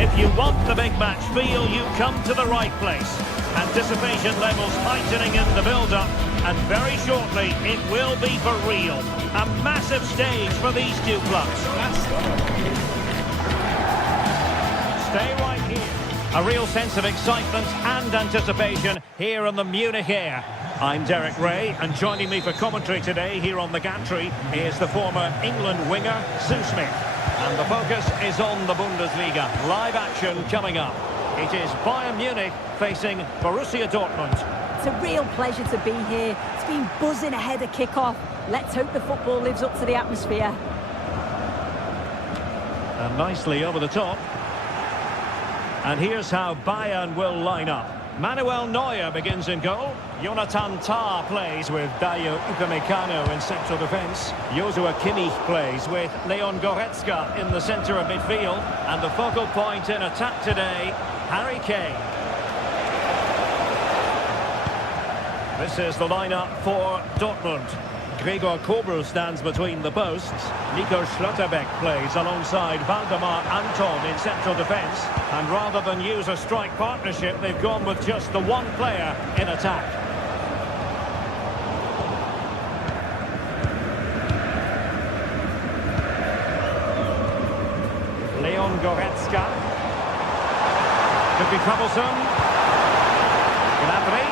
If you want the big match feel, you come to the right place. Anticipation levels heightening in the build-up, and very shortly it will be for real. A massive stage for these two clubs. Stay right here. A real sense of excitement and anticipation here on the Munich air. I'm Derek Ray, and joining me for commentary today here on the gantry is the former England winger, Sue Smith. And the focus is on the Bundesliga. Live action coming up. It is Bayern Munich facing Borussia Dortmund. It's a real pleasure to be here. It's been buzzing ahead of kick-off. Let's hope the football lives up to the atmosphere. And nicely over the top. And here's how Bayern will line up. Manuel Neuer begins in goal. Jonathan Tah plays with Dayo Upamecano in central defence. Joshua Kimmich plays with Leon Goretzka in the centre of midfield. And the focal point in attack today, Harry Kane. This is the lineup for Dortmund. Gregor Kobel stands between the posts. Nico Schlotterbeck plays alongside Valdemar Anton in central defence. And rather than use a strike partnership, they've gone with just the one player in attack. Leon Goretzka. Could be troublesome. Gnabry.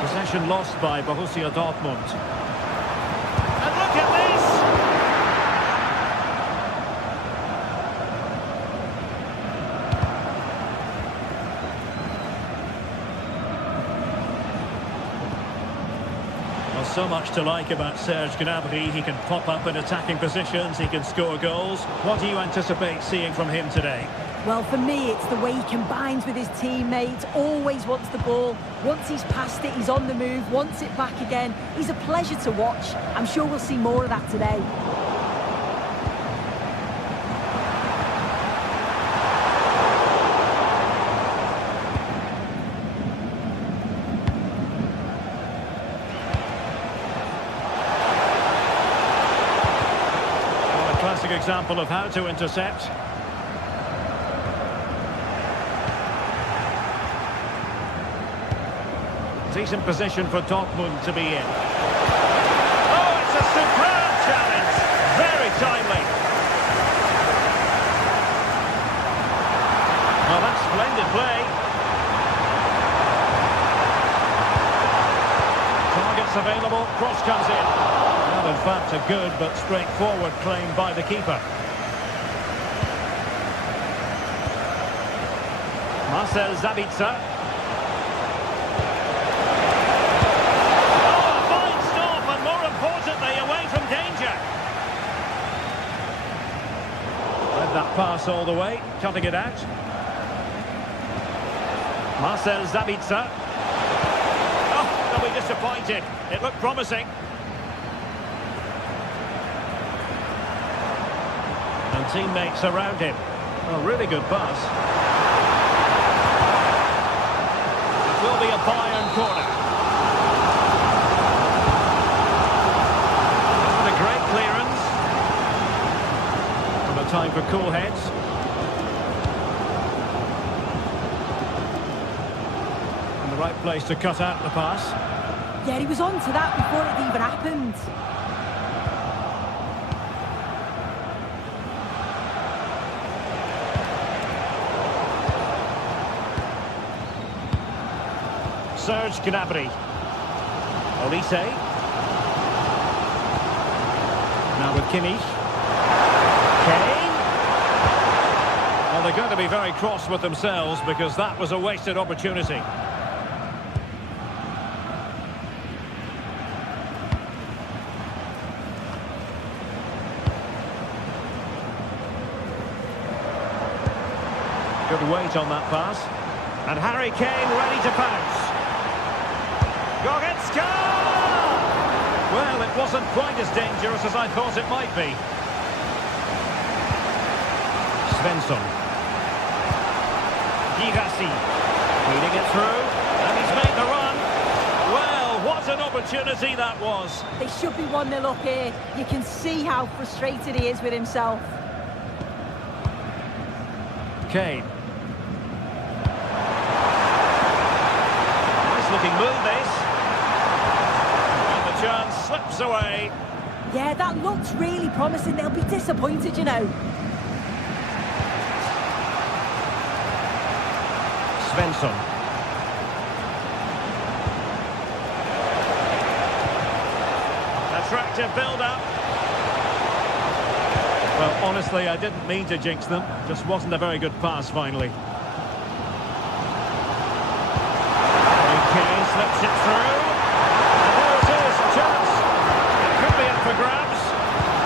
Possession lost by Borussia Dortmund. And look at this! Well, so much to like about Serge Gnabry. He can pop up in attacking positions, he can score goals. What do you anticipate seeing from him today? Well, for me, it's the way he combines with his teammates, always wants the ball. Once he's passed it, he's on the move, wants it back again. He's a pleasure to watch. I'm sure we'll see more of that today. Well, a classic example of how to intercept. Decent position for Dortmund to be in. Oh, it's a superb challenge. Very timely. Well, that's splendid play. Targets available. Cross comes in. Well, in fact, a good but straightforward claim by the keeper. Marcel Sabitzer. That pass all the way, cutting it out. Marcel Sabitzer. Oh, they'll be disappointed. It looked promising. And teammates around him. A really good pass. It will be a Bayern corner. And a great clearance. Time for cool heads. And the right place to cut out the pass. Yeah, he was on to that before it even happened. Serge Gnabry. Olise. Now with Kimmich. Kane. Well, they're going to be very cross with themselves because that was a wasted opportunity. Good weight on that pass. And Harry Kane ready to pounce. Goretzka! Well, it wasn't quite as dangerous as I thought it might be. Svensson. Girassi feeding it through, and he's made the run. Well, what an opportunity that was. They should be 1-0 up here. You can see how frustrated he is with himself. Kane. Nice looking move this. And the chance slips away. Yeah, that looks really promising. They'll be disappointed, you know. Svensson. Attractive build-up. Well, honestly, I didn't mean to jinx them. Just wasn't a very good pass, finally. Okay, slips it through. And there it is, a chance. It could be up for grabs.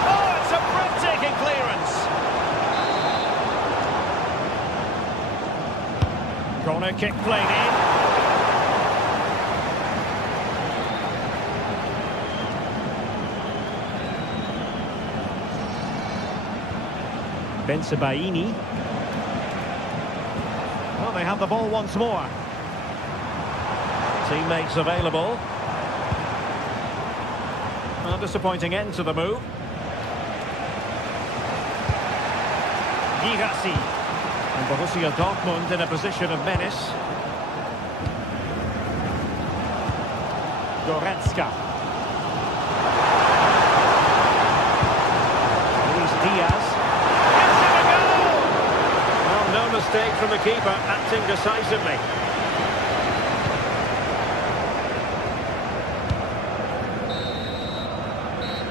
Oh, it's a breathtaking clearance. Corner kick played in. Bensebaini. Well, they have the ball once more. Teammates available. Well, disappointing end to the move. Girassi. And Borussia Dortmund in a position of menace. Goretzka. Luis Diaz. Gives him a goal! Well, no mistake from the keeper, acting decisively.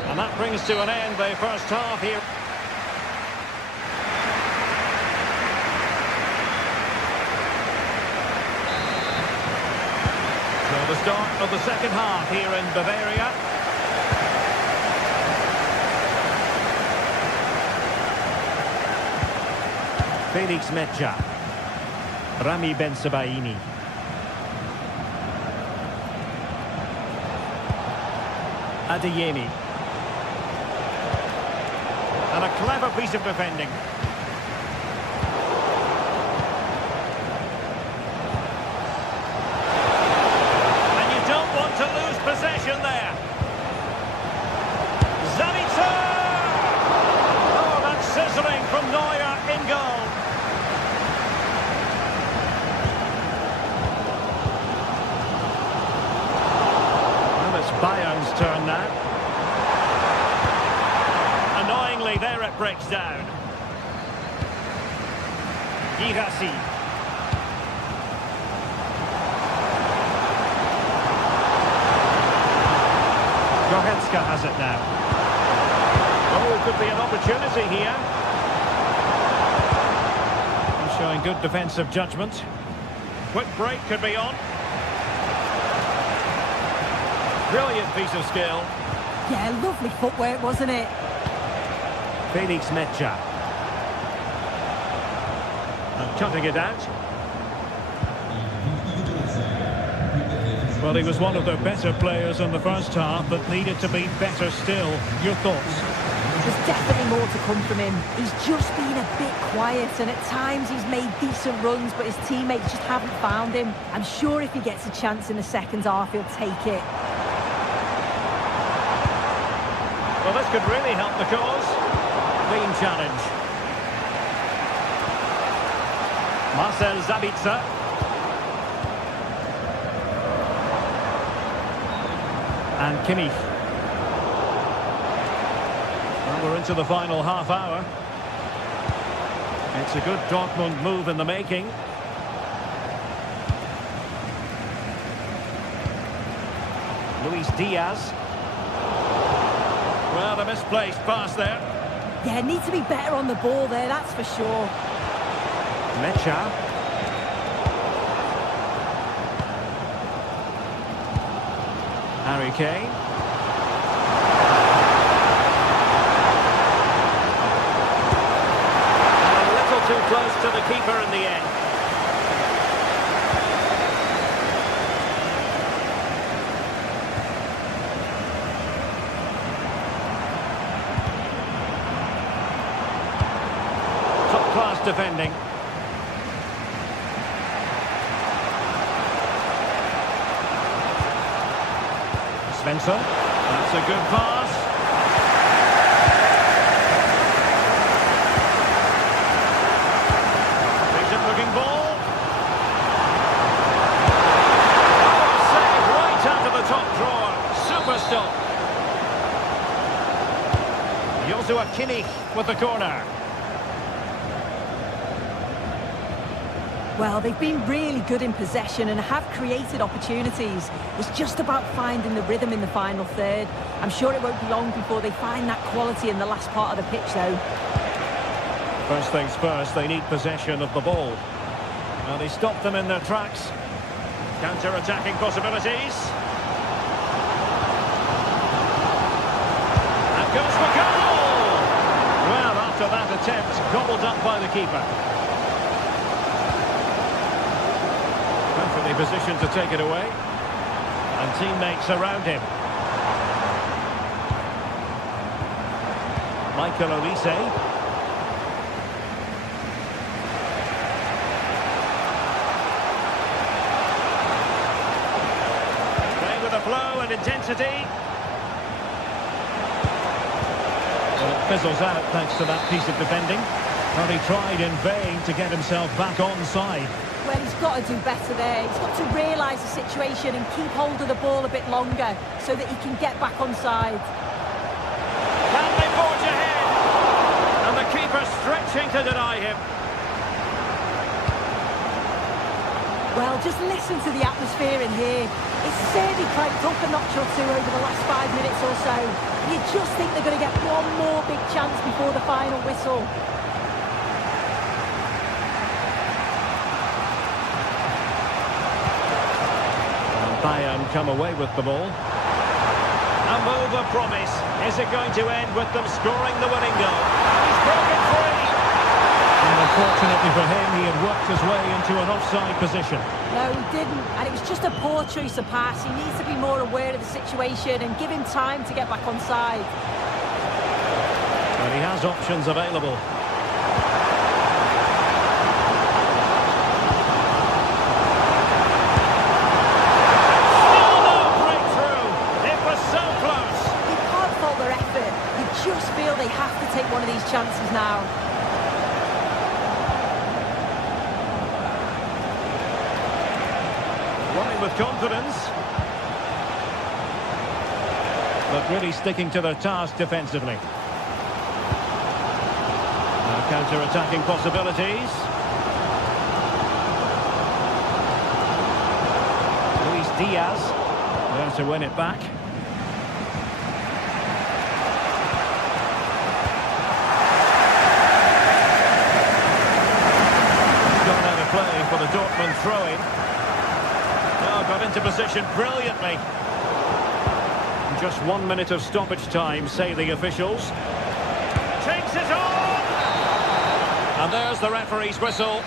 And that brings to an end the first half here. So the start of the second half here in Bavaria. Felix Mejia. Rami Bensebaini. Adeyemi. And a clever piece of defending. And you don't want to lose possession there. Zabitzer! Oh, that's sizzling from Neuer in goal. Well, it's Bayern's turn now. There it breaks down. Girassi. Goretzka has it now. Oh, could be an opportunity here. He's showing good defensive judgment. Quick break could be on. Brilliant piece of skill. Yeah, lovely footwork, wasn't it? Felix Mejia. And cutting it out. Well, he was one of the better players in the first half, but needed to be better still. Your thoughts? There's definitely more to come from him. He's just been a bit quiet, and at times he's made decent runs, but his teammates just haven't found him. I'm sure if he gets a chance in the second half, he'll take it. Well, this could really help the cause. Clean challenge. Marcel Sabitzer. And Kimmich. Well, we're into the final half hour. It's a good Dortmund move in the making. Luis Diaz. Well, a misplaced pass there. Yeah, need to be better on the ball there, that's for sure. Mejia. Harry Kane. And a little too close to the keeper in the end. Top-class defending. Svensson. That's a good pass. Decent-looking ball. Oh, save right out of the top drawer. Super stop. Joshua Kimmich with the corner. Well, they've been really good in possession and have created opportunities. It's just about finding the rhythm in the final third. I'm sure it won't be long before they find that quality in the last part of the pitch, though. First things first, they need possession of the ball. Well, they stopped them in their tracks. Counter-attacking possibilities. And goes for goal! Well, after that attempt, gobbled up by the keeper. Perfectly positioned to take it away. And teammates around him. Michael Olise. Flow and intensity. Well, it fizzles out thanks to that piece of defending. Well, he tried in vain to get himself back onside. Well, he's got to do better there. He's got to realise the situation and keep hold of the ball a bit longer so that he can get back onside. Can they forge ahead? And the keeper stretching to deny him. Well, just listen to the atmosphere in here. It's certainly cranked up a notch or two over the last 5 minutes or so. You just think they're going to get one more big chance before the final whistle. And Bayern come away with the ball. A move of promise. Is it going to end with them scoring the winning goal? He's broken free. And unfortunately for him, he had worked his way into an offside position. No, he didn't, and it was just a poor choice of pass. He needs to be more aware of the situation and give him time to get back onside. But he has options available. Still no breakthrough. It was so close. You can't fault their effort. You just feel they have to take one of these chances now. Running with confidence. But really sticking to their task defensively. Now counter-attacking possibilities. Luis Diaz. There to win it back. Gone out of play for the Dortmund throw-in. Got into position brilliantly. Just 1 minute of stoppage time, say the officials. Takes it on! And there's the referee's whistle.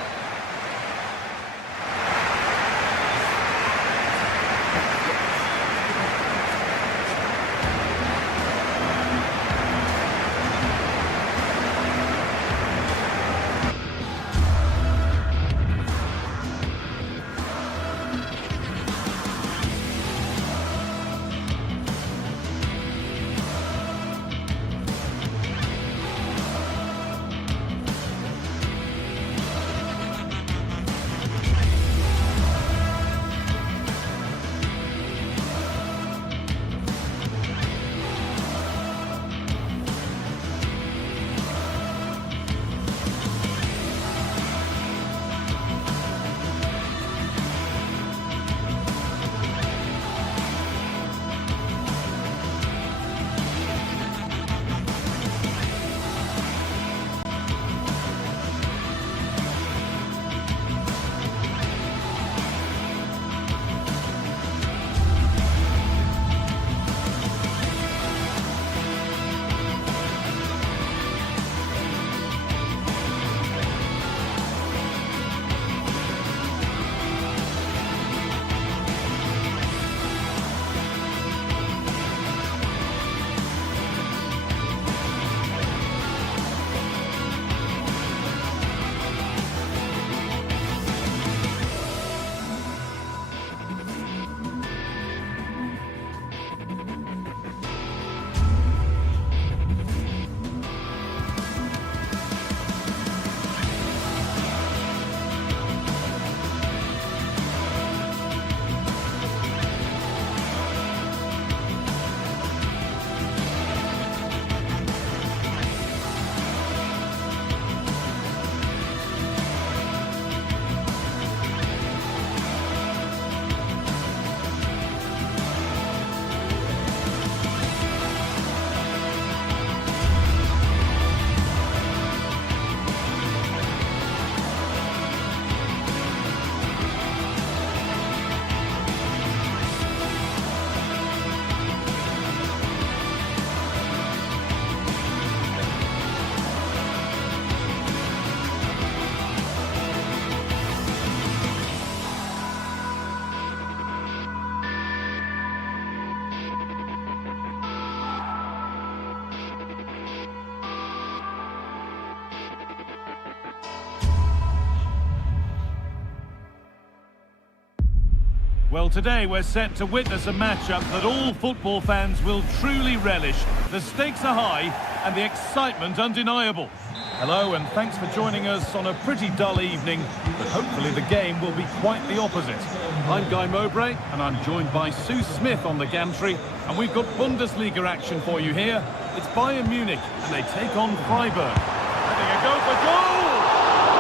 Well, today we're set to witness a matchup that all football fans will truly relish. The stakes are high and the excitement undeniable. Hello and thanks for joining us on a pretty dull evening, but hopefully the game will be quite the opposite. I'm Guy Mowbray and I'm joined by Sue Smith on the gantry, and we've got Bundesliga action for you here. It's Bayern Munich and they take on Freiburg. Having a go for goal!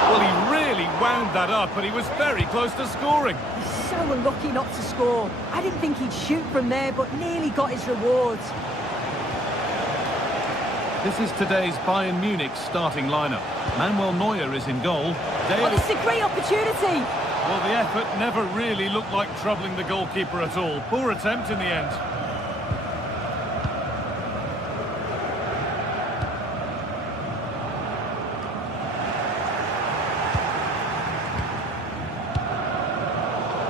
Well, he really wound that up, but he was very close to scoring. He's so unlucky not to score. I didn't think he'd shoot from there, but nearly got his rewards. This is today's Bayern Munich starting lineup. Manuel Neuer is in goal. Oh, this is a great opportunity. Well, the effort never really looked like troubling the goalkeeper at all. Poor attempt in the end.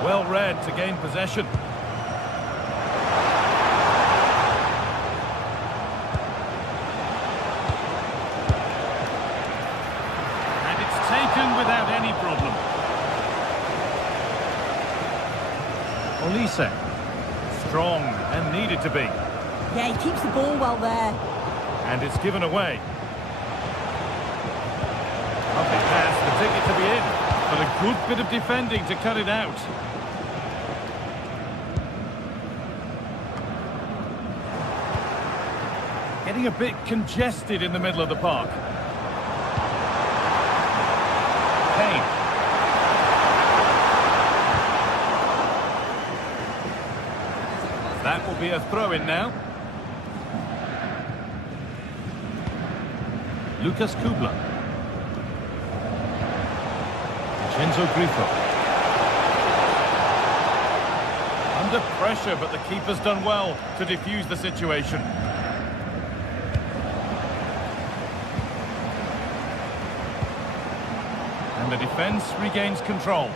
Well read to gain possession. And it's taken without any problem. Olise. Strong and needed to be. Yeah, he keeps the ball well there. And it's given away. Lovely pass, the ticket to be in. But a good bit of defending to cut it out. Getting a bit congested in the middle of the park. Kane. That will be a throw-in now. Lucas Kubler. Enzo Grifo. Under pressure, but the keeper's done well to defuse the situation. And the defence regains control.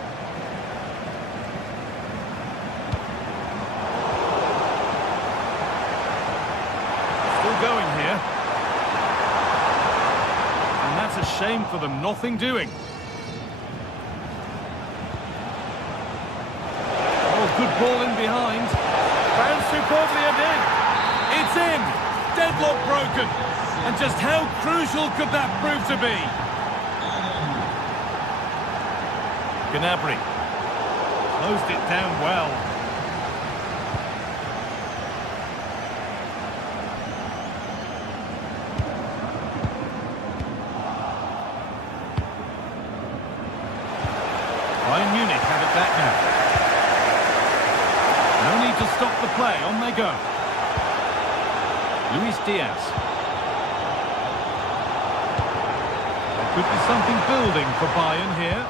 Still going here. And that's a shame for them, nothing doing. Good ball in behind. Bounced superbly and in. It's in. Deadlock broken. And just how crucial could that prove to be? Gnabry. Closed it down well. Bayern Munich have it back now. No need to stop the play, on they go. Luis Diaz. There could be something building for Bayern here,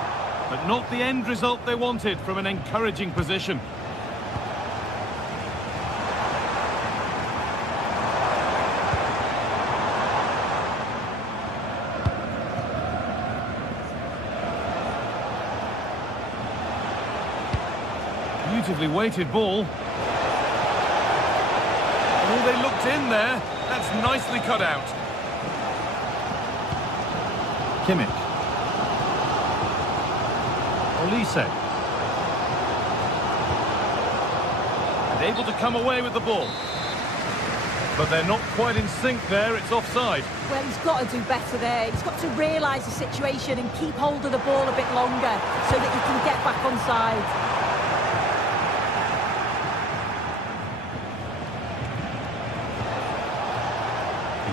but not the end result they wanted from an encouraging position. Beautifully weighted ball. Oh, they looked in there. That's nicely cut out. Kimmich. Olise. And able to come away with the ball. But they're not quite in sync there. It's offside. Well, he's got to do better there. He's got to realise the situation and keep hold of the ball a bit longer so that he can get back on side.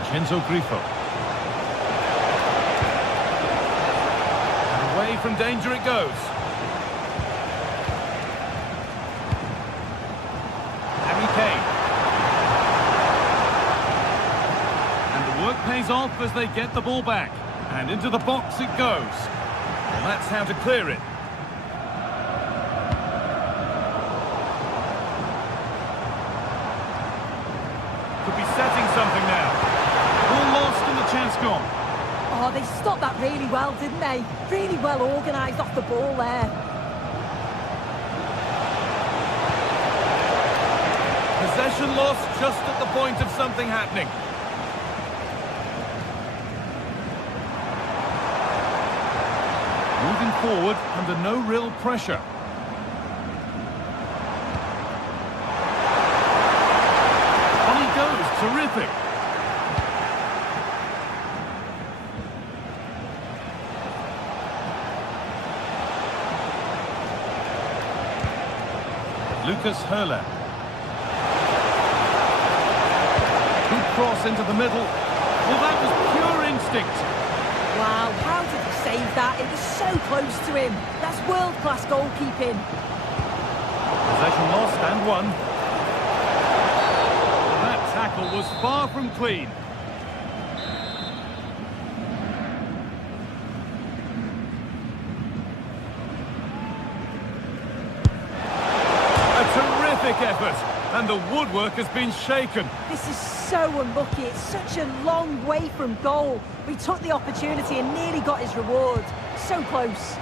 Enzo Grifo. And away from danger it goes. Harry Kane. And the work pays off as they get the ball back. And into the box it goes. Well, that's how to clear it. Could be setting something now. Lost and the chance gone. Oh, they stopped that really well, didn't they? Really well organised off the ball there. Possession lost just at the point of something happening. Moving forward under no real pressure. terrific. Lucas Hurler. Good cross into the middle. Well, that was pure instinct. Wow, how did he save that? It was so close to him. That's world-class goalkeeping. Possession lost and won. That tackle was far from clean. Effort, and the woodwork has been shaken. This is so unlucky. It's such a long way from goal. He took the opportunity and nearly got his reward. So close.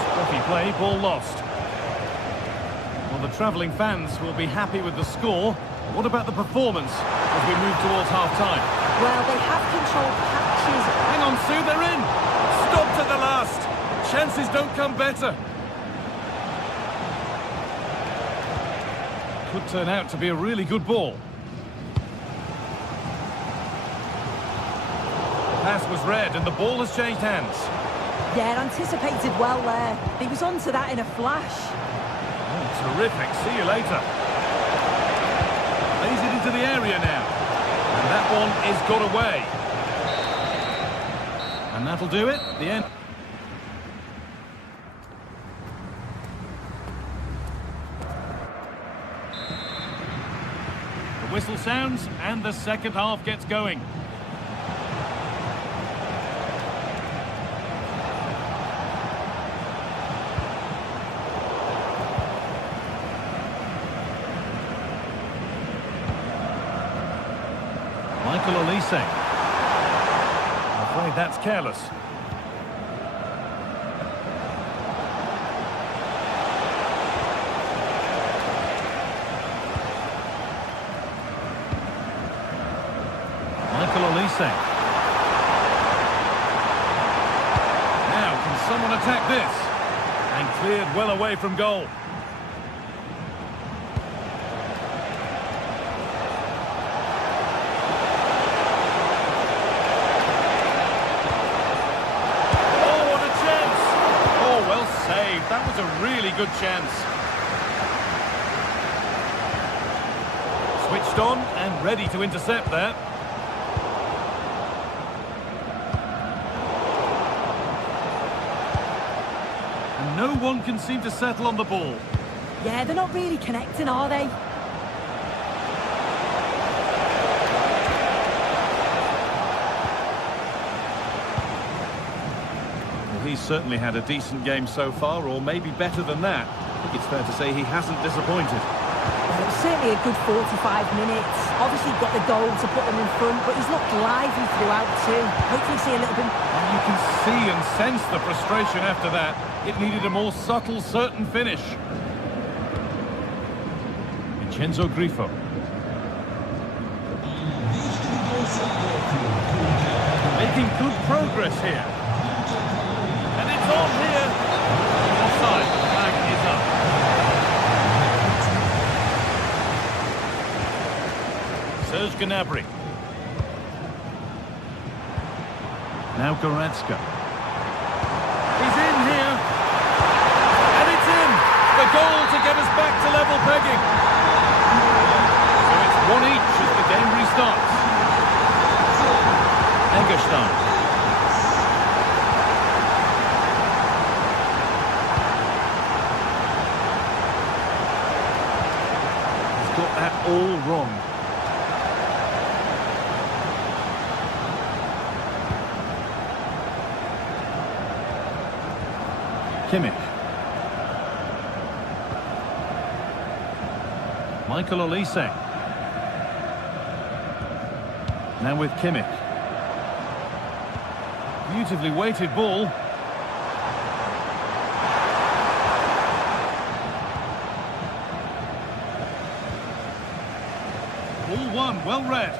Scruffy play, ball lost. Well, the travelling fans will be happy with the score. What about the performance as we move towards half-time? Well, they have controlled patches. Hang on, Sue, they're in! Stopped at the last! Chances don't come better. Could turn out to be a really good ball. Pass was read and the ball has changed hands. Yeah, anticipated well there. He was onto that in a flash. Oh, terrific. See you later. Lays it into the area now. And that one is got away. And that'll do it. The end. Whistle sounds and the second half gets going. Michael Olise. I'm afraid that's careless. Now, can someone attack this? And cleared well away from goal. Oh, what a chance! Oh, well saved. That was a really good chance. Switched on and ready to intercept there. No one can seem to settle on the ball. Yeah, they're not really connecting, are they? Well, he's certainly had a decent game so far, or maybe better than that. I think it's fair to say he hasn't disappointed. Well, it was certainly a good 45 minutes. Obviously got the goal to put them in front, but he's looked lively throughout too. Hopefully see a little bit... And you can see and sense the frustration after that. It needed a more subtle, certain finish. Vincenzo Grifo. Making good progress here. And it's on here. Offside. The flag is up. Serge Gnabry. Now Goretzka. He's in here. And it's in. The goal to get us back to level pegging. So it's 1 each as the game restarts. Egerstein. He's got that all wrong. Kimmich. Michael Olise. Now with Kimmich. Beautifully weighted ball. Ball one, well read.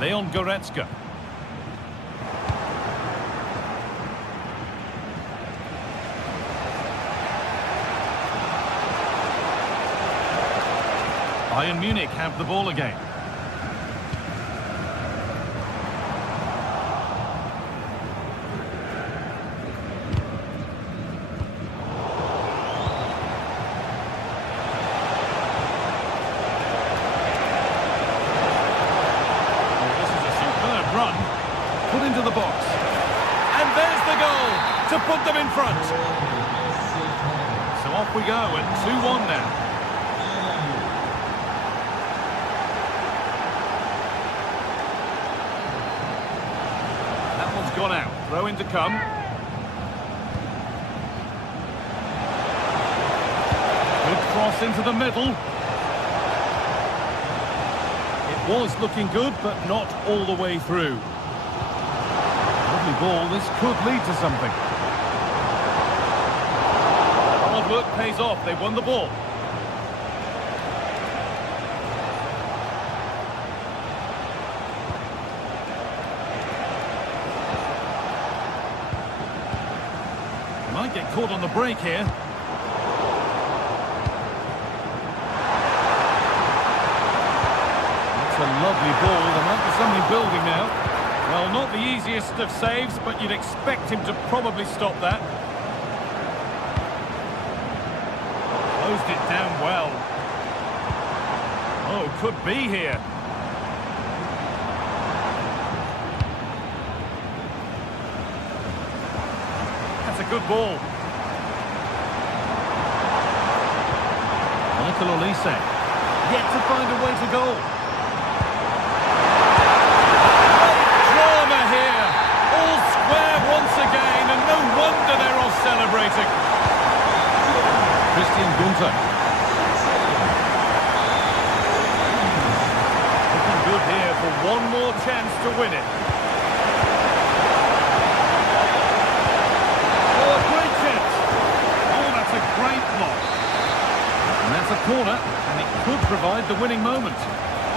Leon Goretzka. Bayern Munich have the ball again. This is a superb run. Put into the box. And there's the goal to put them in front. So off we go at 2-1 now. Gone out. Throw in to come. Good cross into the middle. It was looking good, but not all the way through. Lovely ball. This could lead to something. Hard work pays off. They've won the ball. Might get caught on the break here. That's a lovely ball. There might be something building now. Well, not the easiest of saves, but you'd expect him to probably stop that. Closed it down well. Oh, could be here. That's a good ball. Michael Olise yet to find a way to goal. Drama here. All square once again, and no wonder they're all celebrating. Christian Günther. Looking good here for one more chance to win it. Great block. And that's a corner, and it could provide the winning moment.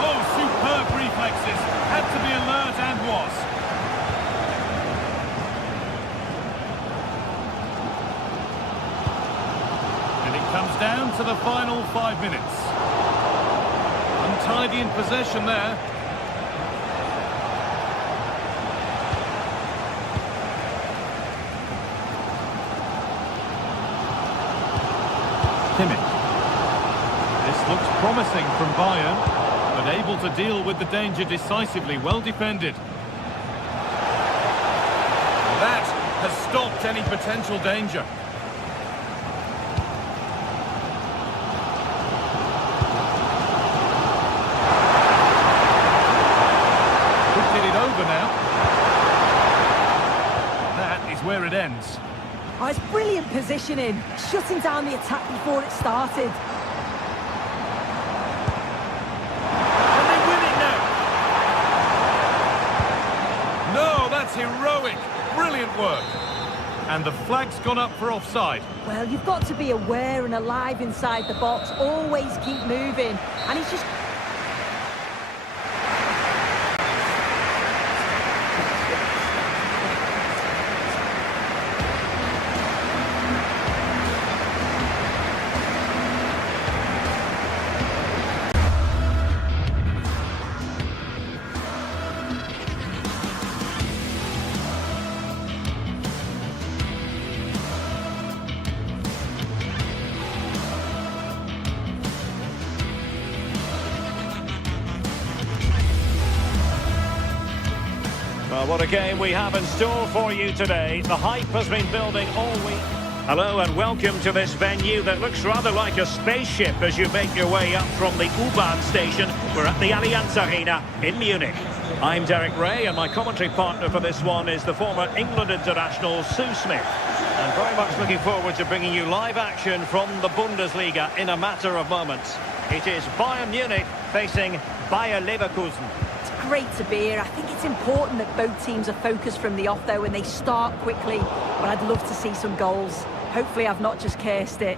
Oh, superb reflexes. Had to be alert and was. And it comes down to the final 5 minutes. Untidy in possession there. This looks promising from Bayern, but able to deal with the danger decisively. Well defended. That has stopped any potential danger. Could get it over now. That is where it ends. Oh, it's brilliant positioning, shutting down the attack before it started. Can they win it now? No, that's heroic. Brilliant work. And the flag's gone up for offside. Well, you've got to be aware and alive inside the box. Always keep moving. And he's just... Well, what a game we have in store for you today. The hype has been building all week. Hello and welcome to this venue that looks rather like a spaceship as you make your way up from the U-Bahn station. We're at the Allianz Arena in Munich. I'm Derek Ray, and my commentary partner for this one is the former England international Sue Smith. And very much looking forward to bringing you live action from the Bundesliga in a matter of moments. It is Bayern Munich facing Bayer Leverkusen. Great to be here. I think it's important that both teams are focused from the off, though, and they start quickly. But I'd love to see some goals. Hopefully I've not just cursed it.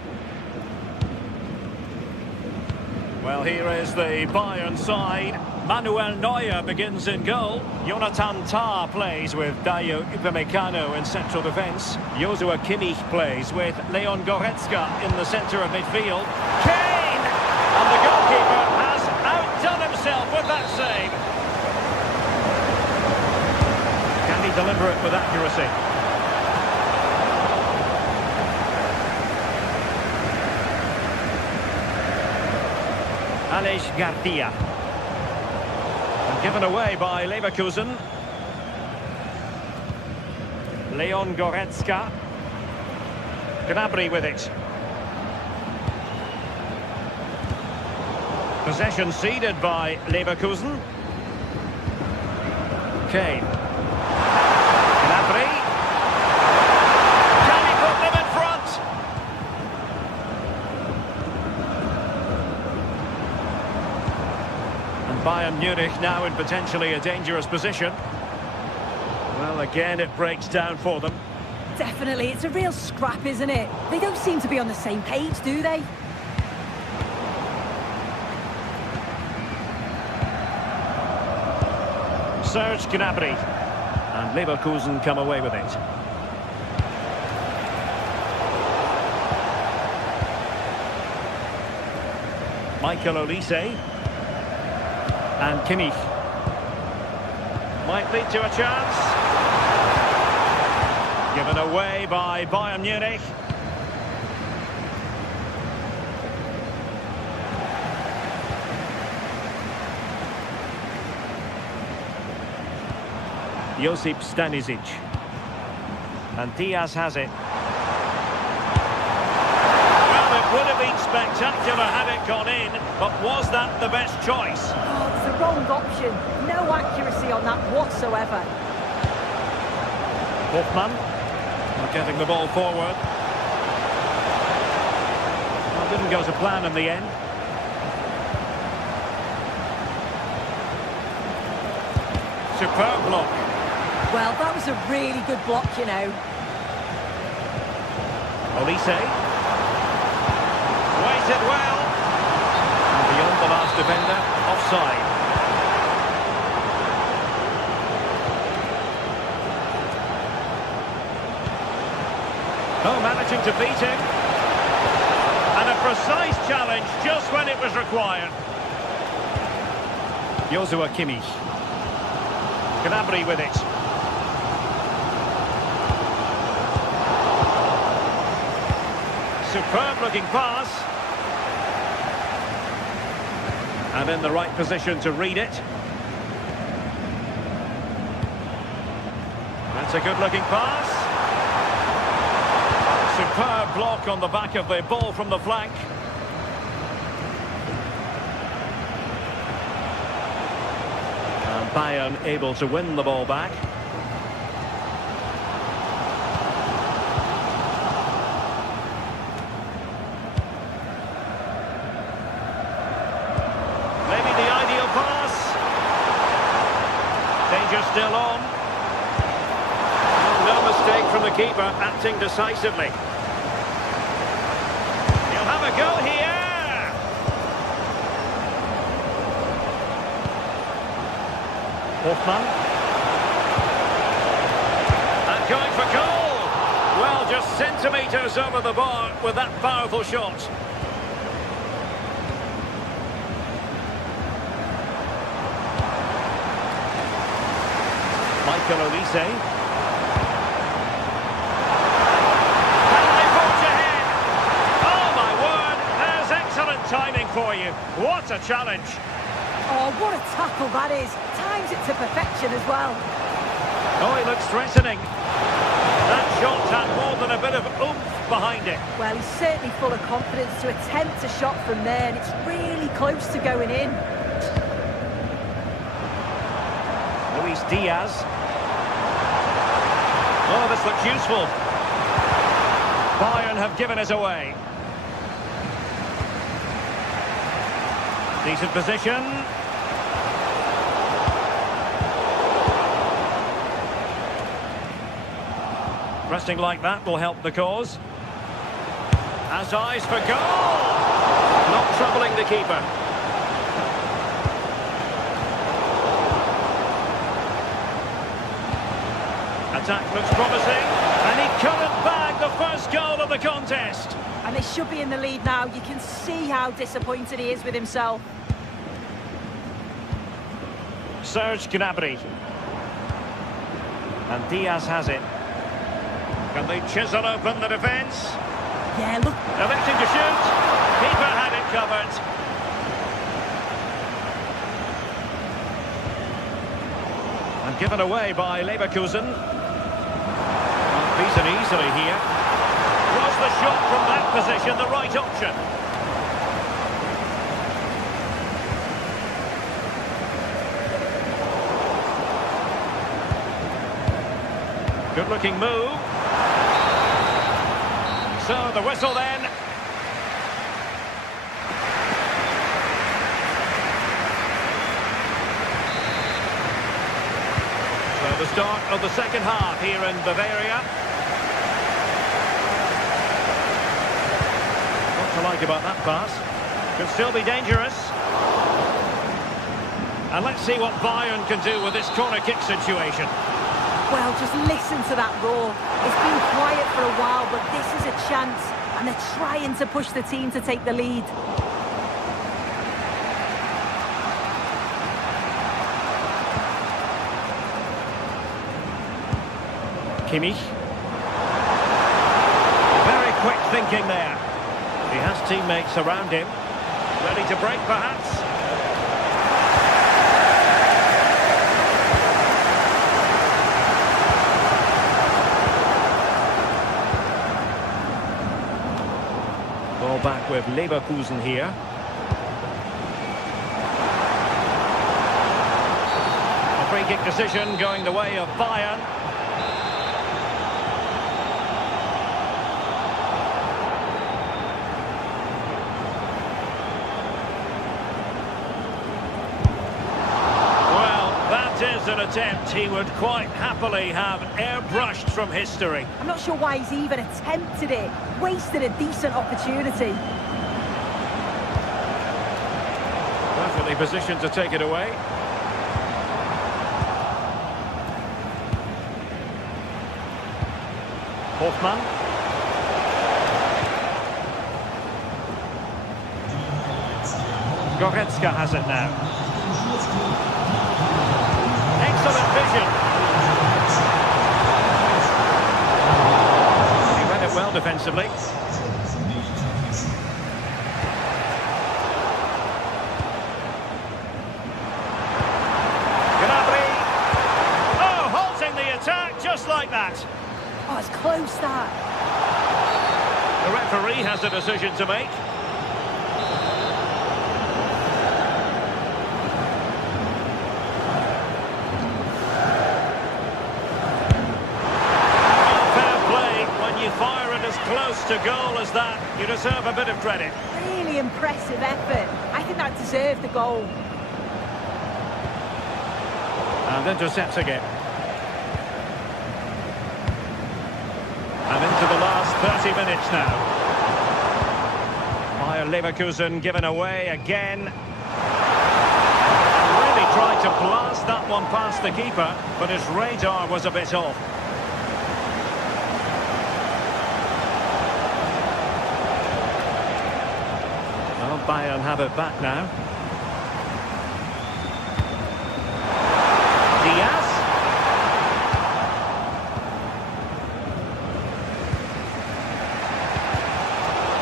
Well, here is the Bayern side. Manuel Neuer begins in goal. Jonathan Tah plays with Dayo Upamecano in central defence. Joshua Kimmich plays with Leon Goretzka in the centre of midfield. Kane! And the goalkeeper has himself with that save. Can he deliver it with accuracy? Aleix Garcia. And given away by Leverkusen. Leon Goretzka. Gnabry with it. Possession ceded by Leverkusen. Kane. Gnabry. Can he put them in front? And Bayern Munich now in potentially a dangerous position. Well, again, it breaks down for them. Definitely, it's a real scrap, isn't it? They don't seem to be on the same page, do they? Serge Gnabry. And Leverkusen come away with it. Michael Olise. And Kimmich. Might lead to a chance. Given away by Bayern Munich. Josip Stanisic. And Diaz has it. Well, it would have been spectacular had it gone in, but was that the best choice? Oh, it's the wrong option. No accuracy on that whatsoever. Hoffmann. Getting the ball forward. Well, didn't go to plan in the end. Superb block. Well, that was a really good block, you know. Olise. Waited well. And beyond the last defender, offside. Oh, managing to beat him. And a precise challenge just when it was required. Joshua Kimmich. Gnabry with it. Superb looking pass. And in the right position to read it. That's a good looking pass. Superb block on the back of the ball from the flank. And Bayern able to win the ball back. Maybe the ideal pass. Danger still on. No mistake from the keeper, acting decisively. He'll have a go here. Hoffmann. And going for goal. Well, just centimetres over the bar with that powerful shot. Michael Olise. Timing for you. What a challenge. Oh, what a tackle that is. Times it to perfection as well. Oh, he looks threatening. That shot had more than a bit of oomph behind it. Well, he's certainly full of confidence to attempt a shot from there, and it's really close to going in. Luis Diaz. Oh, this looks useful. Bayern have given us away. Decent position. Resting like that will help the cause. Has eyes for goal. Not troubling the keeper. Attack looks promising. And he couldn't bag the first goal of the contest. And they should be in the lead now. You can see how disappointed he is with himself. Serge Gnabry. And Diaz has it. Can they chisel open the defence? Yeah, look. Electing to shoot. Keeper had it covered. And given away by Leverkusen. Beaten easily here. Was the shot from that position the right option? Good looking move. So the whistle then. So the start of the second half here in Bavaria. What to like about that pass. Could still be dangerous. And let's see what Bayern can do with this corner kick situation. Well, just listen to that roar. It's been quiet for a while, but this is a chance. And they're trying to push the team to take the lead. Kimmich. Very quick thinking there. He has teammates around him. Ready to break, perhaps. Ball back with Leverkusen here. A free kick decision going the way of Bayern. Is an attempt he would quite happily have airbrushed from history. I'm not sure why he's even attempted it. Wasted a decent opportunity. Perfectly positioned to take it away. Hoffmann. Goretzka has it now. Excellent vision. He read it well defensively. Gnabry. Oh, halting the attack just like that. Oh, it's close, that. The referee has a decision to make. Close to goal as that, you deserve a bit of credit. Really impressive effort. I think that deserved the goal. And intercepting it. And into the last 30 minutes now. Bayer Leverkusen given away again. Really tried to blast that one past the keeper, but his radar was a bit off. Bayern have it back now. Diaz.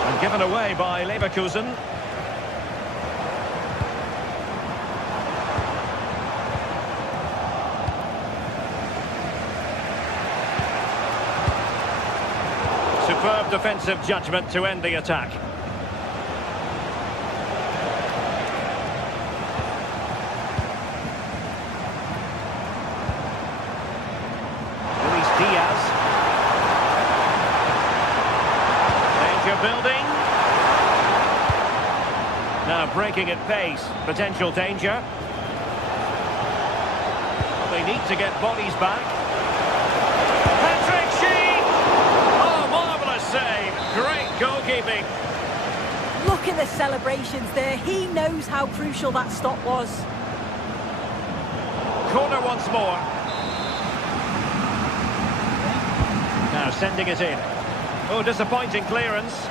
And given away by Leverkusen. Superb defensive judgment to end the attack. Building. Now breaking at pace. Potential danger. They need to get bodies back. Patrick Sheik! Oh, marvellous save. Great goalkeeping. Look at the celebrations there. He knows how crucial that stop was. Corner once more. Now sending it in. Oh, disappointing clearance.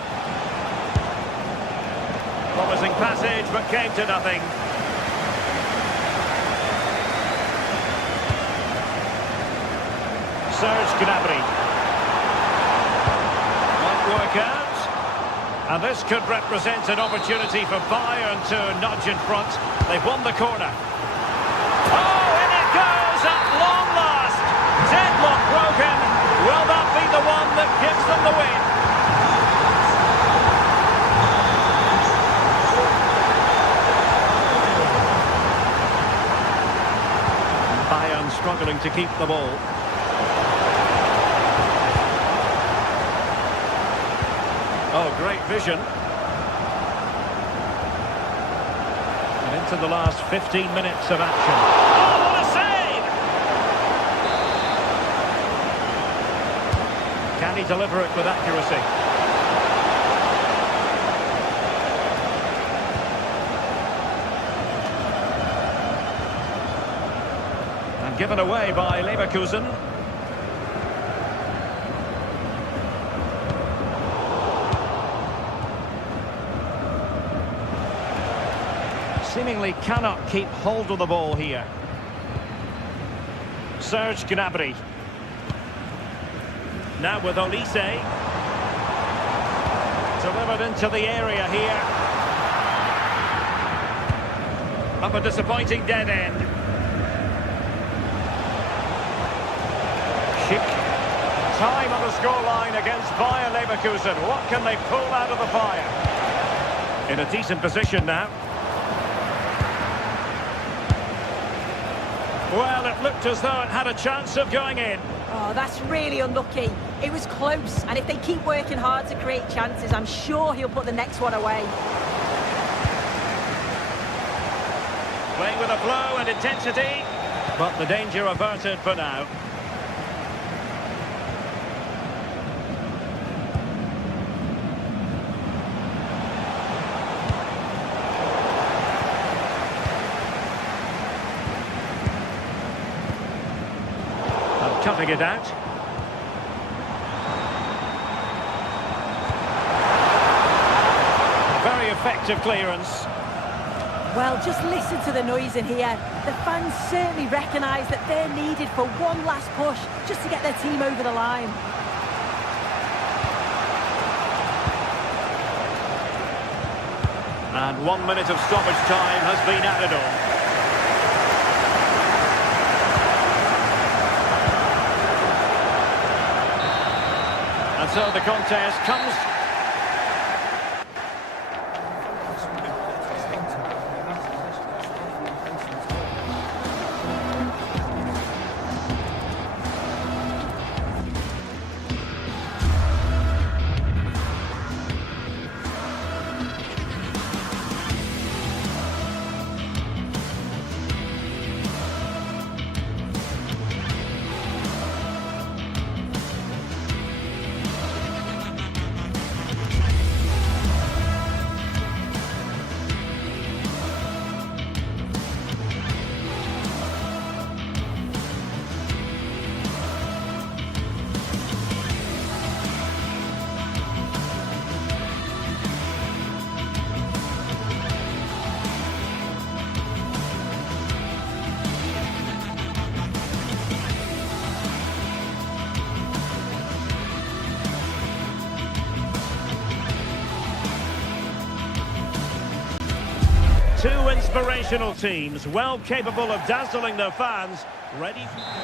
Promising passage, but came to nothing. Serge Gnabry. Won't work out. And this could represent an opportunity for Bayern to nudge in front. They've won the corner. Oh, in it goes at long last. Deadlock broken. Will that be the one that gives them the win? Bayern struggling to keep the ball. Oh, great vision. And into the last 15 minutes of action. Oh, what a save! Can he deliver it with accuracy? And given away by Leverkusen. Seemingly cannot keep hold of the ball here. Serge Gnabry. Now with Olise. Delivered into the area here. Up a disappointing dead end. Schick. Time on the scoreline against Bayer Leverkusen. What can they pull out of the fire? In a decent position now. Well, it looked as though it had a chance of going in. Oh, that's really unlucky. It was close, and if they keep working hard to create chances, I'm sure he'll put the next one away. Playing with a flow and intensity, but the danger averted for now. Cutting it out. Very effective clearance. Well, just listen to the noise in here. The fans certainly recognise that they're needed for one last push, just to get their team over the line. And 1 minute of stoppage time has been added on. And so the contest comes. Two inspirational teams, well capable of dazzling their fans. Ready?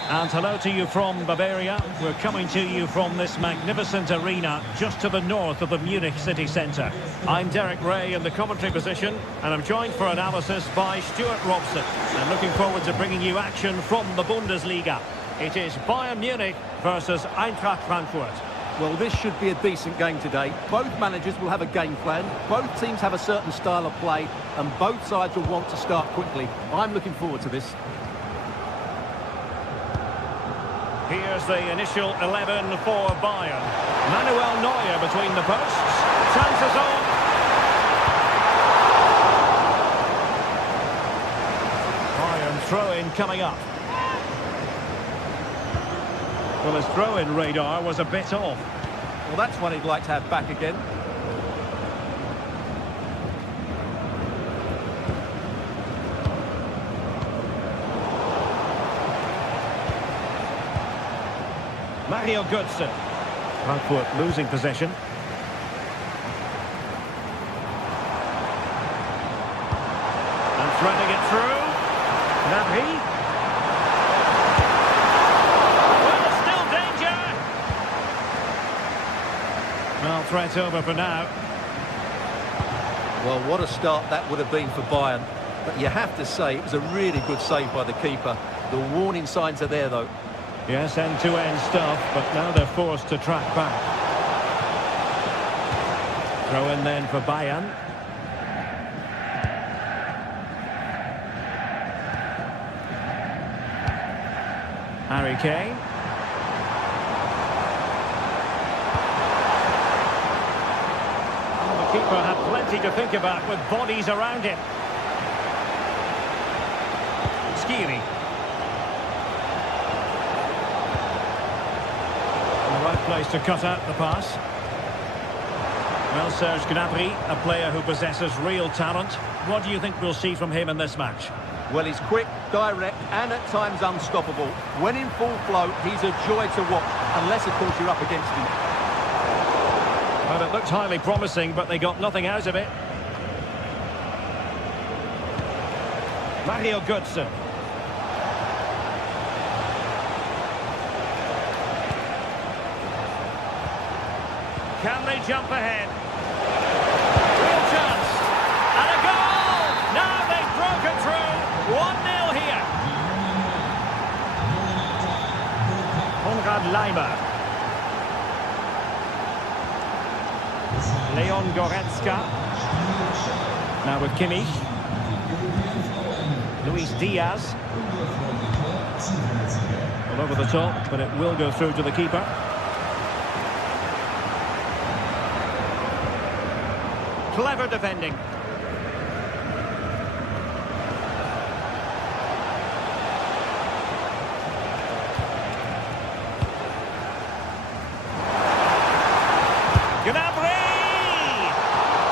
And hello to you from Bavaria. We're coming to you from this magnificent arena just to the north of the Munich city centre. I'm Derek Ray in the commentary position, and I'm joined for analysis by Stuart Robson. And looking forward to bringing you action from the Bundesliga. It is Bayern Munich versus Eintracht Frankfurt. Well, this should be a decent game today. Both managers will have a game plan. Both teams have a certain style of play, and both sides will want to start quickly. I'm looking forward to this. Here's the initial 11 for Bayern. Manuel Neuer between the posts. Chances on. Bayern throw-in coming up. Well, his throw-in radar was a bit off. Well, that's one he'd like to have back again. Mario Götze. Frankfurt losing possession. And threading it through. Gnabry. Well, there's still danger. Well, threat over for now. Well, what a start that would have been for Bayern. But you have to say it was a really good save by the keeper. The warning signs are there, though. Yes, end-to-end stuff, but now they're forced to track back. Throw in then for Bayern. Harry Kane. The keeper had plenty to think about with bodies around him. Skiri. The right place to cut out the pass. Well, Serge Gnabry, a player who possesses real talent. What do you think we'll see from him in this match? Well, he's quick, direct, and at times unstoppable. When in full flow, he's a joy to watch, unless, of course, you're up against him. Well, it looked highly promising, but they got nothing out of it. Mario Götze. Can they jump ahead? Real chance. And a goal! Now they've broken through. 1-0 here. Konrad Laimer. Leon Goretzka. Now with Kimmich. Luis Diaz. All over the top, but it will go through to the keeper. Clever defending. Gnabry!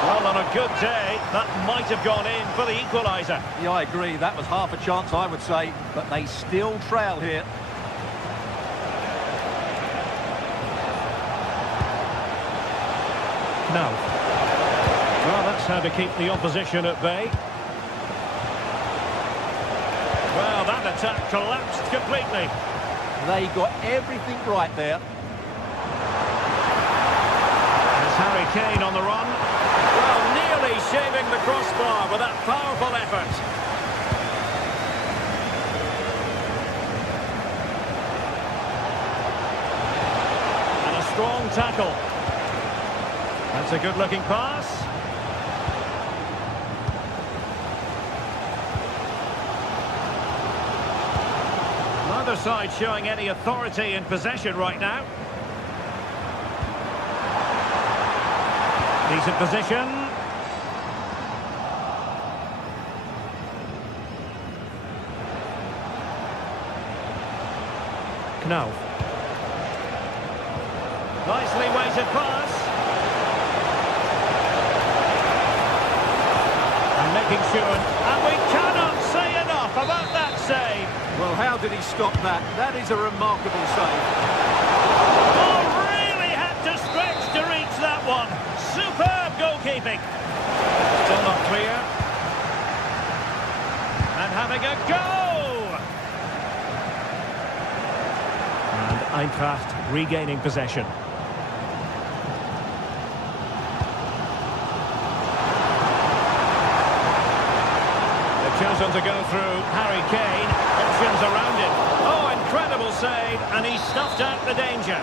Well, on a good day, that might have gone in for the equaliser. Yeah, I agree. That was half a chance, I would say. But they still trail here. No. Well, that's how to keep the opposition at bay. Well, that attack collapsed completely. They got everything right there. There's Harry Kane on the run. Well, nearly shaving the crossbar with that powerful effort. And a strong tackle. That's a good-looking pass. Neither side showing any authority in possession right now. Decent position. Knauf. Nicely weighted pass. And making sure. And we cannot say enough about that save. Well, how did he stop that? That is a remarkable save. Oh, really had to stretch to reach that one. Superb goalkeeping. Still not clear. And having a go. And Eintracht regaining possession. They've chosen to go through Harry Kane. Options around him. Oh, incredible save, and he stuffed out the danger.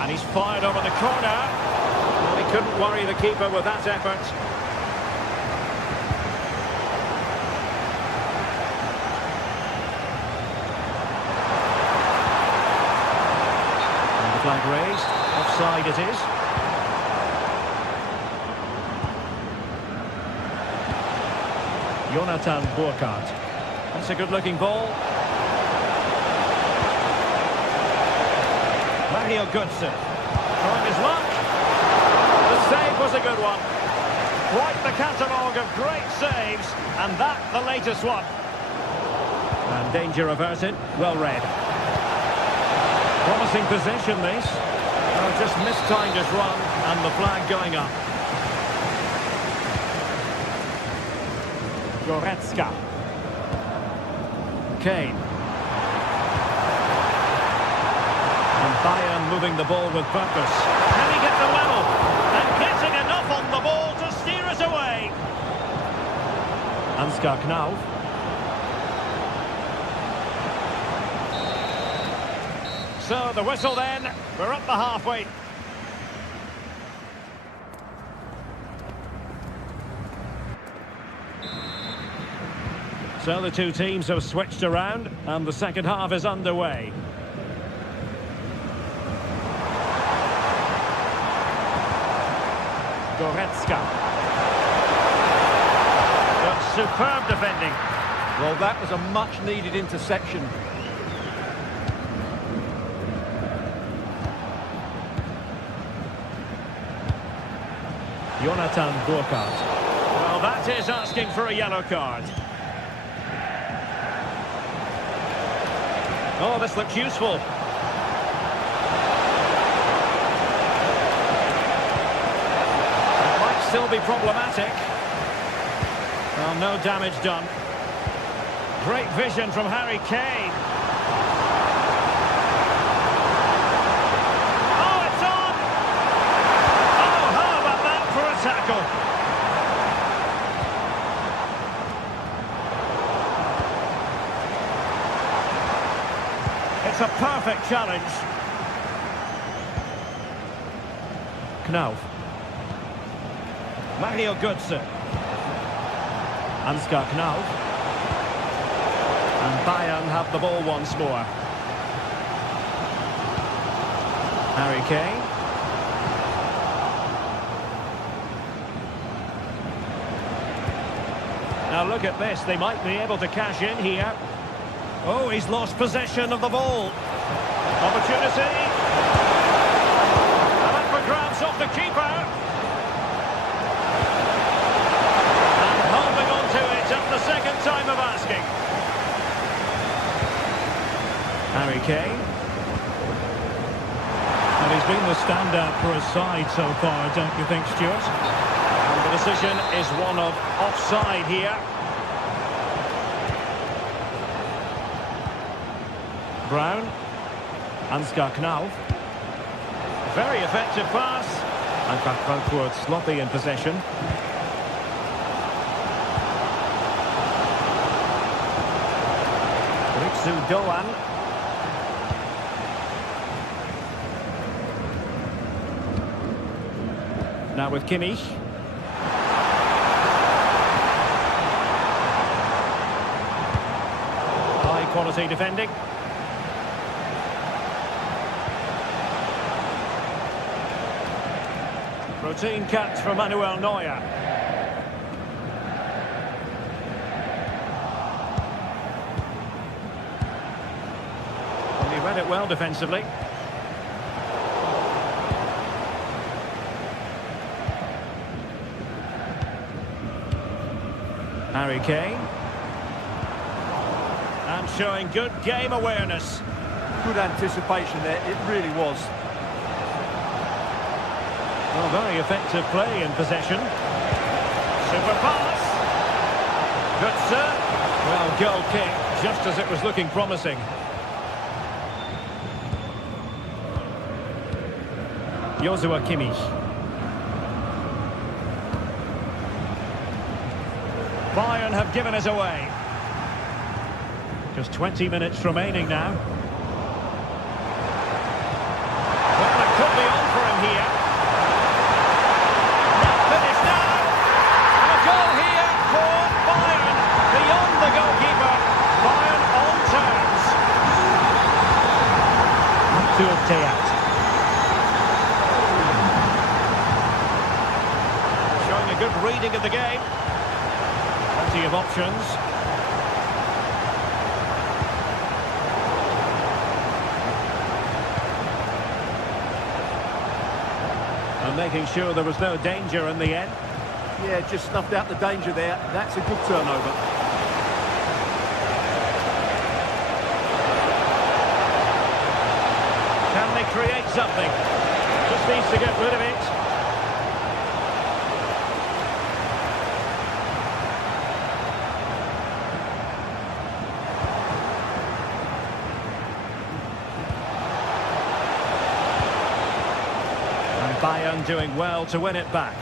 And he's fired over the corner. Well, he couldn't worry the keeper with that effort. And the flag raised. Offside it is. Jonathan Burkhardt. That's a good-looking ball. Mario Götze. Trying his luck. The save was a good one. Quite the catalogue of great saves. And that, the latest one. And danger averted. Well read. Promising position, this. Oh, just mistimed his run, and the flag going up. Goretzka. Kane. And Bayern moving the ball with purpose. Can he get the level? And getting enough on the ball to steer it away. Ansgar Knauf. So the whistle then, we're up the halfway. So the two teams have switched around and the second half is underway. Goretzka. But superb defending. Well, that was a much-needed interception. Jonathan Burkhardt. Well, that is asking for a yellow card. Oh, this looks useful. It might still be problematic. Well, no damage done. Great vision from Harry Kane. Oh, it's on! Oh, how about that for a tackle? It's a perfect challenge. Knauf. Mario Götze. Ansgar Knauf. And Bayern have the ball once more. Harry Kane. Now look at this, they might be able to cash in here. Oh, he's lost possession of the ball. Opportunity. And up for grabs off the keeper. And holding on to it at the second time of asking. Harry Kane. And he's been the standout for his side so far, don't you think, Stuart? And the decision is one of offside here. Brown. Ansgar Knauf. Very effective pass. Eintracht Frankfurt sloppy in possession. Ritsu Doan. Now with Kimmich. High quality defending. Routine cut for Manuel Neuer. Well, he read it well defensively. Harry Kane. And showing good game awareness. Good anticipation there, it really was. Well, very effective play in possession. Super pass. Götze. Well, goal kick, just as it was looking promising. Joshua Kimmich. Bayern have given us away. Just 20 minutes remaining now. Well, it could be on for him here. Finish now. And a goal here for Bayern. Beyond the goalkeeper. Bayern on terms. To Teat. Showing a good reading of the game. Plenty of options. And making sure there was no danger in the end. Yeah, just snuffed out the danger there. That's a good turnover. something. Just needs to get rid of it. And Bayern doing well to win it back.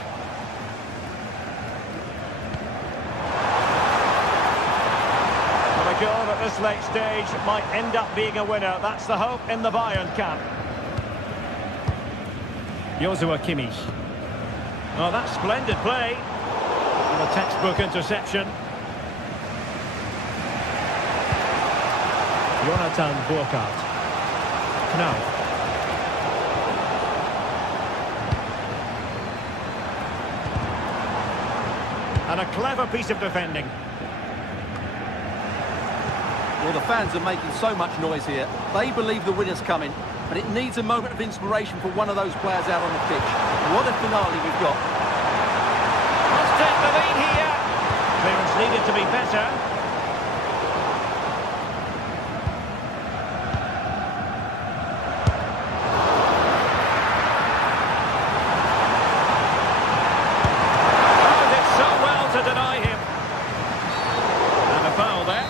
A goal at this late stage might end up being a winner. That's the hope in the Bayern camp. Joshua Kimmich. Oh, that's splendid play. And a textbook interception. Jonathan Burkhardt. Knauf. And a clever piece of defending. Well, the fans are making so much noise here. They believe the winner's coming, but it needs a moment of inspiration for one of those players out on the pitch. What a finale we've got. Let's take the lead here. Clearance needed to be better. Oh, did so well to deny him. And a foul there.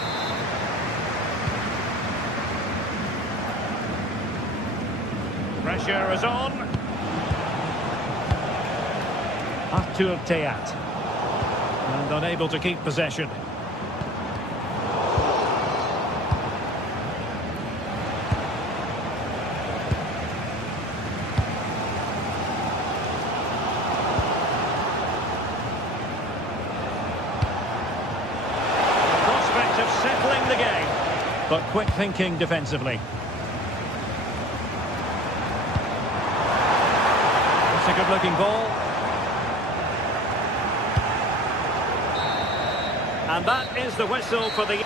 Pressure is on. Artur Teat. And unable to keep possession. Prospect of settling the game. But quick thinking defensively. A good-looking ball. And that is the whistle for the...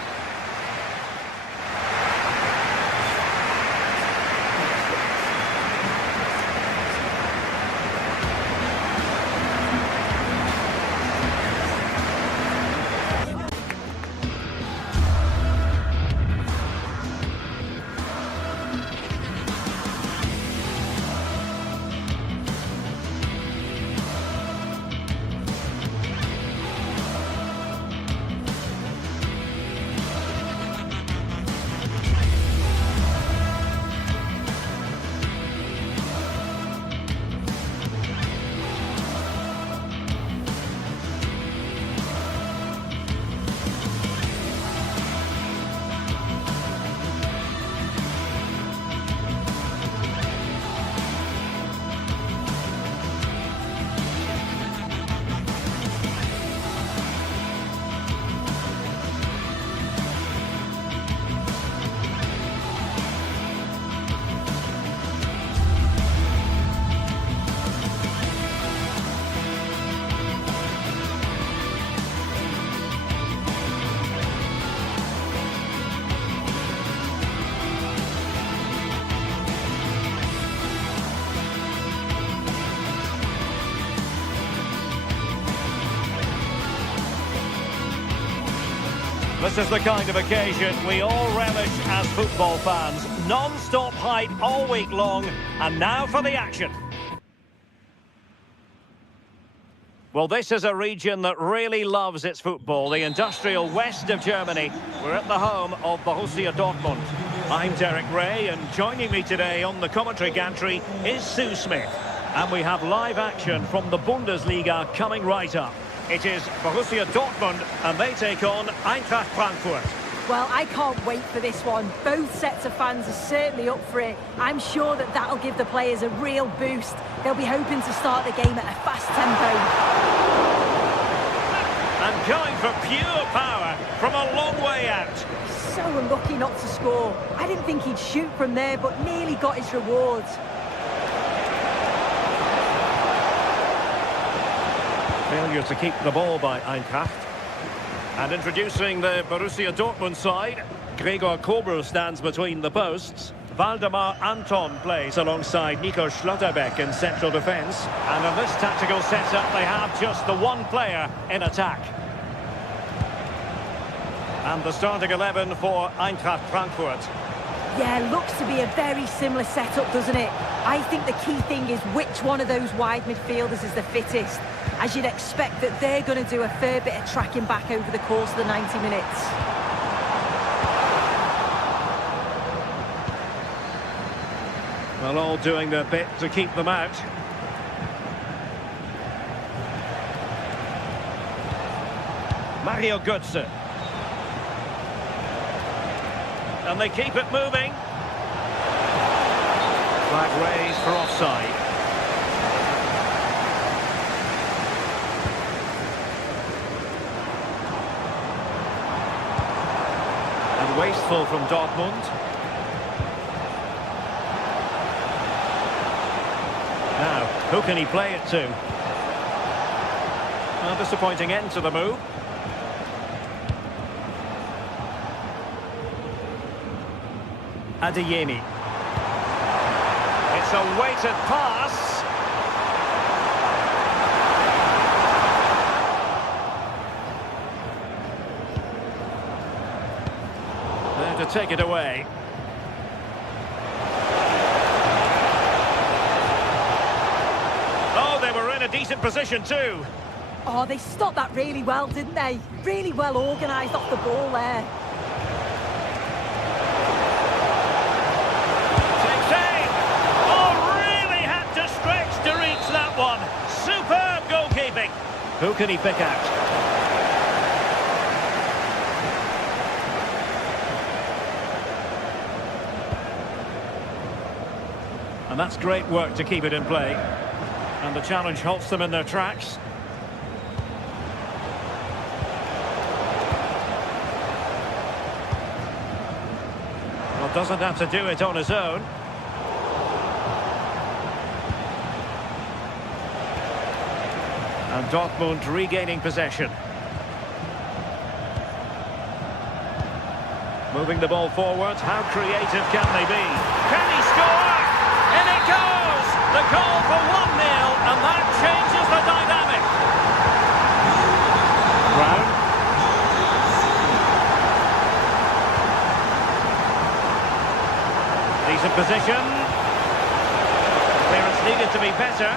This is the kind of occasion we all relish as football fans. Non-stop hype all week long, and now for the action. Well, this is a region that really loves its football, the industrial west of Germany. We're at the home of Borussia Dortmund. I'm Derek Ray, and joining me today on the commentary gantry is Sue Smith. And we have live action from the Bundesliga coming right up. It is Borussia Dortmund, and they take on Eintracht Frankfurt. Well, I can't wait for this one. Both sets of fans are certainly up for it. I'm sure that that'll give the players a real boost. They'll be hoping to start the game at a fast tempo. And going for pure power from a long way out. So unlucky not to score. I didn't think he'd shoot from there, but nearly got his rewards. Failure to keep the ball by Eintracht. And introducing the Borussia Dortmund side, Gregor Kobel stands between the posts. Waldemar Anton plays alongside Nico Schlotterbeck in central defence. And in this tactical setup, they have just the one player in attack. And the starting 11 for Eintracht Frankfurt. Yeah, looks to be a very similar setup, doesn't it? I think the key thing is which one of those wide midfielders is the fittest. As you'd expect that they're going to do a fair bit of tracking back over the course of the 90 minutes. Well, all doing their bit to keep them out. Mario Götze. And they keep it moving. Flag raised for offside. And wasteful from Dortmund. Now, who can he play it to? A disappointing end to the move. Adeyemi. It's a weighted pass. There to take it away. Oh, they were in a decent position too. Oh, they stopped that really well, didn't they? Really well organised off the ball there. Superb goalkeeping. Who can he pick out? And that's great work to keep it in play. And the challenge halts them in their tracks. Well, doesn't have to do it on his own. And Dortmund regaining possession. Moving the ball forward. How creative can they be? Can he score? In it goes! The goal for 1-0, and that changes the dynamic. Brown. Decent position. Clearance needed to be better.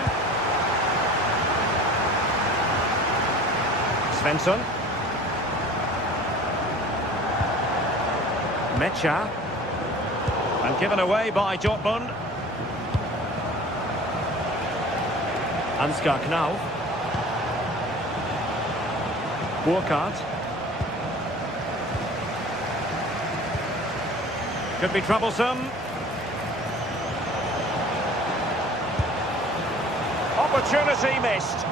Svensson. Mecha. And given away by Dortmund. Ansgar Knauf. Burkhardt. Could be troublesome. Opportunity missed.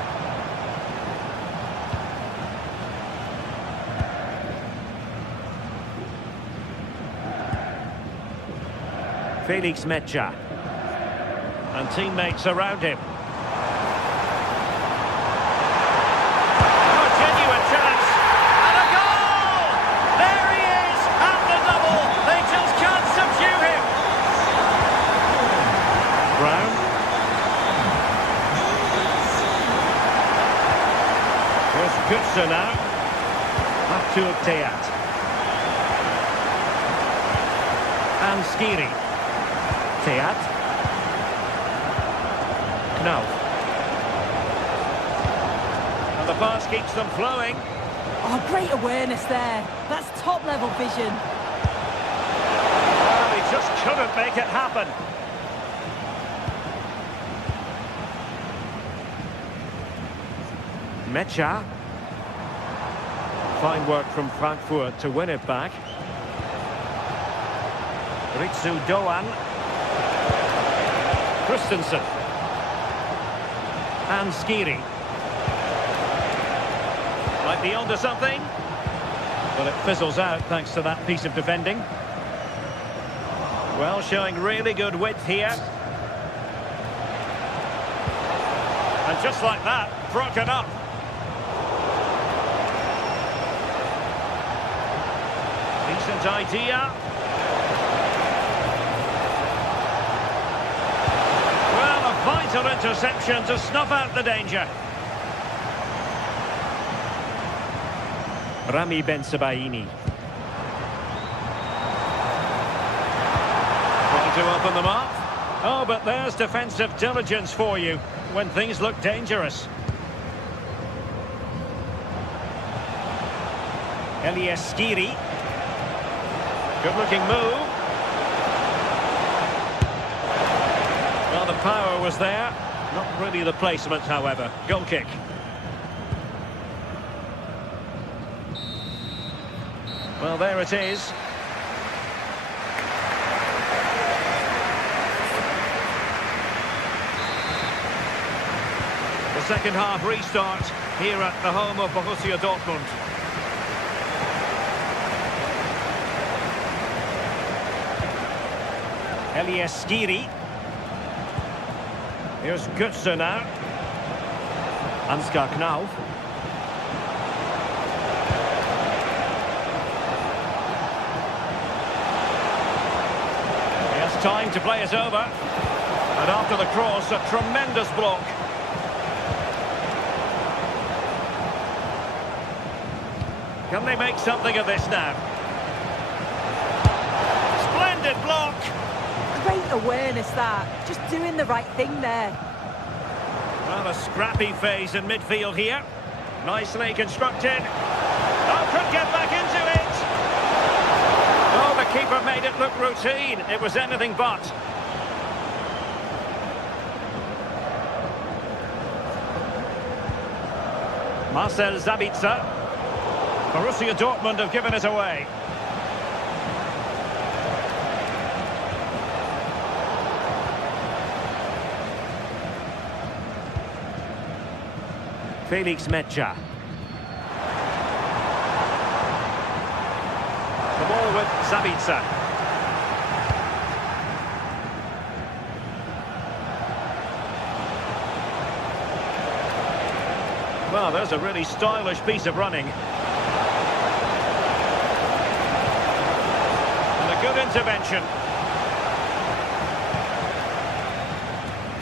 Felix Mecha. And teammates around him. Oh, genuine chance. And a goal! There he is, at the double. They just can't subdue him. Brown. Here's Götze now. Back to Teat. And Skiri. Teat. Knauf. And the pass keeps them flowing. Oh, great awareness there. That's top-level vision. Well, he just couldn't make it happen. Mecha. Fine work from Frankfurt to win it back. Ritsu Doan. Christensen. And Skiri. Might be onto something. But it fizzles out thanks to that piece of defending. Well, showing really good width here. And just like that, broken up. Decent idea. Well, a vital interception to snuff out the danger. Rami Ben Sebaini. Able to open them up. Oh, but there's defensive diligence for you when things look dangerous. Skiri. Good-looking move. Well, the power was there. Not really the placement, however. Goal kick. Well, there it is. The second half restart here at the home of Borussia Dortmund. Skiri. Here's Götze now. Ansgar Knauf. He has time to play it over. And after the cross, a tremendous block. Can they make something of this now? Splendid block! Great awareness that. Just doing the right thing there. Well, a scrappy phase in midfield here. Nicely constructed. Oh, could get back into it! Oh, the keeper made it look routine. It was anything but. Marcel Sabitzer. Borussia Dortmund have given it away. Felix Metscher. The ball with Sabitzer. Well, there's a really stylish piece of running. And a good intervention.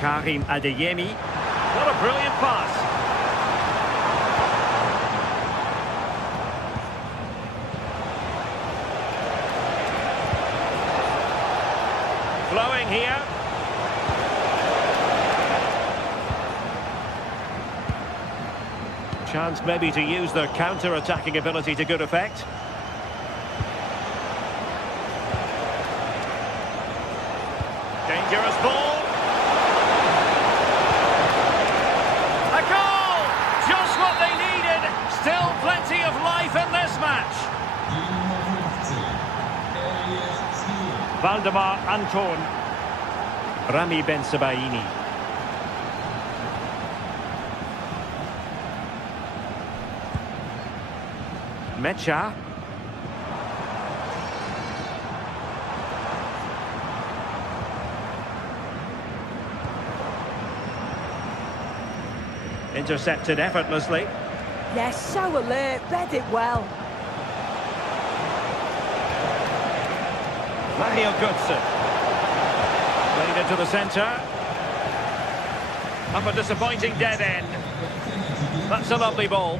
Karim Adeyemi. What a brilliant pass. Flowing here. Chance maybe to use their counter-attacking ability to good effect. Dangerous ball. A goal! Just what they needed. Still plenty of life in this match. Valdemar Anton. Rami Ben Sebaini. Metscher. Intercepted effortlessly. Yes, so alert, read it well. Mario Götze. Played into the centre. Up a disappointing dead end. That's a lovely ball.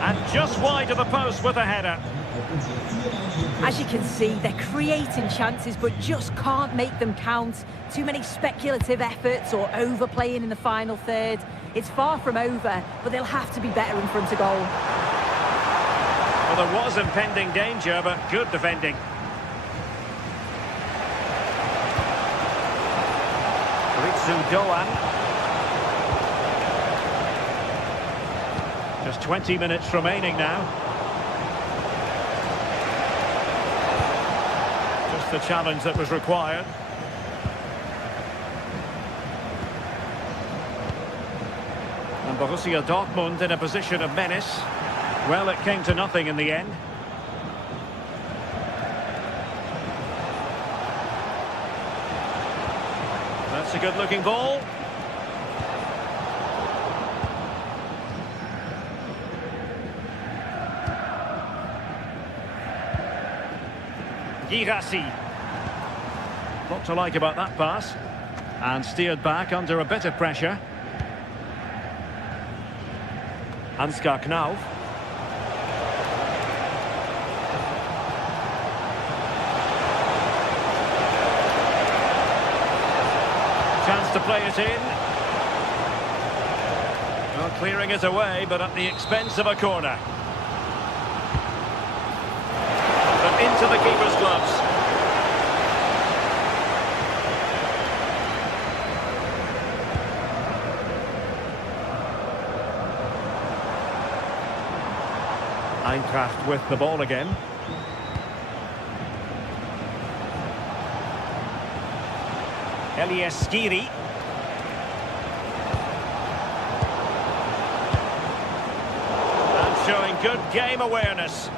And just wide of the post with a header. As you can see, they're creating chances but just can't make them count. Too many speculative efforts or overplaying in the final third. It's far from over, but they'll have to be better in front of goal. Well, there was impending danger, but good defending. Ritsu Doan. Just 20 minutes remaining now. Just the challenge that was required. And Borussia Dortmund in a position of menace. Well, it came to nothing in the end. That's a good-looking ball. Girassi. What to like about that pass. And steered back under a bit of pressure. Ansgar Knauf. to play it in. Well, clearing it away, but at the expense of a corner. But into the keeper's gloves. Eintracht with the ball again. Elias Skiri. And showing good game awareness.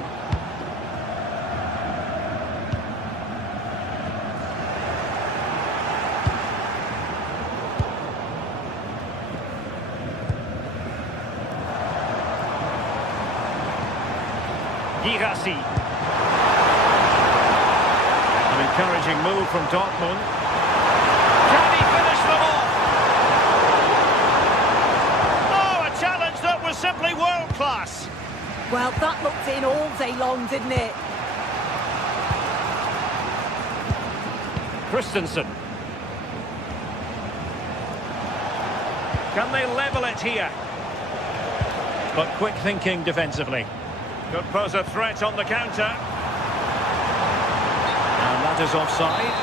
Girassi. An encouraging move from Dortmund. Can he finish them off? Oh, a challenge that was simply world class. Well, that looked in all day long, didn't it? Christensen. Can they level it here? But quick thinking defensively. Could pose a threat on the counter. And that is offside.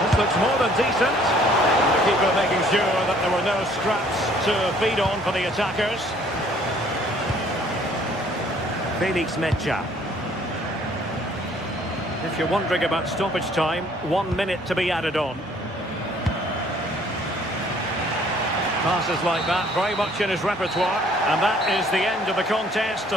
This looks more than decent. The keeper making sure that there were no scraps to feed on for the attackers. Felix Mecha. If you're wondering about stoppage time, 1 minute to be added on. Passes like that, very much in his repertoire. And that is the end of the contest.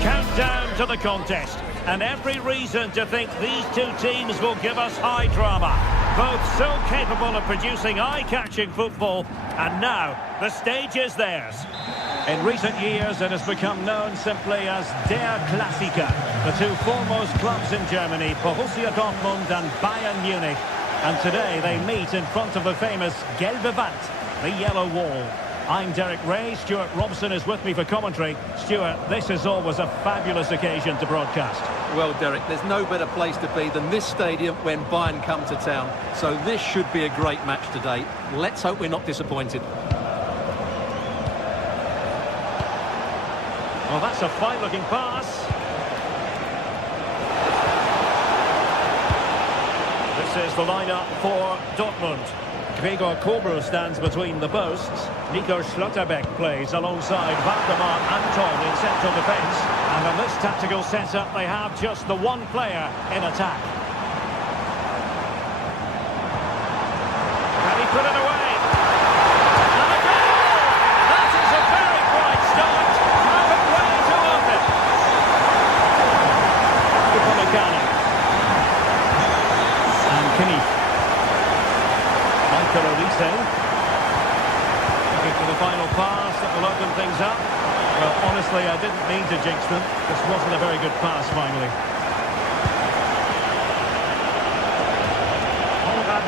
Countdown to the contest, and every reason to think these two teams will give us high drama. Both so capable of producing eye-catching football, and now the stage is theirs. In recent years, it has become known simply as Der Klassiker, the two foremost clubs in Germany, Borussia Dortmund and Bayern Munich. And today they meet in front of the famous Gelbe Wand, the yellow wall. I'm Derek Ray, Stuart Robson is with me for commentary. Stuart, this is always a fabulous occasion to broadcast. Well, Derek, there's no better place to be than this stadium when Bayern come to town. So this should be a great match today. Let's hope we're not disappointed. Well, that's a fine-looking pass. This is the lineup for Dortmund. Gregor Kobro stands between the posts. Nico Schlotterbeck plays alongside Valdemar Anton in central defence. And in this tactical setup, they have just the one player in attack. Can he put it away? And a goal! That is a very bright start. Have it ready to open. Michael Olise. Looking for the final pass that will open things up. Well, honestly, I didn't mean to jinx them. This wasn't a very good pass, finally.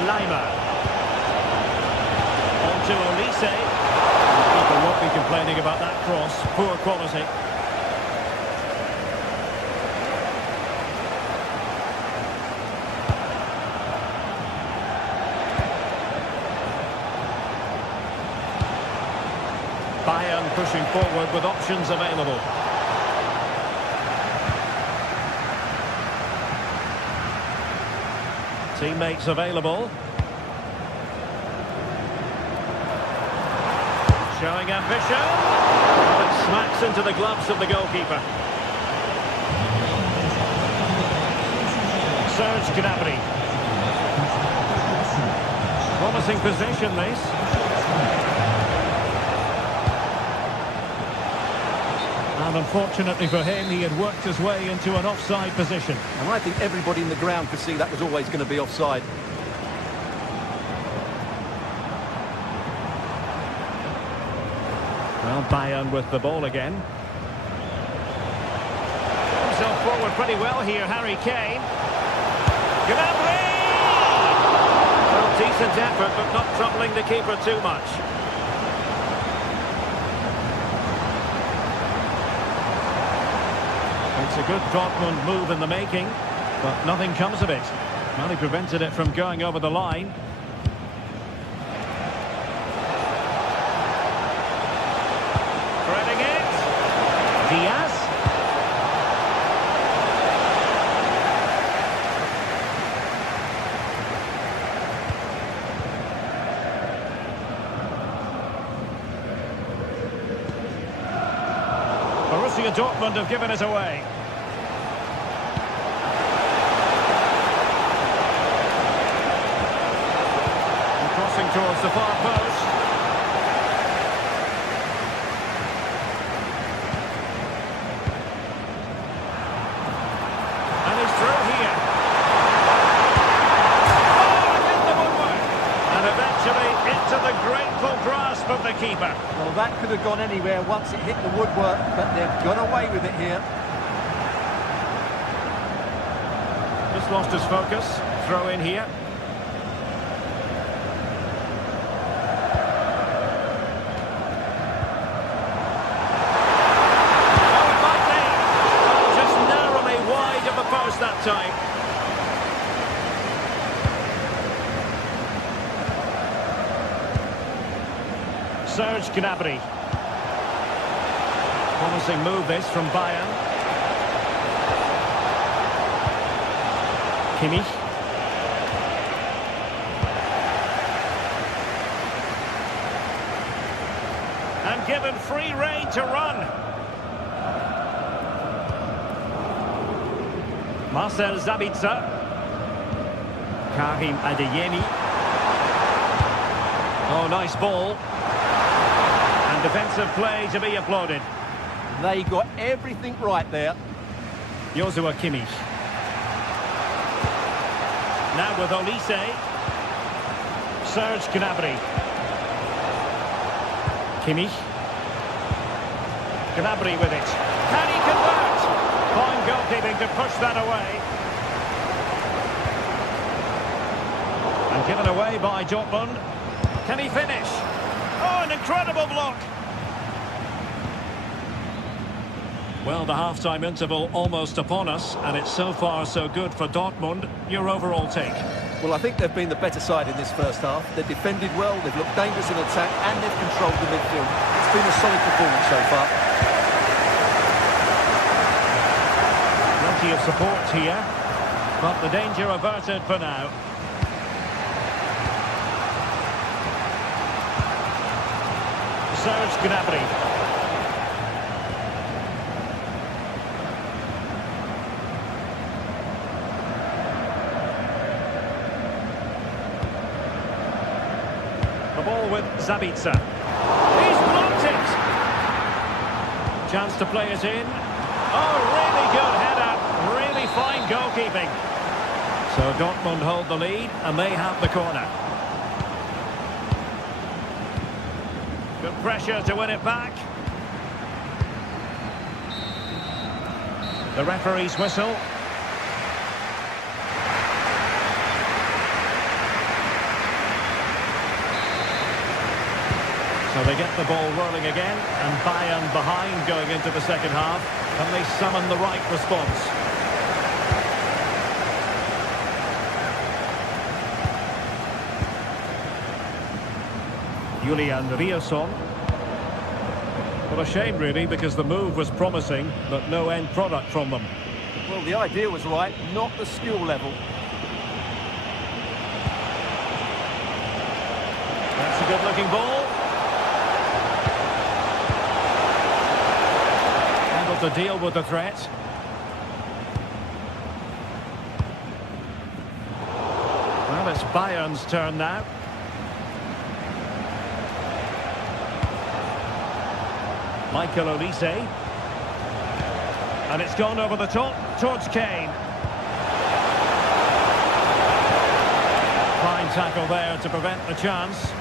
Lima. On to Olise. People won't be complaining about that cross. Poor quality. Bayern pushing forward with options available. Teammates available. Showing ambition. But smacks into the gloves of the goalkeeper. Serge Gnabry. Promising position, this. And unfortunately for him, he had worked his way into an offside position. And I think everybody in the ground could see that was always going to be offside. Well, Bayern with the ball again. Himself forward pretty well here, Harry Kane. Gnabry! Well, decent effort, but not troubling the keeper too much. It's a good Dortmund move in the making, but nothing comes of it. Well, he prevented it from going over the line. Threading it. Diaz. Borussia Dortmund have given it away. Crossing towards the far post. And he's through here. Oh, hit the woodwork. And eventually into the grateful grasp of the keeper. Well, that could have gone anywhere once it hit the woodwork, but they've got away with it here. Just lost his focus. Throw in here. That time. Serge Gnabry. Promising move this from Bayern. Kimmich. And given free rein to run. Marcel Sabitzer. Karim Adeyemi. Oh, nice ball. And defensive play to be applauded. They got everything right there. Joshua Kimmich. Now with Olise. Serge Gnabry. Kimmich. Gnabry with it. Can he convert? Fine goalkeeping to push that away. And given away by Dortmund. Can he finish? Oh, an incredible block. Well, the half-time interval almost upon us, and it's so far so good for Dortmund. Your overall take? Well, I think they've been the better side in this first half. They've defended well, they've looked dangerous in attack, and they've controlled the midfield. It's been a solid performance so far. Of support here, but the danger averted for now. Serge Gnabry. The ball with Sabitzer. He's blocked it. Chance to play it in. Oh, really good header. Really fine goalkeeping. So Dortmund hold the lead and they have the corner. Good pressure to win it back. The referee's whistle. So they get the ball rolling again, and Bayern behind going into the second half, and they summon the right response. Julian Riosson. What a shame, really, because the move was promising, but no end product from them. Well, the idea was right, not the skill level. That's a good-looking ball. Able to deal with the threat. Well, it's Bayern's turn now. Michael Olise. And it's gone over the top towards Kane. Fine tackle there to prevent the chance.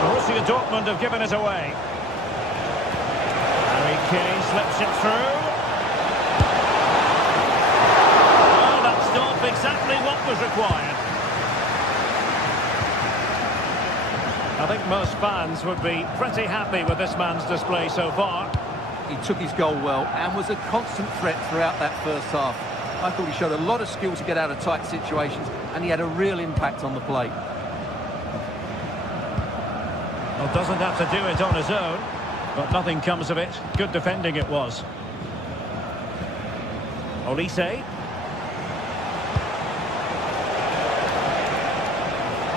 Borussia Dortmund have given it away. Kane slips it through. Well, that's not exactly what was required. I think most fans would be pretty happy with this man's display so far. He took his goal well and was a constant threat throughout that first half. I thought he showed a lot of skill to get out of tight situations, and he had a real impact on the plate. Well, doesn't have to do it on his own. But nothing comes of it. Good defending it was. Olise.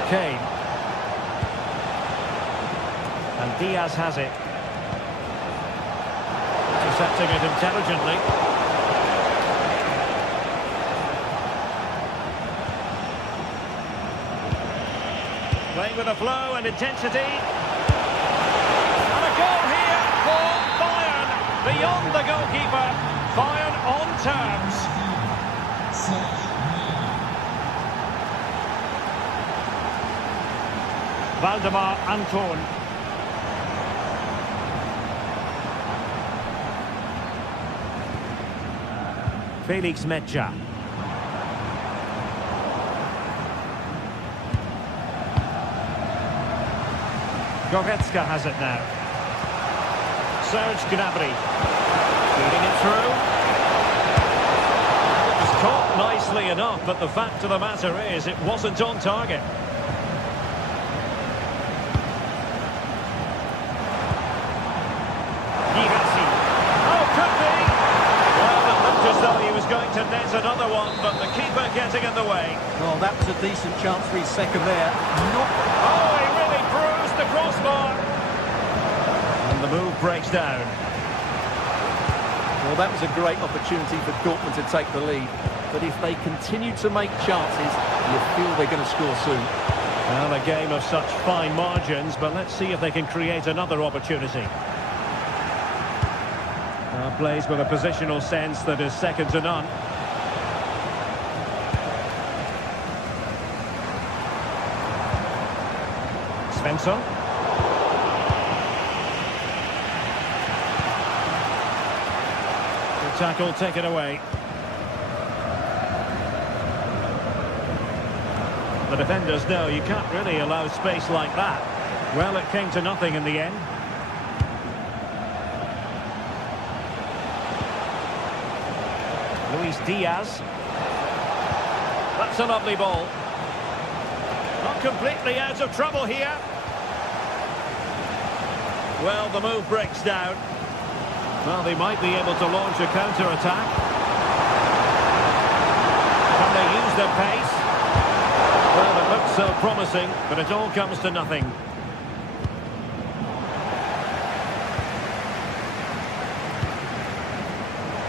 Kane. And Diaz has it. Intercepting it intelligently. Playing with a flow and intensity. Beyond the goalkeeper, Bayern on terms. Valdemar Anton. Felix Medja. Goretzka has it now. Serge Gnabry. Feeding it through. It was caught nicely enough, but the fact of the matter is it wasn't on target. Girassi. Oh, could be! Well, it looked as though he was going to net another one, but the keeper getting in the way. Well, that was a decent chance for his second there. Oh, he really bruised the crossbar. And the move breaks down. Well, that was a great opportunity for Dortmund to take the lead. But if they continue to make chances, you feel they're going to score soon. Well, a game of such fine margins, but let's see if they can create another opportunity. Plays with a positional sense that is second to none. Svensson. The tackle taken away. The defenders know you can't really allow space like that. Well, it came to nothing in the end. Luis Diaz. That's a lovely ball. Not completely out of trouble here. Well, the move breaks down. Well, they might be able to launch a counter-attack. Can they use their pace? Well, it looks so promising, but it all comes to nothing.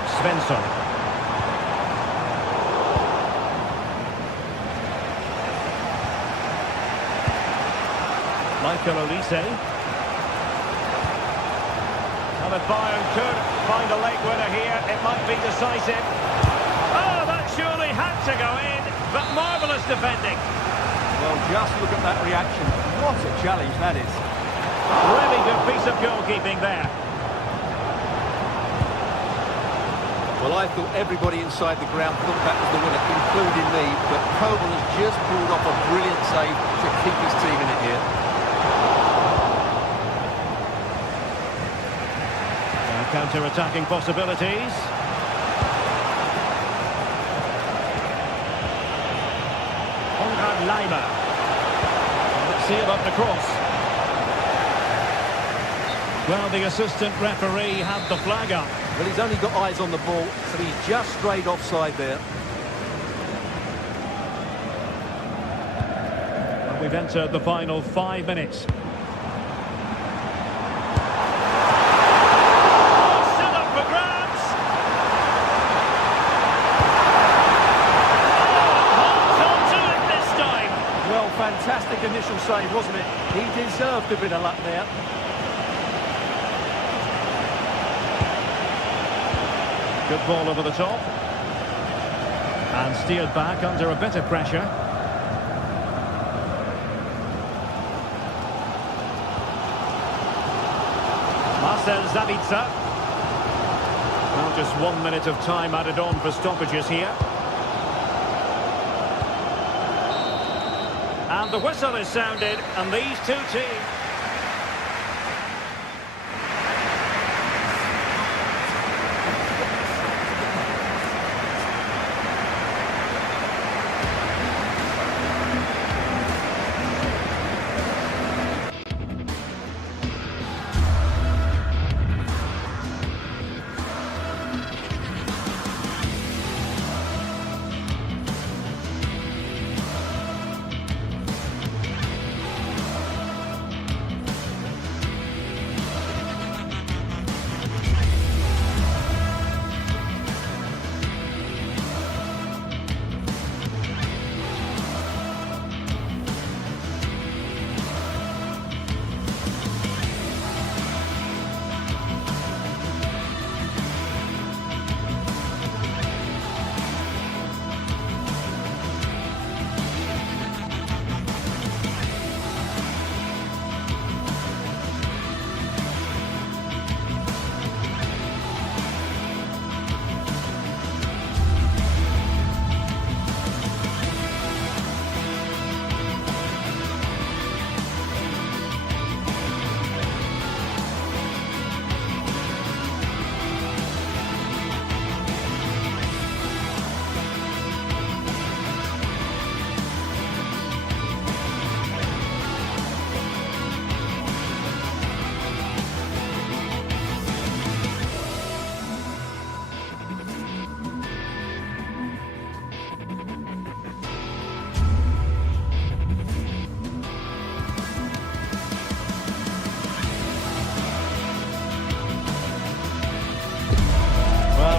Svensson. Michael Olise. Well, if Bayern could find a late winner here, it might be decisive. Oh, that surely had to go in, but marvellous defending. Well, just look at that reaction. What a challenge that is. Really good piece of goalkeeping there. Well, I thought everybody inside the ground thought that was the winner, including me, but Coleman has just pulled off a brilliant save to keep his team in it here. Counter-attacking possibilities. Konrad Laimer. Let's see about the cross. Well, the assistant referee had the flag up. Well, he's only got eyes on the ball, so he's just strayed offside there. And we've entered the final 5 minutes. Fantastic initial save, wasn't it? He deserved a bit of luck there. Good ball over the top. And steered back under a bit of pressure. Marcel Sabitzer. Well, just 1 minute of time added on for stoppages here. And the whistle is sounded, and these two teams...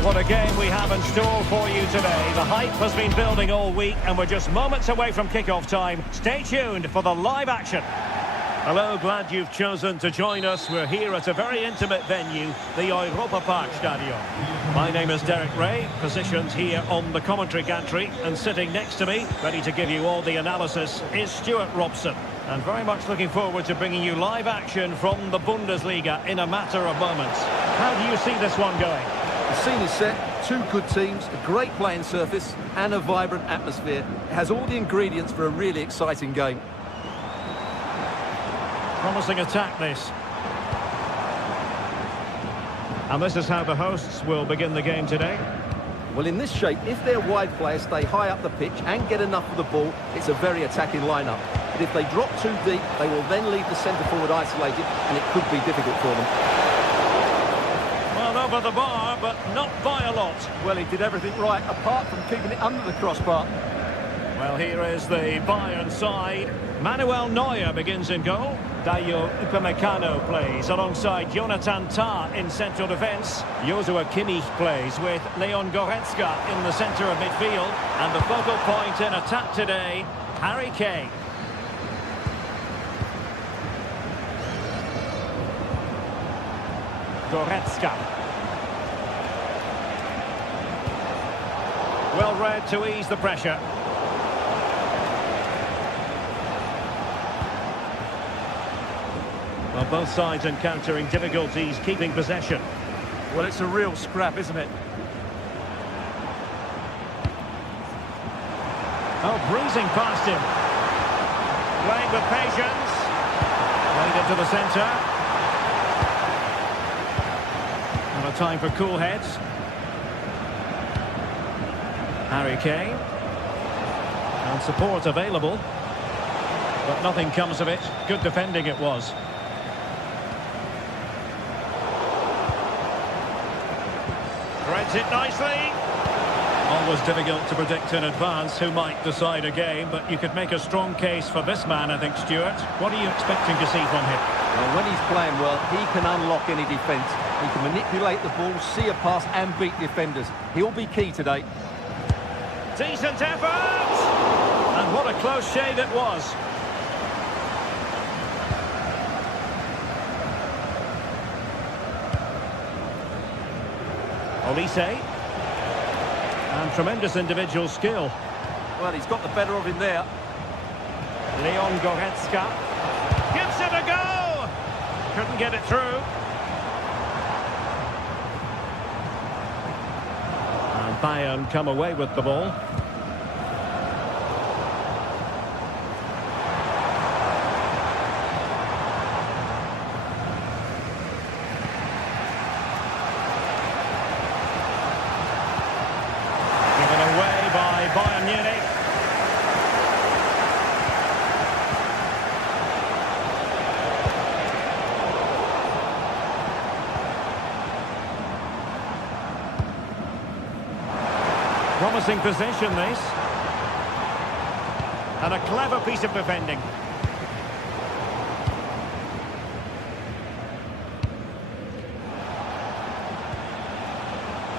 What a game we have in store for you today. The hype has been building all week and we're just moments away from kick-off time. Stay tuned for the live action. Hello, glad you've chosen to join us. We're here at a very intimate venue, the Europa Park Stadium. My name is Derek Ray, positioned here on the commentary gantry, and sitting next to me, ready to give you all the analysis, is Stuart Robson. And very much looking forward to bringing you live action from the Bundesliga in a matter of moments. How do you see this one going? The scene is set, two good teams, a great playing surface and a vibrant atmosphere. It has all the ingredients for a really exciting game. Promising attack, this. And this is how the hosts will begin the game today. Well, in this shape, if their wide players stay high up the pitch and get enough of the ball, it's a very attacking lineup. But if they drop too deep, they will then leave the centre-forward isolated, and it could be difficult for them. Well, over the bar, but not by a lot. Well, he did everything right, apart from keeping it under the crossbar. Well, here is the Bayern side. Manuel Neuer begins in goal. Dayo Upamecano plays alongside Jonathan Tah in central defence. Joshua Kimmich plays with Leon Goretzka in the centre of midfield. And the focal point in attack today, Harry Kane. Goretzka. Well read to ease the pressure. Well, both sides encountering difficulties keeping possession. Well, it's a real scrap, isn't it? Oh, breezing past him. Playing with patience. Played into the centre. And a time for cool heads. Harry Kane. And support available. But nothing comes of it. Good defending it was. Threads it nicely. Always difficult to predict in advance who might decide a game, but you could make a strong case for this man, I think, Stuart. What are you expecting to see from him? Well, when he's playing well, he can unlock any defence. He can manipulate the ball, see a pass and beat defenders. He'll be key today. Decent effort! And what a close shave it was. Olise. And tremendous individual skill. Well, he's got the better of him there. Leon Goretzka. Gives it a go! Couldn't get it through. And Bayern come away with the ball. Bayern Munich. Promising possession, this. And a clever piece of defending.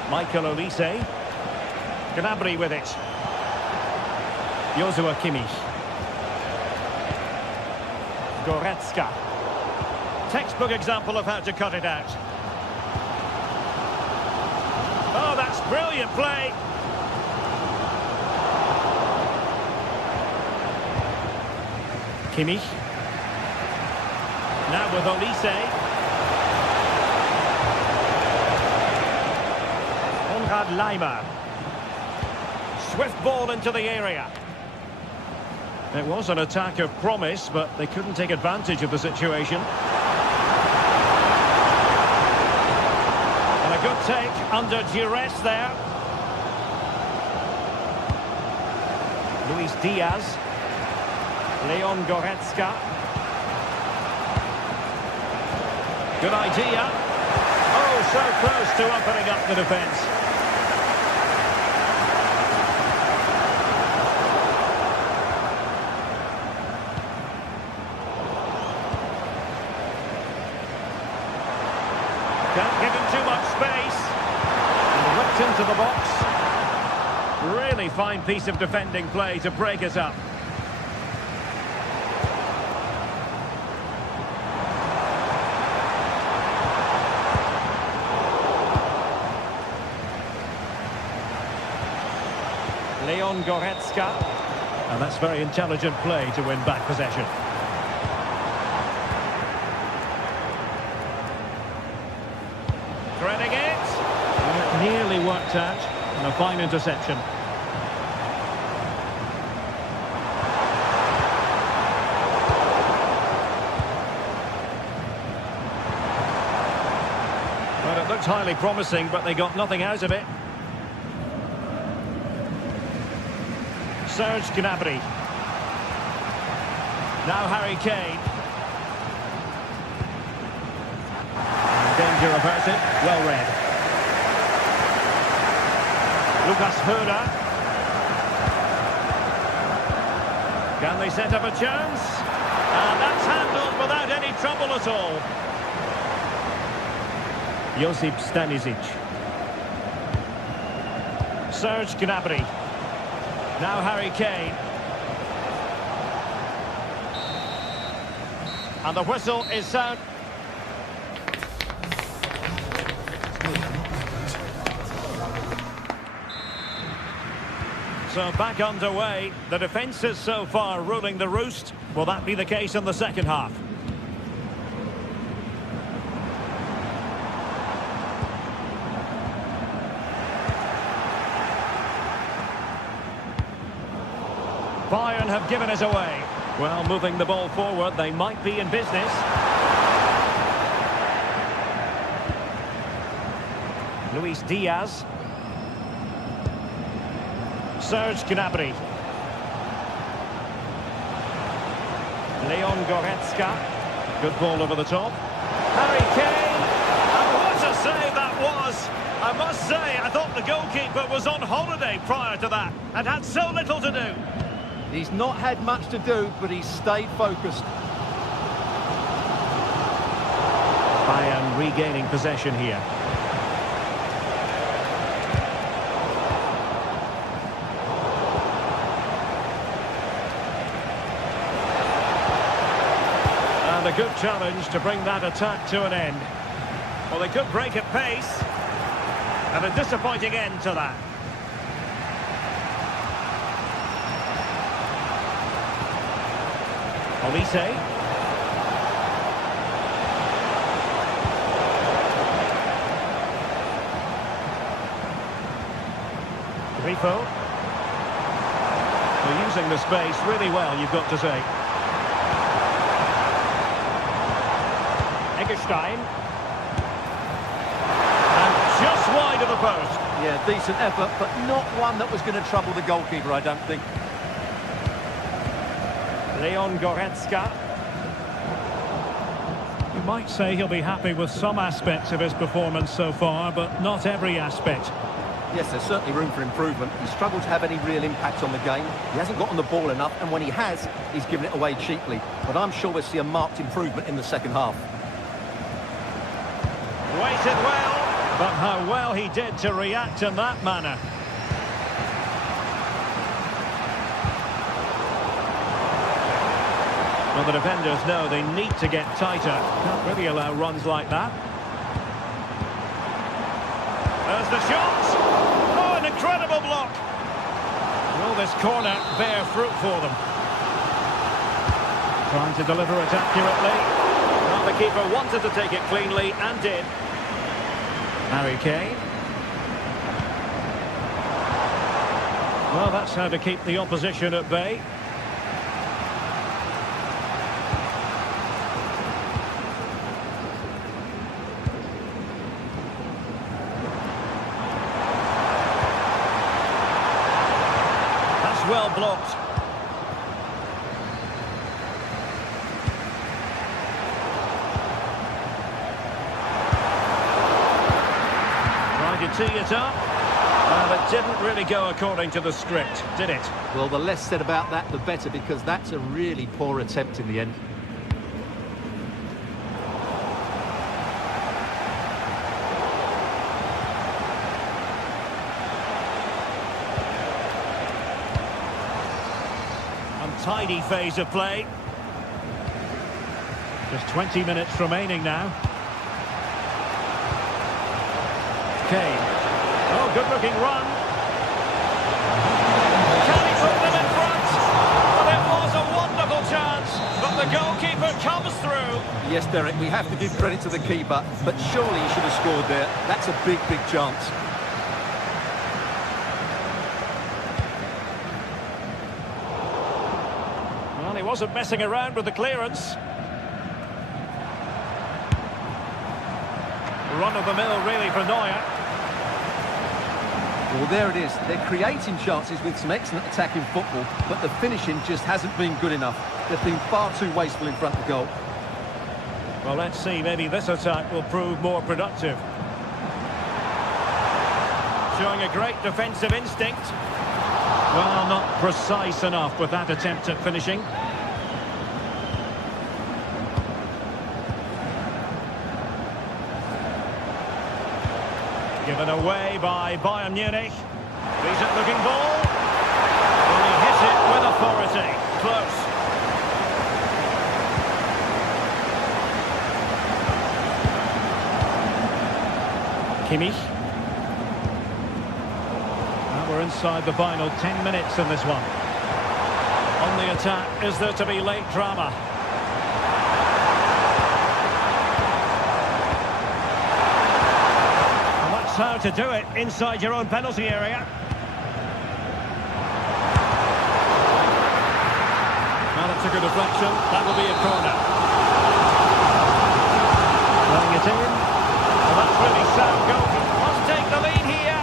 Michael Olise. Gnabry with it. Joshua Kimmich. Goretzka. Textbook example of how to cut it out. Oh, that's brilliant play. Kimmich. Now with Olise. Konrad Laimer. Swift ball into the area. It was an attack of promise, but they couldn't take advantage of the situation. And a good take under duress there. Luis Diaz. Leon Goretzka. Good idea. Oh, so close to opening up the defence. Can't give him too much space. And whipped into the box. Really fine piece of defending play to break it up. Leon Goretzka. And that's very intelligent play to win back possession. Threading it. And it nearly worked out. And a fine interception. Well, it looked highly promising, but they got nothing out of it. Serge Gnabry. Now Harry Kane. Danger averted. Well read. Lucas Höder. Can they set up a chance? And that's handled without any trouble at all. Josip Stanisic. Serge Gnabry. Now Harry Kane. And the whistle is sound. So back underway. The defence is so far ruling the roost. Will that be the case in the second half? Bayern have given us away. Well, moving the ball forward, they might be in business. Luis Diaz. Serge Gnabry. Leon Goretzka. Good ball over the top. Harry Kane. And what a save that was! I must say, I thought the goalkeeper was on holiday prior to that and had so little to do. He's not had much to do, but he's stayed focused. Bayern regaining possession here. And a good challenge to bring that attack to an end. Well, they could break at pace. And a disappointing end to that. Olise. Grifo. They're using the space really well, you've got to say. Eggestein. And just wide of the post. Yeah, decent effort, but not one that was going to trouble the goalkeeper, I don't think. Leon Goretzka. You might say he'll be happy with some aspects of his performance so far, but not every aspect. Yes, there's certainly room for improvement. He struggled to have any real impact on the game. He hasn't gotten the ball enough, and when he has, he's given it away cheaply. But I'm sure we'll see a marked improvement in the second half. Waited well, but how well he did to react in that manner. Well, the defenders know they need to get tighter. Can't really allow runs like that. There's the shot. Oh, an incredible block. Will this corner bear fruit for them? Trying to deliver it accurately. Well, the keeper wanted to take it cleanly and did. Harry Kane. Well, that's how to keep the opposition at bay. Well blocked. Trying to tee it up. It didn't really go according to the script, did it? Well, the less said about that, the better, because that's a really poor attempt in the end. Tidy phase of play. Just 20 minutes remaining now. Kane. Oh, good looking run. Can he put them in front? Well, it was a wonderful chance, but the goalkeeper comes through. Yes, Derek, we have to give credit to the keeper, but surely he should have scored there. That's a big, big chance. He wasn't messing around with the clearance. Run of the mill really for Neuer. Well, there it is. They're creating chances with some excellent attacking football, but the finishing just hasn't been good enough. They've been far too wasteful in front of goal. Well, let's see. Maybe this attack will prove more productive. Showing a great defensive instinct. Well, not precise enough with that attempt at finishing. Given away by Bayern Munich. Decent looking ball. And he hit it with authority. Close. Kimmich. Well, we're inside the final 10 minutes in this one. On the attack, is there to be late drama? And that's how to do it inside your own penalty area. Well, it's a good deflection. That will be a corner. Playing it in. Well, that's really sound goal. Must take the lead here.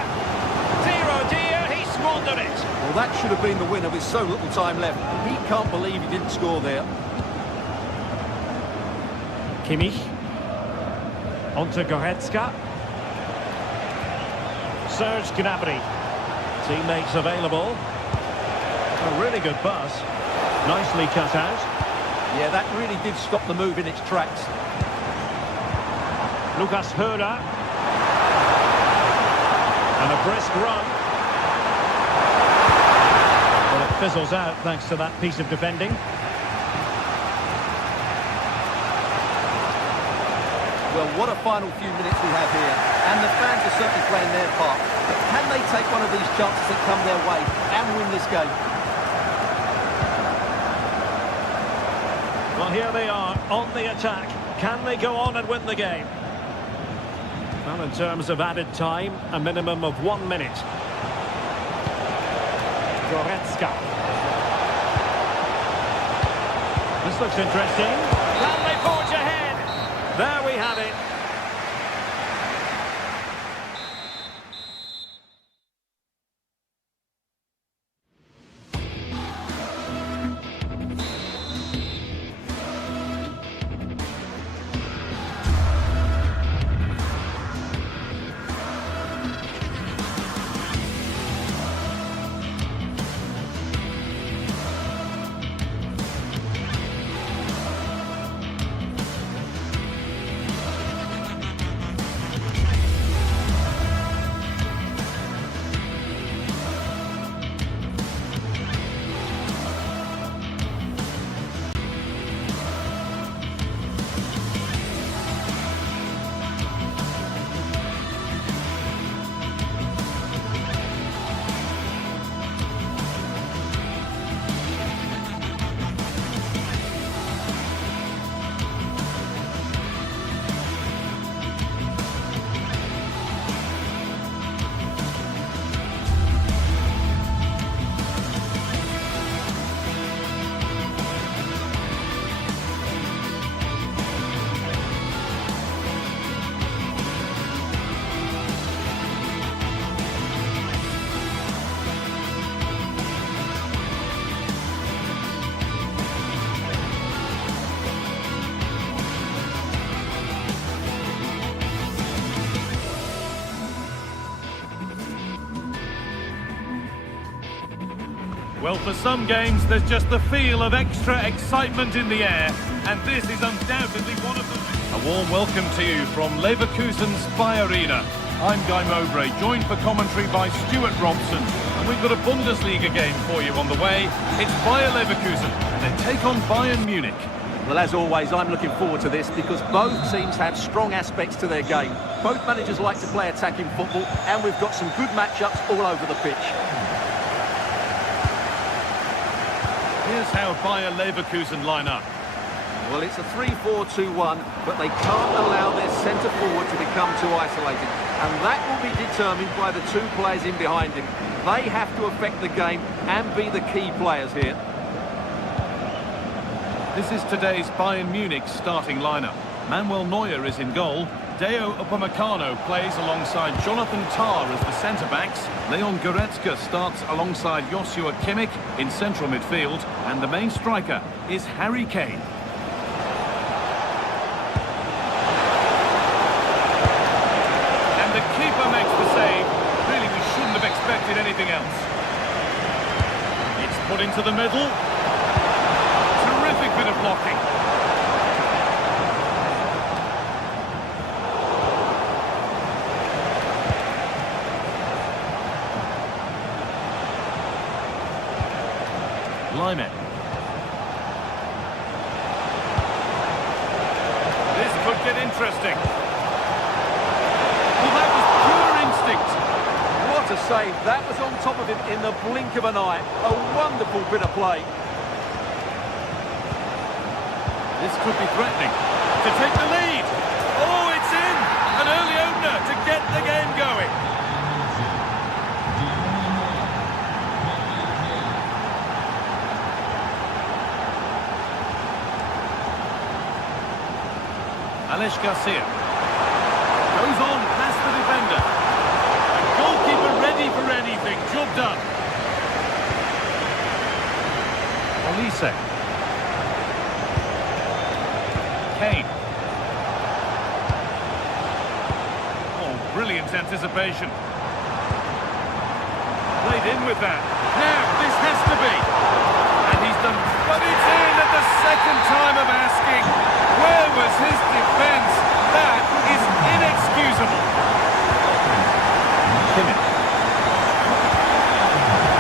Dear oh dear, he squandered it. Well, that should have been the winner with so little time left. He can't believe he didn't score there. Kimmich. On to Goretzka. Serge Gnabry. Teammates available. A really good pass. Nicely cut out. Yeah, that really did stop the move in its tracks. Lucas Höder. And a brisk run. But it fizzles out thanks to that piece of defending. Well, what a final few minutes we have here. And the fans are certainly playing their part. But can they take one of these chances that come their way and win this game? Well, here they are on the attack. Can they go on and win the game? Well, in terms of added time, a minimum of 1 minute. Goretzka. This looks interesting. Can they forge ahead? There we have it. Well, for some games, there's just the feel of extra excitement in the air, and this is undoubtedly one of them. A warm welcome to you from Leverkusen's Bayer Arena. I'm Guy Mowbray, joined for commentary by Stuart Robson, and we've got a Bundesliga game for you on the way. It's Bayer Leverkusen, and they take on Bayern Munich. Well, as always, I'm looking forward to this because both teams have strong aspects to their game. Both managers like to play attacking football, and we've got some good matchups all over the pitch. Here's how Bayer Leverkusen line up. Well, it's a 3-4-2-1, but they can't allow their centre-forward to become too isolated. And that will be determined by the two players in behind him. They have to affect the game and be the key players here. This is today's Bayern Munich starting lineup. Manuel Neuer is in goal. Deo Upamecano plays alongside Jonathan Tah as the centre-backs. Leon Goretzka starts alongside Joshua Kimmich in central midfield. And the main striker is Harry Kane. And the keeper makes the save. Really, we shouldn't have expected anything else. It's put into the middle. Terrific bit of blocking. Lyman. This could get interesting. Well, that was pure instinct. What a to save. That was on top of him in the blink of an eye. A wonderful bit of play. This could be threatening to take the lead. Oh, it's in! An early opener to get the game going. Alex Garcia goes on past the defender. The goalkeeper ready for anything. Job done. Olise. Kane. Oh, brilliant anticipation. Played in with that. Now, this has to be. And he's done. But it's in at the second time of asking. Where was his defence? That is inexcusable. Kimmich.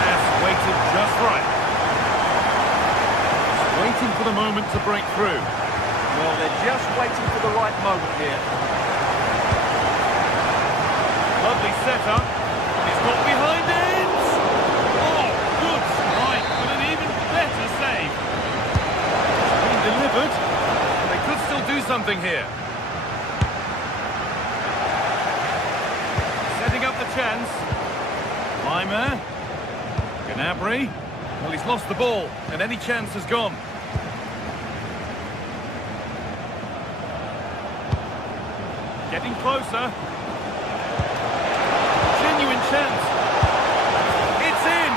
Has waited just right. Just waiting for the moment to break through. Well, they're just waiting for the right moment here. Lovely setup. He's got behind it. Oh, good strike, but an even better save. It's been delivered. They could still do something here. Setting up the chance. Lima. Gnabry. Well, he's lost the ball, and any chance has gone. Getting closer. Genuine chance. It's in.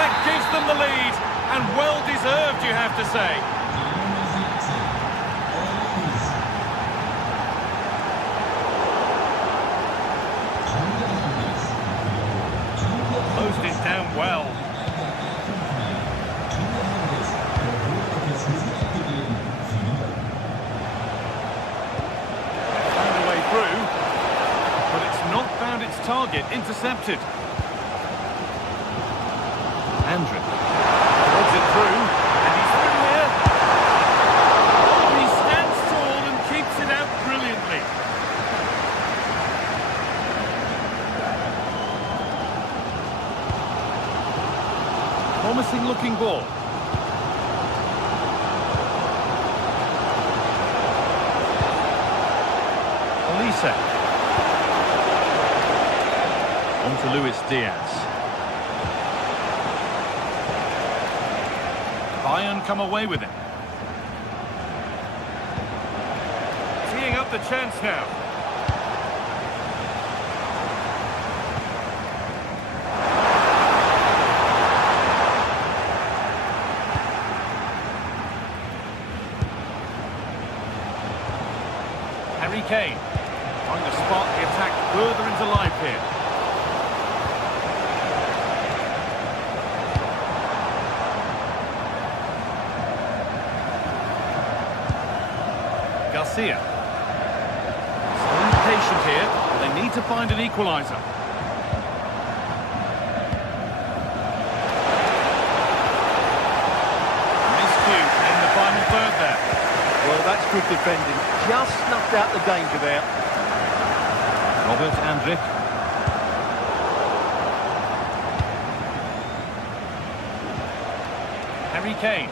That gives them the lead. And well deserved, you have to say. Closed it down well. Target intercepted. Andrew threads it through, and he's through here. Oh, he stands tall and keeps it out brilliantly. Promising looking ball. Olise. On to Luis Diaz. Bayern come away with it. Teeing up the chance now. Harry Kane trying to spark the attack further into life here. Garcia. Staying patient here. They need to find an equaliser. Miscue in the final third there. Well, that's good defending. Just snuffed out the danger there. Robert Andrich. Harry Kane.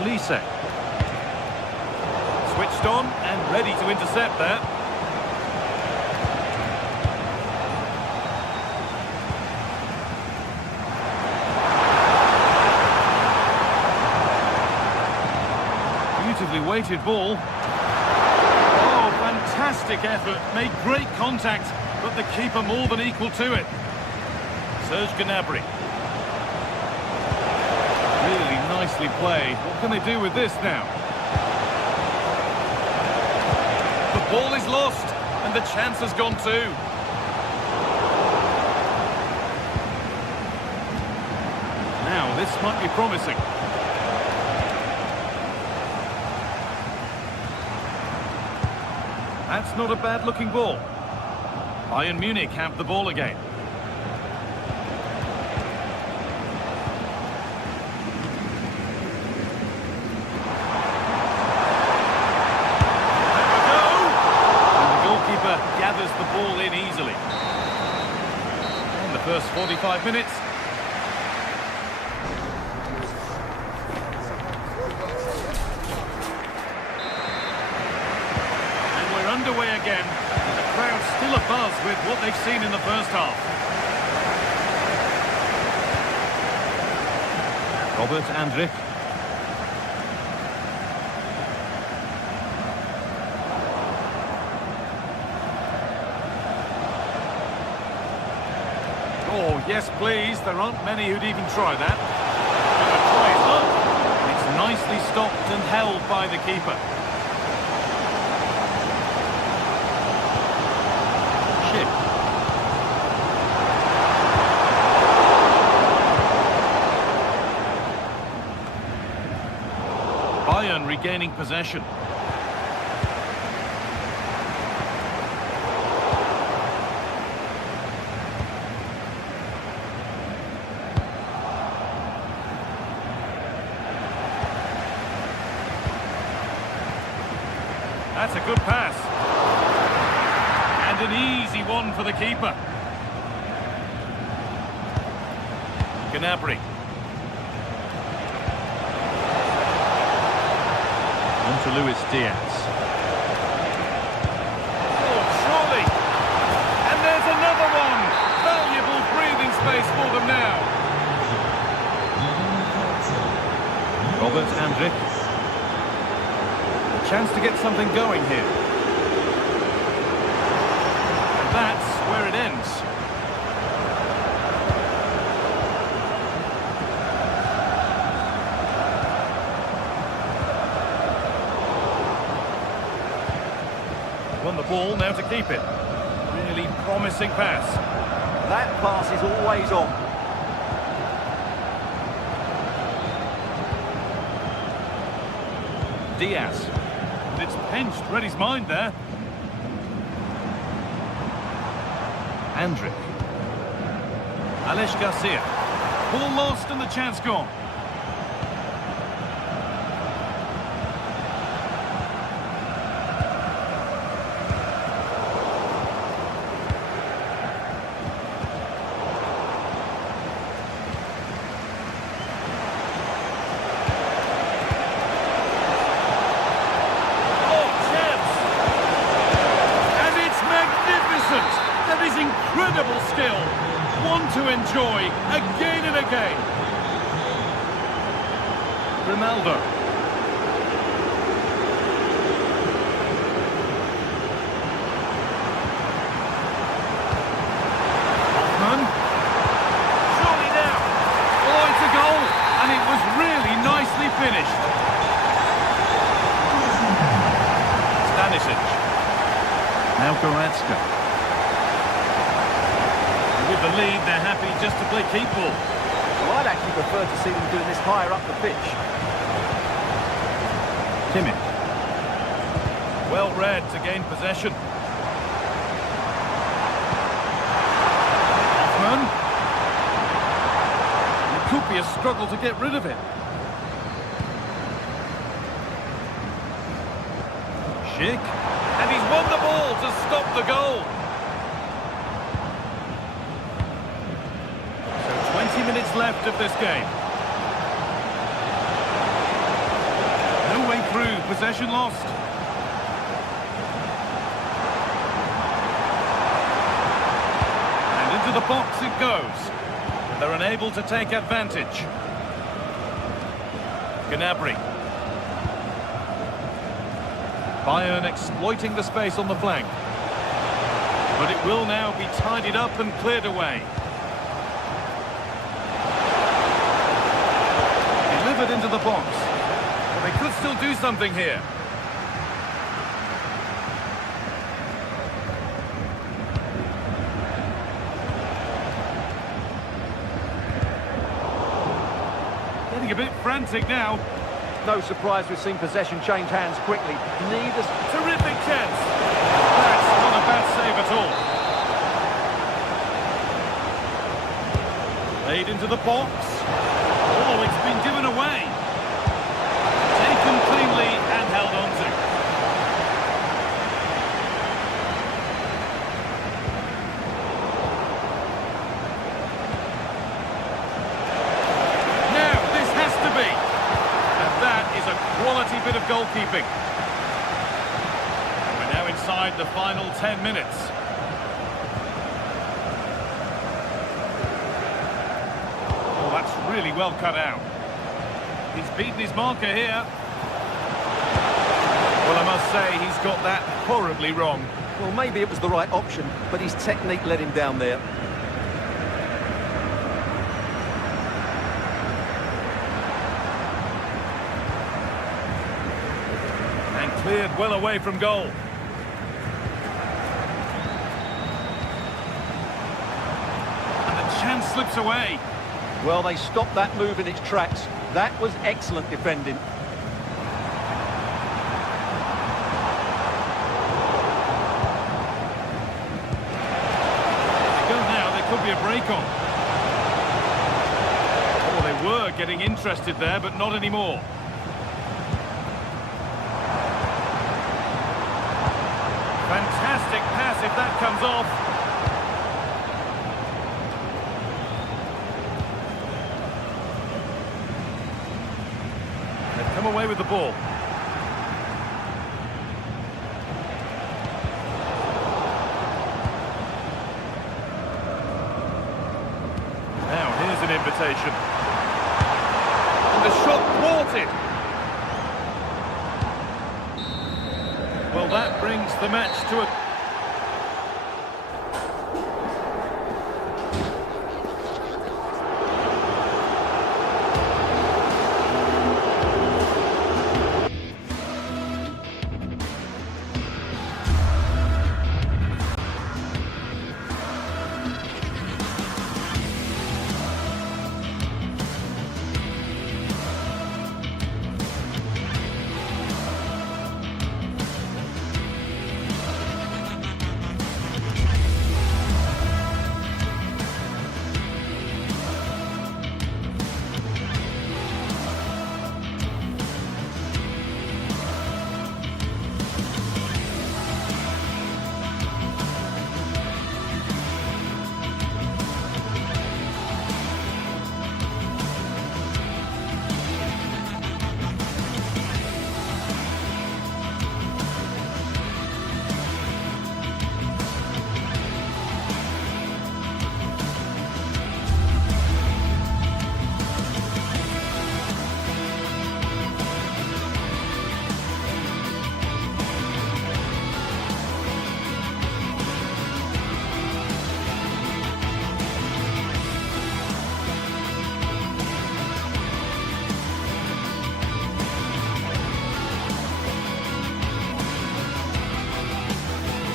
Olise. Switched on and ready to intercept that. Beautifully weighted ball. Oh, fantastic effort. Made great contact, but the keeper more than equal to it. Serge Gnabry. Really nicely played. What can they do with this now? The ball is lost, and the chance has gone too. Now, this might be promising. That's not a bad-looking ball. Bayern Munich have the ball again. Gathers the ball in 45 minutes. And we're underway again. The crowd's still abuzz with what they've seen in the first half. Robert Andrich. Oh, yes, please. There aren't many who'd even try that. But the try is up. It's nicely stopped and held by the keeper. Ship. Bayern regaining possession. That's a good pass. And an easy one for the keeper. Gnabry. On to Luis Diaz. Oh, surely. And there's another one. Valuable breathing space for them now. Robert Andrich. Chance to get something going here. And that's where it ends. Won the ball, now to keep it. Really promising pass. That pass is always on. Diaz. It's pinched, read his mind there. Andrich. Alex Garcia. Ball lost and the chance gone. That is incredible skill. One to enjoy again and again. Ronaldo. Hoffman. Surely now. Oh, it's a goal. And it was really nicely finished. Stanisic. Now Goretzka. With the lead, they're happy just to play keep ball. Well, I'd actually prefer to see them doing this higher up the pitch. Kimmich. Well read to gain possession. Hoffman. It could be a struggle to get rid of it. Schick. And he's won the ball to stop the goal. 20 minutes left of this game. No way through, possession lost. And into the box it goes. They're unable to take advantage. Gnabry. Bayern exploiting the space on the flank. But it will now be tidied up and cleared away. Delivered into the box. Well, they could still do something here. Getting a bit frantic now. No surprise we've seen possession change hands quickly. Neither... Terrific chance. That's not a bad save at all. Played into the box. Oh, it's been given away. Taken cleanly and held on to. quality bit of goalkeeping. We're now inside the final 10 minutes. Oh, that's really well cut out. He's beaten his marker here. Well, I must say, he's got that horribly wrong. Well, maybe it was the right option, but his technique let him down there. And cleared well away from goal. And the chance slips away. Well, they stopped that move in its tracks. That was excellent defending. Could be a break on. Oh, they were getting interested there, but not anymore. Fantastic pass if that comes off. They've come away with the ball. Invitation. And the shot thwarted. Well, that brings the match to a...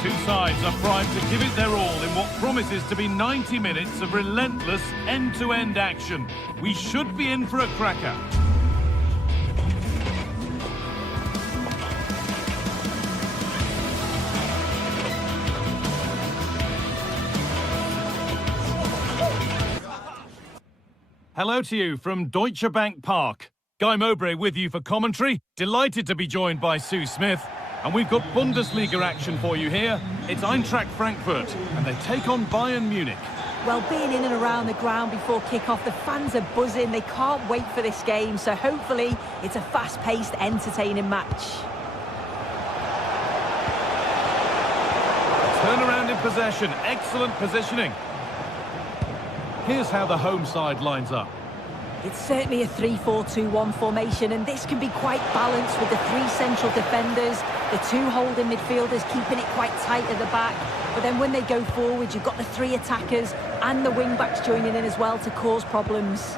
Two sides are primed to give it their all in what promises to be 90 minutes of relentless end-to-end action. We should be in for a cracker. Hello to you from Deutsche Bank Park. Guy Mowbray with you for commentary. Delighted to be joined by Sue Smith. And we've got Bundesliga action for you here. It's Eintracht Frankfurt, and they take on Bayern Munich. Well, being in and around the ground before kick-off, the fans are buzzing. They can't wait for this game, so hopefully it's a fast-paced, entertaining match. Turnaround in possession, excellent positioning. Here's how the home side lines up. It's certainly a 3-4-2-1 formation, and this can be quite balanced with the three central defenders, the two holding midfielders keeping it quite tight at the back. But then when they go forward, you've got the three attackers and the wing-backs joining in as well to cause problems.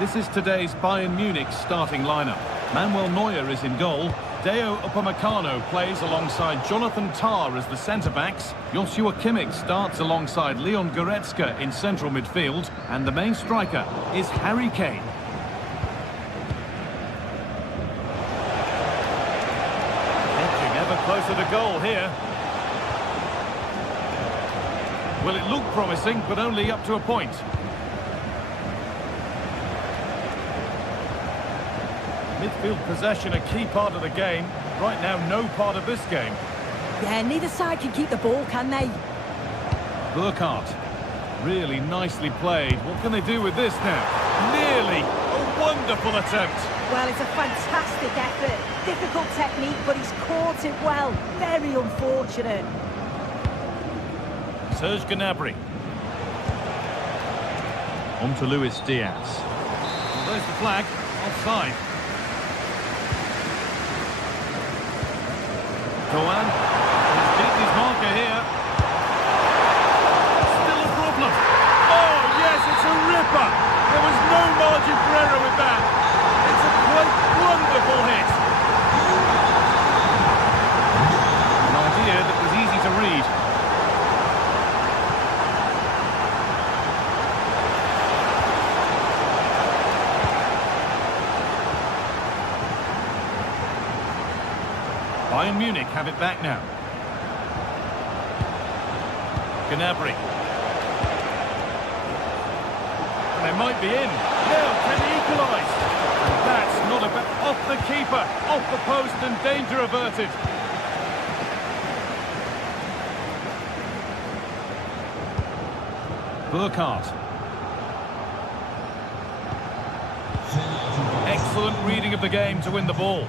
This is today's Bayern Munich starting lineup. Manuel Neuer is in goal. Deo Upamecano plays alongside Jonathan Tah as the centre-backs. Joshua Kimmich starts alongside Leon Goretzka in central midfield. And the main striker is Harry Kane. Edging ever closer to goal here. Well, it looked promising, but only up to a point. Midfield possession, a key part of the game. Right now, no part of this game. Yeah, neither side can keep the ball, can they? Burkhardt. Really nicely played. What can they do with this now? Nearly really a wonderful attempt. Well, it's a fantastic effort. Difficult technique, but he's caught it well. Very unfortunate. Serge Gnabry. On to Luis Diaz. Well, there's the flag. Offside. Doan. He's beaten his marker here. Still a problem. Oh, yes, it's a ripper. There was no margin for error with that. It's a quite wonderful hit. An idea that was easy to read. Bayern Munich have it back now. Gnabry. And they might be in. Now, can he equalise? And that's not a bit off the keeper, off the post, and danger averted. Burkhardt. Excellent reading of the game to win the ball.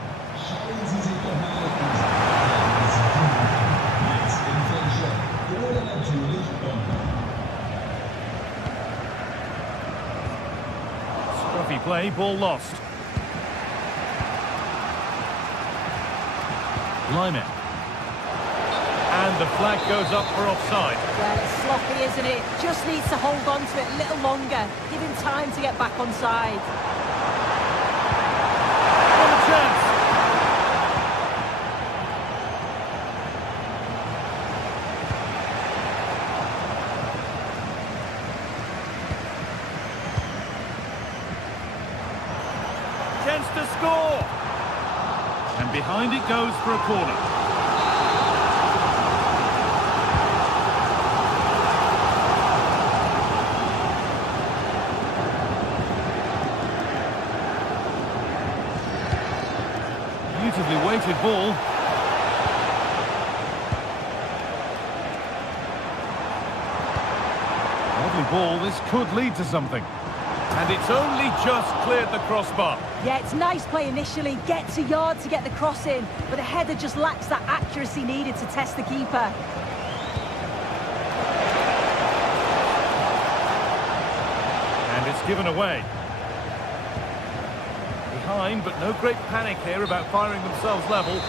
Scruffy play, ball lost. Lyman. And the flag goes up for offside. Well, it's sloppy, isn't it? Just needs to hold on to it a little longer. Give him time to get back on side. What a chance! Chance to score! And behind it goes for a corner. Beautifully weighted ball. Lovely ball, this could lead to something. And it's only just cleared the crossbar. Yeah, it's nice play initially, gets a yard to get the cross in, but the header just lacks that accuracy needed to test the keeper. And it's given away. Behind, but no great panic here about firing themselves level.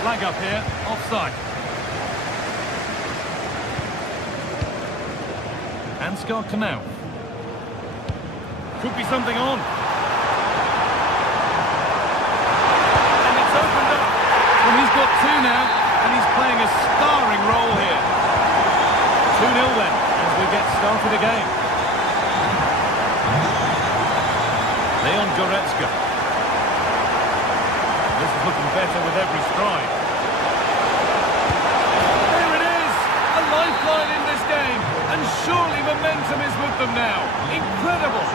Flag up here, offside. Ansgar Canal. Could be something on. And it's opened up. Well, he's got two now, and he's playing a starring role here. 2-0 then, as we get started again. Leon Goretzka. This is looking better with every stride. There it is! A lifeline in this game, and surely momentum is with them now. Incredible!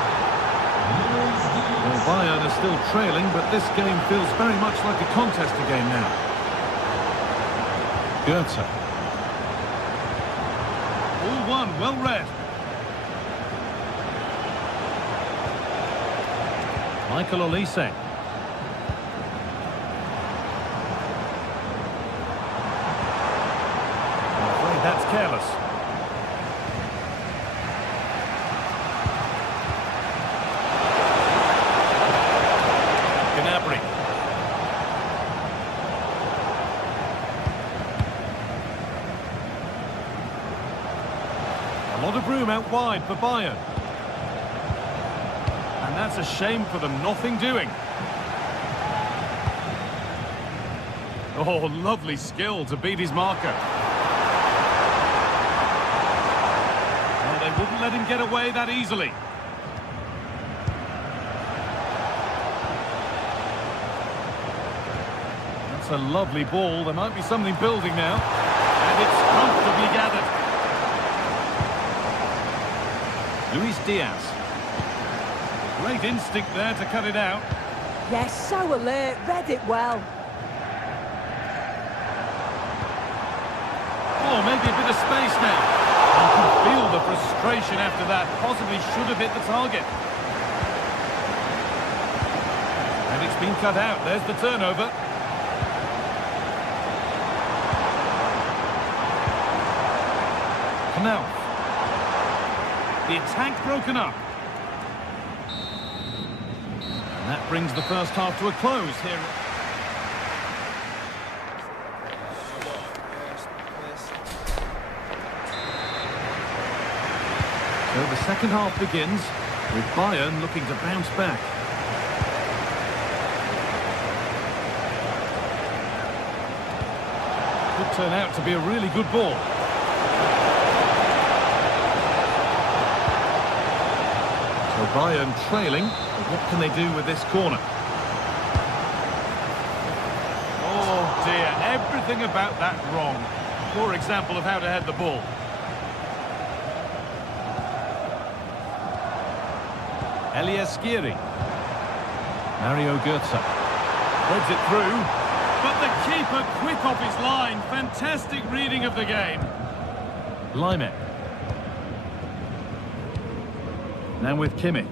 Well, Bayern are still trailing, but this game feels very much like a contest again now. Goethe. All one, well read. Michael Olise. I'm afraid that's careless. Gnabry. A lot of room out wide for Bayern. And that's a shame for them, nothing doing. Oh, lovely skill to beat his marker. Well, they wouldn't let him get away that easily. That's a lovely ball. There might be something building now. And it's comfortably gathered. Luis Diaz. Great instinct there to cut it out. Yes, so alert, read it well. Oh, maybe a bit of space now. You can feel the frustration after that. Possibly should have hit the target. been cut out. There's the turnover. Now, the attack broken up. And that brings the first half to a close here. So the second half begins with Bayern looking to bounce back. Could turn out to be a really good ball. So Bayern trailing, but what can they do with this corner? Oh dear, everything about that wrong. Poor example of how to head the ball. Eliaskiri. Mario Götze. Threads it through. But the keeper quick off his line. Fantastic reading of the game. Lime. Now with Kimmich.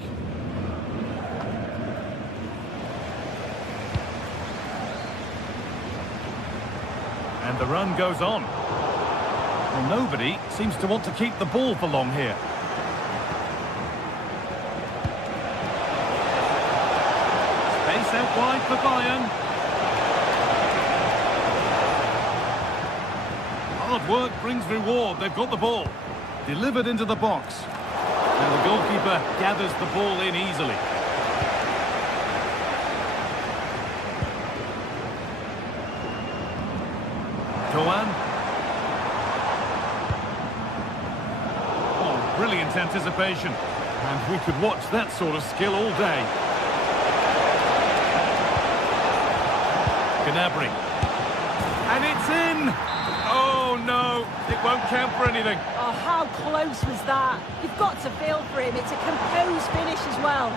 And the run goes on. Well, nobody seems to want to keep the ball for long here. Space out wide for Bayern. Hard work brings reward. They've got the ball. Delivered into the box. And the goalkeeper gathers the ball in easily. Coan. Oh, brilliant anticipation. And we could watch that sort of skill all day. Gnabry. And it's in! Oh no, it won't count for anything. Oh, how close was that? You've got to feel for him. It's a composed finish as well.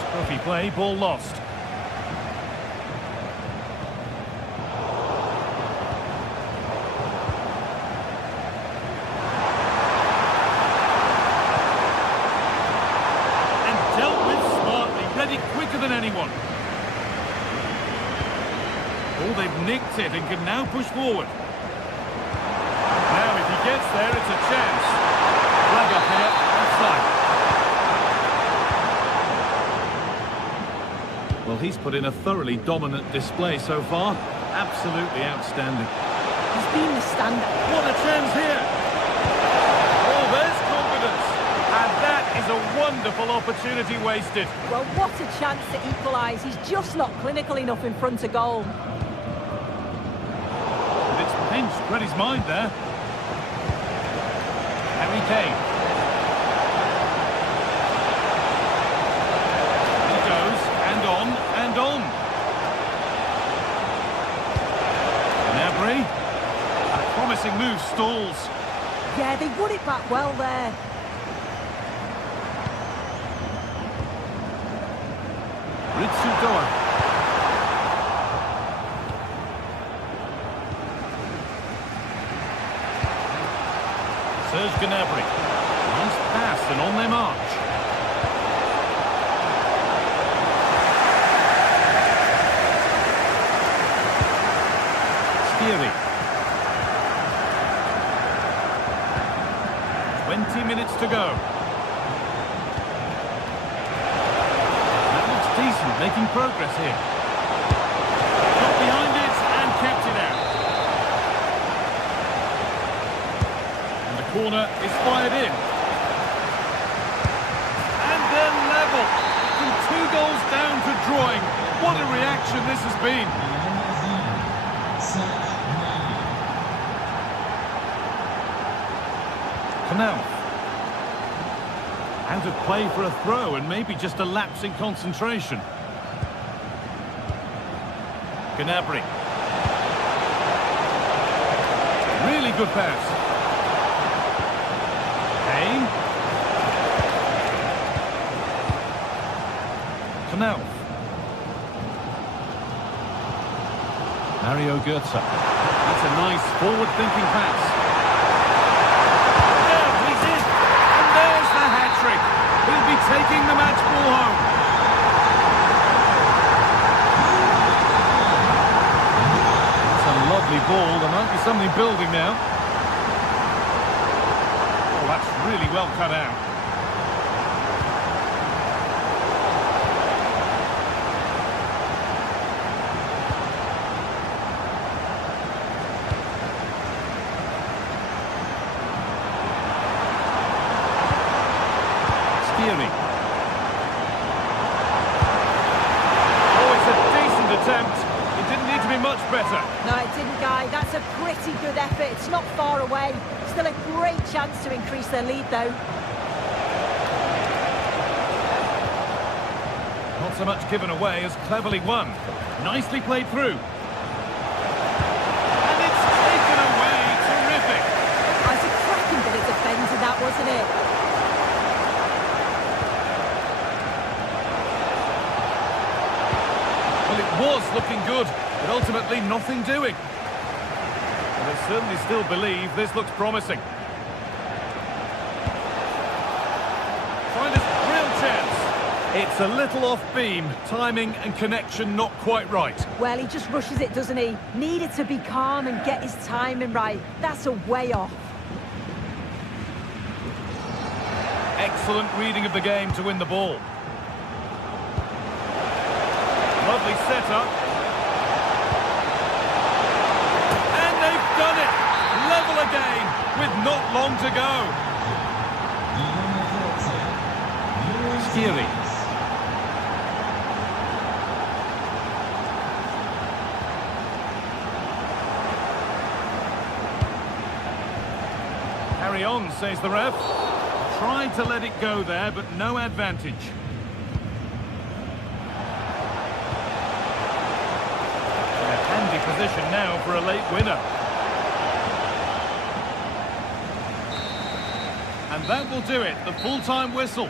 Scruffy play, ball lost. Quicker than anyone. Oh, they've nicked it and can now push forward. Now, if he gets there, it's a chance. Flag up here, offside. Well, he's put in a thoroughly dominant display so far. Absolutely outstanding. He's been the standout. What a chance here! Oh, there's confidence. And that is a wonderful opportunity wasted. Well, what a chance to equalise. He's just not clinical enough in front of goal. And it's pinched, read his mind there. Harry Kane. He goes, and on. Gnabry. A promising move stalls. Yeah, they won it back well there. Ritsudoa. Serge Gnabry. Nice pass and on their march. Skiri. 20 minutes to go. Decent, making progress here. Got behind it and kept it out. And the corner is fired in. And they're level. From 2 goals down to drawing. What a reaction this has been. Canal. Out of play for a throw and maybe just a lapse in concentration. Gnabry. Really good pass. Kane. Canal. Mario Götze. That's a nice forward-thinking pass. next ball home. It's a lovely ball. There might be something building now. Oh, that's really well cut out. Oh, it's a decent attempt. It didn't need to be much better. No, it didn't, Guy. That's a pretty good effort. It's not far away. Still a great chance to increase their lead, though. Not so much given away as cleverly won. Nicely played through. And it's taken away. Terrific. That's a cracking bit of defending, that, wasn't it? Well, it was looking good, but ultimately nothing doing. And they certainly still believe this looks promising. Trying this real chance. It's a little off beam. Timing and connection not quite right. Well, he just rushes it, doesn't he? Needed to be calm and get his timing right. That's a way off. Excellent reading of the game to win the ball. Lovely setup. And they've done it! Level again, with not long to go. Skiri. Carry on, says the ref. Tried to let it go there, but no advantage. Handy position now for a late winner. And that will do it, the full-time whistle.